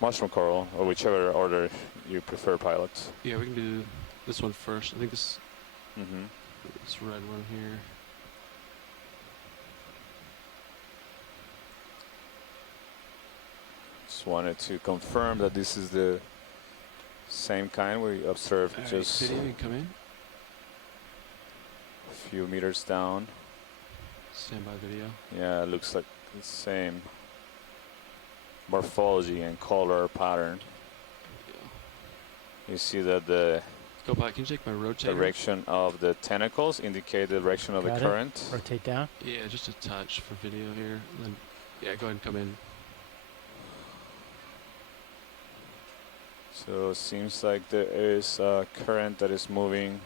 mushroom coral, or whichever order you prefer, pilot. Yeah, we can do this one first. I think this red one here. Just wanted to confirm that this is the same kind we observed just Video, you come in. a few meters down. Standby video. Yeah, it looks like the same morphology and color pattern. You see that the Go back. Can you take my rotator? direction of the tentacles indicate the direction of the Got it. current. Rotate down. Yeah, just a touch for video here. And then, yeah, go ahead and come in. So it seems like there is a current that is moving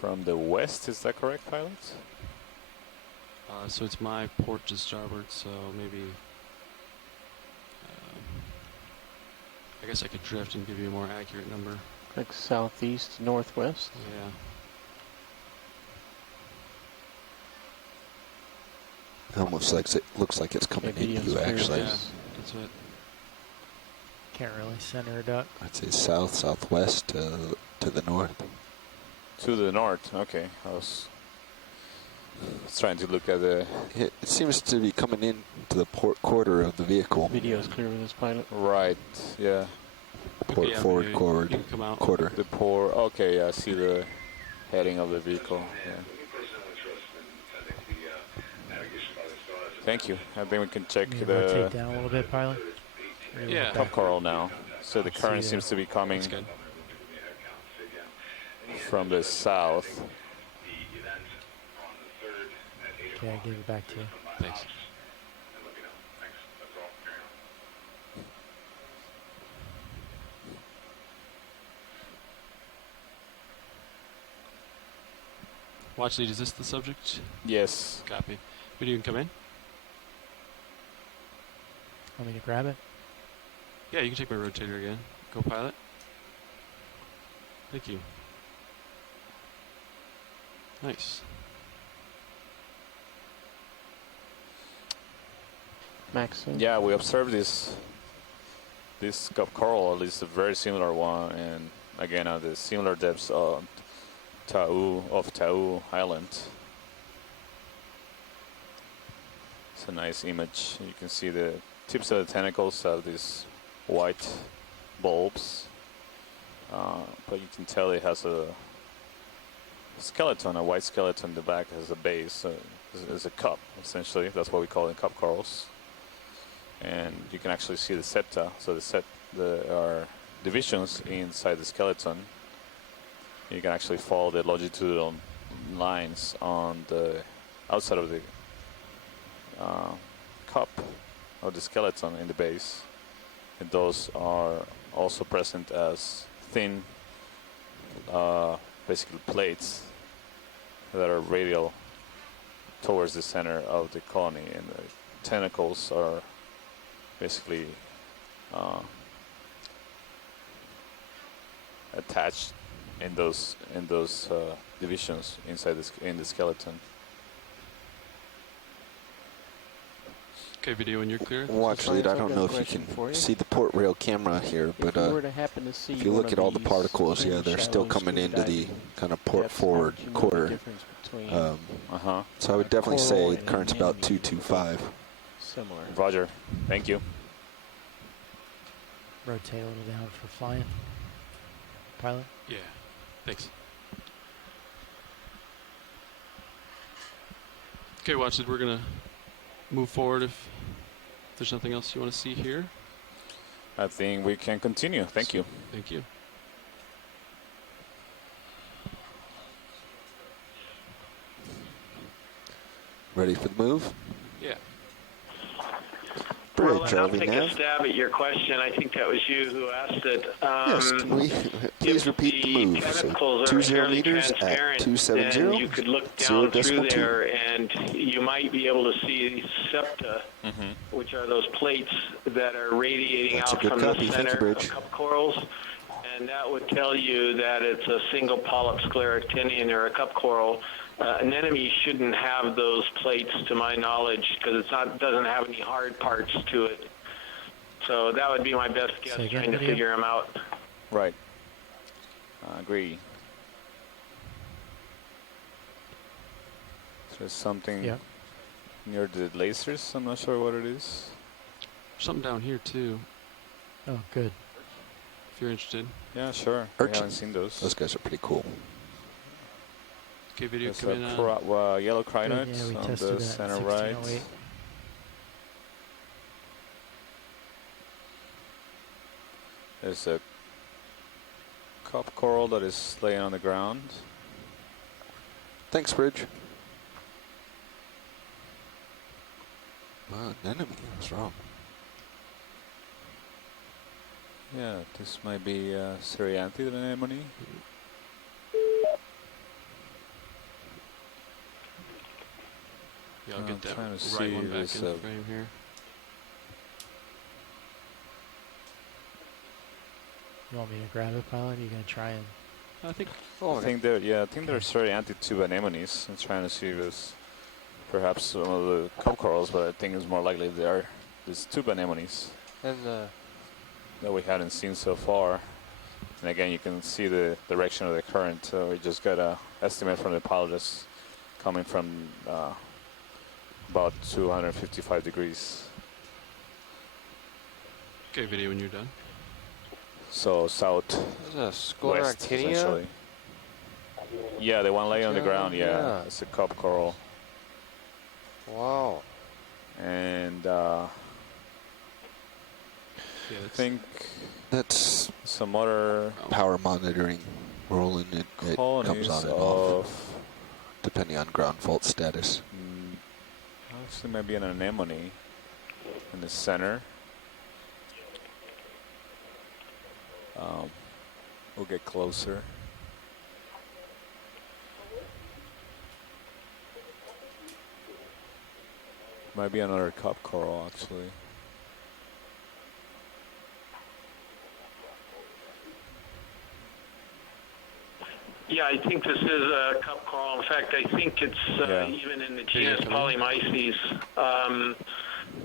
from the west. Is that correct, pilot? So it's my port to starboard, so maybe I guess I could drift and give you a more accurate number. Like southeast, northwest. Yeah. Almost like it looks like it's coming Maybe into you, it's actually. Yeah, that's it. Can't really center it up. I'd say south, southwest to the north. To the north, okay. I was trying to look at the... It seems to be coming in to the port quarter of the vehicle. Video is clear with this pilot. Right, yeah. Port Yeah, forward, you forward, can come out. quarter. The port, okay, yeah, I see the heading of the vehicle. Yeah. Thank you. I think we can check Can you the rotate down a little bit, pilot? Or you Yeah. want top back? coral now. So the See current the- seems to be coming That's good. from the south. Okay, I gave it back to you. Thanks. Watch lead, is this the subject? Yes. Copy. Video, you can come in. Want me to grab it? Yeah, you can take my rotator again. Go pilot. Thank you. Nice. Max. Yeah, we observed this cup coral, at least a very similar one, and again at the similar depths of Tau Island. It's a nice image. You can see the tips of the tentacles have these white bulbs, but you can tell it has a skeleton, a white skeleton. The back has a base. It's a cup, essentially. That's what we call it, cup corals. And you can actually see the septa. So there are divisions inside the skeleton. You can actually follow the longitudinal lines on the outside of the cup or the skeleton in the base. And those are also present as thin, basically plates that are radial towards the center of the colony, and the tentacles are basically attached in those divisions inside in the skeleton. Okay, video when you're clear. Watch lead. I don't know if you can see the port rail camera here, but if you look at all the particles, yeah, they're still coming into the kind of port forward quarter. So I would definitely say the current's about 225. Similar. Roger. Thank you. Rotate a little down for flying. Pilot? Yeah. Thanks. Okay, watch it. We're going to move forward if there's nothing else you want to see here. I think we can continue. Thank you. Thank you. Ready for the move? Yeah. Well, I'll take a stab at your question. I think that was you who asked it. Yes, can we please repeat the move? So 20 meters at 270, then you could look down through there and you might be able to see septa, which are those plates that are radiating out from the center of cup corals. And that would tell you that it's a single polyp scleractinian or a cup coral. Anemone shouldn't have those plates, to my knowledge, because doesn't have any hard parts to it. So that would be my best guess, trying to figure them out. Right. I agree. There's something near the lasers. I'm not sure what it is. Something down here too. Oh, good. If you're interested. Yeah, sure. I haven't seen those. Those guys are pretty cool. Okay, video There's come in. Yellow crinoid on the center right. There's a cup coral that is laying on the ground. Thanks, Bridge. Wow, anemone. What's wrong? Yeah, this might be Serianthid anemone. Yeah, I'll get that trying to right one back see in the frame here. You want me to grab it, pilot? Are you going to try and... I think they're Serianthid tube anemones. I'm trying to see if it's perhaps some of the cup corals, but I think it's more likely they are these tube anemones. And that we hadn't seen so far. And again, you can see the direction of the current. So we just got an estimate from the pilot that's coming from about 255 degrees. Okay, video when you're done. So south west, essentially. Yeah, the one laying on the ground, yeah. It's a cup coral. Wow. And I think that's some other power monitoring rolling. It comes on and off, depending on ground fault status. Actually, maybe an anemone in the center. We'll get closer. Might be another cup coral, actually. Yeah, I think this is a cup coral. In fact, I think it's even in the genus Polymyces.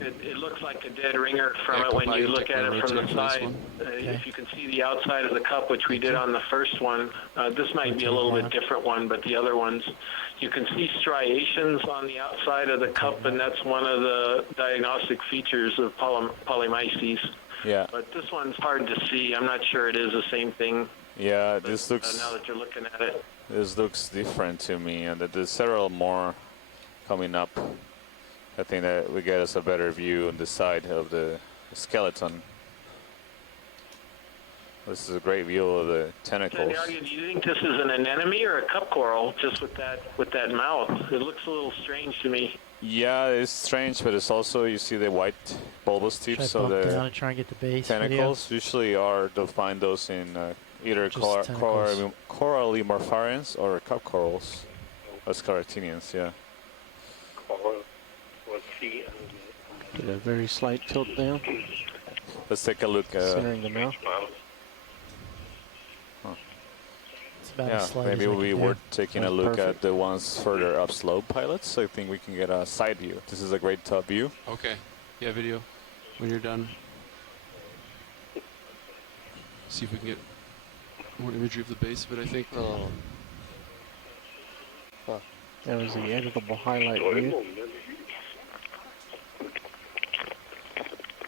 It looks like a dead ringer from it when you look at it from the side. If you can see the outside of the cup, which we did on the first one, this might be a little bit different one, but the other ones, you can see striations on the outside of the cup, and that's one of the diagnostic features of Polymyces. Yeah. But this one's hard to see. I'm not sure it is the same thing. Yeah, this looks. Now that you're looking at it. This looks different to me, and that there's several more coming up. I think that we get us a better view on the side of the skeleton. This is a great view of the tentacles. Do you think this is an anemone or a cup coral? Just with that mouth, it looks a little strange to me. Yeah, it's strange, but it's also, you see the white bulbous tips of the down and try and get the base tentacles. Usually they'll find those in either corallimorpharians or cup corals, or scleractinians, yeah. Get a very slight tilt down. Let's take a look. Centering the mouth. Yeah, maybe it would be worth taking a look at the ones further upslope, pilots. I think we can get a side view. This is a great top view. Okay. Yeah, video. When you're done. See if we can get more imagery of the base of it, I think. Oh. Huh. That was the editable highlight view.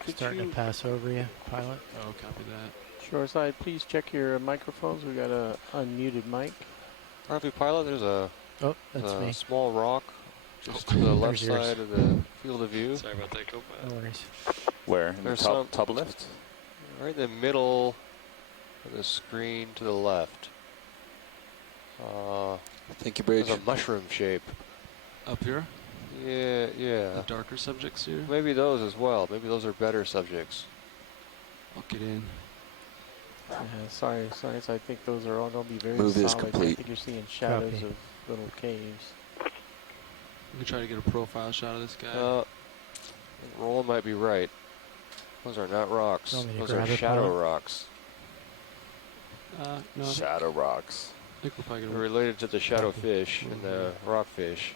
Starting to pass over you, pilot. Oh, copy that. Shoreside, please check your microphones. We got a unmuted mic. RV pilot, there's a me. small rock just to the left There's yours. side of the field of view. Sorry about that, go back. No worries. Where? In There's the top left? Right in the middle of the screen to the left. Thank you, Bridge. There's a mushroom shape. Up here? Yeah, yeah. The darker subjects here? Maybe those as well. Maybe those are better subjects. I'll get in. Yeah, sorry, I think those are all going to be very Move solid. is complete. I think you're seeing shadows Copy. of little caves. We can try to get a profile shot of this guy. I think Roland might be right. Those are not rocks. You want me to Those are grab it, shadow pilot? rocks. No. Shadow rocks. I think we're probably They're gonna related to the shadow fish and the rockfish.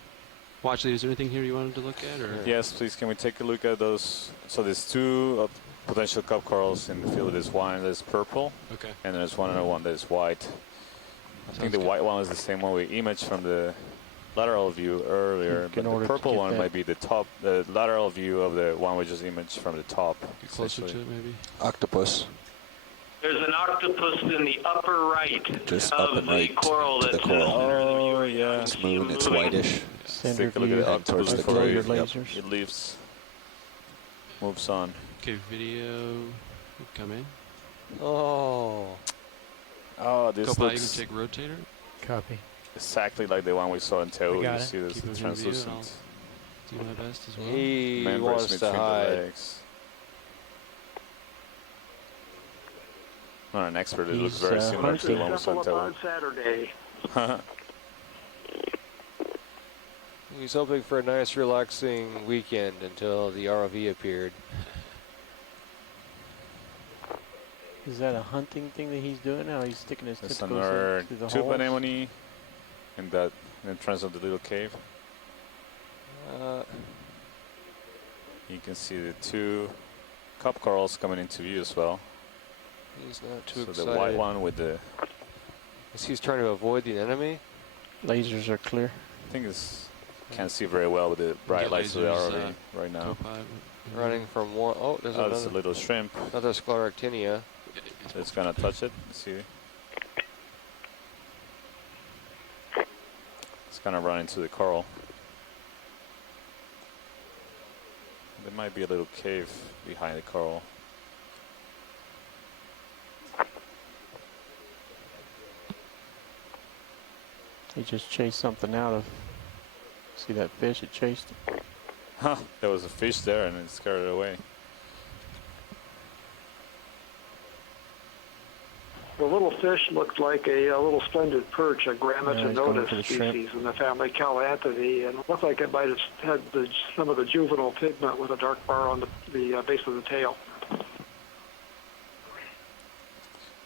watch. Is there anything here you wanted to look at, or? Yes, please. Can we take a look at those? So there's two potential cup corals in the field. There's one that's purple, Okay. and there's one other one that's white. I think the white one is the same one we imaged from the lateral view earlier, In but the order to purple get one that- might be the lateral view of the one we just imaged from the top. Get closer to essentially. it, maybe. Octopus. There's an octopus in the upper right Just of up and the right coral to the that's coral. Oh yeah. It's moving. It's whitish. Center Take a look at view. the octopus towards the before grave. Your Yep. lasers. it leaves. Moves on. Okay, video. Come in. Oh. Oh, this Go by. You can looks take rotator. Copy. exactly like the one we saw in Tail. I You got it. see this Keep it in view, and translucent I'll do my best as well. He members wants to between the hide. legs. Not an expert. It looks He's, very similar to the one we saw in Up Tail. on Saturday. He's hoping for a nice, relaxing weekend until the ROV appeared. Is that a hunting thing that he's doing now? He's sticking his There's tentacles another into the tube holes? anemone in that entrance of the little cave. You can see the two cup corals coming into view as well. He's not too So excited. the white one with the, He's trying to avoid the enemy. Lasers are clear. I think it's, can't see very well with the bright Get lights of the lasers, ROV right now. Go by. Running from one. Oh, there's Oh, there's a another, little shrimp. another scleractinia. It's gonna touch it. See, it's gonna run into the coral. There might be a little cave behind the coral. He just chased something out of. See that fish? It chased him. Huh, there was a fish there and it scared it away. The little fish looked like a little splendid perch, a Yeah, he's going for Grammatinotus the shrimp. species in the family Calanthini, and it looked like it might have had some of the juvenile pigment with a dark bar on the base of the tail.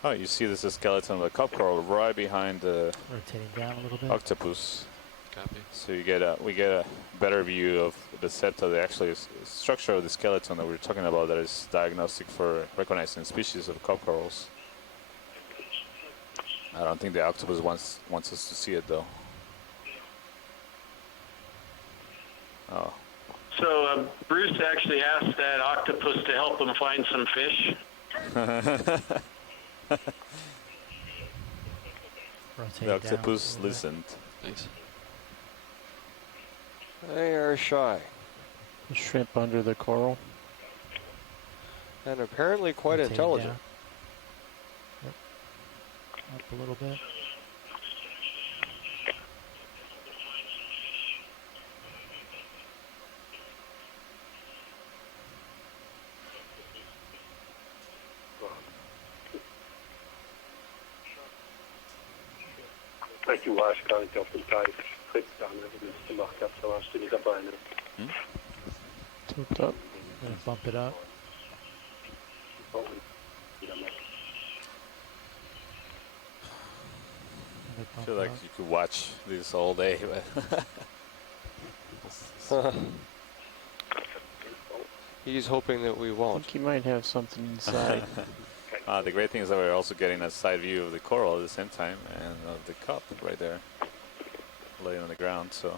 Oh, you see this is a skeleton of the cup coral right behind the Rotating down a little bit. octopus. Copy. So we get a better view of the septa, the actual structure of the skeleton that we're talking about that is diagnostic for recognizing species of cup corals. I don't think the octopus wants us to see it though. Oh. So Bruce actually asked that octopus to help him find some fish. Rotate The octopus down a little listened. Thanks. They are shy. The shrimp under the coral. And apparently quite Rotate intelligent. down. Yep. Up a little bit. Du warst gar nicht auf dem Dive-Trip da, ne, wo du das gemacht hast, da warst du nicht dabei, ne? Tipped up. Gonna bump it up. I feel like you could watch this all day, but He's hoping that we I won't. think he might have something inside. The great thing is that we're also getting a side view of the coral at the same time and of the cup right there laying on the ground. So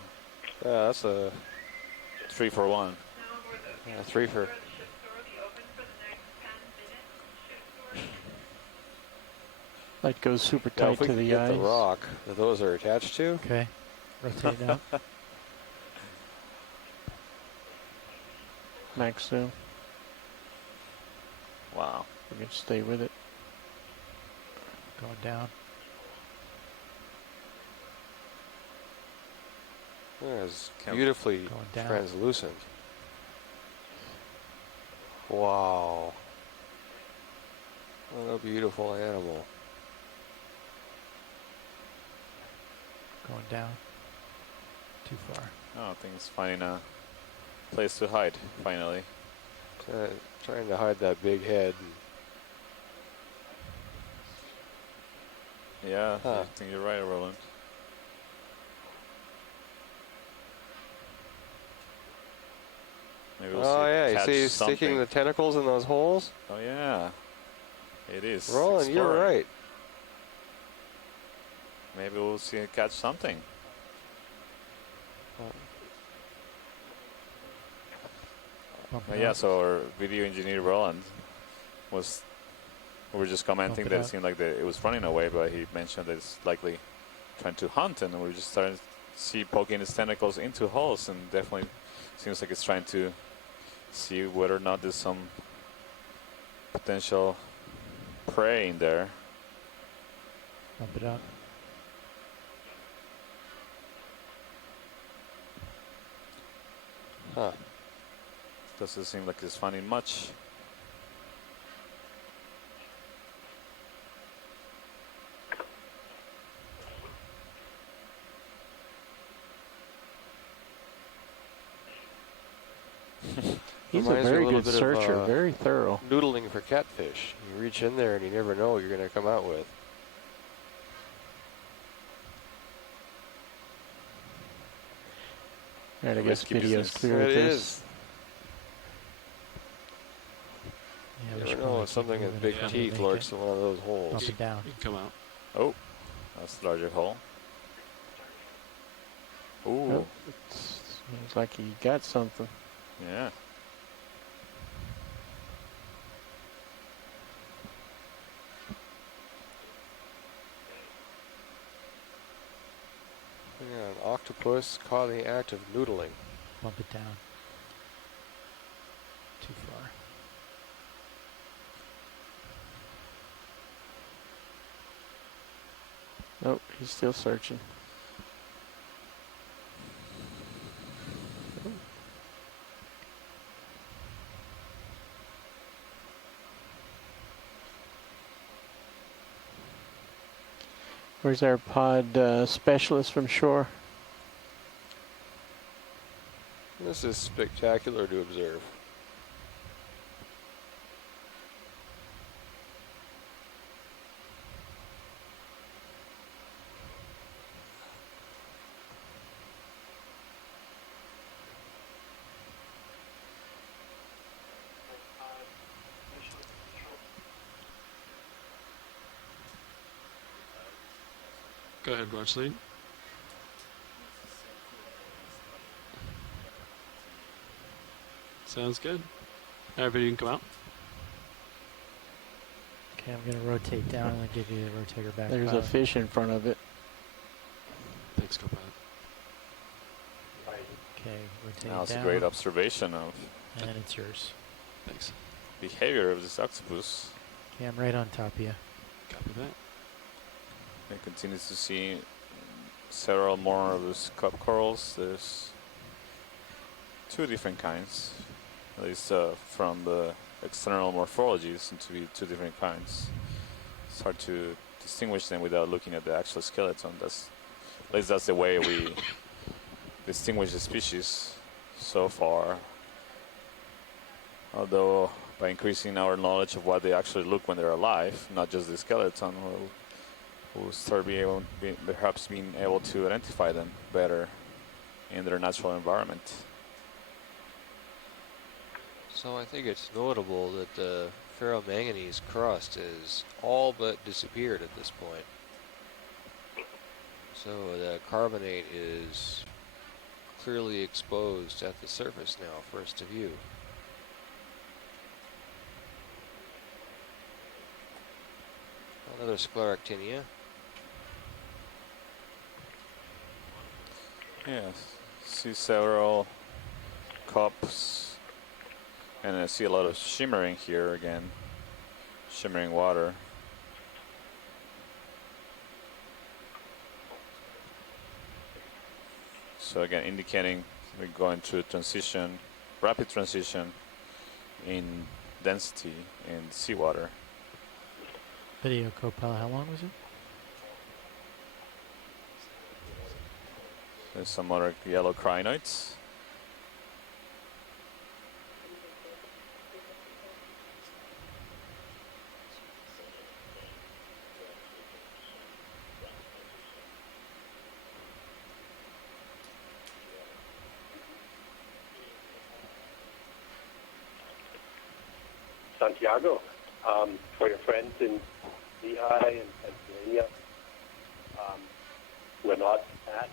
Yeah, that's a 3 for 1. yeah, 3 for. That goes super Yeah, tight if we to can the get eyes. the rock that those are attached to. Okay. Rotate it out. Max zoom. Wow. We can stay with it. Going down. Yeah, it's beautifully Going down. translucent. Wow. What a beautiful animal. Going down. Too far. Oh, I think it's finding a place to hide, finally. Trying to hide that big head. Yeah, Huh. I think you're right, Roland. Maybe we'll Oh see yeah, you catch see he's sticking something. the tentacles in those holes? Oh yeah, it is. Roland, you're exploring. right. Maybe we'll see it catch something. Yeah, so our video engineer Roland was, we were just commenting Bump it that it up. seemed like it was running away, but he mentioned that it's likely trying to hunt, and we're just starting to see poking its tentacles into holes, and definitely seems like it's trying to see whether or not there's some potential prey in there. Bump it up. Huh. Doesn't seem like it's finding much. He's a Reminds me very little good bit searcher, of, very thorough. Noodling for catfish. You reach in there and you never know what you're going to come out with. All right, I guess Risky video's business. clear There with it this. is. Yeah, You we never should know probably if keep something moving with if big we teeth make lurks it. in one of those holes. Bump it down. You can come out. Oh, that's the larger hole. Ooh, Oh, seems like he got something. yeah. Yeah, an octopus caught in the act of noodling. Bump it down. Too far. Nope, he's still searching. Where's our pod specialist from shore? This is spectacular to observe. Go ahead, watch lead. Sounds good. Everybody, you can come out. Okay, I'm going to rotate down and then give you the rotator back. There's a fish in front of it. Thanks, co-pilot. Okay, rotate Now it's down. a great observation of And it's yours. Thanks. behavior of this octopus. Okay, I'm right on top of you. Copy that. It continues to see several more of those cup corals. There's two different kinds, at least from the external morphology, it seems to be two different kinds. It's hard to distinguish them without looking at the actual skeleton. That's, at least that's the way we distinguish the species so far. Although by increasing our knowledge of what they actually look when they're alive, not just the skeleton, we'll start perhaps being able to identify them better in their natural environment. So I think it's notable that the ferromanganese crust is all but disappeared at this point. So the carbonate is clearly exposed at the surface now, first to view. Another scleractinia. Yes, see several cups, and I see a lot of shimmering here again, shimmering water. So again, indicating we're going through a transition, rapid transition in density in seawater. Video co-pilot, how long was it? There's some other yellow crinoids. Santiago, for your friends in Lehigh and Pennsylvania who are not as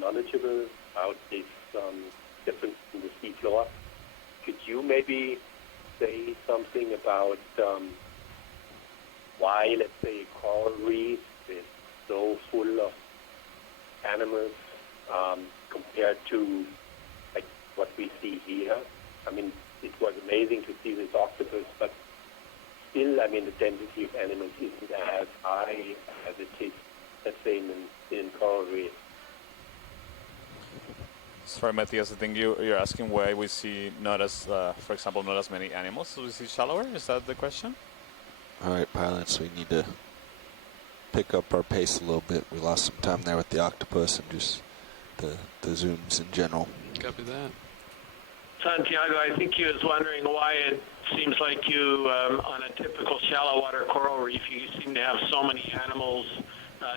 knowledgeable about this difference in the seafloor, could you maybe say something about why, let's say, a coral reef is so full of animals compared to like what we see here? I mean, it was amazing to see this octopus, but still, I mean, the density of animals isn't as high as it is, let's say, in coral reef. Sorry, Matthias, I think you're asking why we see not as, for example, not as many animals. So we see shallower? Is that the question? All right, pilots, we need to pick up our pace a little bit. We lost some time there with the octopus and just the zooms in general. Copy that. Santiago, I think you was wondering why it seems like you, on a typical shallow water coral reef, you seem to have so many animals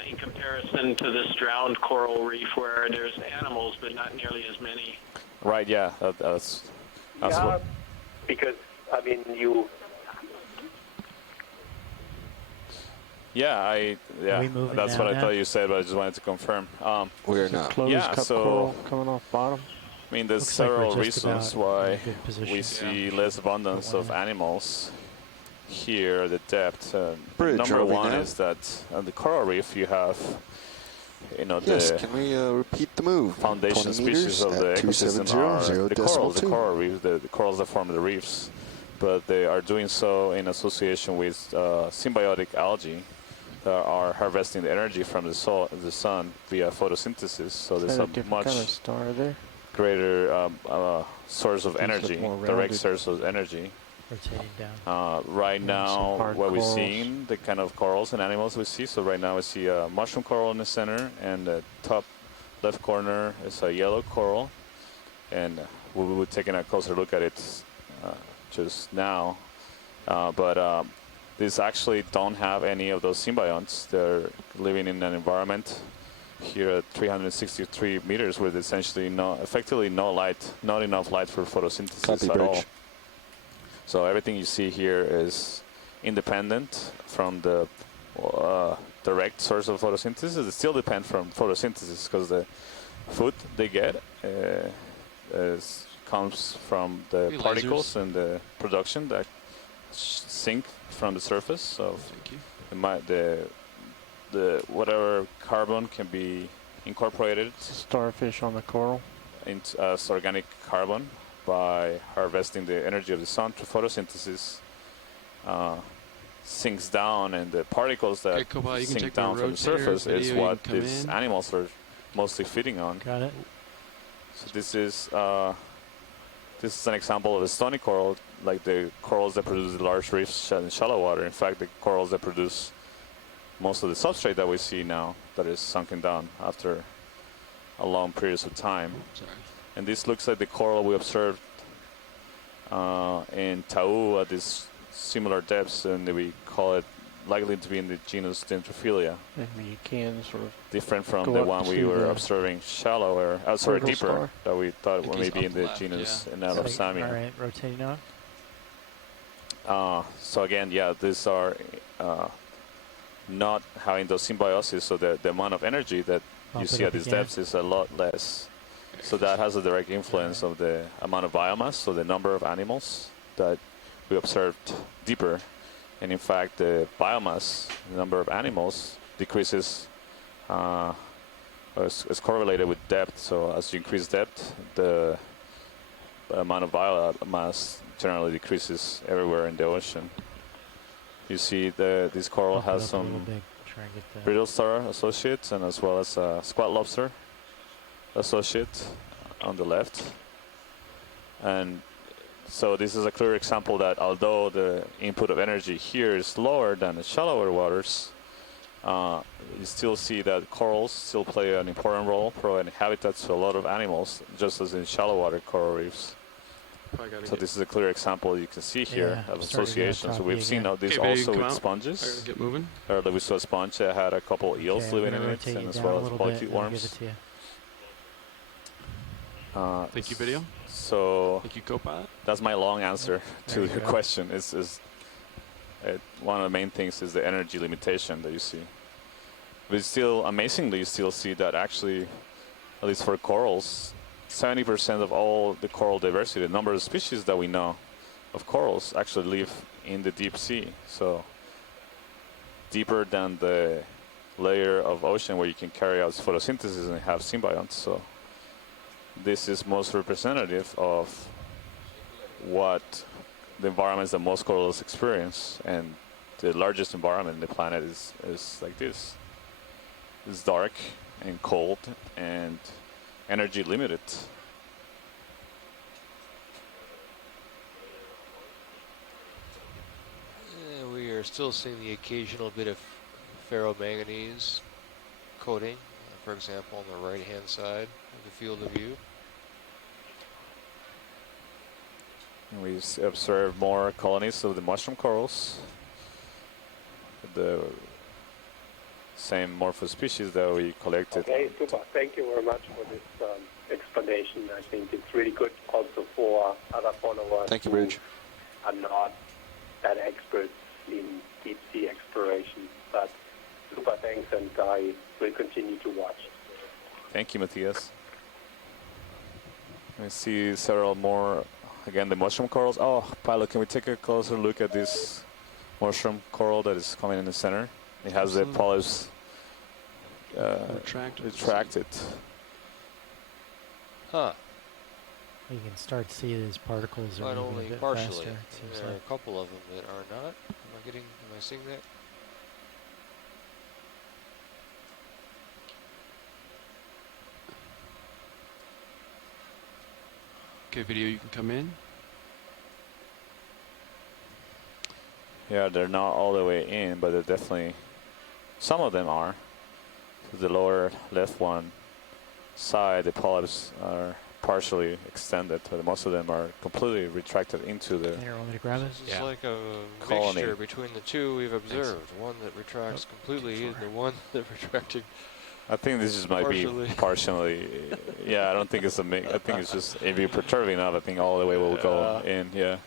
in comparison to this drowned coral reef where there's animals but not nearly as many. Right, yeah, that's yeah, what. Because, I mean, you... Yeah, that's what I thought you said, but I just wanted to confirm. We're not. Yeah, cup so coral coming off bottom. I mean, there's several reasons why we see less abundance of animals here at the depth. Number one is that on the coral reef you have, yes, can we repeat the move? Foundation species of the ecosystem are the coral reefs, the corals that form the reefs, but they are doing so in association with symbiotic algae that are harvesting the energy from the sun via photosynthesis. So there's a much kind of star there. greater source of energy, direct source of energy. Rotating down. Right now, what we're seeing, the kind of corals and animals we see. So right now we see a mushroom coral in the center, and the top left corner is a yellow coral. And we were taking a closer look at it just now. But these actually don't have any of those symbionts. They're living in an environment here at 363 meters with essentially effectively no light, not enough light for photosynthesis at all. So everything you see here is independent from the direct source of photosynthesis. It still depends from photosynthesis because the food they get comes from the particles and the production that sink from the surface. So the whatever carbon can be incorporated. Starfish on the coral. Into as organic carbon by harvesting the energy of the sun through photosynthesis, sinks down, and the particles that sink down from the surface is what these animals are mostly feeding on. Got it. So this is an example of a stony coral, like the corals that produce the large reefs in shallow water. In fact, the corals that produce most of the substrate that we see now that is sunken down after a long periods of time. And this looks like the coral we observed in Tau at these similar depths, and we call it likely to be in the genus Dendrophilia. And you can sort of different from go the up one we to were the observing shallower, sorry, Cardinal deeper, star. that we thought think were he's maybe up in the left, genus yeah. Antomasus. All right, rotating on. So again, yeah, these are not having those symbiosis, so the amount of energy that Bump you it see up at these again. depths is a lot less. So that has a direct influence of the amount of biomass, so the number of animals that we observed deeper. And in fact, the biomass, the number of animals, decreases, is correlated with depth. So as you increase depth, the amount of biomass generally decreases everywhere in the ocean. You see this coral Bump it has up a little some bit, try and get the brittle star associates, and as well as squat lobster associate on the left. And so this is a clear example that although the input of energy here is lower than the shallower waters, you still see that corals still play an important role, providing habitats to a lot of animals, just as in shallow water coral reefs. So this is a clear example you can see here of associations. So we've seen this also with sponges. Get moving. Earlier we saw a sponge that had a couple eels living in it, and as well as polychaete worms. Thank you, video. So thank you, co-pilot. That's my long answer to you your go. question. One of the main things is the energy limitation that you see. But still, amazingly, you still see that actually, at least for corals, 70% of all the coral diversity, the number of species that we know of corals, actually live in the deep sea. So deeper than the layer of ocean where you can carry out photosynthesis and have symbionts. So this is most representative of what the environments that most corals experience, and the largest environment on the planet is like this. It's dark and cold and energy limited. We are still seeing the occasional bit of ferromanganese coating, for example, on the right-hand side of the field of view. And we observe more colonies of the mushroom corals, the same morphospecies that we collected. Okay, super. Thank you very much for this explanation. I think it's really good also for other followers Thank you, who Bridge. are not that experts in deep sea exploration. But super thanks, and I will continue to watch. Thank you, Matthias. I see several more, again, the mushroom corals. Oh, pilot, can we take a closer look at this mushroom coral that is coming in the center? It has the polyps retracted. Huh. You can start to see these particles are But moving only a bit partially. faster. It seems There are like. a couple of them that are not. Am I seeing that? Okay, video, you can come in. Yeah, they're not all the way in, but they're definitely, some of them are. To the lower left one side, the polyps are partially extended, but most of them are completely retracted into the Here, want me to grab it? This is like a colony. mixture between the two we've observed. One that retracts completely and the one that retracted I think this just might be partially. Yeah, I don't think it's a mix. I think it's just, if you perturb enough, I think all the way will go in. Yeah.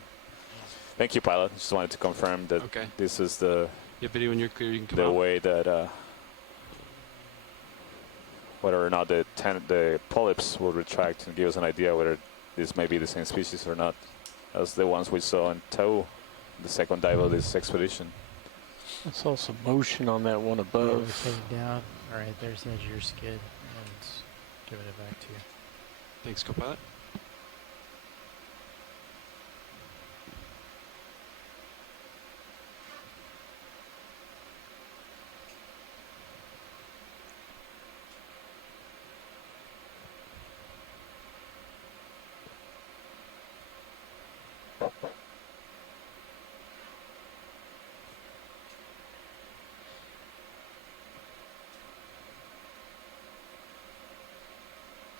Thank you, pilot. Just wanted to confirm that this is the video when you're clear, you can come the out. way that whether or not the polyps will retract and give us an idea whether this may be the same species or not, as the ones we saw in Atoll, the second dive of this expedition. I saw some motion on that one above. Rotating down. All right, there's the edge of your skid. And it's giving it back to you. Thanks, co-pilot.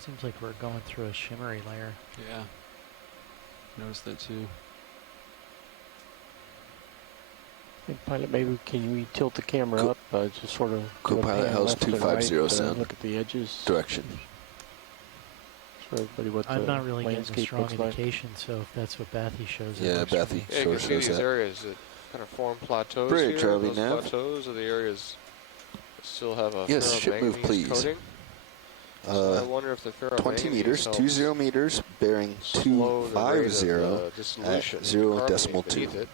Seems like we're going through a shimmery layer. Yeah. Noticed that too. Hey, pilot, maybe can we tilt the camera up, just sort of Co-pilot, how's left and 250 right, sound? look at the edges. Direction. Show everybody what I'm the not really getting a landscape strong looks like. indication, so if that's what Bathy shows, Yeah, it works for Bathy me. Yeah, you sure can see shows these that. areas that kind of form plateaus Bridge, here. Charlie Those Nav. plateaus are the areas that still have a Yes, ship move, ferromanganese please. coating. So I wonder if the ferromanganese 20 meters, helps 20 meters, bearing slow the rate of 250 dissolution at of the carbonate 0.2. beneath it.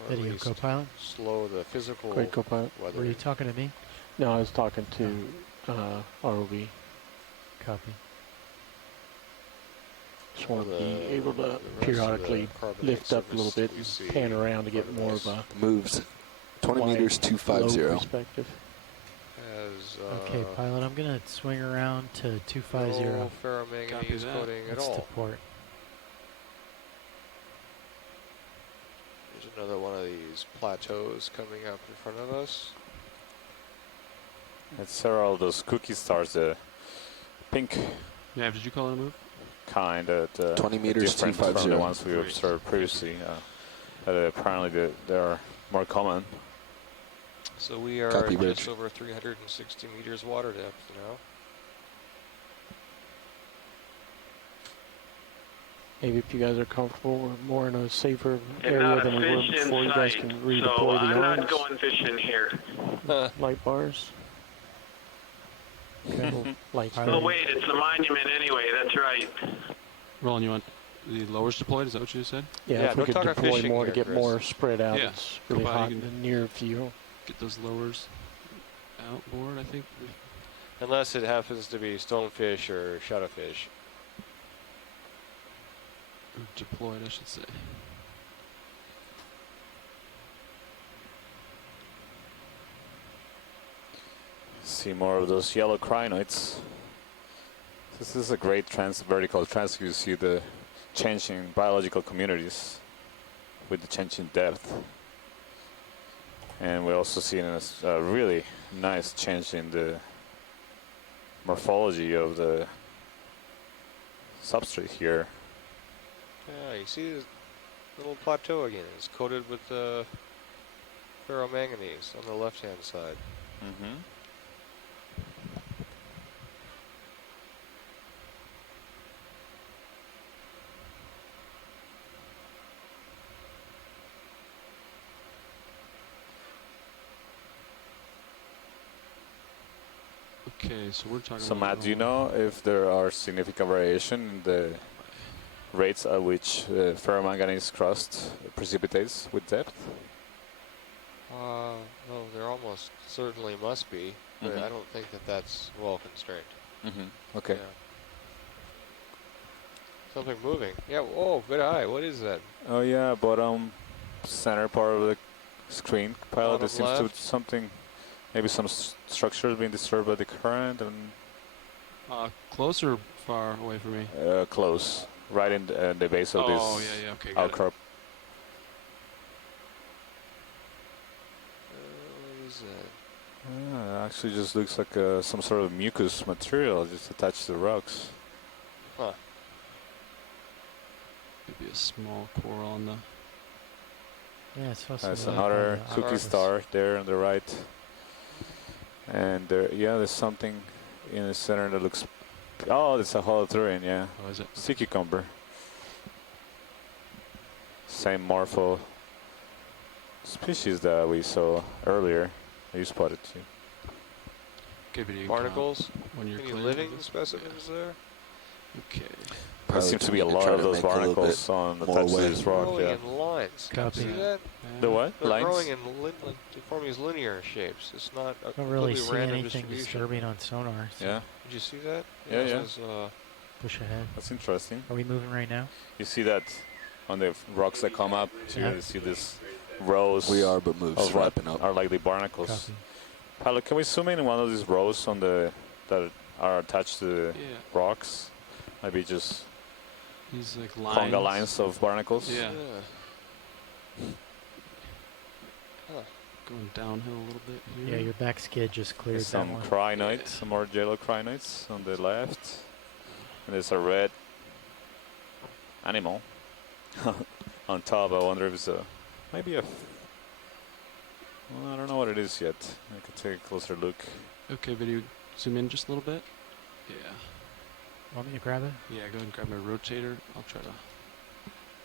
Or at Video least co-pilot? slow the physical Great, co-pilot. Were you talking to me? No, I was talking to ROV. Copy. Just want to be The- able to the rest of the periodically carbonate lift up a little surface bit we see and pan around to get more of a moves 20 wide, meters, low 250. perspective. Has Okay, pilot, I'm going to swing around to 250. no ferromanganese coating at That's all. to port. There's another one of these plateaus coming up in front of us. It's several of those cookie stars, the pink Yeah, did you call it a move? kind that 20 meters, different from 250. the ones we Great. observed previously. Apparently they are more common. So we are Copy, just Bridge. over 360 meters water depth now. Maybe if you guys are comfortable, we're more in a safer And area not a than we were fish before. in You guys sight. can So redeploy I'm the not arms. going fishing here. Light bars. Okay. Light Oh bars. wait, it's a monument anyway. That's right. Roland, you want the lowers deployed? Is that what you said? Yeah, Yeah, if we don't could talk about deploy fishing more to here, get Chris. more spread out. Yeah. It's really Go by, hot you in can- the near field. Get those lowers outboard, I think. Unless it happens to be stonefish or shadowfish. Or deployed, I should say. See more of those yellow crinoids. This is a great vertical transfer. You see the changing biological communities with the changing depth. And we're also seeing a really nice change in the morphology of the substrate here. Yeah, you see this little plateau again. It's coated with ferromanganese on the left-hand side. Mm-hmm. Okay, so we're talking So about... Matt, do you know if there are significant variation in the rates at which ferromanganese crust precipitates with depth? Well, there almost certainly must be, but I don't think that that's well constrained. Okay. Yeah. Something moving. Yeah, whoa, good eye. What is that? Oh yeah, bottom center part of the screen. Pilot, there Bottom seems to be left. something, maybe some structure being disturbed by the current and close or far away from me? close, right in the base of this yeah, okay, got it. outcrop. What is that? It actually just looks like some sort of mucus material just attached to the rocks. Huh. Maybe a small coral on the... Yeah, it's supposed That's to be another like, cookie star there on the right. And there, yeah, there's something in the center that looks... Oh, it's a holothurian, yeah. Oh, is it? Sea cucumber. Same morpho species that we saw earlier. You spotted too. Okay, video Barnacles? when you're Any clear. living specimens there? Okay. There seems to be a lot of those barnacles on attached to this rock. Growing Yeah. in lines. Copy. See that? The what? They're Lines? growing in they form these linear shapes. It's not a I don't really completely see random anything distribution. disturbing on sonar. So Yeah. Did you see that? Yeah, this yeah. was, push ahead. That's interesting. Are we moving right now? You see that on the rocks that come up to Yeah. you see this rows. We are, but moves of what wrapping up. are like the barnacles. Copy. Pilot, can we zoom in one of these rows on the that are attached to the Yeah. rocks? Maybe just These like lines. conga lines of barnacles. Yeah. Huh. Going downhill a little bit here. Yeah, your back skid just cleared There's that some one. crinoids, some more yellow crinoids on the left. And there's a red animal on top. I wonder if it's a Maybe a... Well, I don't know what it is yet. I could take a closer look. Okay, video, zoom in just a little bit. Yeah. Want me to grab it? Yeah, go ahead and grab my rotator. I'll try to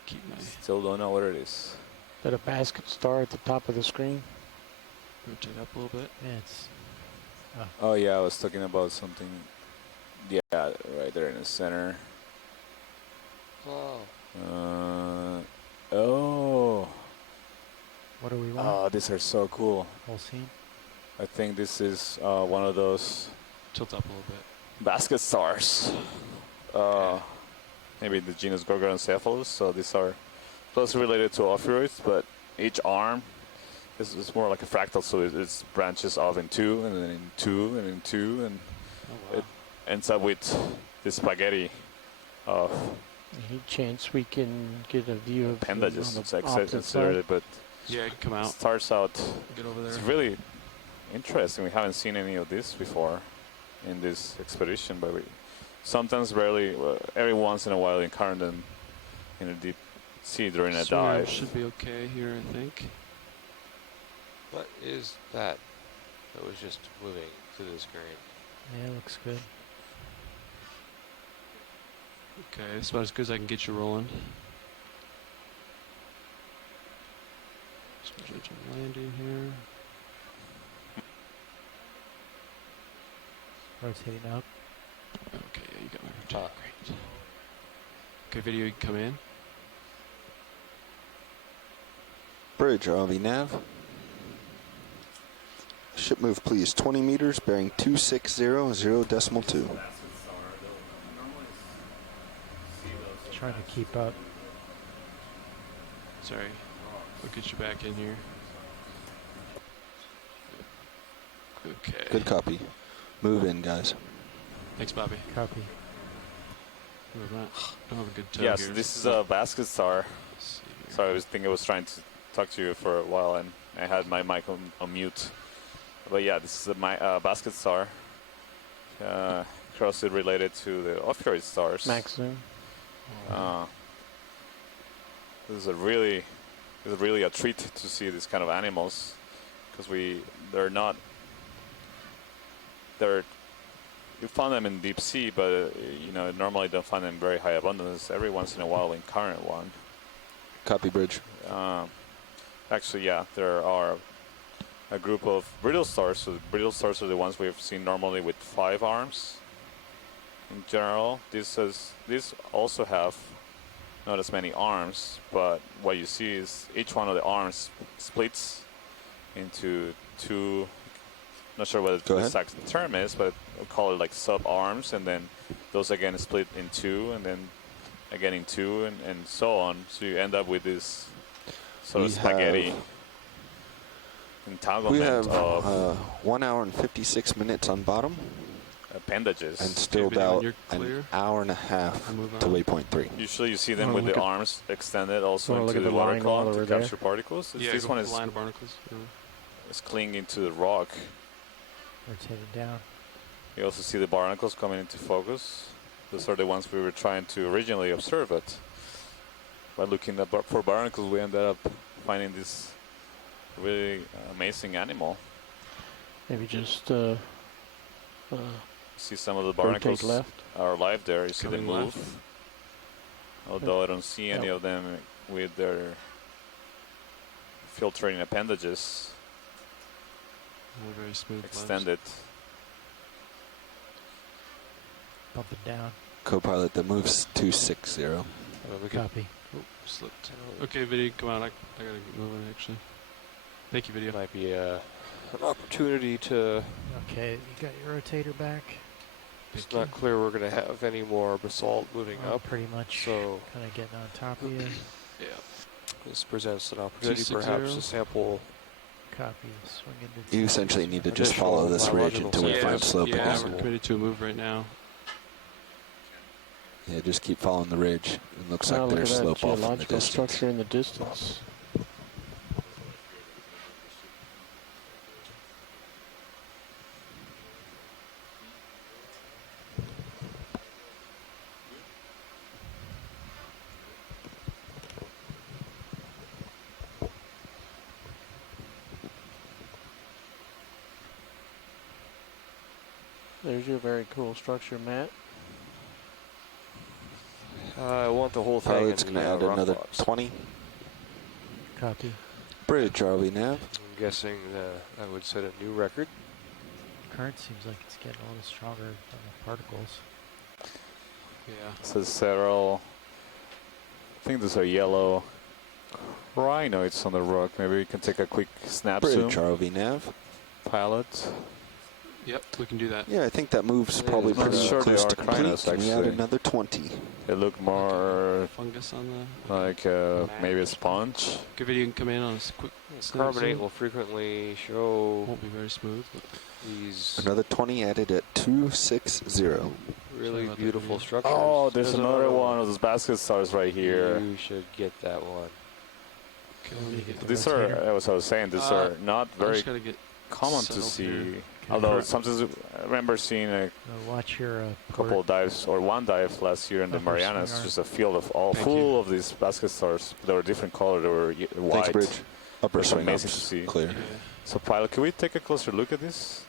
keep my... Still don't know what it is. Is that a basket star at the top of the screen? Rotate up a little bit. Yeah, it's... Oh yeah, I was talking about something. Yeah, right there in the center. Wow. Oh. What do we want? Oh, these are so cool. Whole scene? I think this is one of those... Tilt up a little bit. Basket stars. Maybe the genus Gorgoncephalus. So these are closely related to Ophiuroids, but each arm is more like a fractal, so it branches off in two, and then in two, and in two, and it ends up with this spaghetti of Any chance we can get a view of appendages. It's opposite but yeah, it can come out. Starts out. Get over there. It's really interesting. We haven't seen any of this before in this expedition, but we sometimes, rarely, every once in a while, encounter them in a deep sea during a dive. Should be okay here, I think. What is that? That was just moving through the screen. Yeah, it looks good. Okay, that's about as good as I can get you rolling. So judge on landing here. Rotating up. Okay, yeah, you got my rotator. Great. Okay, video, you can come in. Bridge, RV nav. Ship move, please. 20 meters, bearing 2600.2. Trying to keep up. Sorry, we'll get you back in here. Okay. Good copy. Move in, guys. Thanks, Bobby. Copy. Don't have a good toe Yes, here. this is a basket star. Sorry, I was trying to talk to you for a while, and I had my mic on mute. But yeah, this is a basket star. Closely related to the Ophiuroid stars. Max zoom. This is really a treat to see these kind of animals, because you find them in deep sea, but normally don't find them very high abundance. Every once in a while we encounter one. Copy, Bridge. Actually, yeah, there are a group of brittle stars. So brittle stars are the ones we've seen normally with 5 arms. In general, these also have not as many arms, but what you see is each one of the arms splits into 2. Not sure what the exact term is, but we'll call it like sub-arms, and then those again split in 2, and then again in 2, and so on. So you end up with this sort of spaghetti entanglement We have of 1 hour and 56 minutes on bottom. Appendages. And still about an hour and a half to waypoint 3. Usually you see them with the arms extended also into the water column to capture particles. Yeah, this one is line of barnacles. is clinging to the rock. Rotating down. You also see the barnacles coming into focus. Those are the ones we were trying to originally observe, but by looking for barnacles, we ended up finding this really amazing animal. Maybe just see some of the barnacles left. are alive there. You see them Coming move. left. Although I don't see any of them with their filtering appendages Very smooth. extended. Bump it down. Copilot, the move's 260. Copy. Oh, slipped. Okay, video, come on. I gotta get moving actually. Thank you, video. Might be an opportunity to... Okay, you got your rotator back. It's not clear we're going to have any more basalt moving up. Pretty much. So Kind of getting on top of you. Yeah. This presents an opportunity 260. perhaps to sample... Copy. Swing into You essentially need to just follow this ridge until we find slope. Yeah, we're committed to a move right now. Yeah, just keep following the ridge. It looks like there's slope off in the geological distance. structure in the distance. There's your very cool structure, Matt. I want the whole thing. Pilot's going to add rock another blocks. 20. Copy. Bridge, RV nav. I'm guessing that would set a new record. Current seems like it's getting a little stronger than the particles. Yeah. So several, I think those are yellow crinoids on the rock. Maybe we can take a quick snap zoom. Bridge, RV nav. Pilot. Yep, we can do that. Yeah, I think that move's probably I'm pretty sure close they to are complete. crinos, Can we add actually. another 20? They look more Fungus on the like maybe a sponge. Good video. You can come in on a quick. Carbonate will frequently show. Won't be very smooth. But these Another 20 added at 260. really beautiful structures. Oh, there's another one of those basket stars right here. You should get that one. Okay, let me get the These are, rotator. as I was saying, these are not I very just gotta get common to settled see. here. Although sometimes I remember seeing a Watch your couple of dives, or one dive last year in the upper Marianas, swing arm. just a field of all Thank full of these basket stars. They were different color. They were white. Thanks, Bridge. Upper It's swing amazing ups, to see. clear. Yeah. So, pilot, can we take a closer look at this?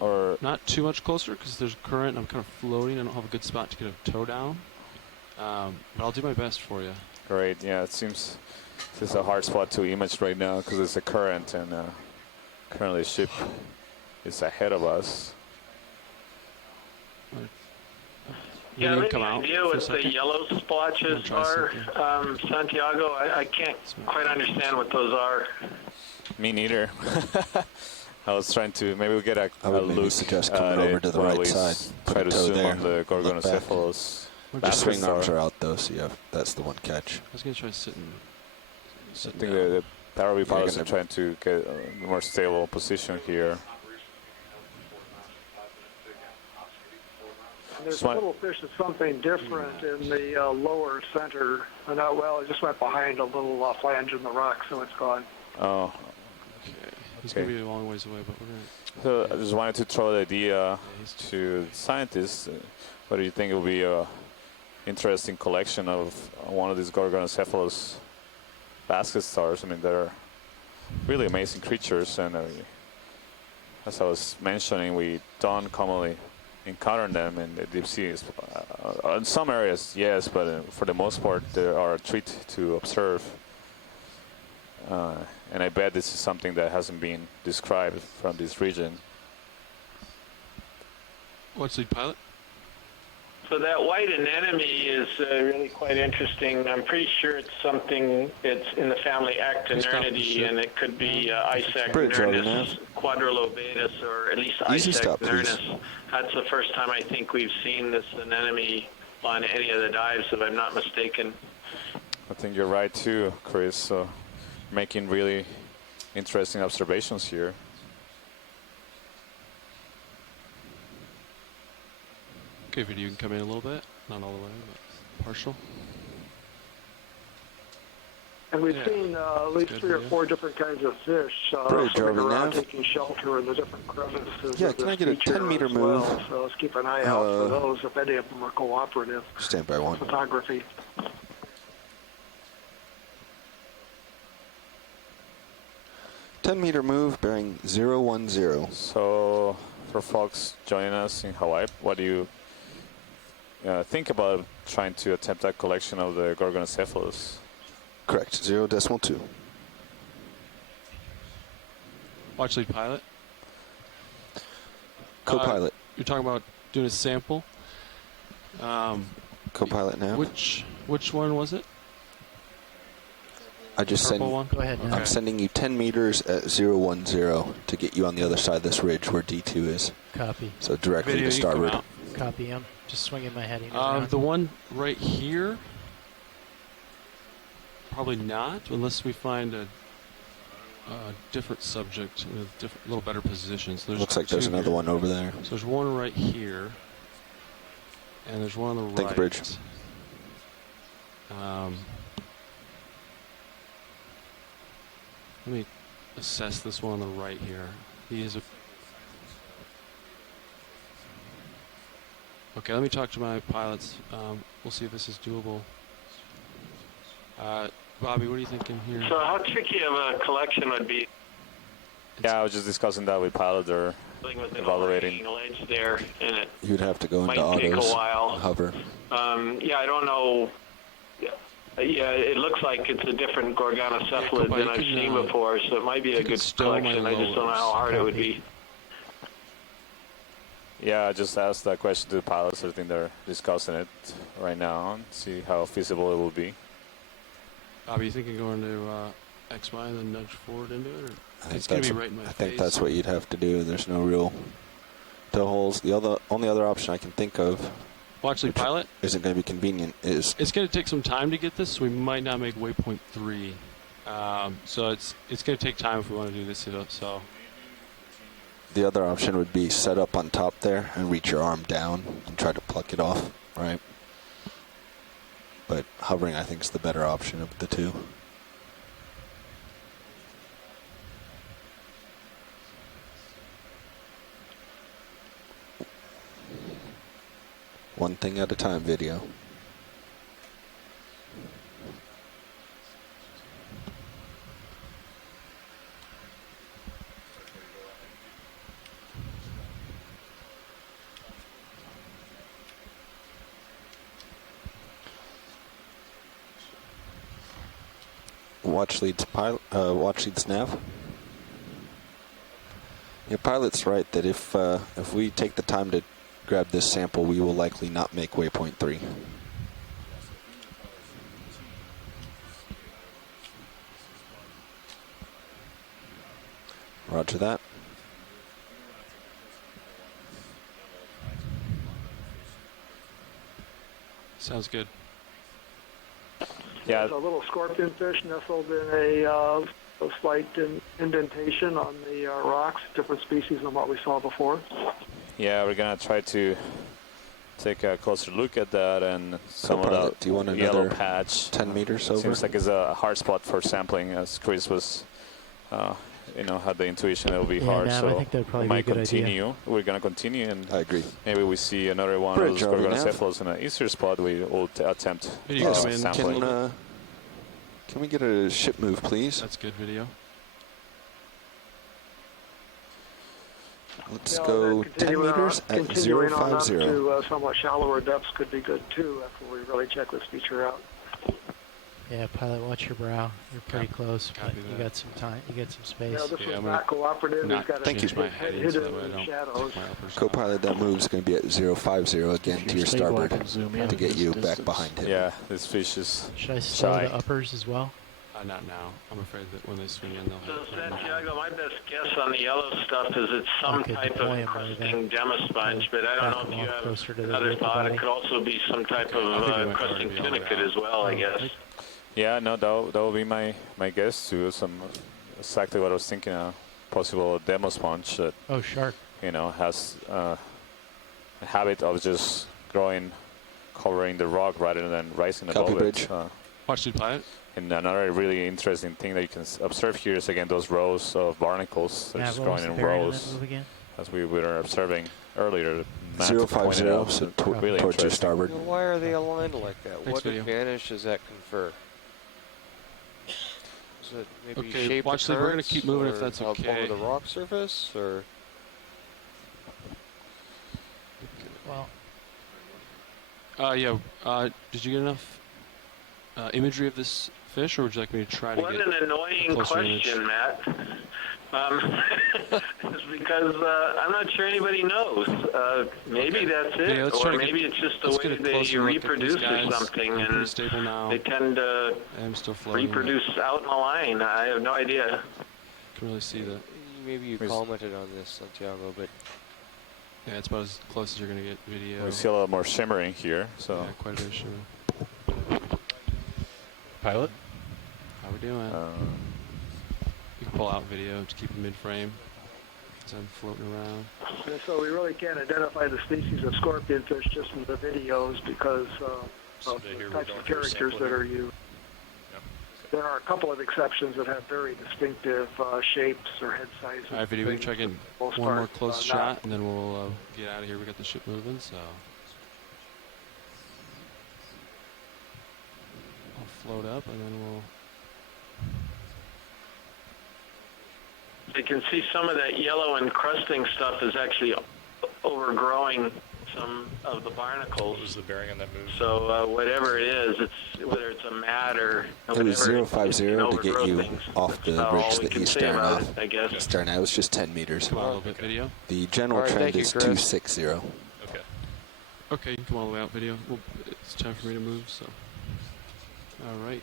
Or Not too much closer because there's current. I'm kind of floating. I don't have a good spot to get a toe down. But I'll do my best for you. great, yeah, it seems this is a hard spot to image right now because it's a current, and currently the ship is ahead of us. Yeah, You any come out idea for a what the second? yellow splotches Try are, Santiago? I can't quite understand what those are. Me neither. I was trying to maybe we get a I would maybe look suggest at coming over it to the while right we side. Put try a to toe zoom there. on the Look back. Gorgonocephalus. Your basket swing arms star. are out though, so yeah, that's the one catch. I was gonna try sitting. I think the ROV pilots gonna- are trying to get a more stable position here. There's Just a want- little fish that's something different in the lower center. And it just went behind a little flange in the rock, so it's gone. Oh, Okay. He's Okay. gonna be a long ways away, but we're gonna. so I just wanted to throw the idea to scientists. What do you think it will be a interesting collection of one of these Gorgonocephalus basket stars? I mean, they're really amazing creatures, and as I was mentioning, we don't commonly encounter them in the deep sea. In some areas, yes, but for the most part, they are a treat to observe. And I bet this is something that hasn't been described from this region. What's the pilot? So that white anemone is really quite interesting. I'm pretty sure it's something. It's in the family Actinernidae, and it could be Bridge, over Isacnernus now. quadrilobatus, or at least Easy stop, please. Isacnernus. That's the first time I think we've seen this anemone on any of the dives, if I'm not mistaken. I think you're right too, Chris. So making really interesting observations here. Okay, video. You can come in a little bit, not all the way, but partial. And we've Yeah, seen at least good 3 or video. 4 different kinds of fish Bridge, swimming over around nav. taking shelter in the different crevices. Yeah, of can this I get a feature 10-meter as well. move? So let's keep an eye out for those, if any of them are cooperative Stand by one. photography. 10-meter move, bearing 010. So for folks joining us in Hawaii, what do you think about trying to attempt that collection of the Gorgonocephalus? Correct, 0.2. Watch lead pilot. Co-pilot. You're talking about doing a sample. Co-pilot now. Which one was it? I just Purple send. one? Go ahead, I'm okay. sending you 10 meters at 010 to get you on the other side of this ridge where D2 is. Copy. So directly Video, to you come starboard. out. Copy. I'm just swinging my heading around. The one right here. Probably not, unless we find a different subject in a little better position. So there's Looks like there's two another here. one over there. So there's one right here, and there's one on the Thank right. you, Bridge. Let me assess this one on the right here. He is a. Okay, let me talk to my pilots. We'll see if this is doable. Bobby, what are you thinking here? So how tricky of a collection would be? Yeah, I was just discussing that with pilot there. with an evaluating. overhanging ledge there, and it You'd have to go into might take a autos while. and hover. Yeah, I don't know. Yeah, it looks like it's a different gorgonocephalid than I've seen before, so it might be a good collection. I just don't know how hard it would be. Yeah, I just asked that question to the pilots. I think they're discussing it right now and see how feasible it will be. Bob, you thinking going to XY and then nudge forward into it? Or it's going that's to be right in my I face. think that's what you'd have to do. There's no real toe holes. The only other option I can think of, well, actually, pilot isn't going to be convenient, is it's going to take some time to get this, so we might not make waypoint 3. So it's going to take time if we want to do this. So the other option would be set up on top there and reach your arm down and try to pluck it off, right? But hovering, I think, is the better option of the two. One thing at a time video. Watch leads nav. Your pilot's right that if we take the time to grab this sample, we will likely not make waypoint 3. Roger that. sounds good. Yeah. There's a little scorpionfish nestled in a slight indentation on the rocks, different species than what we saw before. Yeah, we're gonna try to take a closer look at that and some of that Do you want yellow another patch. 10 meters over? Seems like it's a hard spot for sampling, as Chris was, had the intuition it will be hard. Nav, so I think that'd probably we be a might good continue. idea. We're gonna continue, and I agree. Maybe we see another one Bridge, of are we those Nav? gorgonocephalus in an easier spot. We will attempt sampling. Can we get a ship move, please? That's good video. Let's go 10 meters at Continuing on up 050. to somewhat shallower depths could be good too after we really check this feature out. Yeah, pilot, watch your brow. You're pretty close, but you got some time. You got some space. Yeah, this is not cooperative. He's got Thank a head hidden in the shadows. Co-pilot, that move is going to be at 050 again to your starboard to get you back distance. behind him. Yeah, this fish is Should I slow shy. the uppers as well? Not now. I'm afraid that when they swing in, they'll So, have Santiago, my best guess on the yellow stuff is it's some type of crusting demosponge, but I don't know if you have another thought. It could also be some type of crusting tunicate as well, I guess. Yeah, no, that will be my guess too. Exactly what I was thinking. A possible demo sponge that shark. Has a habit of just growing, covering the rock rather than rising above it. Watch the pilot. And another really interesting thing that you can observe here is again those rows of barnacles that are just growing in rows, as we were observing earlier. Matt 050, out, so really towards your interesting. starboard. Well, why are they aligned like that? Next What video. advantage does that confer? Is it maybe Okay, shape watch the- we're gonna keep moving if that's up okay. over the rock surface, or well. Did you get enough imagery of this fish, or would you like me to try to What get an annoying a closer question, image? Matt. It's because I'm not sure anybody knows. Maybe that's it, Yeah, let's try or to get- maybe it's just the let's way get a they closer look at these reproduce or guys. something, I'm pretty and stable now. they tend to I'm still floating. reproduce out in the line. I have no idea. You can really see that. maybe you commented on this, Santiago, but Yeah, it's about as close as you're going to get video. We see a lot more shimmering here, so. Yeah, quite a bit of shimmering. Pilot? How we doing? You can pull out video to keep it mid-frame. As I'm floating around. And so we really can't identify the species of scorpionfish just from the videos because of the types of characters that are used. There are a couple of exceptions that have very distinctive shapes or head sizes. All right, video. We can try getting one more close shot, and then we'll get out of here. We got the ship moving, so I'll float up, and then we'll. you can see some of that yellow encrusting stuff is actually overgrowing some of the barnacles. What was the bearing on that move? So whatever it is, whether it's a mat or It was whatever, 050 it can to get overgrow you things. off the That's about bridge all we that can he's say staring about off. it, I guess. Staring at, it was just 10 meters. Come on, a little bit video. The general All right, trend thank you, is Chris. 260. Okay. Okay, you can come all the way out video. Well, it's time for me to move, so. All right.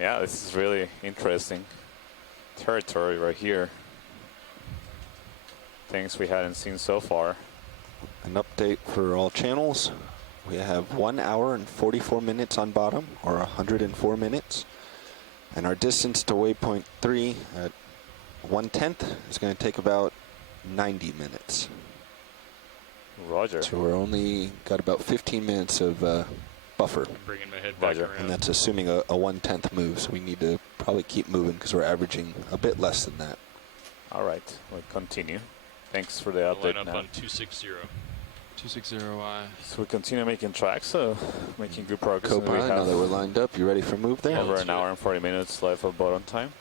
Yeah, this is really interesting territory right here. Things we hadn't seen so far. An update for all channels. We have 1 hour and 44 minutes on bottom, or 104 minutes. And our distance to waypoint 3 at 1/10 is going to take about 90 minutes. Roger. So we're only got about 15 minutes of buffer. I'm bringing my head back around. And that's assuming a 1/10 move, so we need to probably keep moving because we're averaging a bit less than that. All right, we'll continue. Thanks for the We'll update line up now. on 260. 260Y. So we continue making tracks, so making good progress. and we Co-pilot, now have that we're lined up, you ready for move there? over an hour and 40 minutes left of bottom time.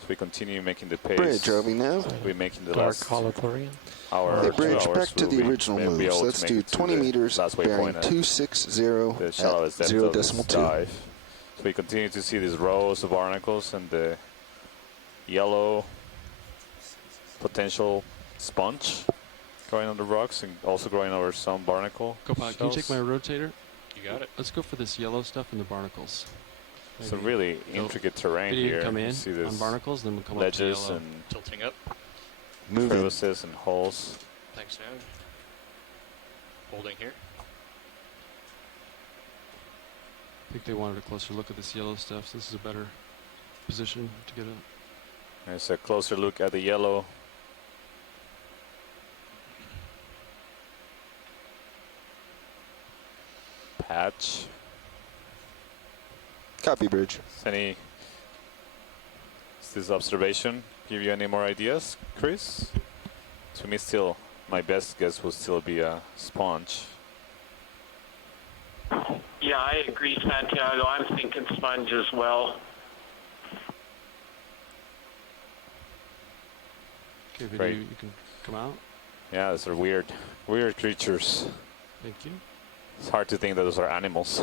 So we continue making the pace. Bridge, are we now? We're making the Dark last Holothurian. hour. Hey, or 2 Bridge, hours back to we'll the be original maybe moves. able to Let's make do it to 20 the meters, last bearing waypoint at 260 the at shallowest depth of this 0.2. dive. So we continue to see these rows of barnacles and the yellow potential sponge growing on the rocks and also growing over some barnacle Copilot, can you take my shells. rotator? You got it. Let's go for this yellow stuff in the barnacles. It's a Maybe really go intricate terrain video here. Come You in see on this barnacles, then we'll come ledges up to yellow. and Tilting up. Moving. crevices and holes. Thanks, Nav. Holding here. I think they wanted a closer look at this yellow stuff, so this is a better position to get it. There's a closer look at the yellow. Patch. Copy, Bridge. Does this observation give you any more ideas, Chris? To me, still, my best guess would still be a sponge. Yeah, I agree, Santiago. I'm thinking sponge as well. Okay, video, Great. you can come out. Yeah, those are weird creatures. Thank you. It's hard to think that those are animals.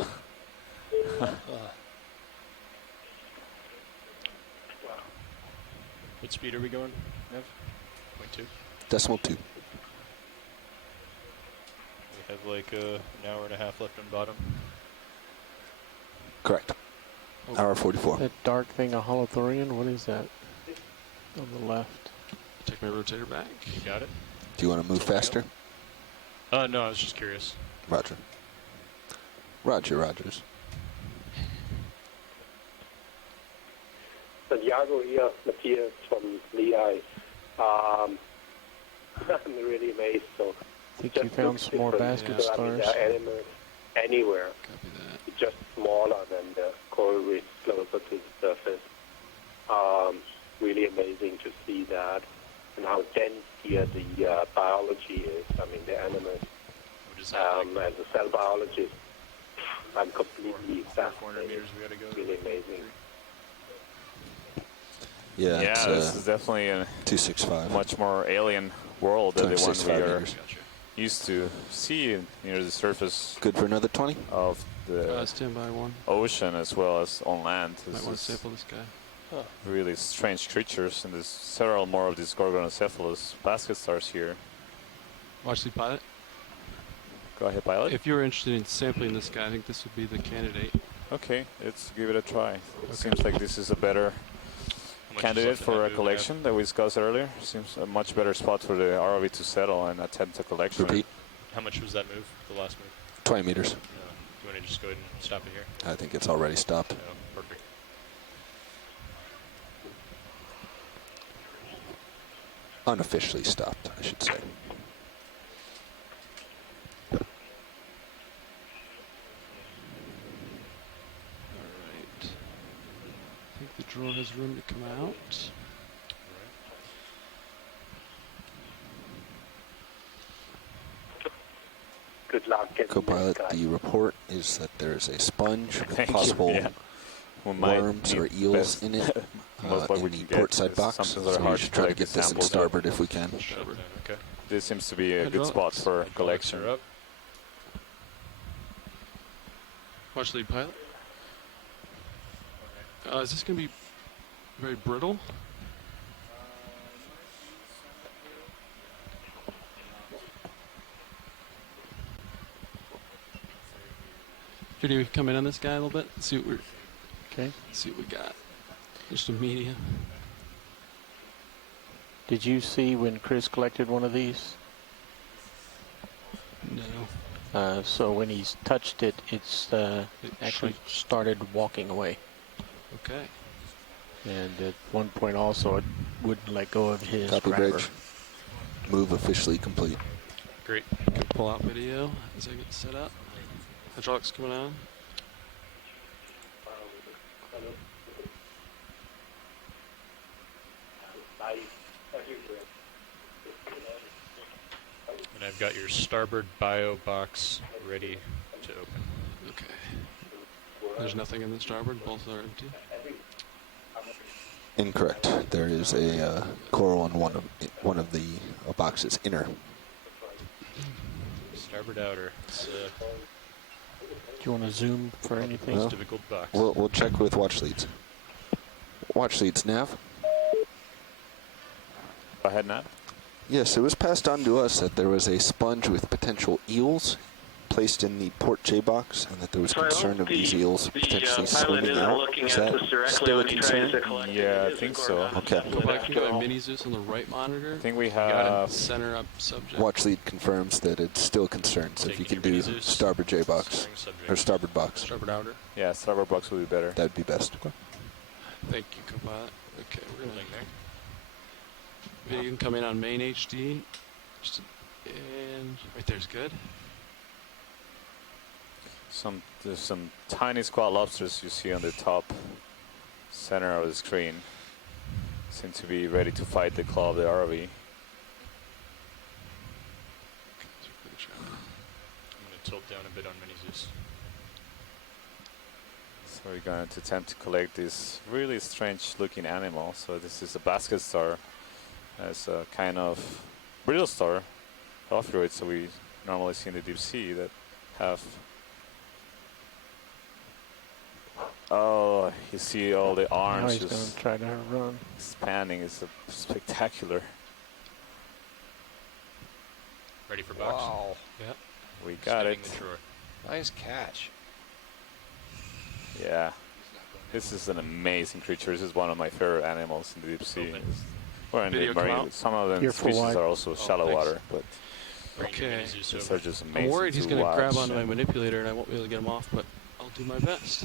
What speed are we going, Nav? 0.2. Decimal 2. We have like an hour and a half left on bottom. Correct. Hour 44. That dark thing, a Holothurian, what is that on the left? Take my rotator back. You got it? Do you want to move faster? No, I was just curious. Roger. Roger, Rogers. Santiago here, Matthias from Lehigh. I'm really amazed. So I think you found some more basket so, I mean, stars. there are animals anywhere. It's just smaller than the coral reef closer to the surface. Really amazing to see that and how dense here the biology is. I mean, the animals. As a cell biologist, I'm completely fascinated. Really amazing. Yeah, it's, this is definitely a 265. much more alien world than the one we 265 are meters. used to see near the surface. Good for another 20? Of the Stand by one. ocean as well as on land. Might This want to is sample this guy. really strange creatures, and there's several more of these Gorgonocephalus basket stars here. Watch the pilot. Go ahead, pilot. If you're interested in sampling this guy, I think this would be the candidate. Okay, let's give it a try. It seems like this is a better candidate for a collection that we discussed earlier. Seems a much better spot for the ROV to settle and attempt a collection. Repeat. How much was that move, the last move? 20 meters. Do you want to just go ahead and stop it here? I think it's already stopped. Oh, perfect. Unofficially stopped, I should say. Alright. I think the drawer has room to come out. Good luck. Co-pilot, the report is that there is a sponge with Thank you, possible yeah. worms or eels in it in the port side box. So we should try to get this in starboard if we can. Okay. This seems to be a good spot for collection. Watch lead pilot. Is this going to be very brittle? Judy, we come in on this guy a little bit. See what See what we got. Just a medium. Did you see when Chris collected one of these? No. So when he's touched it, it's actually started walking away. Okay. And at one point also, it wouldn't let go of his Copy wrapper. bridge. Move officially complete. Great. Can pull out video as I get set up. Hydraulics coming on. And I've got your starboard bio box ready to open. Okay. There's nothing in the starboard. Both are empty. Incorrect. There is a coral in one of the boxes inner. Starboard outer. It's, Do you want to zoom for anything? Well, difficult box. We'll check with watch leads. Watch leads, Nav. Go ahead, Nav. Yes, it was passed on to us that there was a sponge with potential eels placed in the port J box, and that there was concern of these eels potentially swimming out. Is that still a concern? Yeah, I think so. Okay. Go back. Can you get my mini Zeus on the right monitor? I think we Got have a center up subject. Watch lead confirms that it's still a concern. So if you can do starboard J box or starboard box. Starboard outer. Yeah, starboard box would be better. That'd be best. Thank you, Copilot. Okay, we're gonna. Video can come in on main HD. And right there's good. There's some tiny squat lobsters you see on the top center of the screen. Seem to be ready to fight the claw of the ROV. I'm going to tilt down a bit on mini Zeus. So we're going to attempt to collect this really strange looking animal. So this is a basket star. As a kind of brittle star, ophiuroids, so we normally see in the deep sea that have. Oh, you see all the arms Now he's going just to try to run. expanding. It's spectacular. Ready for box? Wow. Yep. We got it. Nice catch. Yeah. This is an amazing creature. This is one of my favorite animals in the deep sea. Or in the marine. Some of them species are also shallow water, but Okay. these are just amazing. I'm worried he's going to watch. grab onto my manipulator and I won't be able to get him off, but I'll do my best.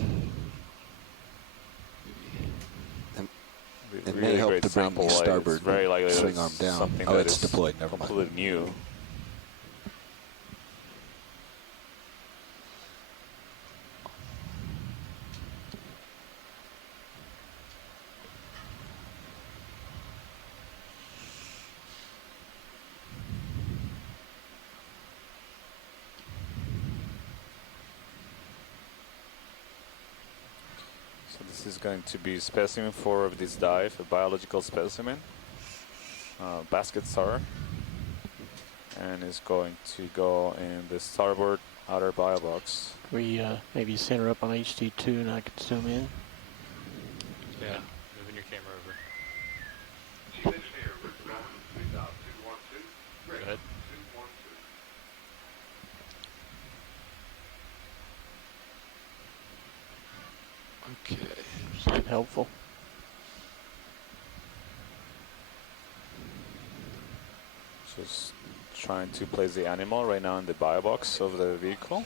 It Really may help great to bring sample, the like, starboard it's very likely that swing it's arm down. something Oh, that it's is deployed. Never mind. completely new. This is going to be specimen 4 of this dive, a biological specimen, basket star, and is going to go in the starboard outer bio box. We maybe center up on HD2 and I can zoom in. Yeah, moving your camera over. Go ahead. Okay. Is that helpful? Just trying to place the animal right now in the bio box of the vehicle.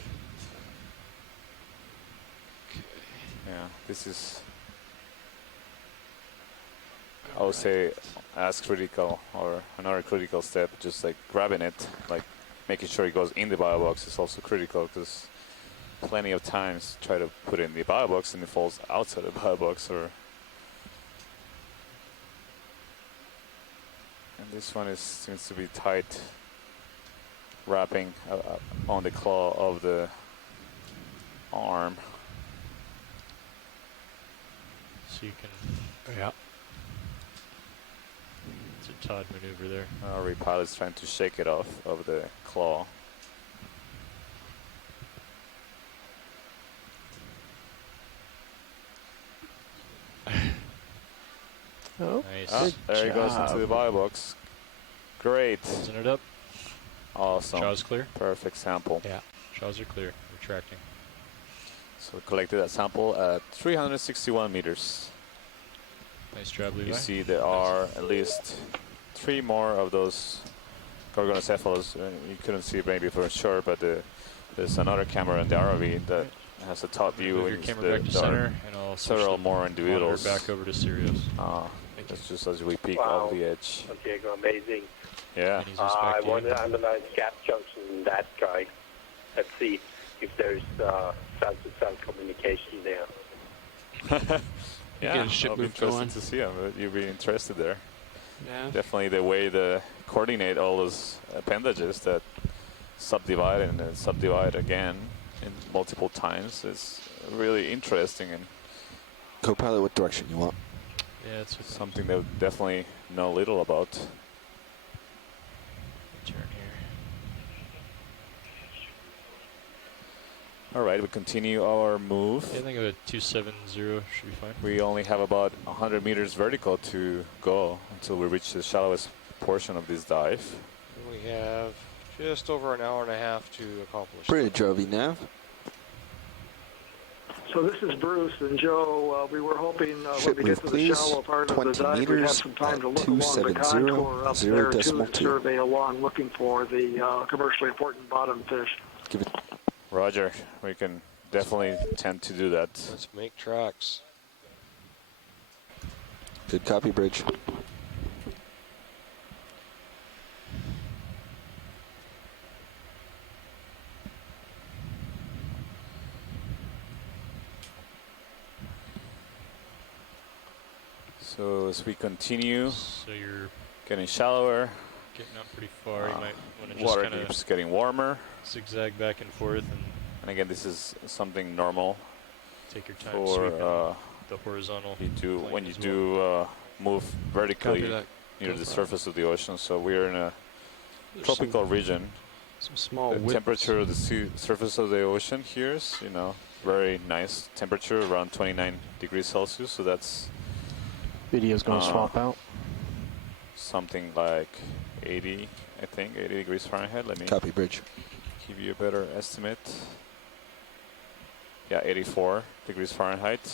Yeah, this is, I would say, as critical or another critical step, just like grabbing it, like making sure it goes in the bio box is also critical, because plenty of times try to put it in the bio box and it falls outside the bio box. And this one seems to be tight, wrapping on the claw of the arm. So you can. Yeah. It's a Todd maneuver there. Our pilot's trying to shake it off of the claw. Oh, nice. There he goes into the buy box. Great. Closing it up. Awesome. Jaws clear. Perfect sample. Yeah, jaws are clear. Retracting. So we collected that sample at 361 meters. Nice job, Levi. You see there are at least 3 more of those Gorgonocephalus. You couldn't see it maybe for sure, but there's another camera in the ROV that has a top view. Move your camera back to center, and I'll several more individuals. Back over to Sirius. That's just as we peek Wow. off the edge. Diego, amazing. Yeah. I want to analyze gap junction in that guy. Let's see if there's cell-to-cell communication there. Yeah, Get a ship I'll be move interested going. to see them. You'll be interested there. Yeah. Definitely the way they coordinate all those appendages that subdivide and then subdivide again in multiple times is really interesting and Co-pilot, what direction you want? Yeah, it's something that we definitely know little about. Turn here. All right, we continue our move. Yeah, I think a 270 should be fine. We only have about 100 meters vertical to go until we reach the shallowest portion of this dive. We have just over an hour and a half to accomplish. Bridge, RV nav. So this is Bruce and Joe. We were hoping when Ship we move, get to the please. shallow part of the 20 dive, we'd have meters some time to at look along the 270, contour up there too, 0.2. and survey along, looking for the commercially important bottom fish. Give it. Roger, we can definitely tend to do that. Let's make tracks. Good copy, Bridge. So as we continue, So you're getting shallower, getting up pretty far. You might want to just water kind keeps of getting warmer. zigzag back and forth And again, this is something normal take your time for sweeping the horizontal. when you plane as do move vertically Copy that. near Go the for it. surface of the ocean. So we're in a There's tropical region. Some small The whips. temperature of the surface of the ocean here is, very nice temperature, around 29 degrees Celsius. So that's Video's going to swap out. something like 80, I think, 80 degrees Fahrenheit. Let me Copy, Bridge. give you a better estimate. Yeah, 84 degrees Fahrenheit.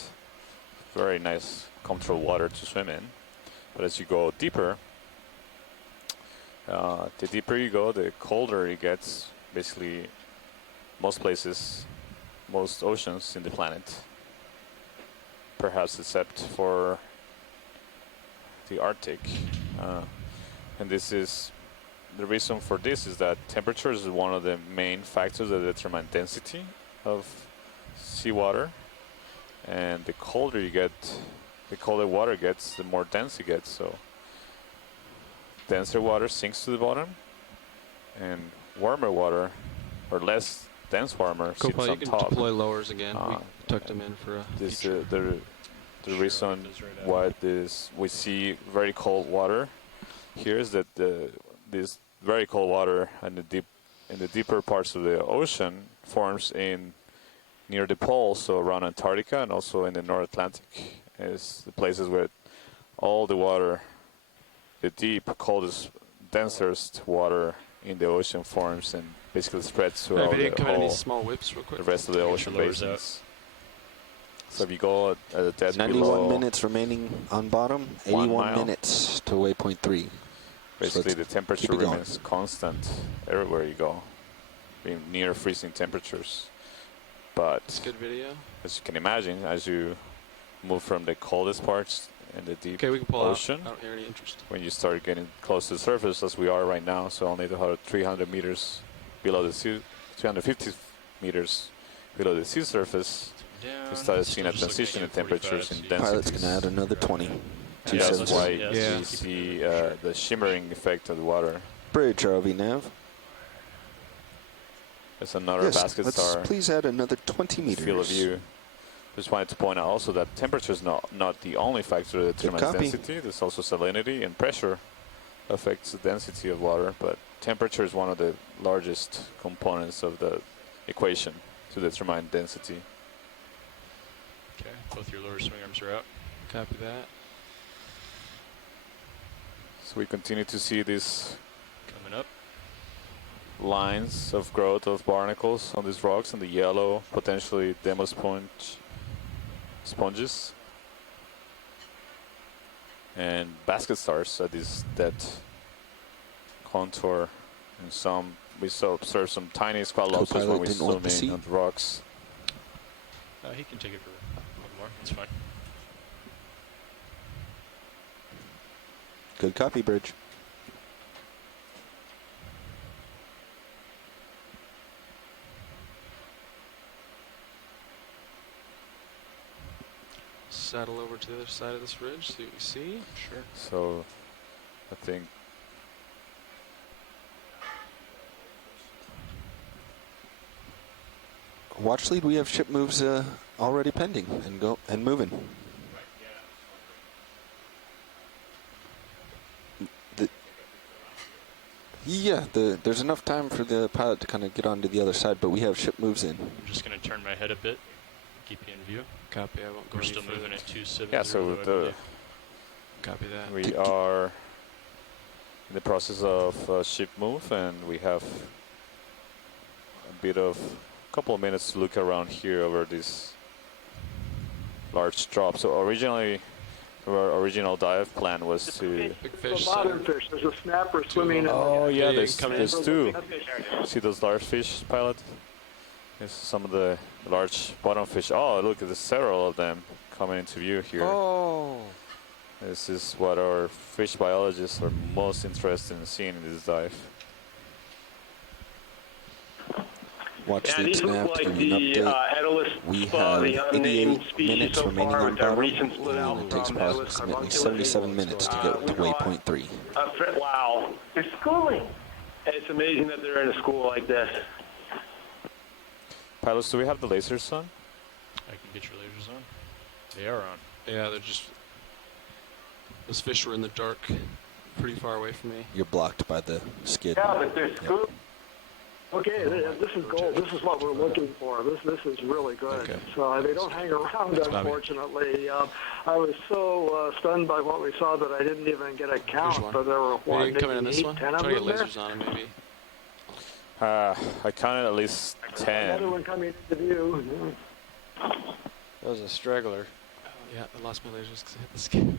Very nice, comfortable water to swim in. But as you go deeper, the deeper you go, the colder it gets. Basically, most places, most oceans in the planet, perhaps except for the Arctic. And this is the reason for this is that temperature is one of the main factors that determine density of seawater, and the colder you get, the colder water gets, the more dense it gets. So denser water sinks to the bottom, and warmer water, or less dense warmer, sits Co-pilot, on you can top. deploy lowers again. We tucked them in for a This feature. the reason why we see very cold water here is that this very cold water in the deeper parts of the ocean forms near the poles, so around Antarctica, and also in the North Atlantic is the places where all the water, the deep, coldest, densest water in the ocean forms and basically spreads Alright, throughout video, the come in whole, these small whips real quick. the rest of the Get your ocean lowers basins. So if you go at a depth 91 below, minutes remaining on bottom. 1 81 mile. minutes to waypoint 3. basically the keep temperature it going. remains constant everywhere you go, being near freezing temperatures. But It's good video. as you can imagine, as you move from the coldest parts in the deep Okay, we can pull ocean, out. I don't hear any interest. when you start getting close to the surface, as we are right now, so only about 300 meters below the sea, 350 meters below the sea surface, we started seeing a transition in temperatures and densities. Pilot's going to add another 20. Yeah, that's why Yeah. you see the shimmering effect of the water. Bridge, ROV nav. There's another Yes, basket let's star. please add another 20 meters. Field of view. Just wanted to point out also that temperature is not the only factor that determines copy. density. There's also salinity, and pressure affects the density of water, but temperature is one of the largest components of the equation to determine density. Okay, both your lower swing arms are out. Copy that. So we continue to see these Coming up. lines of growth of barnacles on these rocks, and the yellow, potentially demo sponges. And basket stars at this depth contour, and some we saw observe some tiny squat lobsters when Co-pilot we didn't want zoom to in see. on the rocks. He can take it for one more. That's fine. Good copy, Bridge. Saddle over to the other side of this ridge, see what you see. Sure. So I think Watch lead, we have ship moves already pending and moving. There's enough time for the pilot to kind of get onto the other side, but we have ship moves in. I'm just going to turn my head a bit, keep you in view. Copy, I won't go We're any still further. moving at 270. yeah. So Copy that. we are in the process of ship move, and we have a couple of minutes to look around here over this large drop. So originally, our original dive plan was to. Big fish. Modern fish. There's a snapper swimming in. Oh yeah, Yeah, there's come in. two. See those large fish, pilot? There's some of the large bottom fish. Oh, look at the several of them coming into view here. Oh. This is what our fish biologists are most interested in seeing in this dive. Watch Yeah, lead these snap look to like give you an the update. Atollis We spa, have the unnamed 88 species minutes so remaining far on with their bottom, recent split out and it takes from approximately Atollis 77 minutes to get to waypoint 3. Wow, they're schooling. It's amazing that they're in a school like this. Pilots, do we have the lasers on? I can get your lasers on. They are on. Yeah, they're just. Those fish were in the dark, pretty far away from me. You're blocked by the skid. Yeah, but they're schooling. Okay, this is gold. This is what we're looking for. This is really good. Okay. So they don't hang around, Thanks, Bobby. unfortunately. I was so stunned by what we saw that I didn't even get a count. But there were Maybe you can come in on maybe this 8, one? 10 of Try to them get there. lasers on him, maybe. I counted at least Another 10. one coming into view. That was a straggler. Oh, yeah, I lost my lasers because I hit the skin.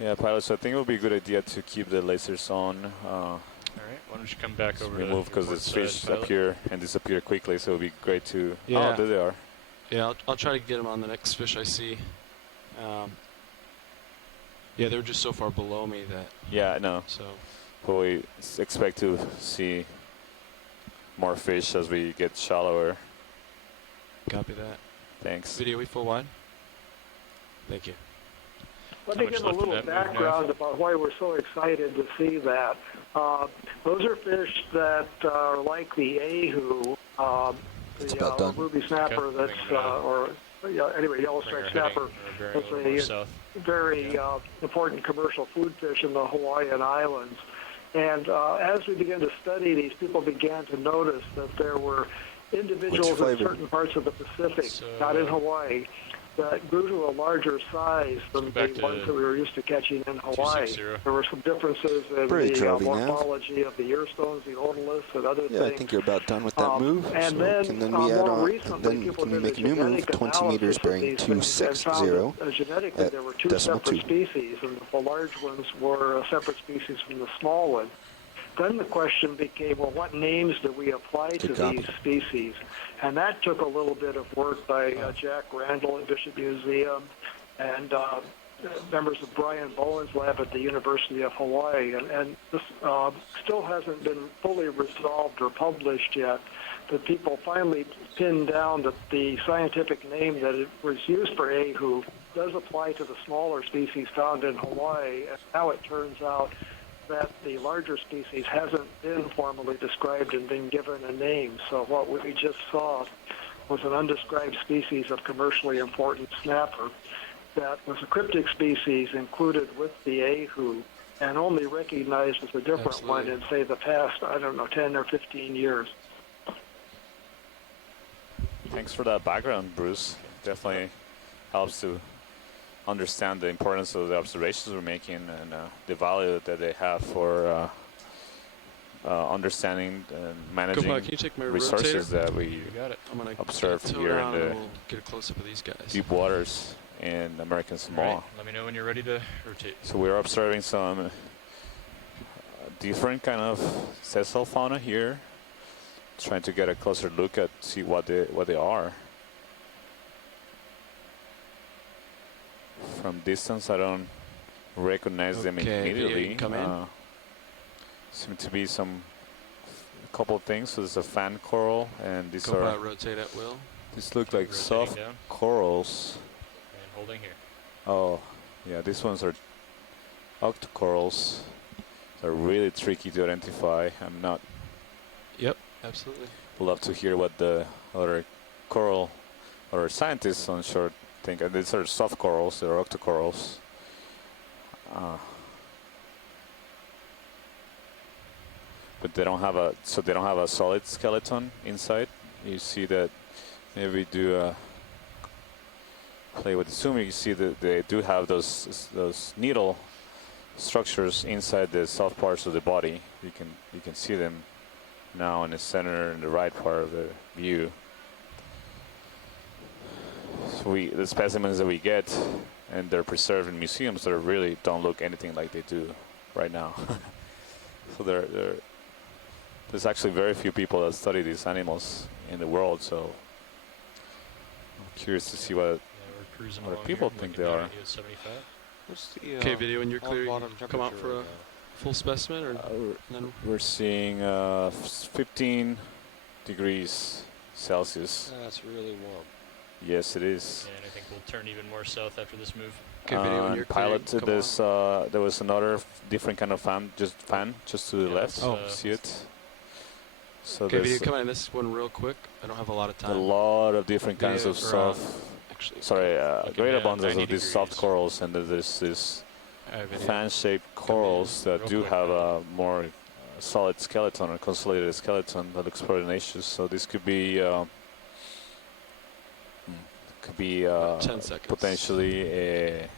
Yeah, pilots, I think it would be a good idea to keep the lasers on. All right, why don't you come back over We to move because port these side, fish pilot. appear and disappear quickly, so it would be great to. Yeah. Oh, there they are. Yeah, I'll try to get him on the next fish I see. Yeah, they were just so far below me that. Yeah, I know. So. But we expect to see more fish as we get shallower. Copy that. Thanks. Video we full wide? Thank you. Let How me much give a left in little that move now? background about why we're so excited to see that. Those are fish that are like the ahu, about done. ruby snapper. Okay. Anyway, yellow striped snapper. Bearing a little more It's south. a very important commercial food fish in the Hawaiian Islands. And as we began to study these, people began to notice that there were individuals in flavor? certain parts of the Pacific, not in Hawaii, that grew to a larger size than Let's go back the to ones that we were used to catching in Hawaii. 260. There were some differences in Bridge, the Robbie, now. morphology of the ear stones, the otoliths, and other Yeah, things. I think you're about done with that move. And So then, can we add more on? recently, Then people can we did make a a new move? genetic 20 meters analysis of bearing these things and found 260 that, genetically, at there were two decimal separate 2. species, and the large ones were a separate species from the small one. Then the question became, well, what names do we apply to Good copy. these species? And that took a little bit of work by Jack Randall at Bishop Museum and members of Brian Bowen's lab at the University of Hawaii. And this still hasn't been fully resolved or published yet. But people finally pinned down that the scientific name that it was used for ahu does apply to the smaller species found in Hawaii. And now it turns out that the larger species hasn't been formally described and been given a name. So what we just saw was an undescribed species of commercially important snapper that was a cryptic species included with the ahu and only recognized as a different one in, say, the past, 10 or 15 years. Thanks for that background, Bruce. Definitely helps to understand the importance of the observations we're making and the value that they have for understanding and managing Can you take my resources rotator? that we I'm gonna observe get here in around the and we'll get a close-up of these guys. deep waters in American Samoa. Right. Let me know when you're ready to rotate. So we're observing some different kind of sessile fauna here, trying to get a closer look at see what they are. From distance, I don't recognize them immediately. Come in. Seem to be a couple of things. So there's a fan coral, and these are rotate at will. These look like soft down. corals. And holding here. Oh, yeah, these ones are octocorals. They're really tricky to identify. I'm not. Yep, absolutely. Would love to hear what the other coral or scientists on shore think. And these are soft corals. They're octocorals. But they don't have a solid skeleton inside. You see that if we do play with the zoom, you see that they do have those needle structures inside the soft parts of the body. You can see them now in the center and the right part of the view. So the specimens that we get, and they're preserved in museums, they really don't look anything like they do right now. So there's actually very few people that study these animals in the world. So I'm curious to see what people think they are. What's the Okay, video, when you're clear, bottom come out for a full specimen, or then We're seeing 15 degrees Celsius. That's really warm. Yes, it is. And I think we'll turn even more south after this move. Okay, video, when you're clear, piloted this. There was another different kind of fan just to the left. Oh, see it. So okay, video, there's come on. This one real quick. I don't have a lot of a time. lot of different kinds of Video, soft. Great abundance of these soft corals, and there's this fan-shaped corals that do have a more solid skeleton or consolidated skeleton that looks proteinaceous. So this could be 10 seconds. Potentially a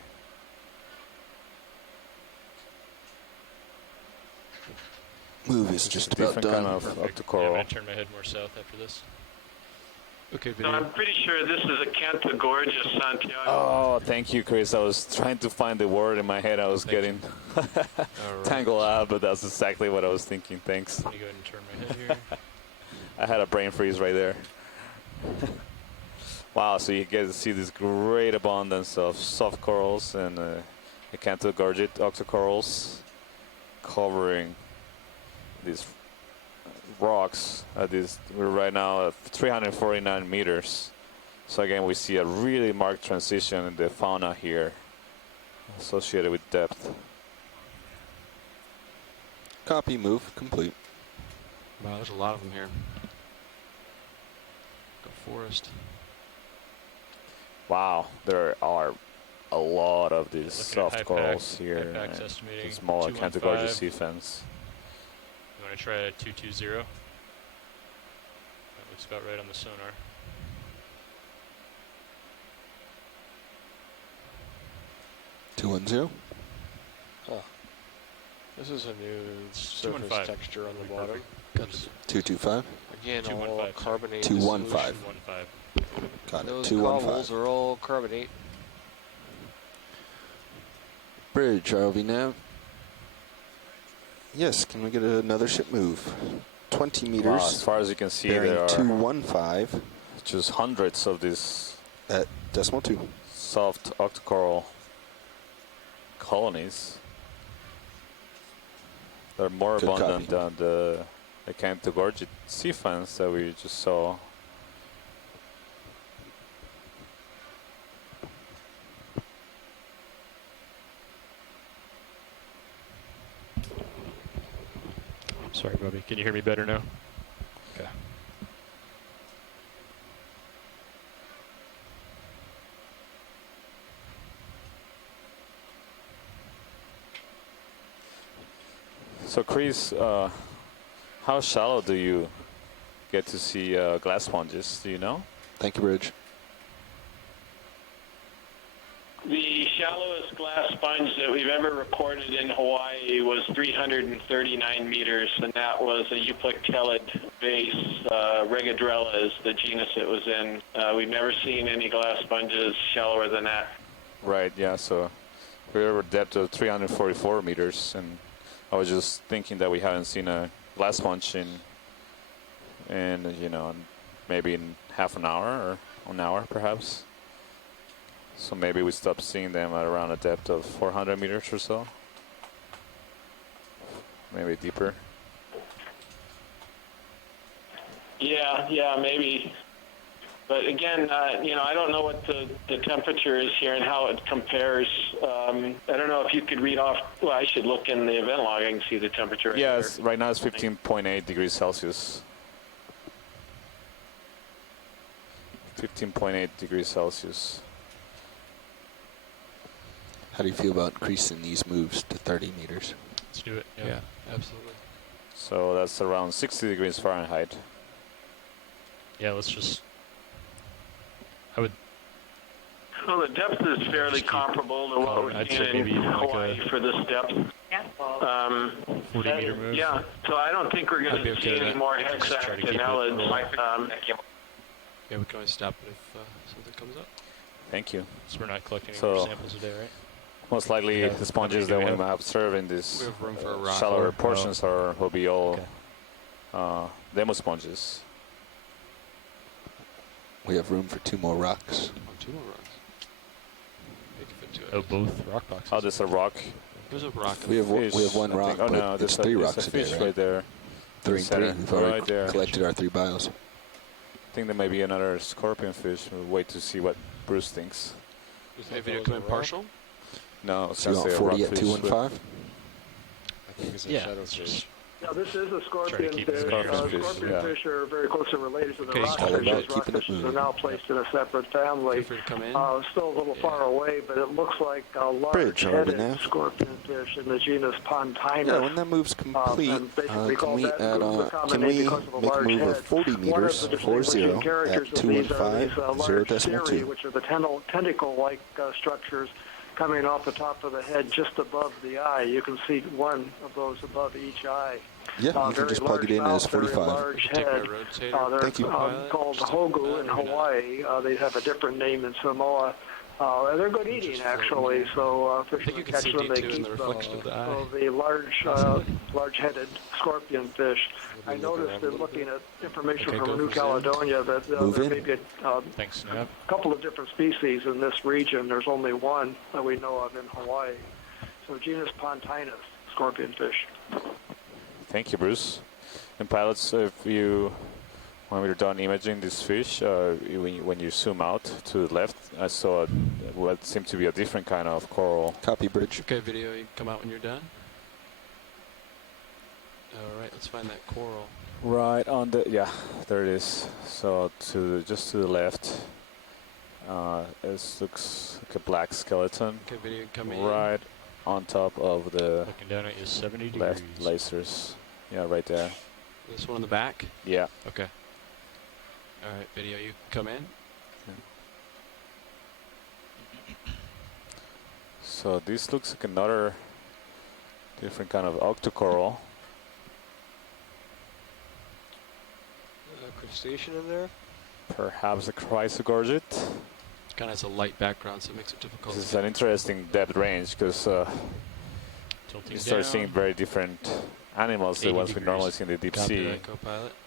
move is just about different done. kind of Perfect. octocoral. Yeah, I'm going to turn my head more south after this. Okay, So video. I'm pretty sure this is Acanthogorgia Santiago. Oh, thank you, Chris. I was trying to find the word in my head. I was getting tangled up, but that's exactly what I was thinking. Thanks. Let me go ahead and turn my head here. I had a brain freeze right there. Wow, so you get to see this great abundance of soft corals and Acanthogorgia octocorals covering these rocks. We're right now at 349 meters. So again, we see a really marked transition in the fauna here associated with depth. Copy, move, complete. Wow, there's a lot of them here. Go forest. Wow, there are a lot of these Looking at soft high corals pack, here. high pack's and estimating small 215. Acanthogorgia sea fens. You want to try a 220? That looks about right on the sonar. $210. Huh. This is a new surface 215. texture on the bottom. 225. Again, all 215, sorry. carbonate. 215. dissolution. 215. Got it. Those 215. cobbles are all carbonate. Bridge, ROV nav. Yes, can we get another ship move? 20 meters. Wow, as far as you can see, bearing there are 215 just hundreds of these at decimal 2. soft octocoral colonies. They're more Good abundant copy. than the Acanthogorgia sea fens that we just saw. Sorry, Bobby. Can you hear me better now? Okay. So Chris, how shallow do you get to see glass sponges? Do you know? Thank you, Bridge. The shallowest glass sponge that we've ever recorded in Hawaii was 339 meters, and that was a euplectellid vase. Regadrella is the genus it was in. We've never seen any glass sponges shallower than that. Right, yeah, so we were at a depth of 344 meters, and I was just thinking that we haven't seen a glass sponge in you know, maybe in half an hour or an hour perhaps. So maybe we stopped seeing them at around a depth of 400 meters or so. Maybe deeper. Yeah, maybe. But again, you know, I don't know what the temperature is here and how it compares. I don't know if you could read off. Well, I should look in the event log. I can see the temperature. Yeah, right now it's 15.8 degrees Celsius. 15.8 degrees Celsius. How do you feel about increasing these moves to 30 meters? Let's do it. Yeah, absolutely. So that's around 60 degrees Fahrenheit. Yeah, let's just. I would. Well, the depth is fairly comparable to what we're seeing in Hawaii for this depth. 40 meter move. Yeah, so I don't think we're going to see any more hexactinellids. Yeah, we can always stop it if something comes up. Thank you. So we're not collecting any more samples a day, right? Most likely the sponges that we observe in these We have room for a rock. shallower portions will be all demo sponges. We have room for 2 more rocks. Oh, 2 more rocks. They can fit 2 Oh, both rock boxes. Oh, there's a rock. There's a rock. We have one rock, oh, but no, it's there's 3 a rocks a day, fish right? there. 3 and 3. We've already Right there. collected our 3 bios. I think there may be another scorpion fish. We'll wait to see what Bruce thinks. Is that video coming partial? No, So you want 40 at 2 and 5? I think it's a shadow fish. Yeah, this is a scorpion fish. Scorpion Fish are very closely related to the Okay, rock all fishes. about Rock keeping it fishes are moving. now placed in a separate family. Feel free to come in. Still a little far away, but it looks like a Bridge, large-headed Nav. scorpion fish in the genus Pontinus. Yeah, when that move's complete, and basically can call we that add group on? a common Can name we because of a make a large move head. of 40 One of meters, the 40 distinguishing characters at of 2 these and are 5, these large 0.2. cirri, which are the tentacle-like structures coming off the top of the head just above the eye. You can see one of those above each eye. Yeah, you can just plug it in as 45. Large Take my head. rotator. They're Thank you. called hogu in Hawaii. They have a different name in Samoa. And they're good eating, actually. So fishermen catch them. They keep the large-headed scorpion fish. I noticed in looking at information from New Caledonia that there may be a couple of different species in this region. There's only one that we know of in Hawaii. So genus Pontinus, scorpion fish. Thank you, Bruce. And pilots, if you, when we're done imaging this fish, when you zoom out to the left, I saw what seemed to be a different kind of coral. Copy, Bridge. Okay, video, you come out when you're done. All right, let's find that coral. Right on the, yeah, there it is. So just to the left, it looks like a black skeleton. Okay, video, come in. Right on top of the Looking down at you 70 left degrees. lasers. Yeah, right there. This one in the back? Yeah. Okay. All right, video, you come in. So this looks like another different kind of octocoral. Crustacean in there? Perhaps a chrysogorgid. Kind of has a light background, so it makes it difficult. This is an interesting depth range because you start seeing very different animals, the ones we normally see in the deep sea,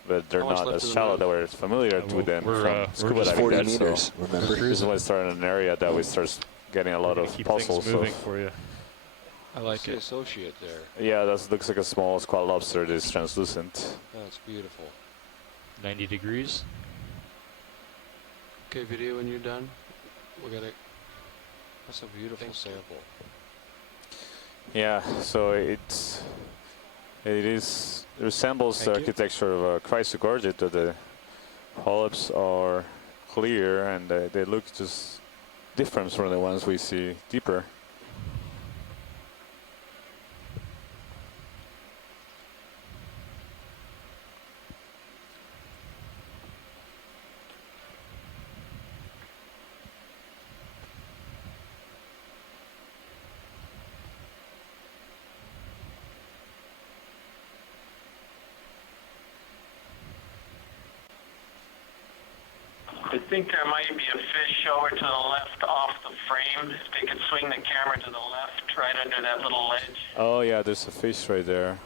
but they're not as shallow that we're familiar with them from scuba diving. 40 depth, meters, so remember? This is when we start in an area that we start getting a lot of puzzles. Moving for you. I like it. Associate there. Yeah, that looks like a small squat lobster that is translucent. That's beautiful. 90 degrees. Okay, video, when you're done, we'll get it. That's a beautiful sample. Yeah, so it resembles the architecture of a chrysogorgid, but the polyps are clear and they look just different from the ones we see deeper. I think there might be a fish over to the left off the frame. If they could swing the camera to the left, right under that little ledge. Oh yeah, there's a fish right there.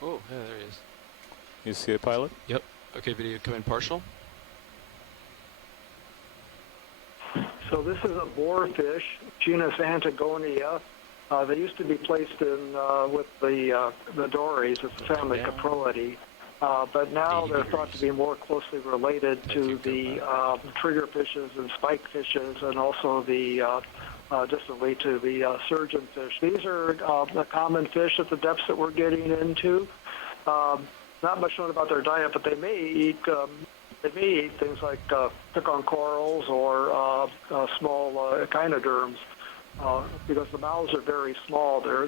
Oh, yeah, there he is. You see it, pilot? Yep. Okay, video come in partial. So this is a boarfish, genus Antigonia. They used to be placed in with the dories. It's a family Caproidae. But now they're thought to be more closely related to the triggerfishes and spike fishes, and also the distantly to the surgeonfish. These are the common fish at the depths that we're getting into. Not much known about their diet, but they may eat things like pick-on corals or small echinoderms because the mouths are very small. They're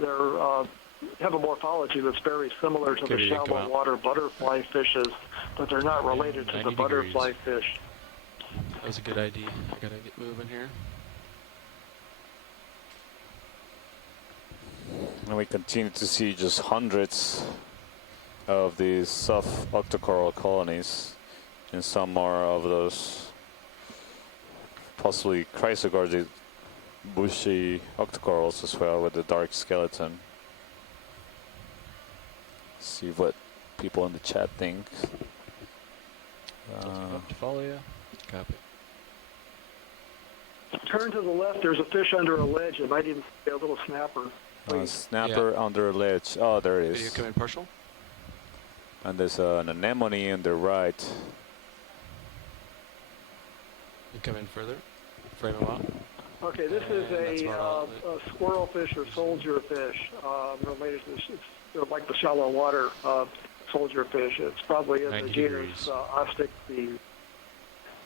have a morphology that's very similar to the shallow water butterfly fishes, but they're not related to the butterfly fish. That was a good idea. I gotta get moving here. And we continue to see just hundreds of these soft octocoral colonies, and some more of those possibly chrysogorgid bushy octocorals as well with the dark skeleton. See what people in the chat think. Up to follow you. Copy. Turn to the left. There's a fish under a ledge. It might even be a little snapper. Snapper under a ledge. Oh, there it is. Video come in partial. And there's an anemone on the right. You come in further. Frame them up. Okay, this is a squirrelfish or soldierfish related to it's like the shallow water soldierfish. It's probably in the genus Osteichthyes.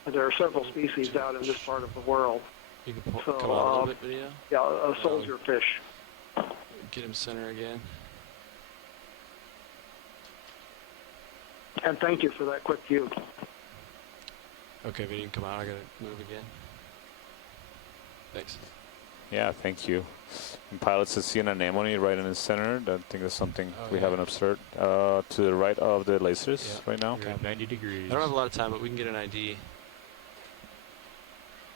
And there are several species out in this part of the world. You can come out a little bit, video. Yeah, a soldierfish. Get him center again. And thank you for that quick view. Okay, video can come out. I gotta move again. Thanks. Yeah, thank you. And pilots have seen an anemone right in the center. I think that's something we haven't observed. To the right of the lasers right now. You're at 90 degrees. I don't have a lot of time, but we can get an ID.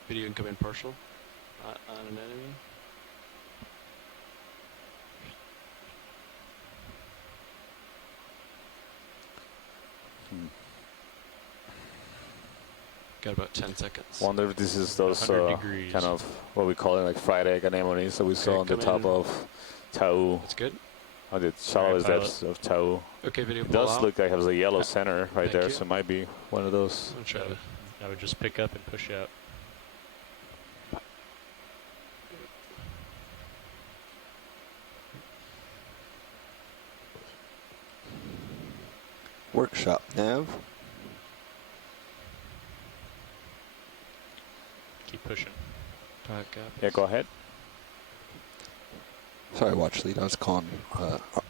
Video can come in partial on an enemy. Got about 10 seconds. Wonder if this is those kind of what we call it, like fried egg anemones that we saw on the top of Tau. That's good. On the shallowest depths of Tau. Okay, video. It does look like it has a yellow center right there, so it might be one of those. I'm try to. I would just pick up and push out. Workshop nav. Keep pushing. Yeah, go ahead. Sorry, watch lead. I was calling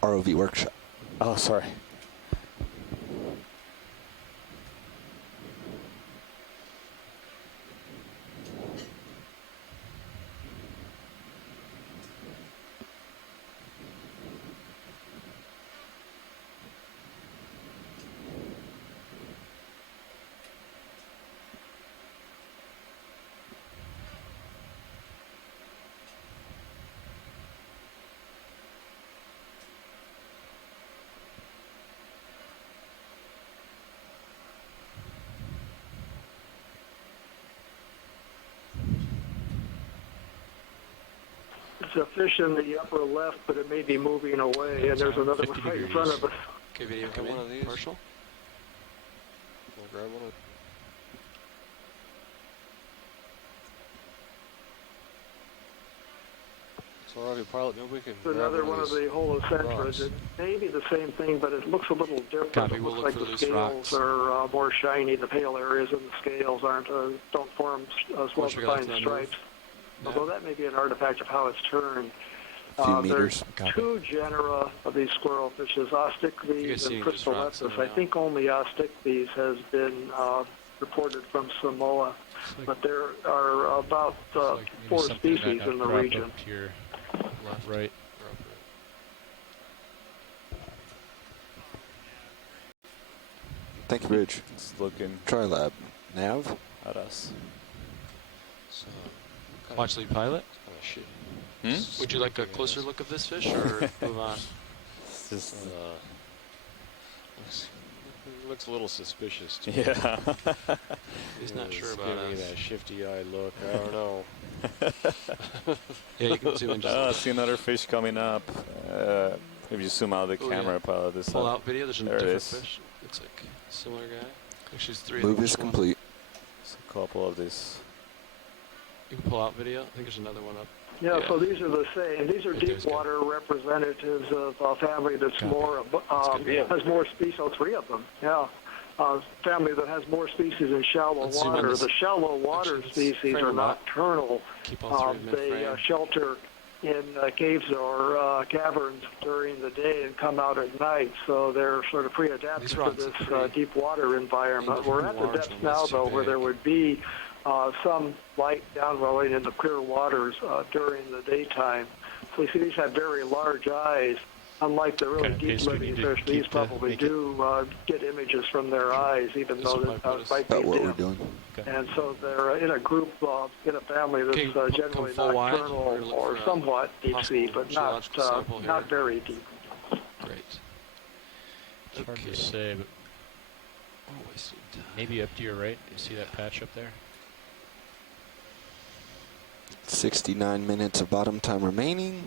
ROV workshop. Oh, sorry. There's a fish in the upper left, but it may be moving away, and there's another one right in front of us. Okay, video come in. Partial. I'll grab one of So, Robbie, pilot, maybe we can It's another one of the holocentrids. It may be the same thing, but it looks a little different. Copy. It We'll looks look like for the loose scales rocks. are more shiny. The pale areas in the scales don't form as well defined stripes. Although that may be an artifact of how it's turned. There's two genera of these squirrelfishes, Osteichthyes and Pristolepis. I think only Osteichthyes has been reported from Samoa, but there are about 4 species in the region. To your left, right. Thank you, Bridge. It's looking TriLab. Nav. at us. So, Watch lead pilot. Kind of shit. Would you like a closer look of this fish, or move on? It's just, looks a little suspicious to me. yeah. He's not sure It's about giving me us. that shifty eye look. I don't know. Yeah, you can zoom in just a I little. see another fish coming up. If you zoom out the Oh, camera, yeah. pilot this Pull up. out video. There's a There it different is. fish. Looks like a similar guy. Actually, there's three. Move of is them. complete. There's a couple of these. You can pull out video. I think there's another one up. Yeah, so these are the same. These are Right there's deep water representatives of a family that's more, has more species. Oh, three of them, yeah. Family that has more species in shallow Let's zoom in water. this- The shallow water Actually, let's species frame are them up. nocturnal. Keep all three They mid-frame. shelter in caves or caverns during the day and come out at night, so they're sort of pre-adapted These to rods this are pretty deep water environment. We're at the large depths one, now, that's too though, where big. there would be some light downwelling in the clear waters during the daytime. So you see these have very large eyes. Unlike the really Kind of deep pace we living need to fish, keep these to probably make it- do get images from their eyes, even though might they put us might be About what we're dim. doing. And so they're in a group, in a family Okay, that's come generally full wide. We're nocturnal gonna look or for a somewhat deep sea, possible but not geological sample here. not very deep. Great. It's hard Okay. to say, but Oh, wasted time. maybe up to your right. You see that patch up there? 69 minutes of bottom time remaining.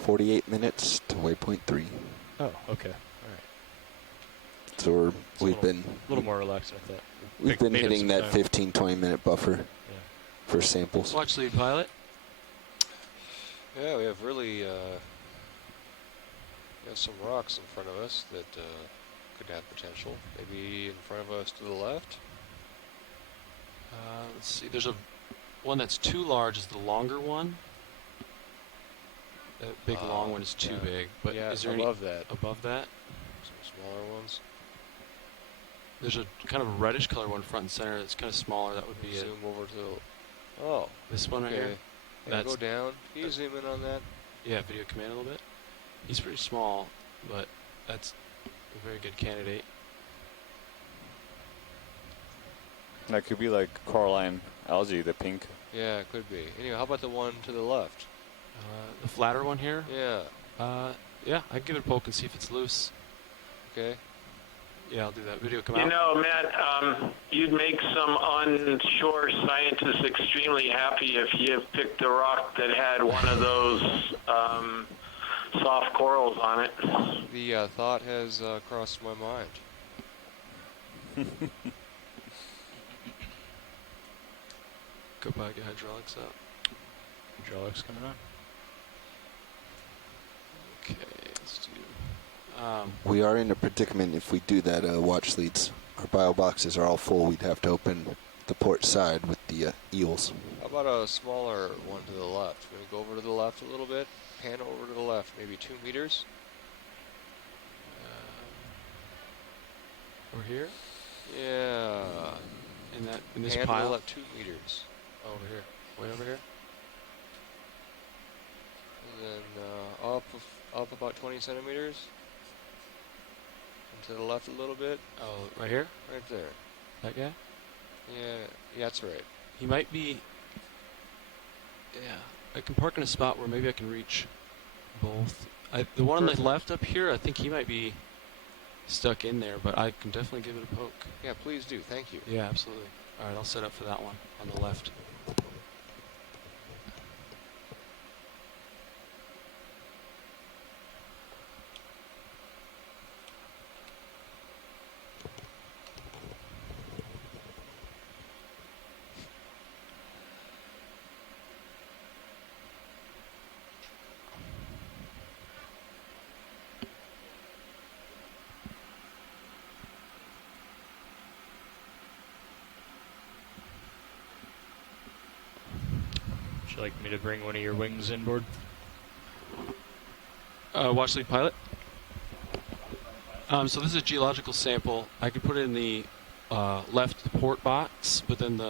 48 minutes to waypoint 3. Oh, okay. All right. So we're, It's we've been a little more relaxed, I thought. we've been Made up hitting some that time. 15-20 minute buffer for samples. Watch lead pilot. Yeah, we have really we have some rocks in front of us that could have potential. Maybe in front of us to the left. Let's see. There's a one that's too large. Is the longer one? That big long one is too yeah. big. But Yeah, is there above any that. above that? Some smaller ones. There's a kind of a reddish color one front and center that's kind of smaller. That would be it. Zoom over to the. Oh. This one right okay. here. Yeah, That's go down. Can you zoom in on that? Yeah, video command a little bit. He's pretty small, but that's a very good candidate. That could be like coralline algae, the pink. Yeah, it could be. Anyway, how about the one to the left? The flatter one here. Yeah. Yeah, I can give it a poke and see if it's loose. Okay. Yeah, I'll do that. Video come You out. know, Matt, you'd make some onshore scientists extremely happy if you picked a rock that had one of those soft corals on it. The thought has crossed my mind. Go back, get hydraulics up. Hydraulics coming on. Okay, let's do. We are in a predicament if we do that watch leads. Our bio boxes are all full. We'd have to open the port side with the eels. How about a smaller one to the left? Maybe go over to the left a little bit. Pan over to the left, maybe 2 meters. Over here? Yeah. In this Pan to pile? the left, 2 meters. Over here. Way over here? And then up about 20 centimeters. And to the left a little bit. Oh, right here? Right there. That guy? Yeah, that's right. He might be. Yeah, I can park in a spot where maybe I can reach both. The one on the left up here, I think he might be stuck in there, but I can definitely give it a poke. Yeah, please do. Thank you. Yeah, absolutely. All right, I'll set up for that one on the left. Would you like me to bring one of your wings inboard? Watch lead pilot. So this is a geological sample. I could put it in the left port box, but then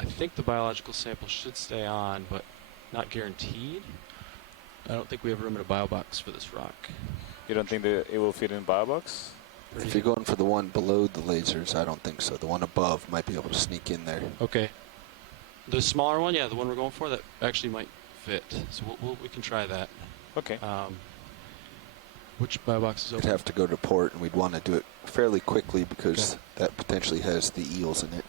I think the biological sample should stay on, but not guaranteed. I don't think we have room in a bio box for this rock. You don't think that it will fit in bio box? If you're going for the one below the lasers, I don't think so. The one above might be able to sneak in there. Okay. The smaller one, yeah, the one we're going for, that actually might fit. So we can try that. Okay. Which bio box is We'd open? have to go to port, and we'd want to do it fairly quickly because that potentially has the eels in it.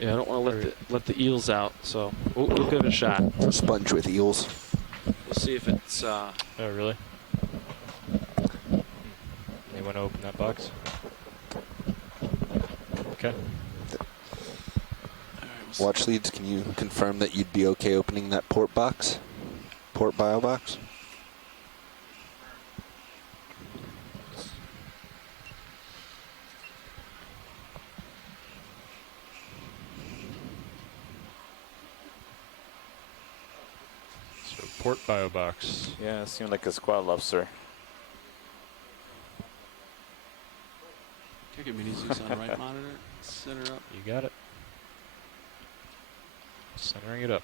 Yeah, I don't want to let the eels out, so we'll give it a shot. Sponge with eels. We'll see if it's. Oh, really? You want to open that box? Okay. Watch leads, can you confirm that you'd be okay opening that port box? Port bio box? So port bio box. Yeah, it seemed like a squat lobster. Can I get mini Zeus on the right monitor? Center up. You got it. Centering it up.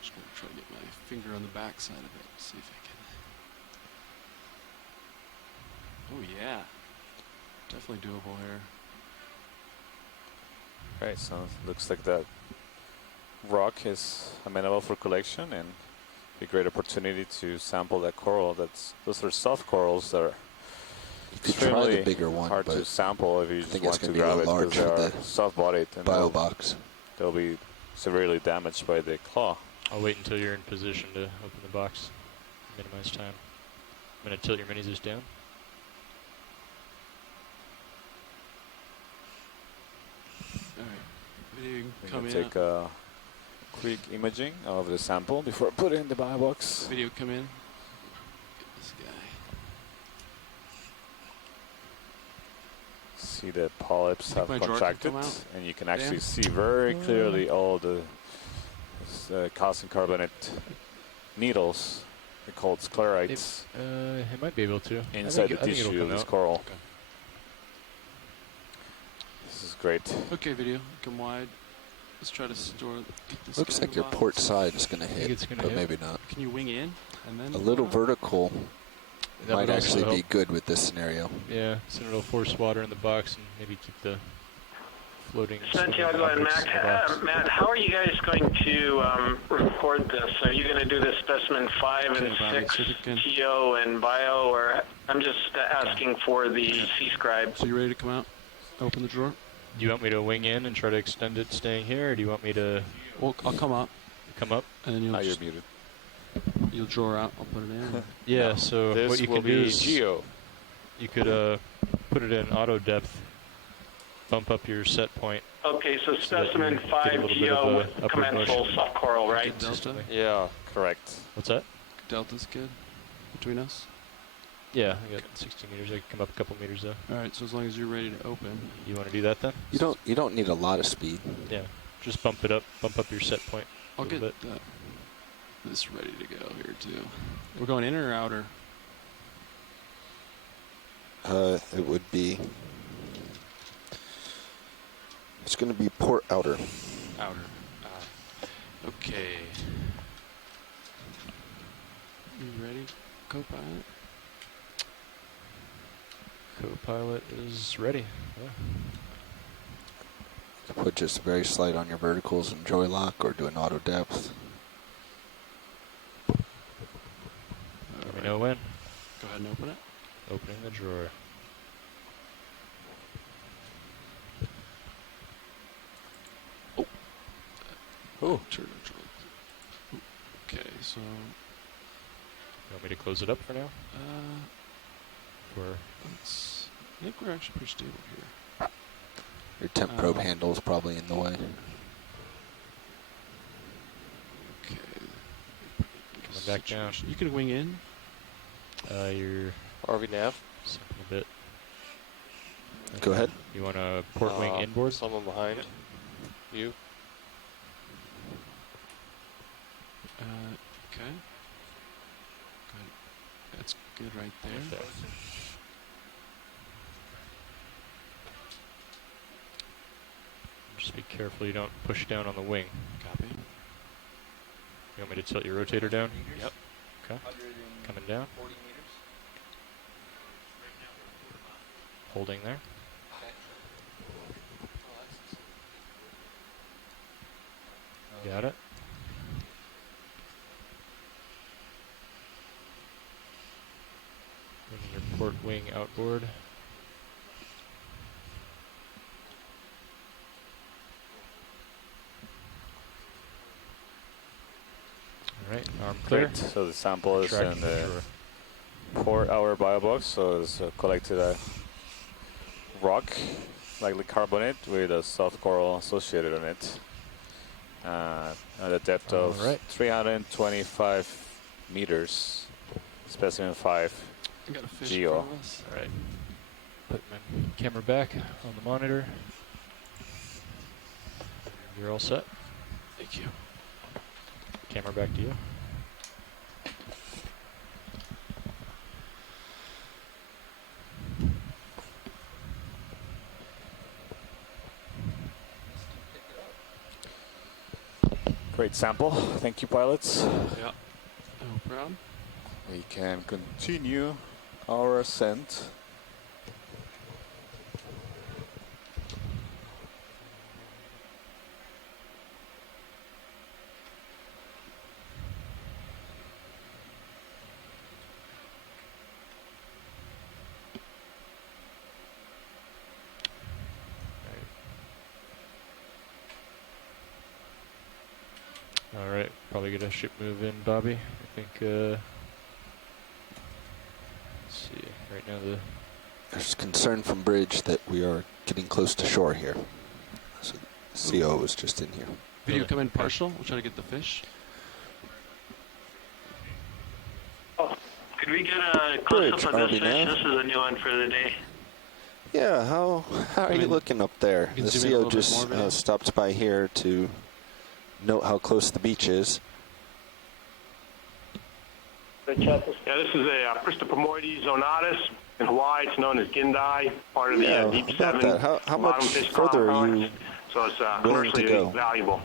Just gonna try to get my finger on the back side of it. See if I can. Oh yeah, definitely doable here. Right, so it looks like that rock is amenable for collection and a great opportunity to sample that coral. Those are soft corals that are extremely bigger one, hard to but sample if you I just think want it's to gonna be a grab little it large because for they are the soft-bodied and bio box. they'll be severely damaged by the claw. I'll wait until you're in position to open the box. Minimize time. I'm going to tilt your mini Zeus down. Alright, video I'm come going in. to take a quick imaging of the sample before I put it in the bio box. Video come in. Get this guy. See the polyps Think have my drawer can contracted, come out? and you can actually Dan? see very clearly all the calcium carbonate needles. They're called sclerites. It might be able to. Inside the I think it'll tissue of come this out. coral. Okay. This is great. Okay, video, come wide. Let's try to get this Looks guy in like the your box. port side is going to think hit, it's gonna but hit. maybe not. Can you wing in and then A little go out? vertical That might would also actually be help. good with this scenario. Yeah, so it'll force water in the box and maybe keep the floating. Santiago and Matt, how are you guys going to record this? Are you going to do this specimen 5 and Okay, Bobby, 6 see if you can- TO and bio, or I'm just asking for the C-scribe? So you ready to come out? Open the drawer? Do you want me to wing in and try to extend it staying here, or do you want me to Well, I'll come up. come up? And then you'll You're just, muted. you'll draw out. I'll put it in. Yeah, so This what you will can do be is geo. you could put it in auto depth, bump up your set point. Okay, so So that you specimen get a 5 little bit of GO a upward commensal motion. soft coral, right? Delta? Yeah, correct. What's that? Delta's good between us? Yeah, I got 60 meters. I can come up a couple meters though. Alright, so as long as you're ready to open. You want to do that then? You don't need a lot of speed. Yeah, just bump it up, bump up your set point. I'll a get little bit. this ready to go here too. We're going in or outer? It would be. It's going to be port outer. Outer. Okay. You ready, co-pilot? Co-pilot is ready. Yeah. Put just very slight on your verticals and joy lock, or do an auto depth. Let me know when. Go ahead and open it. Opening the drawer. Oh. Okay, so. You want me to close it up for now? Or I think we're actually pretty stable here. Your temp probe handle is probably in the way. Okay. coming back down. You can wing in. Your RV nav. something a bit. Go ahead. You want a port wing inboard? Someone behind you. Okay. Good. That's good right there. Just be Careful you don't push down on the wing. Copy. You want me to tilt your rotator down? Yep. Okay. Coming down. Holding there. Got it. Bringing your port wing outboard. All right, arm clear. Great. So the sample is Track in the sure. port hour bio box. So it's collected a rock, likely carbonate, with a soft coral associated on it. At a depth of 325 meters, specimen 5 geo. All right. Put my camera back on the monitor. You're all set. Thank you. Camera back to you. Great sample. Thank you, pilots. Yeah. No problem. We can continue our ascent. All right, probably get a ship move in, Bobby. I think, let's see, right now There's concern from Bridge that we are getting close to shore here. So CO is just in here. Video come in partial. We'll try to get the fish. Could we get a close-up of this RV fish? nav. This is a new one for the day. Yeah, how are you looking up there? You can The zoom in a CO little bit just more, Vinny? stopped by here to note how close the beach is. Yeah, this is a Pristopomoides zonatus. In Hawaii, it's known as Gindai, part of the Deep about 7 that. How bottom much fish further are complex. you So it's willing to commercially go? valuable.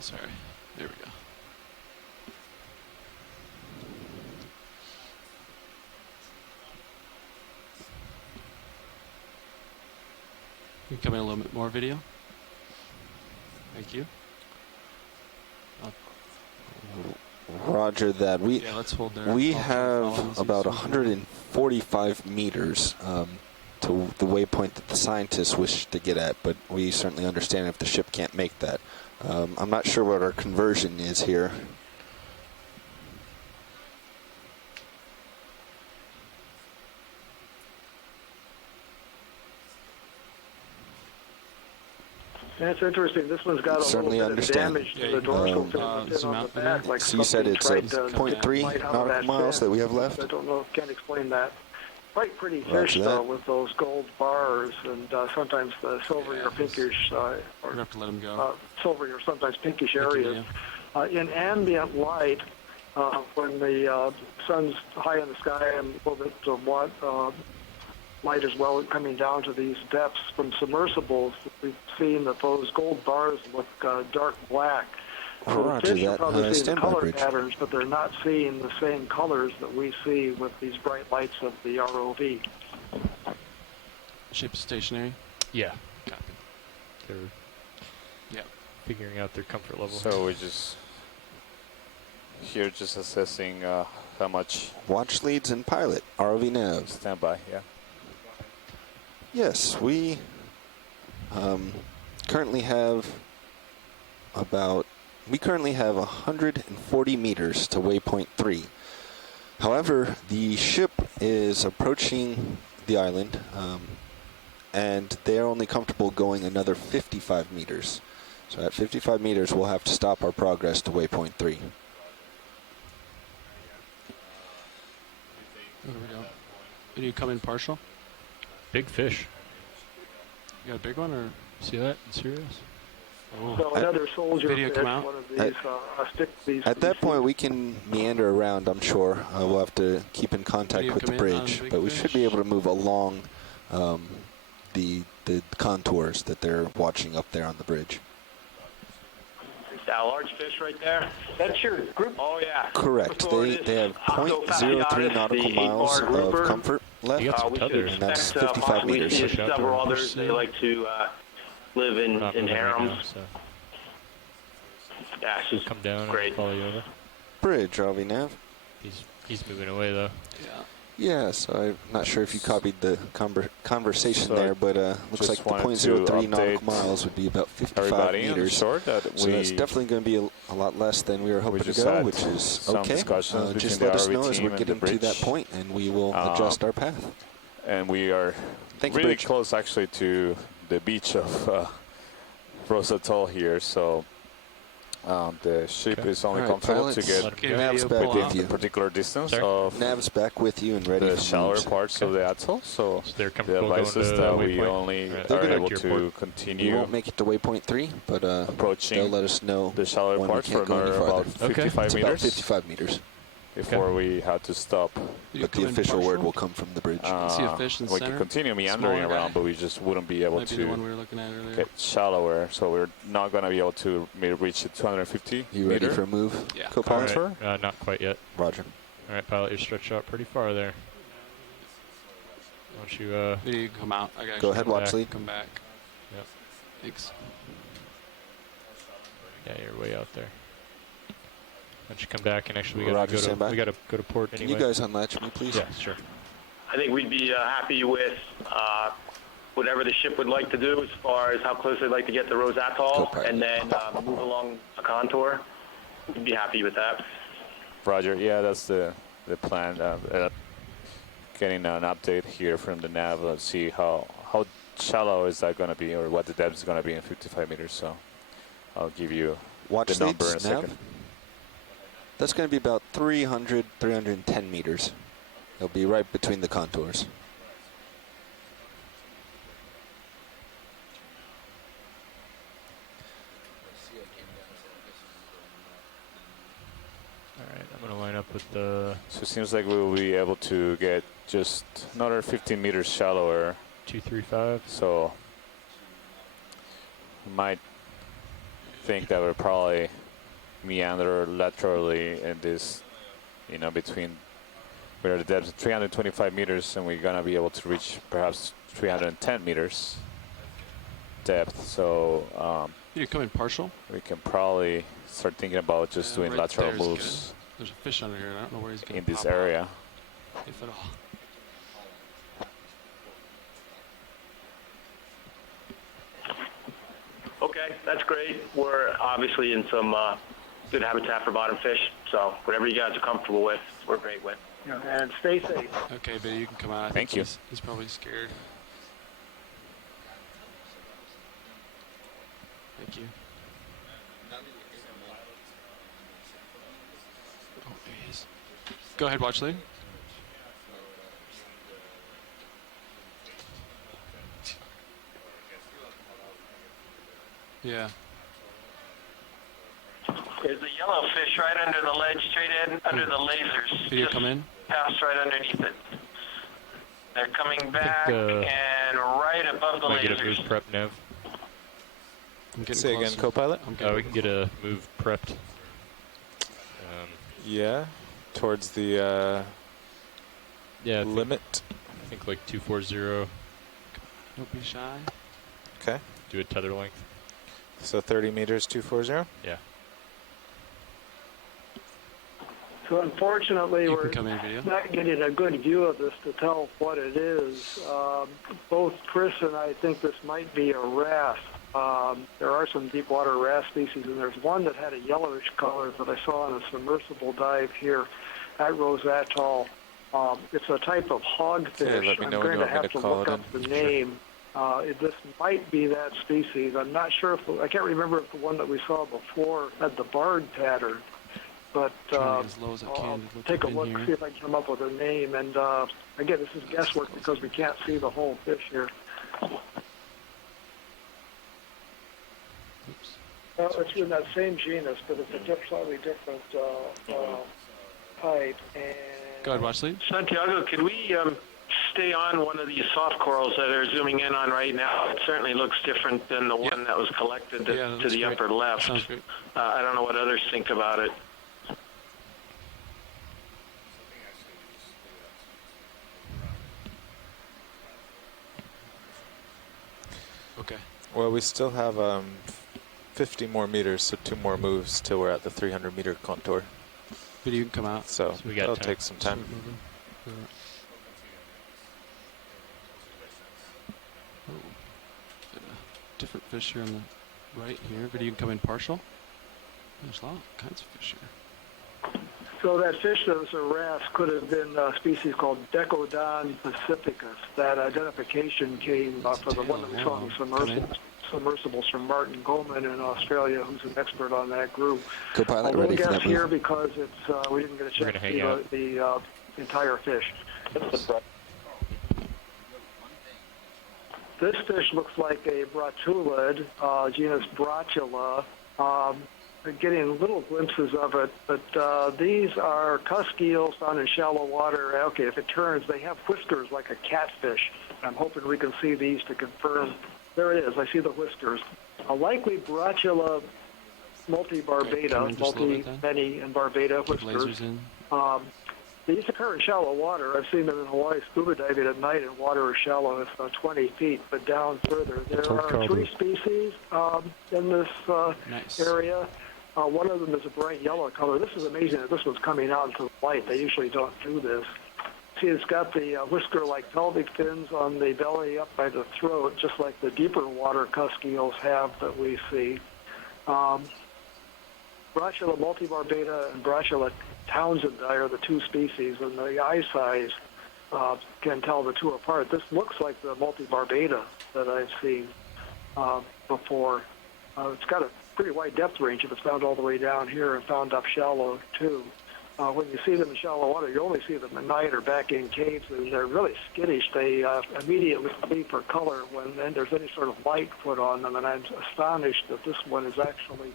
Sorry. There we go. Can you come in a little bit more video? Thank you. Roger that. We Yeah, let's hold there. we I'll have follow these about zoom in. 145 meters to the waypoint that the scientists wish to get at, but we certainly understand if the ship can't make that. I'm not sure what our conversion is here. Yeah, it's interesting. This one's got a Certainly little bit understand. of damage to the dorsal fin on the back. Like So you said something it's tried to 0.3 bite out of nautical that miles fin. that we have left? I don't know. Can't explain that. Quite pretty Roger fish, that. though, with those gold bars and sometimes the silvery or pinkish, We're gonna have to let him go. silvery or sometimes pinkish Thank you, areas. In ambient light, when the sun's high in the sky and a little bit of light as well coming down to these depths from submersibles, we've seen that those gold bars look dark black. So the Roger fish are that. probably seeing Stand by, color Bridge. patterns, but they're not seeing the same colors that we see with these bright lights of the ROV. Ship stationary. Yeah. Copy. They're Yep. figuring out their comfort level. So we're just here just assessing how much. Watch leads and pilot, ROV nav. Standby, yeah. Yes, we currently have 140 meters to waypoint 3. However, the ship is approaching the island, and they are only comfortable going another 55 meters. So at 55 meters, we'll have to stop our progress to waypoint 3. There we go. Did you come in partial? Big fish. You got a big one, or see that? Serious? So another soldier Video fish, come out? one of these these. At that point, we can meander around, I'm sure. We'll have to keep in contact Video with the come in on bridge, big but we should be able to move along the contours that they're watching up there on the bridge. Is that a large fish right there? That's your group? Oh, yeah. Correct. They have 0.03 nautical miles of comfort left, and that's 55 meters. We see several others. They like to live in harems. Yeah, Just come down great. and follow you over. Bridge, RV Nav. He's moving away though. Yeah. Yeah, so I'm not sure if you copied the conversation So there, but looks like the 0.03 nautical miles would be about 55 meters. So that's definitely going to be a lot less than we were hoping to go, which is okay. Just let us know as we're getting to that point, and we will adjust our path. And we are really close, actually, to the beach of Atoll here, so the ship is only comfortable to get Nav's back with you. a particular distance of Nav's back with you and ready the for shallower moves. parts of the atoll. So they're the advice is that we only are able to continue. You won't make it to waypoint 3, but approaching they'll let us know the shallower when parts we can't for go any another farther. about 55 It's meters. about 55 meters. Before we had to stop. But the official word will come from the bridge. See a fish in the we center? could continue meandering Smaller around, guy? but we just wouldn't be able Might be to the one we were looking at earlier. get shallower. So we're not going to be able to reach the 250 You ready for a move? Yeah. Co-pilot? Right. Not quite yet. Roger. All right, pilot, you're stretched out pretty far there. Why don't you You come out. I got Go ahead, watch lead. Come back. Yep. Thanks. Yeah, you're way out there. Why don't you come back and actually we Roger, stand by. gotta go to port Can anyway. you guys unlatch me, please? Yeah, sure. I think we'd be happy with whatever the ship would like to do as far as how close they'd like to get to Rose Atoll and then move along a contour. We'd be happy with that. Roger. Yeah, that's the plan. Getting an update here from the nav. Let's see how shallow is that going to be, or what the depth is going to be in 55 meters. So I'll give you Watch the number in a leads, nav. second. That's going to be about 300, 310 meters. It'll be right between the contours. All right, I'm gonna line up with the. So it seems like we will be able to get just another 15 meters shallower. 235. So you might think that we're probably meander laterally in this, between where the depth is 325 meters, and we're gonna be able to reach perhaps 310 meters depth. So you come in partial. We can probably start thinking about just doing right lateral there is moves. good. There's a fish under here. I don't know where he's going in this area. If at all. Okay, that's great. We're obviously in some good habitat for bottom fish, so whatever you guys are comfortable with, we're great with. And stay safe. Okay, Betty, you can come out. I Thank think you. He's probably scared. Thank you. Oh, there he is. Go ahead, watch lead. Yeah. There's a yellow fish right under the ledge, straight in under the lasers. Did you come in? Passed right underneath it. They're coming back and right above the Might get a lasers. move prep, Nev. Say again, co-pilot? We can get a move prepped. Yeah, towards the yeah, limit. I think like 240. Don't be shy. Okay. Do a tether length. So 30 meters, 240? Yeah. So unfortunately, You we're can come in video. not getting a good view of this to tell what it is. Both Chris and I think this might be a wrasse. There are some deep water wrasse species, and there's one that had a yellowish color that I saw on a submersible dive here at Rose Atoll. It's a type of hogfish. Okay, let me know I'm when going you to want me have to to call look it up in. the name. This might be that species. I'm not sure if I can't remember if the one that we saw before had the barred pattern. But Trying as low as I can I'll to look take a up in look, here. see if I can come up with a name. And again, this is guesswork because we can't see the whole fish here. It's in that same genus, but it's a slightly different type. And Go ahead, watch lead. Santiago, can we stay on one of these soft corals that are zooming in on right now. It certainly looks different than the one that was collected to the upper left. Sounds great. I don't know what others think about it. Okay. Well, we still have 50 more meters, so 2 more moves till we're at the 300-meter contour. But you can come out. So we got that'll time. take some time. Oh, got a different fish here on the right here, but you can come in partial. There's a lot of kinds of fish here. So that fish that was a wrasse could have been a species called Decodon pacificus. That identification came from the one that we saw in the submersibles from Martin Goldman in Australia, who's an expert on that group. Co-pilot, We'll ready for guess that here move. because it's we didn't get a chance to see the entire fish. This fish looks like a bractulid, genus Bracula. Getting little glimpses of it, but these are cusk eels found in shallow water. Okay, if it turns, they have whiskers like a catfish. I'm hoping we can see these to confirm. There it is. I see the whiskers. A likely Bracula multibarbata, multi-many and barbata whiskers. These occur in shallow water. I've seen them in Hawaii scuba diving at night in water as shallow as 20 feet, but down further. There are 3 species in this area. One of them is a bright yellow color. This is amazing that this one's coming out into the light. They usually don't do this. See, it's got the whisker-like pelvic fins on the belly up by the throat, just like the deeper water cusk eels have that we see. Bracula multibarbata and Bracula townsendii are the 2 species, and the eye size can tell the 2 apart. This looks like the multibarbata that I've seen before. It's got a pretty wide depth range if it's found all the way down here and found up shallow too. When you see them in shallow water, you only see them at night or back in caves, and they're really skittish. They immediately leap for color when there's any sort of light put on them, and I'm astonished that this one is actually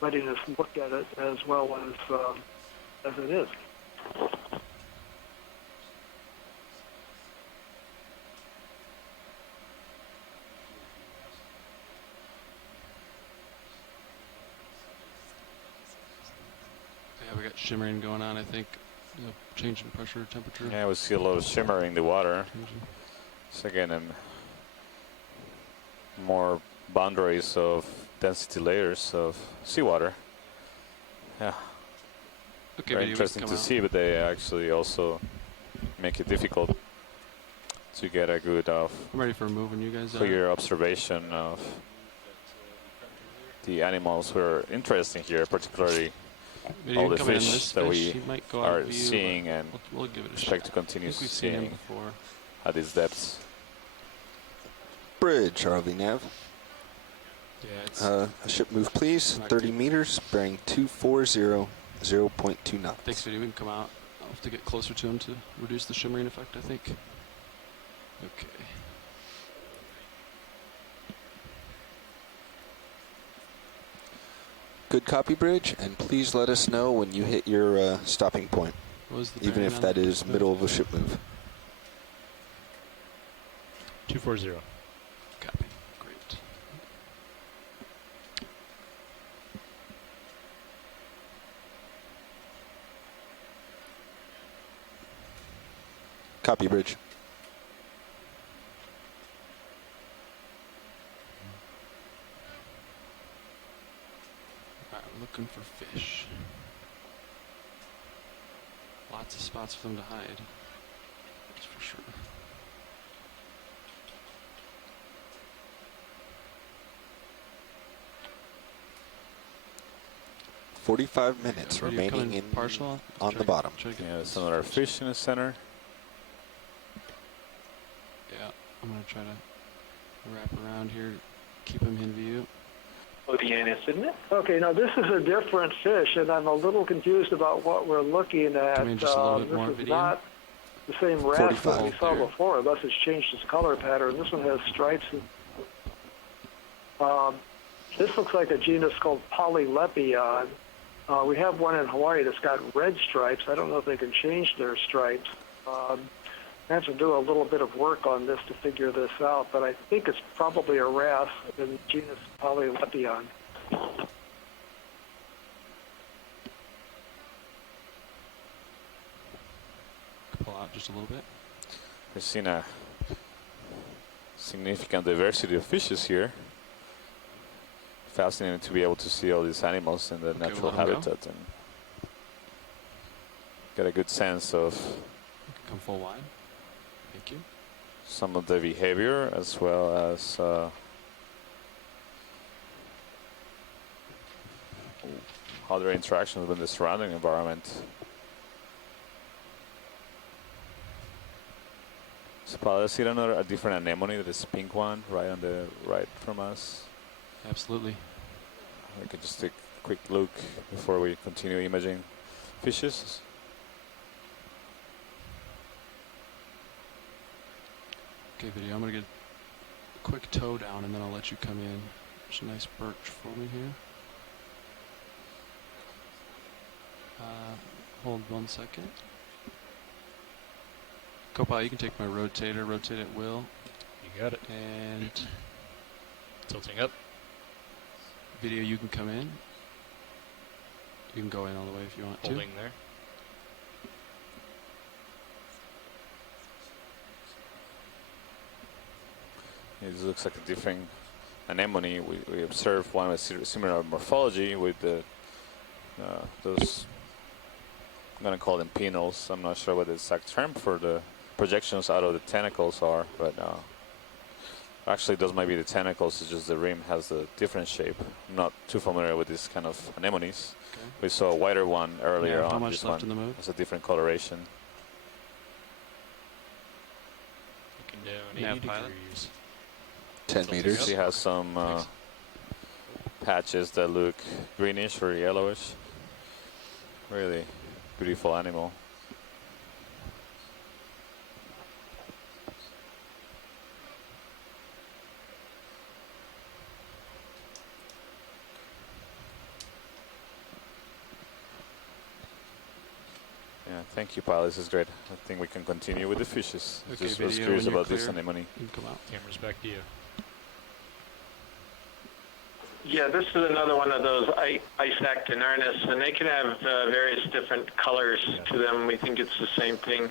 letting us look at it as well as it is. Yeah, we got shimmering going on, I think. Change in pressure, temperature. Yeah, we see a lot of shimmering in the water. So again, more boundaries of density layers of seawater. Yeah. Okay, very interesting to see, but they actually also make it difficult to get a good I'm ready for a move when you guys clear observation of the animals who are interesting here, particularly all the fish that we are seeing and we'll give it a expect to continue seeing at these depths. Bridge, ROV Nav. Yeah, it's a ship move, please. 30 meters, bearing 240, 0.2 knots. Thanks, Vinny. We can come out. I'll have to get closer to him to reduce the shimmering effect, I think. Okay. Good copy, Bridge, and please let us know when you hit your stopping point, even if that is middle of a ship move. 240. Copy. Great. Copy, Bridge. Looking for fish. Lots of spots for them to hide. That's for sure. $45 minutes remaining in partial on the bottom. Yeah, some of our fish in the center. Yeah, I'm gonna try to wrap around here, keep him in view. Okeanos, isn't it? Okay, now this is a different fish, and I'm a little confused about what we're looking at. Come in just a little bit this more is video. not the same wrasse that we saw before, unless it's changed its color pattern. This one has stripes. This looks like a genus called Polylepion. We have one in Hawaii that's got red stripes. I don't know if they can change their stripes. I have to do a little bit of work on this to figure this out, but I think it's probably a wrasse in genus Polylepion. Pull out just a little bit. We've seen a significant diversity of fishes here. Fascinating to be able to see all these animals in the natural habitat and get a good sense of Come full wide. Thank you. some of the behavior as well as how their interactions with the surrounding environment. So let's see a different anemone, this pink one right on the right from us. Absolutely. We can just take a quick look before we continue imaging fishes. Okay, video. I'm gonna get a quick toe down, and then I'll let you come in. There's a nice birch for me here. Hold 1 second. Copilot, you can take my rotator. Rotate at will. You got it. And tilting up. Video, you can come in. You can go in all the way if you want to. Holding there. It looks like a different anemone. We observed one with similar morphology with the those, I'm going to call them pinnals. I'm not sure what the exact term for the projections out of the tentacles are, but actually those might be the tentacles, it's just the rim has a different shape. I'm not too familiar with this kind of anemones. Okay. We saw a whiter one earlier on. How much this left one in the move? has a different coloration. Looking down 80 degrees. 10 meters. She has some patches that look greenish or yellowish. Really beautiful animal. Yeah, thank you, Pyle. This is great. I think we can continue with the fishes. Okay, Just was video, curious when you're about this clear, anemone. you can come out. Camera's back to you. Yeah, this is another one of those Isactinarnus, and they can have various different colors to them. We think it's the same thing.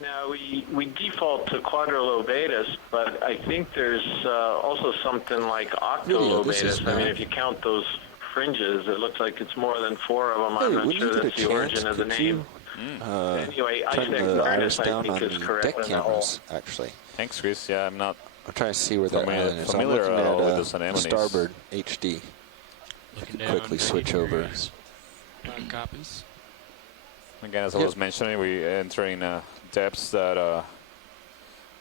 Now, we default to Quadrilobatus, but I think there's also something like Octolobatus. I mean, if you count those fringes, it looks like it's more than 4 of them. I'm not sure that's the origin of the name. Anyway, turn the iris Isactinarnus, I down think, on is the correct deck on the whole. cameras, actually. Thanks, Chris. Yeah, I'm not. I'm trying to see where that island is. I'm familiar looking at all with at those anemones. starboard HD. I can quickly switch over. 5 copies. Again, as I was mentioning, we entering depths that are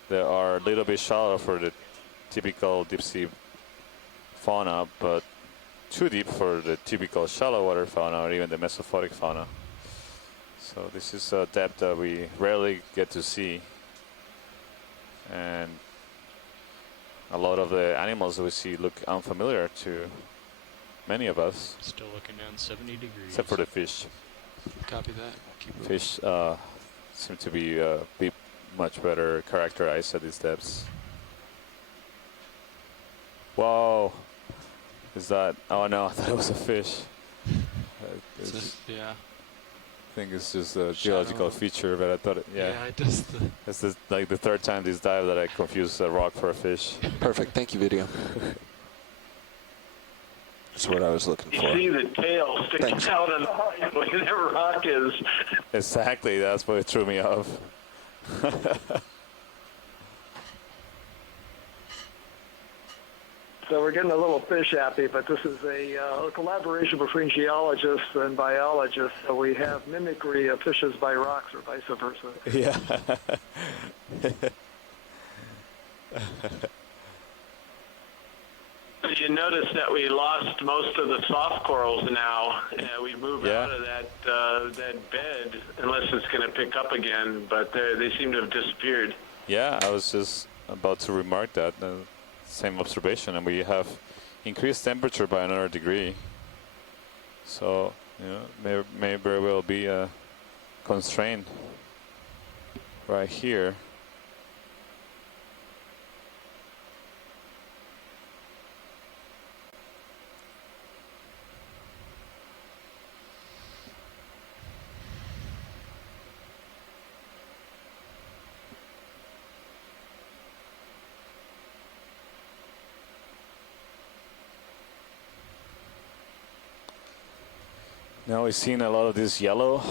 a little bit shallow for the typical deep sea fauna, but too deep for the typical shallow water fauna or even the mesophotic fauna. So this is a depth that we rarely get to see, and a lot of the animals that we see look unfamiliar to many of us. Still looking down 70 degrees. Except for the fish. Copy that. Keep moving. Fish seem to be much better characterized at these depths. Whoa! Is that? Oh no! I thought it was a fish. Yeah. I think it's just a geological feature, but I thought Yeah, it does. This is like the 3rd time this dive that I confused a rock for a fish. Perfect. Thank you, video. That's what I was looking You for. see the tail sticking out of where that rock is. Exactly. That's what threw me off. So we're getting a little fish happy, but this is a collaboration between geologists and biologists. So we have mimicry of fishes by rocks or vice versa. Yeah. You notice that we lost most of the soft corals now. We moved out of that bed, unless it's going to pick up again, but they seem to have disappeared. Yeah, I was just about to remark that. Same observation, and we have increased temperature by another degree. So, may very well be a constraint right here. Now we've seen a lot of these yellow,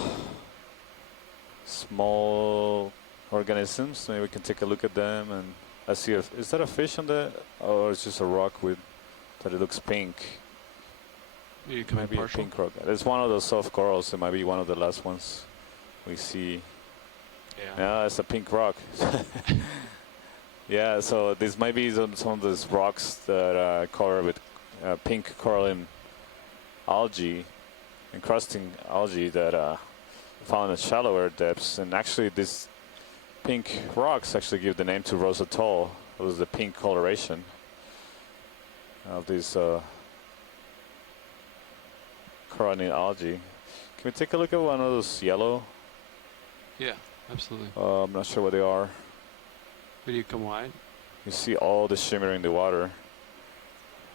small organisms. Maybe we can take a look at them and let's see if, is that a fish on the, or it's just a rock with, that it looks pink. Maybe a pink rock. It's one of those soft corals. It might be one of the last ones we see. Yeah, it's a pink rock. Yeah, so this might be some of those rocks that are covered with pink coralline algae, encrusting algae that found at shallower depths. And actually, these pink rocks actually give the name to Rose Atoll. It was the pink coloration of these coralline algae. Can we take a look at one of those yellow? Yeah, absolutely. I'm not sure what they are. Video come wide. You see all the shimmer in the water.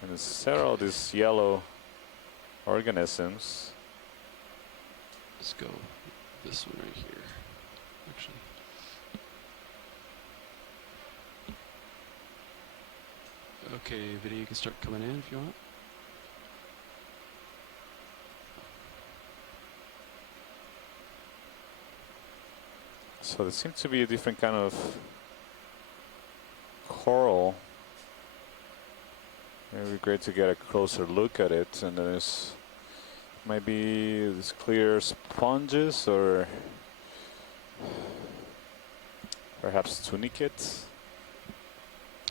And there's several of these yellow organisms. Let's go this one right here, actually. Okay, video, you can start coming in if you want. So there seems to be a different kind of coral. It would be great to get a closer look at it. And there's maybe these clear sponges or perhaps tunicates.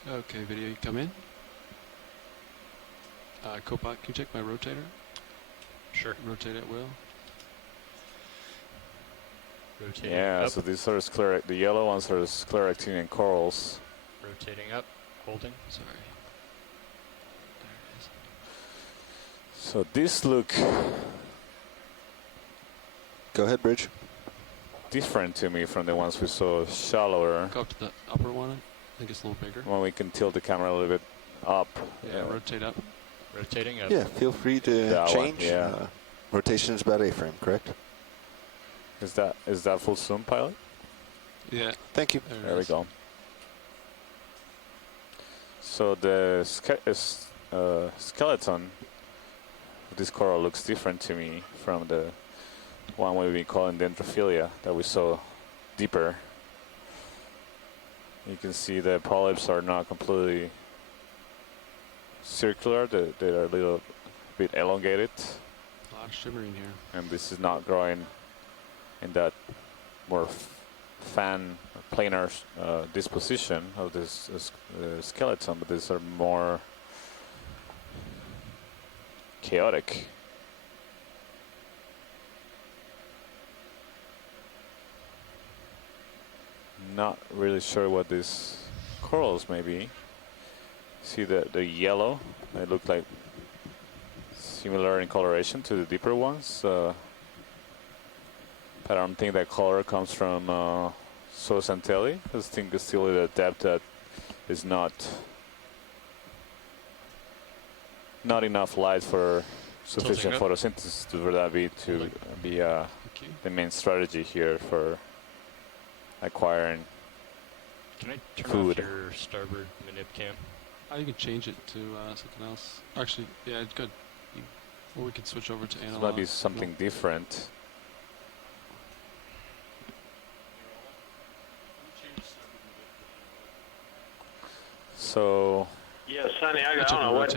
Okay, video, you come in. Copilot, can you check my rotator? Sure. Rotate at will. Rotating Yeah, up. so these are the yellow ones are scleractinian corals. Rotating up, holding. Sorry. So these look... Go ahead, Bridge. Different to me from the ones we saw shallower. Go up to the upper one. I think it's a little bigger. When we can tilt the camera a little bit up. Yeah, rotate up. Rotating up. Yeah, feel free to That change. one, yeah. Rotation is about A-frame, correct? Is that full zoom, pilot? Yeah. Thank you. There we go. So the skeleton of this coral looks different to me from the one we've been calling dendrophilia that we saw deeper. You can see the polyps are not completely circular, they are a little bit elongated. A lot of shimmering here. And this is not growing in that more fan planar disposition of this skeleton, but these are more chaotic. Not really sure what these corals may be. See the yellow, they look like similar in coloration to the deeper ones. But I don't think that color comes from Zooxanthellae. I think it's still at a depth that is not enough light for sufficient photosynthesis for that to be the main strategy here for acquiring Can I turn food. off your starboard manip cam? Oh, you can change it to something else. Actually, yeah, good. Or we could switch over to analog. This might be something different. So. Yeah, Sonny, I don't know what.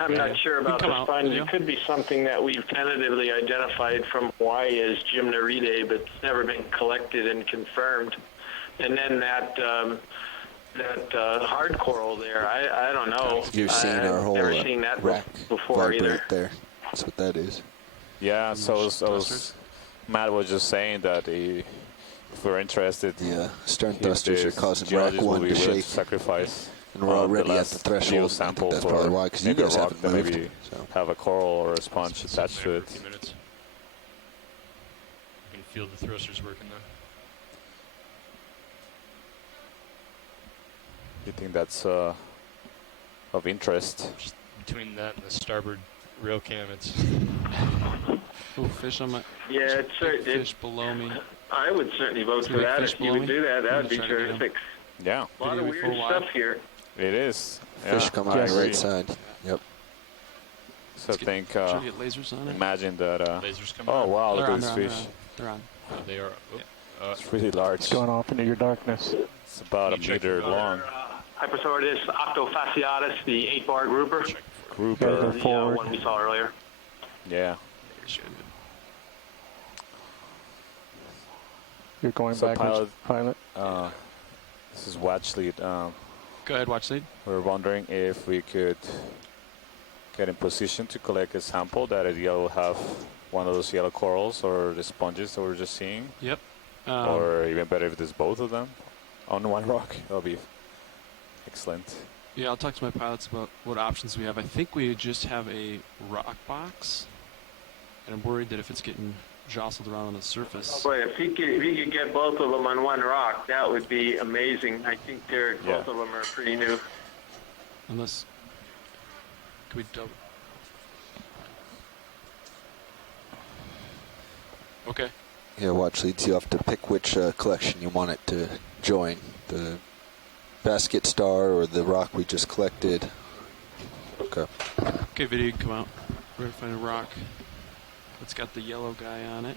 I'm not sure about this finding. It could be something that we've tentatively identified from Hawaii as Gymnoridae, but it's never been collected and confirmed. And then that hard coral there, I don't know. You're seeing our whole never seen that rack before either. vibrate there. That's what that is. Yeah, so Matt was just saying that if we're interested, stern thrusters are causing rack geologists one will to be willing shake. sacrifice. And we're already at the threshold. I think Sample that's probably why, because you guys haven't moved. Maybe have a coral or a sponge attached to it. You can feel the thrusters working though. You think that's of interest? Just between that and the starboard rail cam, it's. Oh, fish on my. Yeah, it's fish below me. I would certainly vote for that if you would do that. That would be terrific. Yeah. A lot of weird stuff here. It is. Fish come out on the right side. Yep. So I think, should we get lasers on it? imagine that. Lasers coming oh on. wow! Look They're at on, this they're fish. They're on. They are. It's really large. It's going off into your darkness. It's about a meter long. Hypersaurus octofasciatus, the 8-bar grouper. Grouper. The one we saw earlier. Yeah. You're going So backwards, pilot. This is watch lead. Go ahead, watch lead. We're wondering if we could get in position to collect a sample that will have one of those yellow corals or the sponges that we're just seeing. Yep. Or even better if there's both of them on one rock. That'll be excellent. Yeah, I'll talk to my pilots about what options we have. I think we just have a rock box, and I'm worried that if it's getting jostled around on the surface. Boy, if he could get both of them on one rock, that would be amazing. I think both of them are pretty new. Unless, could we double? Okay. Yeah, watch leads. You have to pick which collection you want it to join. The basket star or the rock we just collected. Okay. Okay, video, you can come out. We're going to find a rock. It's got the yellow guy on it.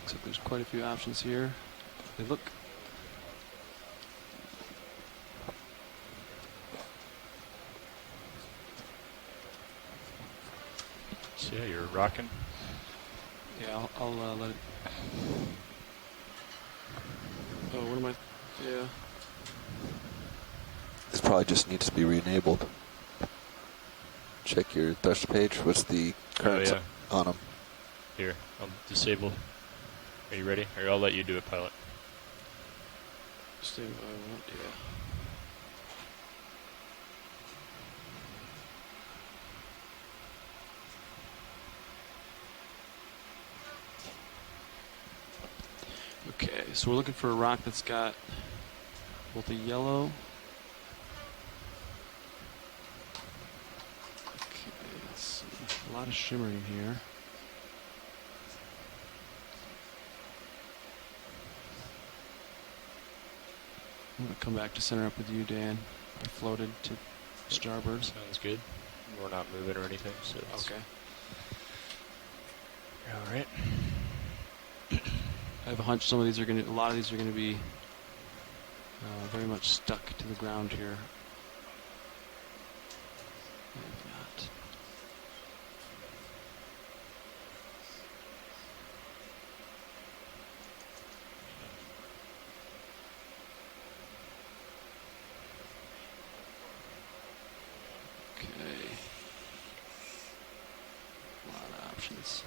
Looks like there's quite a few options here. They look. So yeah, you're rocking. Yeah, I'll let it. Oh, what am I? Yeah. This probably just needs to be re-enabled. Check your Dutch page. What's the current on them? Here, I'll disable. Are you ready? Or I'll let you do it, pilot. Stand by one, yeah. Okay, so we're looking for a rock that's got both a yellow. Okay, let's see. A lot of shimmering here. I'm going to come back to center up with you, Dan. I floated to starboard. Sounds good. We're not moving or anything, so it's okay. All right. I have a hunch some of these are going to, a lot of these are going to be very much stuck to the ground here. Maybe not. Okay. A lot of options.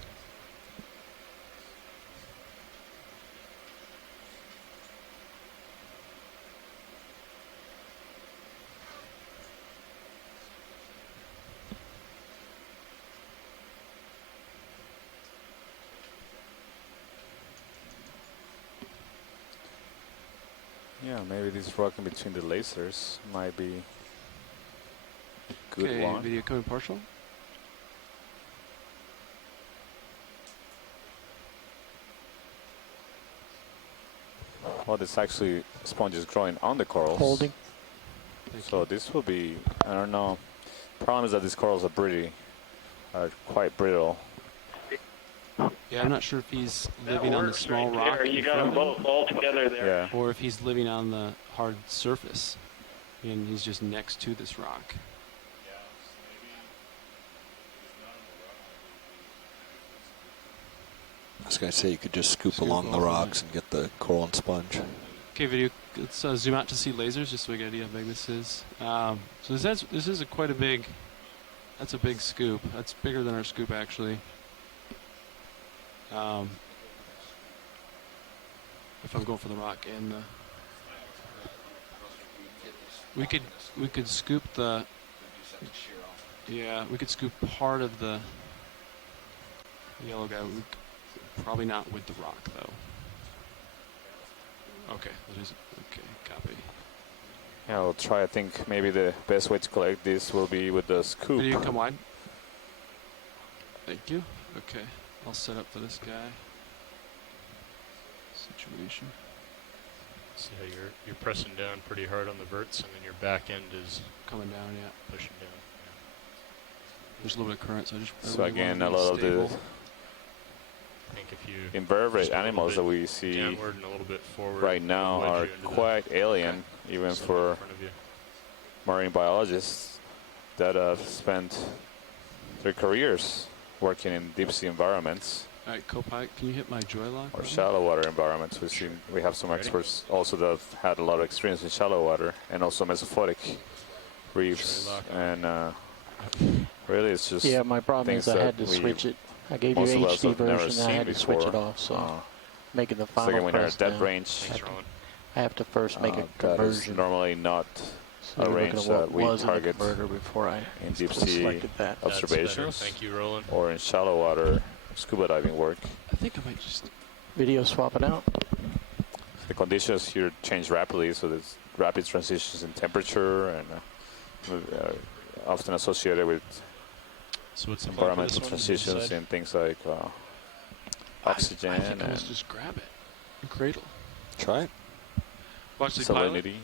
Yeah, maybe this rock in between the lasers might be a good Okay, one. video coming partial. Well, there's actually sponges growing on the corals. Holding. So this will be, I don't know. Problem is that these corals are quite brittle. Yeah, I'm not sure if he's living on the small rock. You in got front them of him, both all together there. Yeah. or if he's living on the hard surface, and he's just next to this rock. I was going to say you could just scoop Scoop along the along rocks and get the coral and sponge. Okay, video. Let's zoom out to see lasers, just so we get an idea how big this is. So this is quite a big. That's a big scoop. That's bigger than our scoop, actually. If I'm going for the rock and the, we could scoop the. Yeah, we could scoop part of the yellow guy. Probably not with the rock, though. Okay, that is okay. Copy. Yeah, we'll try. I think maybe the best way to collect this will be with the scoop. Video come wide. Thank you. Okay. I'll set up for this guy. Situation. See how you're pressing down pretty hard on the verts, and then your back end is coming down, yeah. Pushing down. There's a little bit of current, so I just. So again, a lot of the I think if you invertebrate animals that we see downward and a little bit forward right now wedge are you into quite alien, even something in for front of you. marine biologists that have spent their careers working in deep sea environments. All right, co-pilot, can you hit my joy lock? Or shallow water environments. We have some experts also that have had a lot of experience in shallow water and also mesophotic reefs. And really, it's just yeah. My problem is I had to switch it. I gave you HD version, and I had to switch it off. So making the final second, when you're at press that now, range, I have to first make a that is conversion. normally not So a you're range looking at that what we was in the target converter before I in deep sea selected that. observations. Thank you, Roland. Or in shallow water scuba diving work. I think I might just video swap it out. The conditions here change rapidly, so there's rapid transitions in temperature and often associated with environmental transitions in things like oxygen I think I and must just grab it and cradle. Try it. Watch the pilot. salinity.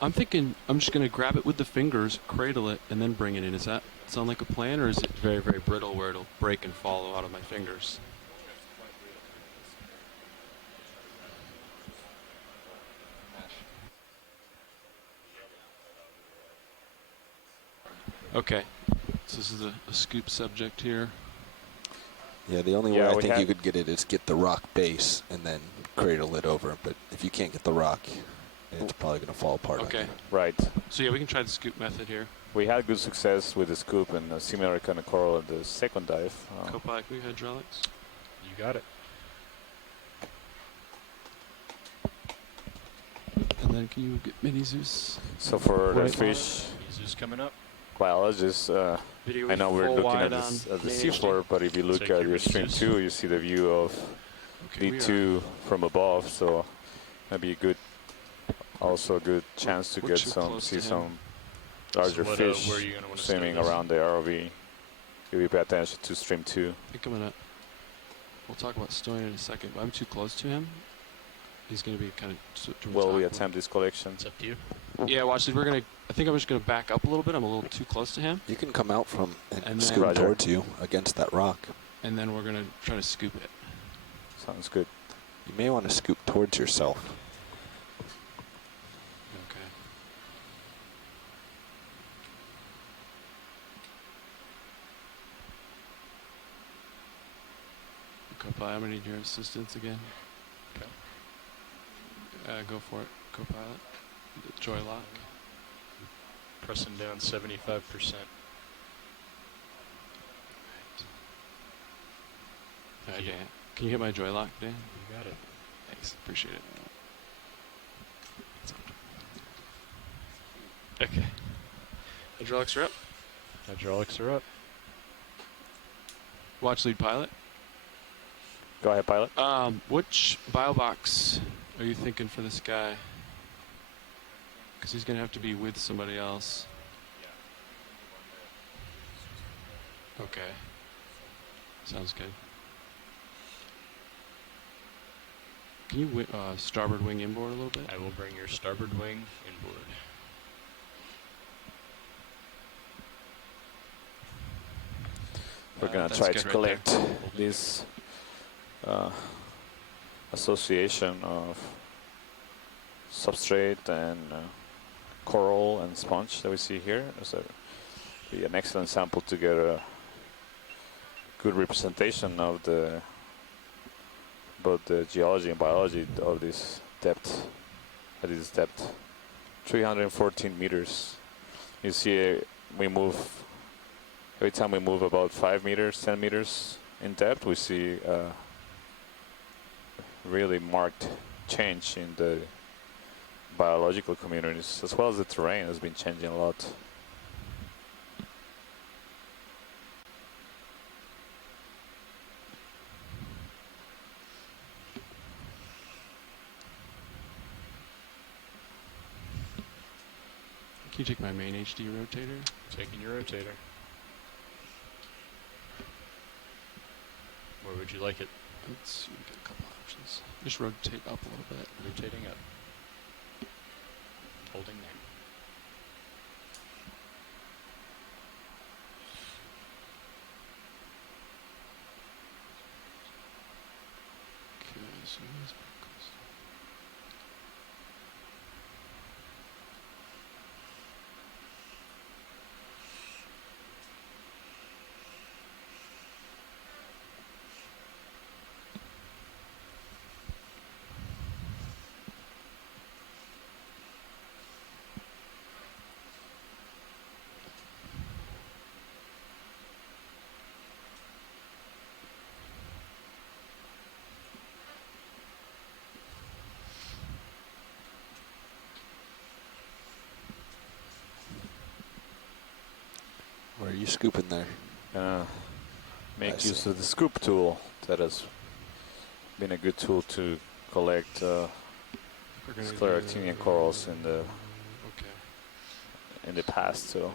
I'm thinking I'm just going to grab it with the fingers, cradle it, and then bring it in. Does that sound like a plan, or is it very, very brittle where it'll break and fall out of my fingers? Okay, so this is a scoop subject here. Yeah, the only way I think you could get it is get the rock base and then cradle it over. But if you can't get the rock, it's probably going to fall apart. Okay. Right. So yeah, we can try the scoop method here. We had good success with the scoop and a similar kind of coral at the second dive. Copilot, can we hydraulics? You got it. And then can you get Mini Zeus? So for the fish, Zeus coming up. biologists, Video I know we're full looking wide at on the HD. seafloor, but if you look at your stream 2, you see the view of D2 from above. So that'd be a good, also a good chance to We're get too some, close see to him. some larger So fish where are you gonna wanna stow swimming this? around the ROV. If you pay attention to stream 2. I think I'm gonna. We'll talk about stowing in a second, but I'm too close to him. He's gonna be kind of. Will we attempt this collection? It's up to you. Yeah, watch this. We're gonna. I think I'm just gonna back up a little bit. I'm a little too close to him, You can come out from and And scoop then- towards you against that rock. and then we're gonna try to scoop it. Sounds good. You may want to scoop towards yourself. Okay. Copilot, I'm gonna need your assistance again. Okay. Go for it, Copilot. The joy lock. Pressing down 75%. All right, Dan. Can you hit my joy lock, Dan? You got it. Thanks. Appreciate it. Okay. Hydraulics are up. Hydraulics are up. Watch lead pilot. Go ahead, pilot. Which bio box are you thinking for this guy? Because he's going to have to be with somebody else. Okay. Sounds good. Can you starboard wing inboard a little bit? I will bring your starboard wing inboard. We're going to That's try good to right collect this association of substrate and coral and sponge that we see here. So be an excellent sample to get a good representation of both the geology and biology of this depth. At this depth, 314 meters. You see, we move. Every time we move about 5 meters, 10 meters in depth, we see a really marked change in the biological communities, as well as the terrain has been changing a lot. Can you take my main HD rotator? Taking your rotator. Where would you like it? Let's see, we've got a couple options. Just rotate up a little bit. Rotating up. Holding there. Okay, so this goes. Where are you scooping there? Make use of the scoop tool. That has been a good tool to collect scleractinian corals in the past. So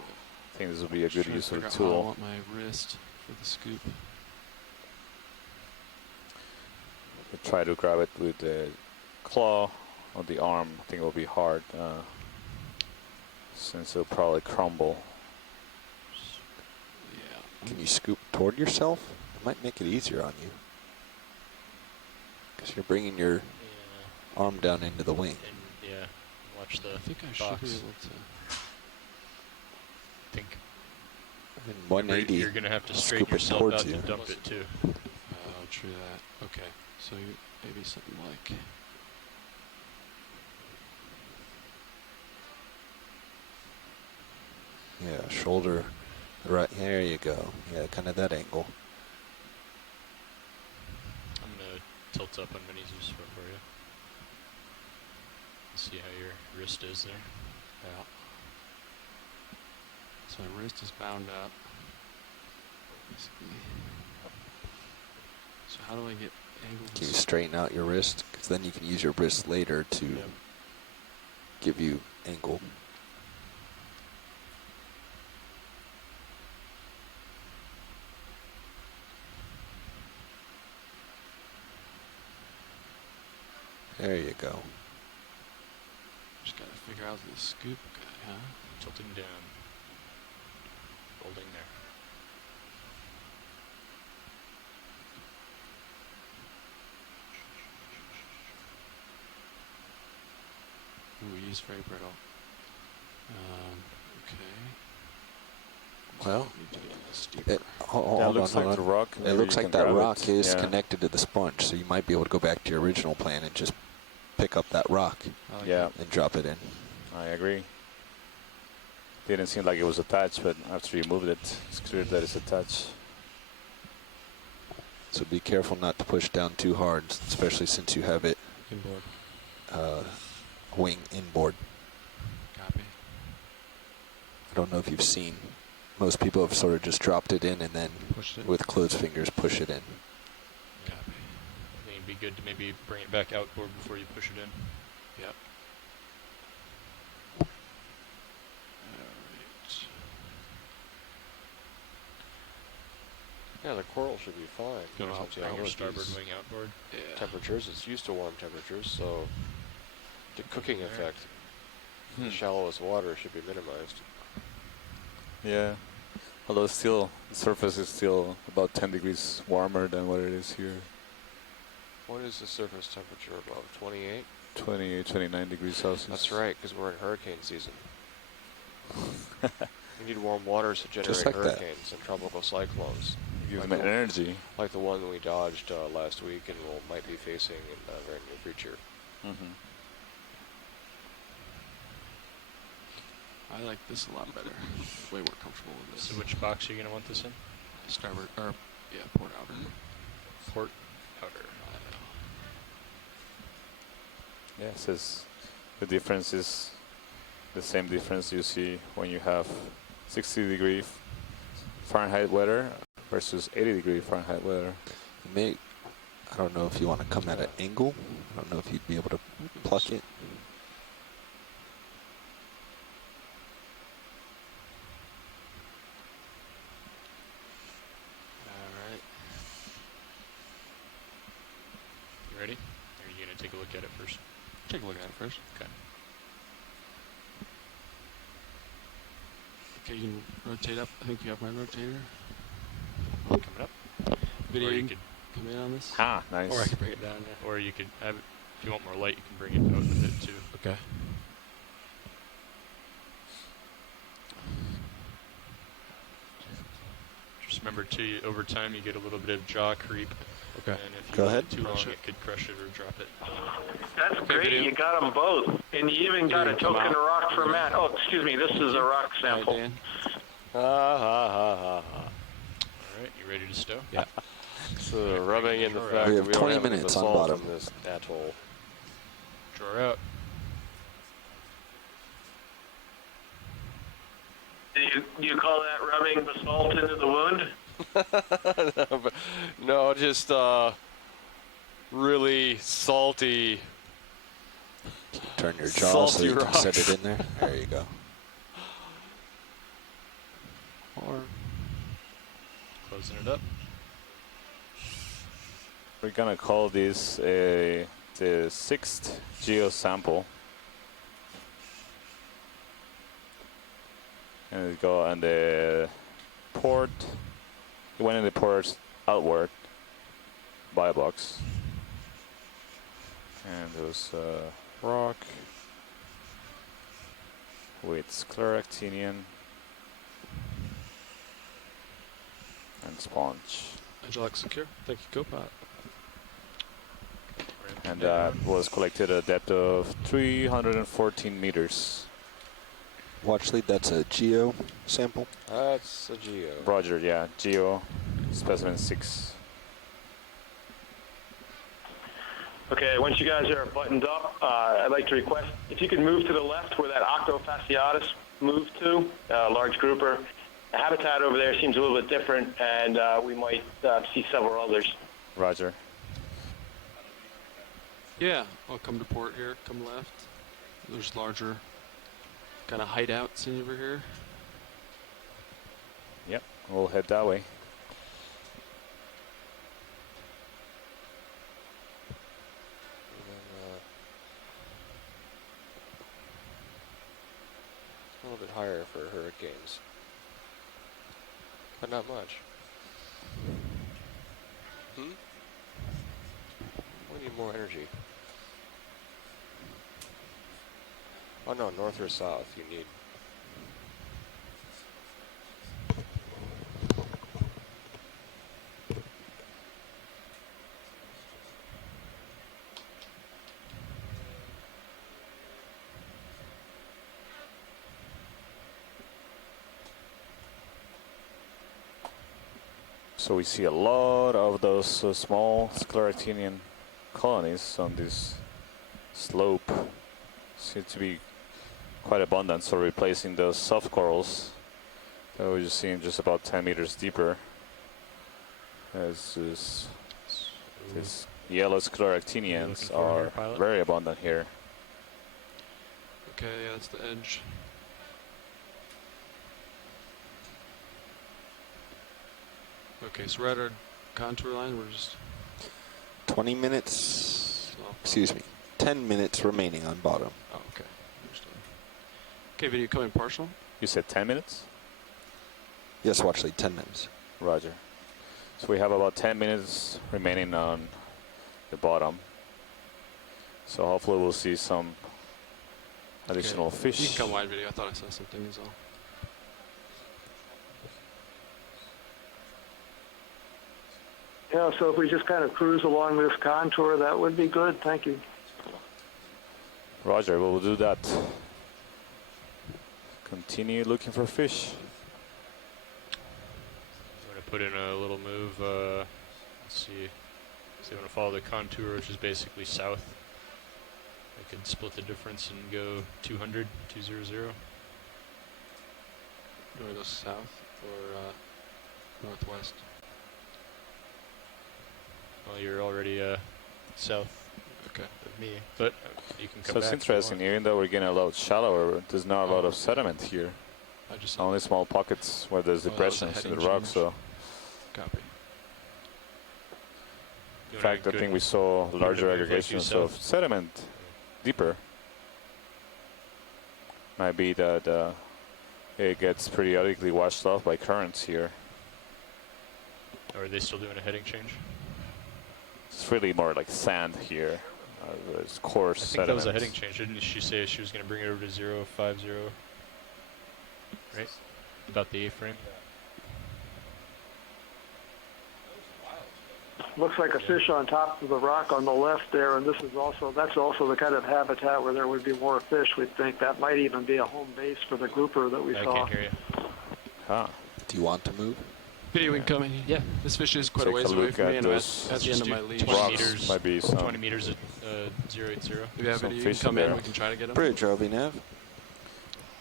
I think this will be a good use of the I tool. want my wrist for the scoop. Try to grab it with the claw or the arm. I think it will be hard since it'll probably crumble. Can you scoop toward yourself? It might make it easier on you. Because you're bringing your arm down into the wing. And, yeah, watch the I think I box. should be able to. Think. In 180, You're going to have to straighten scoop it yourself towards out you. to dump it too. Oh, true that. Okay, so maybe something like. Yeah, shoulder. Right, there you go. Yeah, kind of that angle. I'm going to tilt up on Minnie's just for you. See how your wrist is there. Yeah. So my wrist is bound up. Basically. So how do I get angled? Can you straighten out your wrist? Because then you can use your wrist later to give you angle. There you go. Just gotta figure out the scoop guy, huh? Tilting down. Holding there. Ooh, he's very brittle. Okay. Well, Hold on. The rock. It looks like that rock is connected to the sponge, so you might be able to go back to your original plan and just pick up that rock and drop it in. I agree. Didn't seem like it was attached, but after you moved it, it's clear that it's attached. So be careful not to push down too hard, especially since you have it inboard. Wing inboard. Copy. I don't know if you've seen. Most people have sort of just dropped it in and then with closed fingers push it in. Copy. I think it'd be good to maybe bring it back outboard before you push it in. Yep. Yeah, the coral should be fine. Gonna Since bring your with starboard these wing outboard. temperatures, it's used to warm temperatures, so the cooking effect, the shallowest water should be minimized. Yeah, although still, the surface is still about 10 degrees warmer than what it is here. What is the surface temperature above? 28? 28, 29 degrees Celsius. That's right, because we're in hurricane season. We need warm waters to generate like hurricanes and tropical cyclones. Gives them energy. Like the one that we dodged last week and might be facing in the very near future. Mm-hmm. I like this a lot better. Way more comfortable with this. So which box are you going to want this in? Starboard, or port outer. Port outer. Yeah, it says the difference is the same difference you see when you have 60-degree Fahrenheit weather versus 80-degree Fahrenheit weather. I don't know if you want to come at an angle. I don't know if you'd be able to pluck it. at it first? Take a look at it first. Okay. Okay, you can rotate up. I think you have my rotator. Coming up. Video, or you you could come in on this. Ah, nice. Or I could bring it down. Yeah. Or you could have it, if you want more light, you can bring it out with it too. Okay. Just remember too, over time you get a little bit of jaw creep. Okay. And if you Go let ahead. it too long, it could crush it or drop it. That's great. video. You got them both. And you even got a token of rock for Matt. Oh, excuse me. This is a rock sample. Dan. All right, you ready to stow? Yeah. So rubbing in the fact We that have we don't 20 have any minutes on basalt bottom. in this atoll. Draw out. Do you call that rubbing the salt into the wound? No, just really salty. Turn your jaw so salty you can rocks. set it in there. There you go. Or Closing it up. We're gonna call this the 6th geo sample. And it go on the port. It went in the port outward by a box. And there was rock with scleractinian and sponge. Hydraulic secure. Thank you, Copilot. And that was collected at a depth of 314 meters. Watch lead, that's a geo sample. that's a geo. Roger, yeah, geo specimen 6. Okay, once you guys are buttoned up, I'd like to request if you could move to the left where that Octofasciatus moved to, large grouper. The habitat over there seems a little bit different, and we might see several others. Roger. Yeah, I'll come to port here. Come left. There's larger kind of hideouts over here. Yep, we'll head that way. A little bit higher for hurricanes, but not much. We need more energy. Oh no, north or south you need. So we see a lot of those small scleractinian colonies on this slope. Seem to be quite abundant, so replacing those soft corals that we're just seeing just about 10 meters deeper. As this yellow scleractinians are very abundant here. Okay, yeah, that's the edge. Okay, so we're at our contour line. We're just 20 minutes. Excuse me. 10 minutes remaining on bottom. Oh, okay. Understood. Okay, video coming partial. You said 10 minutes? Yes, watch lead, 10 minutes. Roger. So we have about 10 minutes remaining on the bottom. So hopefully we'll see some additional fish. You can come wide, video. I thought I saw something as well. Yeah, so if we just kind of cruise along this contour, that would be good. Thank you. Roger, we'll do that. Continue looking for fish. I'm going to put in a little move. Let's see. So you want to follow the contour, which is basically south. I could split the difference and go 200, 200. You want to go south or northwest? Well, you're already south of me, but you can come So back. it's interesting, even though we're getting a lot shallower, there's not a lot of sediment here. Only small pockets where there's depressions in the rock, so. Copy. In fact, I think we saw larger aggregations of sediment deeper. Might be that it gets periodically washed off by currents here. Or are they still doing a heading change? It's really more like sand here. It's coarse sediment. I think that was a heading change. Didn't she say she was going to bring it over to 050? Right? About the A-frame? Looks like a fish on top of the rock on the left there, and that's also the kind of habitat where there would be more fish. We'd think that might even be a home base for the grouper that we saw. I can't hear you. Huh. Do you want to move? Video can come in. Yeah, this fish is quite a ways away from me, and at the end of my leash. 20 meters, might be some 20 meters at 080. If you have video, you can come in. We can try to get them. Bridge, RV nav.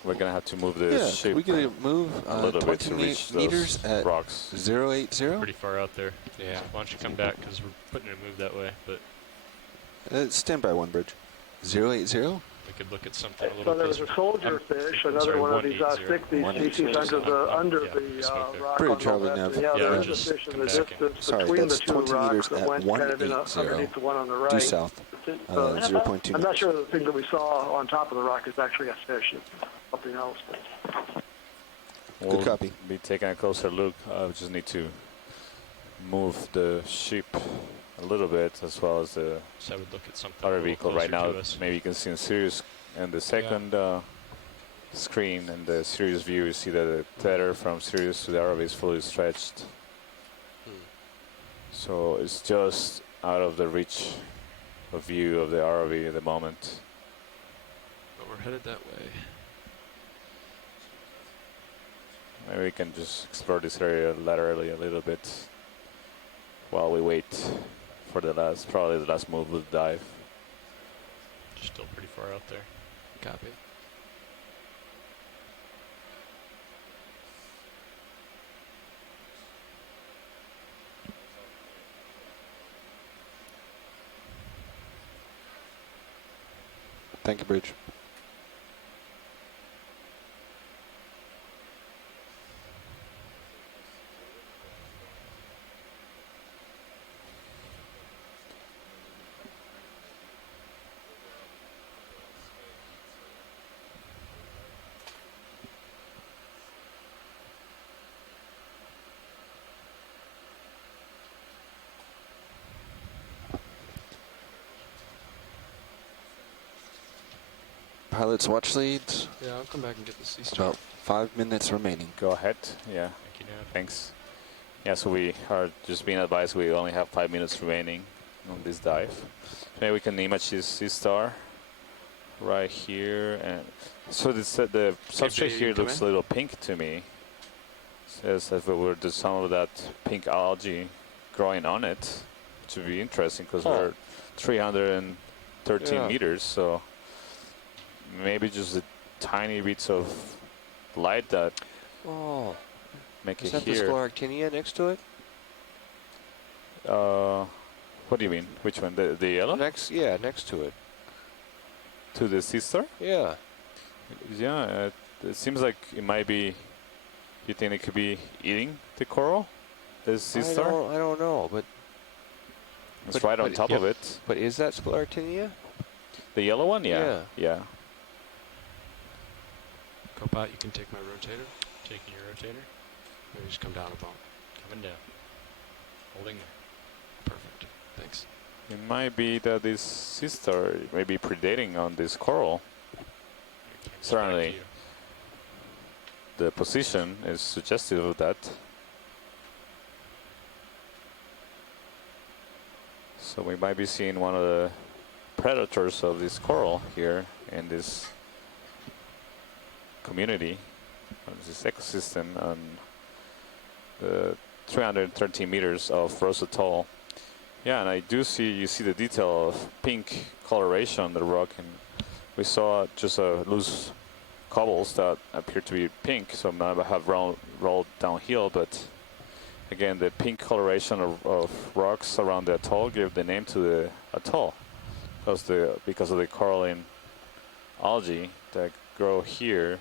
We're gonna have to move the shape. We can move a little bit 20 to reach meters those at rocks. 080. Pretty far out there. Yeah. So why don't you come back, because we're putting it move that way. But stand by one bridge. 080. we could look at something a little So there was closer. a soldier fish, another one of these stick-these species under the rock Bridge, on the left. Yeah, there is a fish in the distance between the two rocks that went kind of underneath the one on the right. Due south. 0.2 I'm not sure the thing that we saw on top of the rock is actually a fish. It's something else. We'll be taking a closer look. I just need to move the ship a little bit, as well as the so I would look at something other vehicle right now. Maybe you can see in Sirius and the second screen, and the Sirius view, you see that the tether from Sirius to the ROV is fully stretched. So it's just out of the reach of view of the ROV at the moment. But we're headed that way. Maybe we can just explore this area laterally a little bit while we wait for the last, probably the last move with dive. Still pretty far out there. Copy. Thank you, Bridge. Pilot's watch leads. Yeah, I'll come back and get the sea star. About 5 minutes remaining. Go ahead. Yeah. Thank you, Nav. Thanks. Yeah, so we are just being advised we only have 5 minutes remaining on this dive. Maybe we can image this sea star right here. And so the substrate here looks a little pink to me. Says that there's some of that pink algae growing on it, which would be interesting because we're 313 meters, so maybe just the tiny bits of light that make it here. Is that the Scleractinia next to it? What do you mean? Which one? The yellow? Next to it. To the sea star? Yeah. Yeah, it seems like it might be. You think it could be eating the coral? The sea star? I don't know, but it's right on top of it. But is that Scleractinia? The yellow one? Yeah. Yeah. Copilot, you can take my rotator. Taking your rotator. Maybe just come down a bump. Coming down. Holding there. Perfect. Thanks. It might be that this sea star may be predating on this coral. Certainly, the position is suggestive of that. So we might be seeing one of the predators of this coral here in this community, this ecosystem on the 313 meters of Rose Atoll. Yeah, and you see the detail of pink coloration on the rock, and we saw just loose cobbles that appear to be pink, so might have rolled downhill, but again, the pink coloration of rocks around the atoll gave the name to the atoll because of the coralline algae that grow here.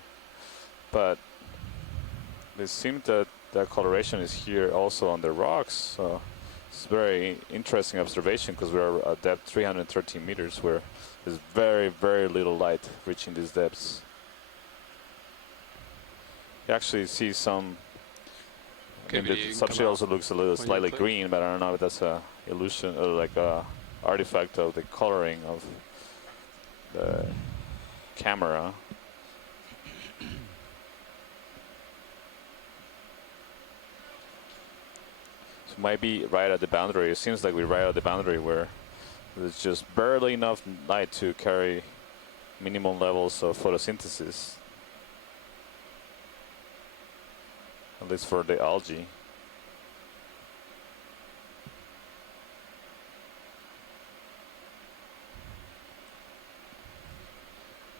But it seems that coloration is here also on the rocks, so It's a very interesting observation because we're at depth 313 meters where there's very, very little light reaching these depths. You actually see some. Okay, The substrate also looks a little slightly green, but I don't know if that's a illusion or like a artifact of the coloring of the camera. So might be right at the boundary. It seems like we're right at the boundary where there's just barely enough light to carry minimum levels of photosynthesis. At least for the algae.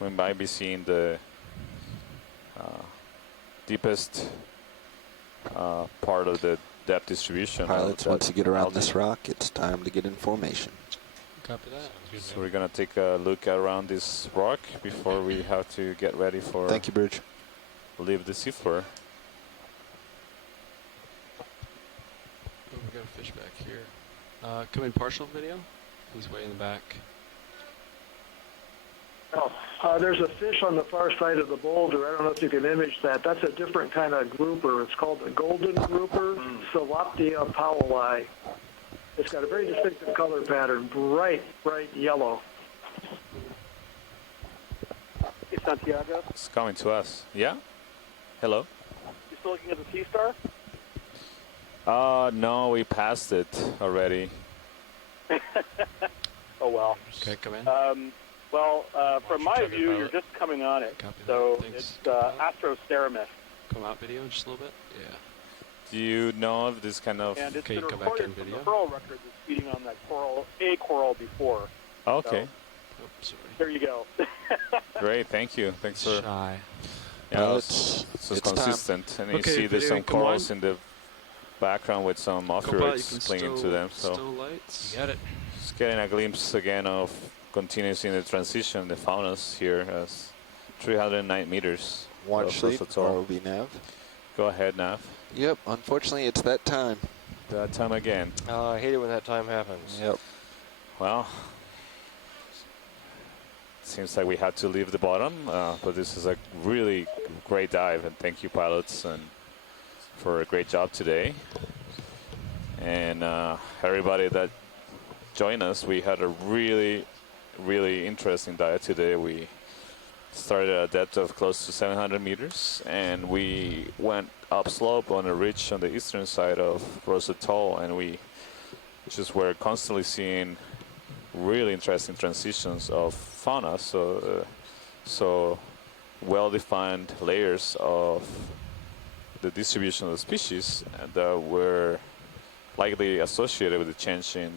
We might be seeing the deepest part of the depth distribution. Pilots, once you get around this rock, it's time to get in formation. Copy that. So we're going to take a look around this rock before we have to get ready for... Thank you, Bridge. Leave the seafloor. Oh, we got a fish back here. Come in partial video. He's way in the back. Oh, there's a fish on the far side of the boulder. I don't know if you can image that. That's a different kind of grouper. It's called the golden grouper, Saloptia powelli. It's got a very distinctive color pattern, bright, bright yellow. Hey, Santiago. It's coming to us. Yeah? Hello? You still looking at the sea star? No, we passed it already. Oh, well. Okay, come in. Well, from my view, you're just coming on it. So it's Astroceramus. Come out video just a little bit? Yeah. Do you know of this kind of... And it's Okay, been come back recorded in from video. the Pearl record that's feeding on that coral before. Okay. So, there you go. Great, thank you. Thanks for... Shy. Yeah, it's consistent. And you see there's some corals in the background with some ophiurids clinging to them. So lights. You got it. Just getting a glimpse again of continuously in the transition, the faunas here as 309 meters. Watch sleep, or be Nav. Go ahead, Nav. Yep, unfortunately it's that time. That time again. I hate it when that time happens. Yep. Well, it seems like we had to leave the bottom, but this is a really great dive, and thank you, pilots, and for a great job today. And everybody that joined us, we had a really interesting dive today. We started at a depth of close to 700 meters, and we went upslope on a ridge on the eastern side of Atoll, and we just were constantly seeing really interesting transitions of fauna. So well-defined layers of the distribution of the species that were likely associated with the change in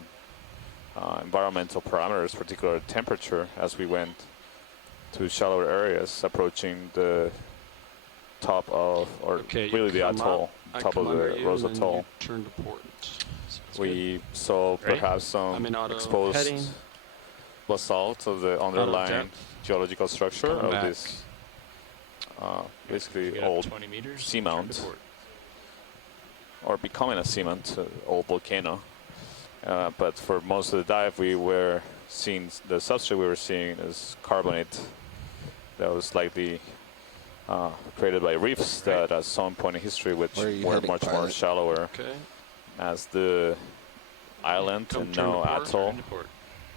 environmental parameters, particularly temperature, as we went to shallower areas approaching the top of, or really the atoll, top of the Rose Atoll. Turn to port. We saw perhaps some exposed basalt of the underlying geological structure of this basically old seamount, or becoming a seamount, old volcano. But for most of the dive, we were seeing the substrate we were seeing is carbonate that was likely created by reefs that at some point in history which were much more shallower as the island and now atoll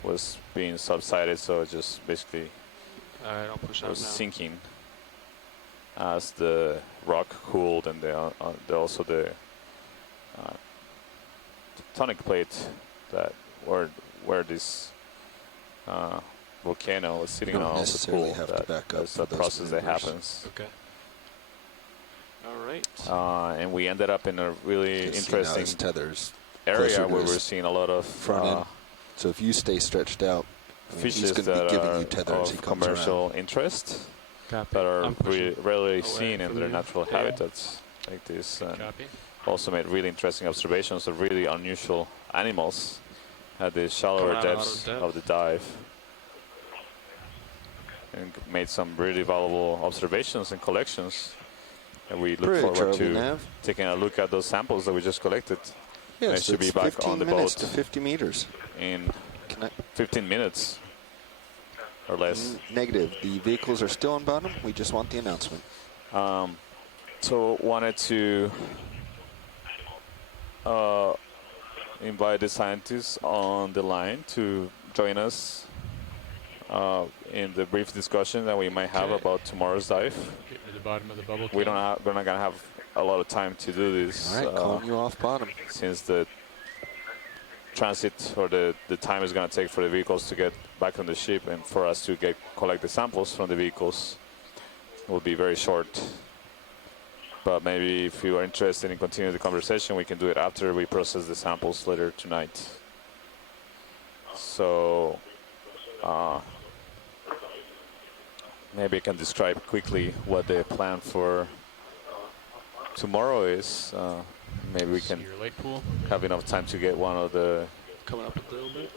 was being subsided, so it just basically was sinking as the rock cooled, and also the tectonic plate that where this volcano was sitting on also cool. That's a process that happens. Okay. All right. And we ended up in a really interesting tethers area where we're seeing a lot of front end. So if you stay stretched out, fishes he's that be giving are you tethers of commercial interest that are rarely seen in their natural habitats like this. And also made really interesting observations of really unusual animals at the shallower depths of the dive, and made some really valuable observations and collections. And we look forward to taking a look at those samples that we just collected. Yes, I should be back 15 on the minutes boat to 50 meters. in 15 minutes or less. Negative. The vehicles are still on bottom. We just want the announcement. So wanted to invite the scientists on the line to join us in the brief discussion that we might have about tomorrow's dive. Get to the bottom of the bubble. We're not gonna have a lot of time to do this. All right, calling you off bottom. Since the transit or the time is gonna take for the vehicles to get back on the ship and for us to collect the samples from the vehicles will be very short. But maybe if you are interested in continuing the conversation, we can do it after we process the samples later tonight. So maybe I can describe quickly what the plan for tomorrow is. Maybe we can your lake pool. have enough time to get one of the coming up a little bit.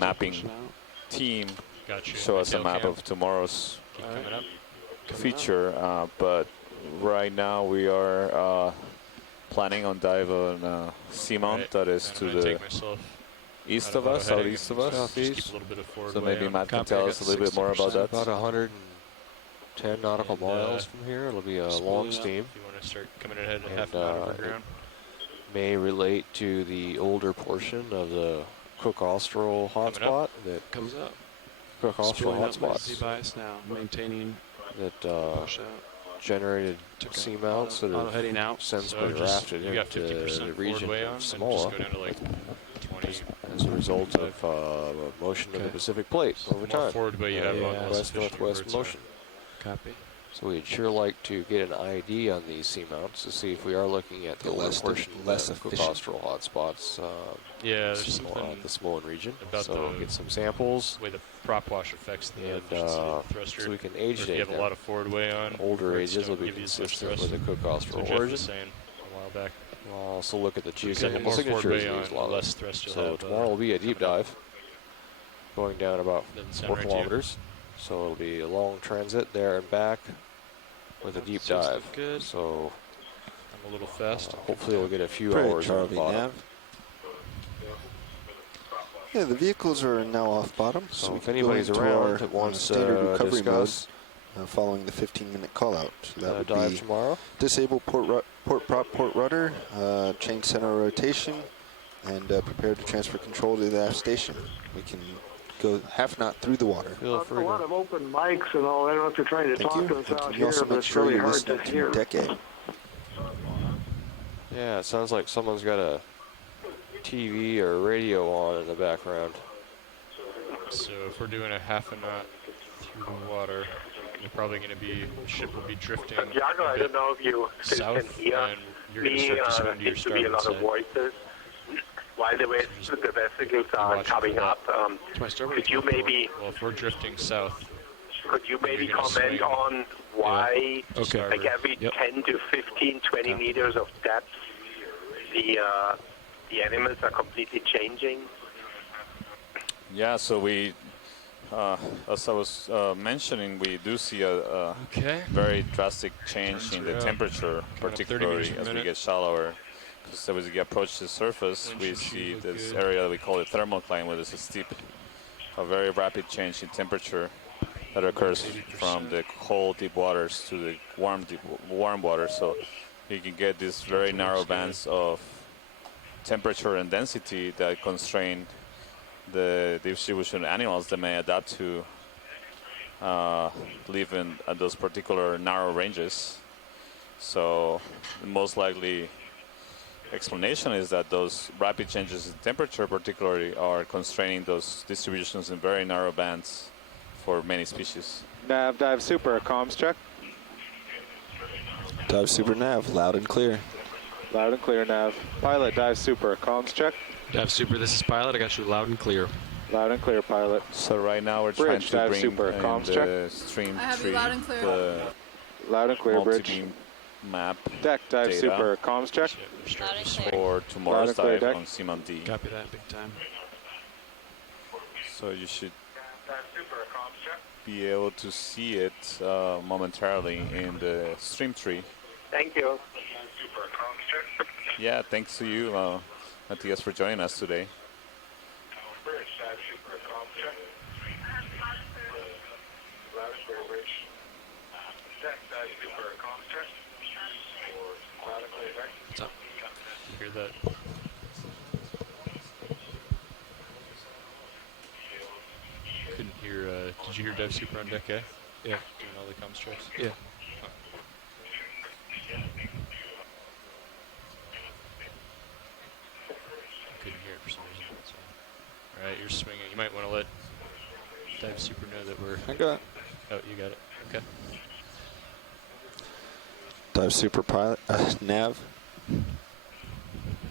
Mapping team show us a map of tomorrow's feature, but right now we are planning on dive on seamount that is to the east of us, southeast of us, southeast. So maybe Matt can tell us a little bit more about that. About 110 nautical miles from here. It'll be a long steam. If you want to start coming ahead a half mile underground. May relate to the older portion of the Cook Austral hotspot that comes up. Cook Austral hotspot Z-bias now, maintaining that generated seamounts that have heading out. since So been just- rafted you got into 50% the region forward way on, of and just Samoa go down to like 20. as a result of motion of the Pacific Plate over The more time. forward way you have on, the less efficient west-northwest birds are. motion. Copy. So we'd sure like to get an ID on these seamounts to see if we are looking at the older portion of the Cook Austral hotspots. Yeah, there's something the Samoan region. about So the get some samples. way the prop wash affects the And, efficiency of the thruster. so we can Or age if you date have a them. lot of forward way on. Older birds ages will don't be give you as much consistent thrust. with the Cook Austral So Jeff origin. was saying a while back. We'll also look at the So the geochemical more forward signatures way of on, these the lava. less thrust you'll So have, tomorrow will be a deep dive, going down about Doesn't sound 4 right to you? kilometers. So it'll be a long transit there and back with a deep Seems dive. good. So I'm a little fast. hopefully we'll get a few Pretty hours on the Charlie bottom. Nav. Yeah, the vehicles are now off bottom, so So we if can anybody's go into around our that wants standard to recovery discuss mode following the 15-minute call-out. So that would dive be tomorrow. disable port prop, port rudder, change center rotation, and prepare to transfer control to the aft station. We can go half knot through the water. Feel A lot of open mics and all. I don't know if you're trying to Thank talk you. to us And out can you here, also but make it's sure really you're hard listening to hear. to Decade? Yeah, it sounds like someone's got a TV or radio on in the background. So if we're doing a half a knot through the water, you're probably going to be, the ship will be drifting Santiago, I don't know if you still can south, hear and you're going to me. start to swim to your Seems to be a starboard lot of side. voices while the vessels are coming up. Could you maybe Well, if we're drifting south, comment gonna swing. on why, Okay. like every 10 to 15, 20 meters of depth, the animals are completely changing? Yeah, so we, as I was mentioning, we do see a very drastic change in the around. temperature, Going up 30 particularly meters per as we minute. get shallower. Because as we approach the surface, we see this area that we call the thermocline, where there's a very rapid change in temperature that occurs from the cold deep waters to the warm water. So you can get these very narrow bands of temperature and density that constrain the distribution of animals that may adapt to live in those particular narrow ranges. So the most likely explanation is that those rapid changes in temperature particularly are constraining those distributions in very narrow bands for many species. Nav, dive super, comms check. Dive super nav, loud and clear. Loud and clear, Nav. Pilot, dive super, comms check. Dive super, this is Pilot. I got you loud and clear. Loud and clear, Pilot. So right now we're Bridge, trying dive to bring super, in comms the check. stream I have you tree, loud and clear. the Loud and clear, bridge. multi-beam map Deck, dive data super, comms check. for tomorrow's Loud and clear, dive deck. on Seamount D. Copy that, big time. So you should be able to see it momentarily in the stream tree Thank you. Yeah, thanks to you, Matthias, for joining us today. What's up? You hear that? Couldn't hear, did you hear Dev Super on deck A? Yeah. Doing all the comms checks? Yeah. Oh. Couldn't hear it for some reason. So. All right, you're swinging. You might want to let Dev Super know that we're... I got it. Oh, you got it. Okay. Dive Super Pilot, Nav.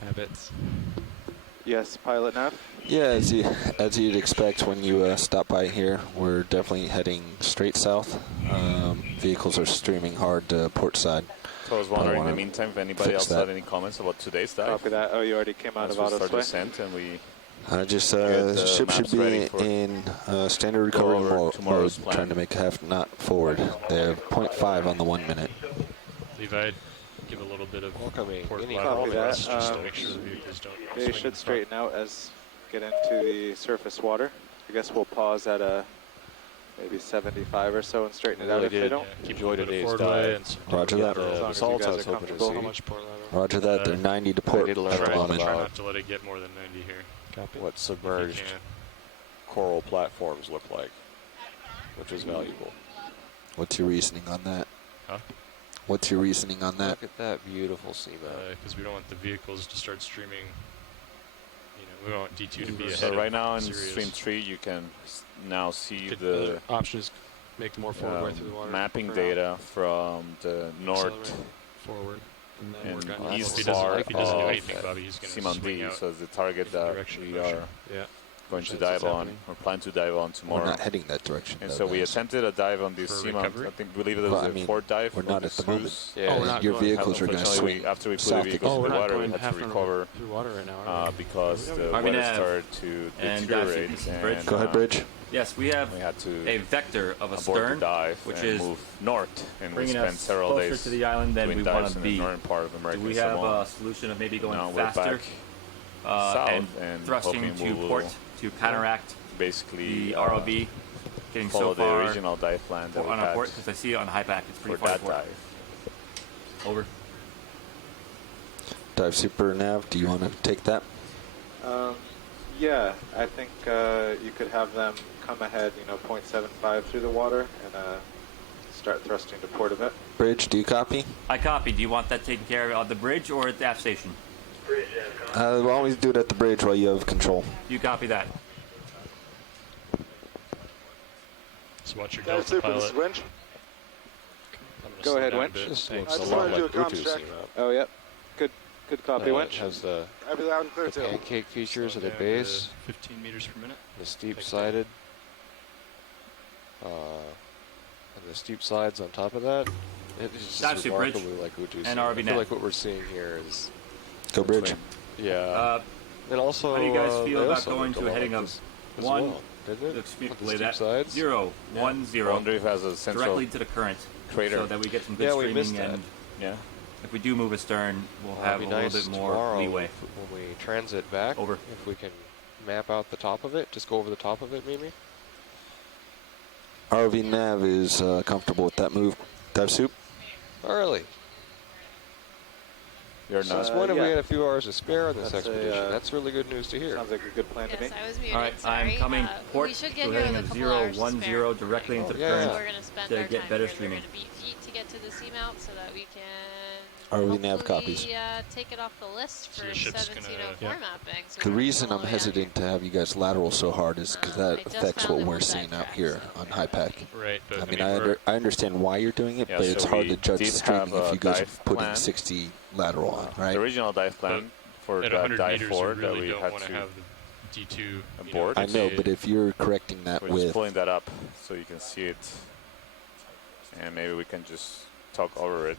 Habits. Yes, pilot nav. Yeah, as you'd expect when you stop by here, we're definitely heading straight south. Vehicles are streaming hard to port side. So I was wondering in the meantime if anybody else had any comments about today's dive. Copy that. Oh, you already came out of auto sway. Descent and we the ship should be in standard recovery mode, trying to make a half knot forward. They're 0.5 on the 1 minute. Levi, give a little bit of port Copy lateral that. thrust just to make sure the vehicles don't They swing should in front. straighten out as get into the surface water. I guess we'll pause at a maybe 75 or so and straighten it out if they don't. Keep enjoy today's dive. Roger that. As long as you guys are comfortable. How much port lateral? Roger that. They're 90 to port at the moment. Try not to let it get more than 90 here. Copy. What submerged coral platforms look like, which is valuable. What's your reasoning on that? Huh? What's your reasoning on that? Look at that beautiful seamount. Because we don't want the vehicles to start streaming. You know, we don't want D2 to be ahead. So right now in Sirius. stream 3, you can now see the option is make more forward way through the water. mapping data from the north forward and Well, east if he doesn't, part if he doesn't do of anything, Bobby, he's going to Simon swing D. out So the target that we are going to That's dive what's on, happening. or plan to dive on tomorrow. We're not heading that direction. And though, so we guys. attempted a dive on this For Simon. recovery? I believe it was a fourth dive. We're not at the moment. Yeah. we're not Your going. vehicles are going to Unfortunately, swing after we put the south vehicles in we're the not water, we going had half to an recover through water right now. Are we? because the Are we weather nav? started to And deteriorate. this is Bridge. Go ahead, Bridge. Yes, we have We had to a vector of a abort stern, the dive which and is move north, and we bringing spent us several closer days to the island than doing we dives want to in be. the northern part of America. Do we have a solution of maybe going Now we're faster back south and and thrusting hoping to we will port to counteract basically the ROV getting follow so far the original dive plan that we on our had port? Because I see on high pack it's pretty for far that to port. dive. Over. Dive Super Nav, do you want to take that? Yeah, I think you could have them come ahead, 0.75 through the water and start thrusting to port of it. Bridge, do you copy? I copy. Do you want that taken care of at the bridge or at the aft station? We'll always do it at the bridge while you have control. You copy that. So watch your Dive Delta Super, this is pilot. Winch. I'm gonna Go slow ahead, down a Winch. bit. This Thanks. looks I a just lot wanted to like do a comms Utu's check. seamount. Oh, yep. Good copy, It Winch. has the I'll be loud and clear, too. pancake features Slow at the down to base, 15 meters per minute. the steep sided, and the steep sides on top of that. It is Dive just suit bridge remarkably like Utu's and seamount. RV I feel net. like what we're seeing here is Go Bridge. yeah. And also, how do you guys feel they about also going look to a lot heading like of this as 1? well, didn't it? Let's With the play steep that. sides. 0, 1, 0. I wonder if it has a central Directly to the current. crater. So that we get some good Yeah, we streaming missed that. and Yeah. if we do move astern, we'll It'd have be a nice little bit more tomorrow leeway. when we transit back. Over. If we can map out the top of it, just go over the top of it, maybe. ROV Nav is comfortable with that move. Dive Soup? Early. You're So I was not. wondering if we yeah. had a few hours to spare on this That's a, expedition. That's really good news to hear. Sounds like a good plan to me. Yes, I was muted. All right, sorry. I'm coming port We should to get a here heading with a of couple 0, hours to 1, spare. 0 directly into Oh, the yeah, current yeah. We're going to spend to our get time better here. streaming. We're going to beat feet to get to the seamount so that we can ROV Nav hopefully, copies. Take it off the list So for the ship's 1704 mapping. So The we're reason all I'm the way out hesitant to have you guys lateral so hard is because that I just affects found what it we're on seeing dive out tracks, here so- on high pack. Right, but I mean, we're- I understand why you're doing it, Yeah, but so it's hard we to judge did the streaming have if a you guys dive put in plan. 60 lateral on, right? The original dive plan for at that 100 dive meters, forward we that really we don't had want to to have the D2 abort. I know, but if you're correcting that We're just with pulling that up so you can see it, and maybe we can just talk over it.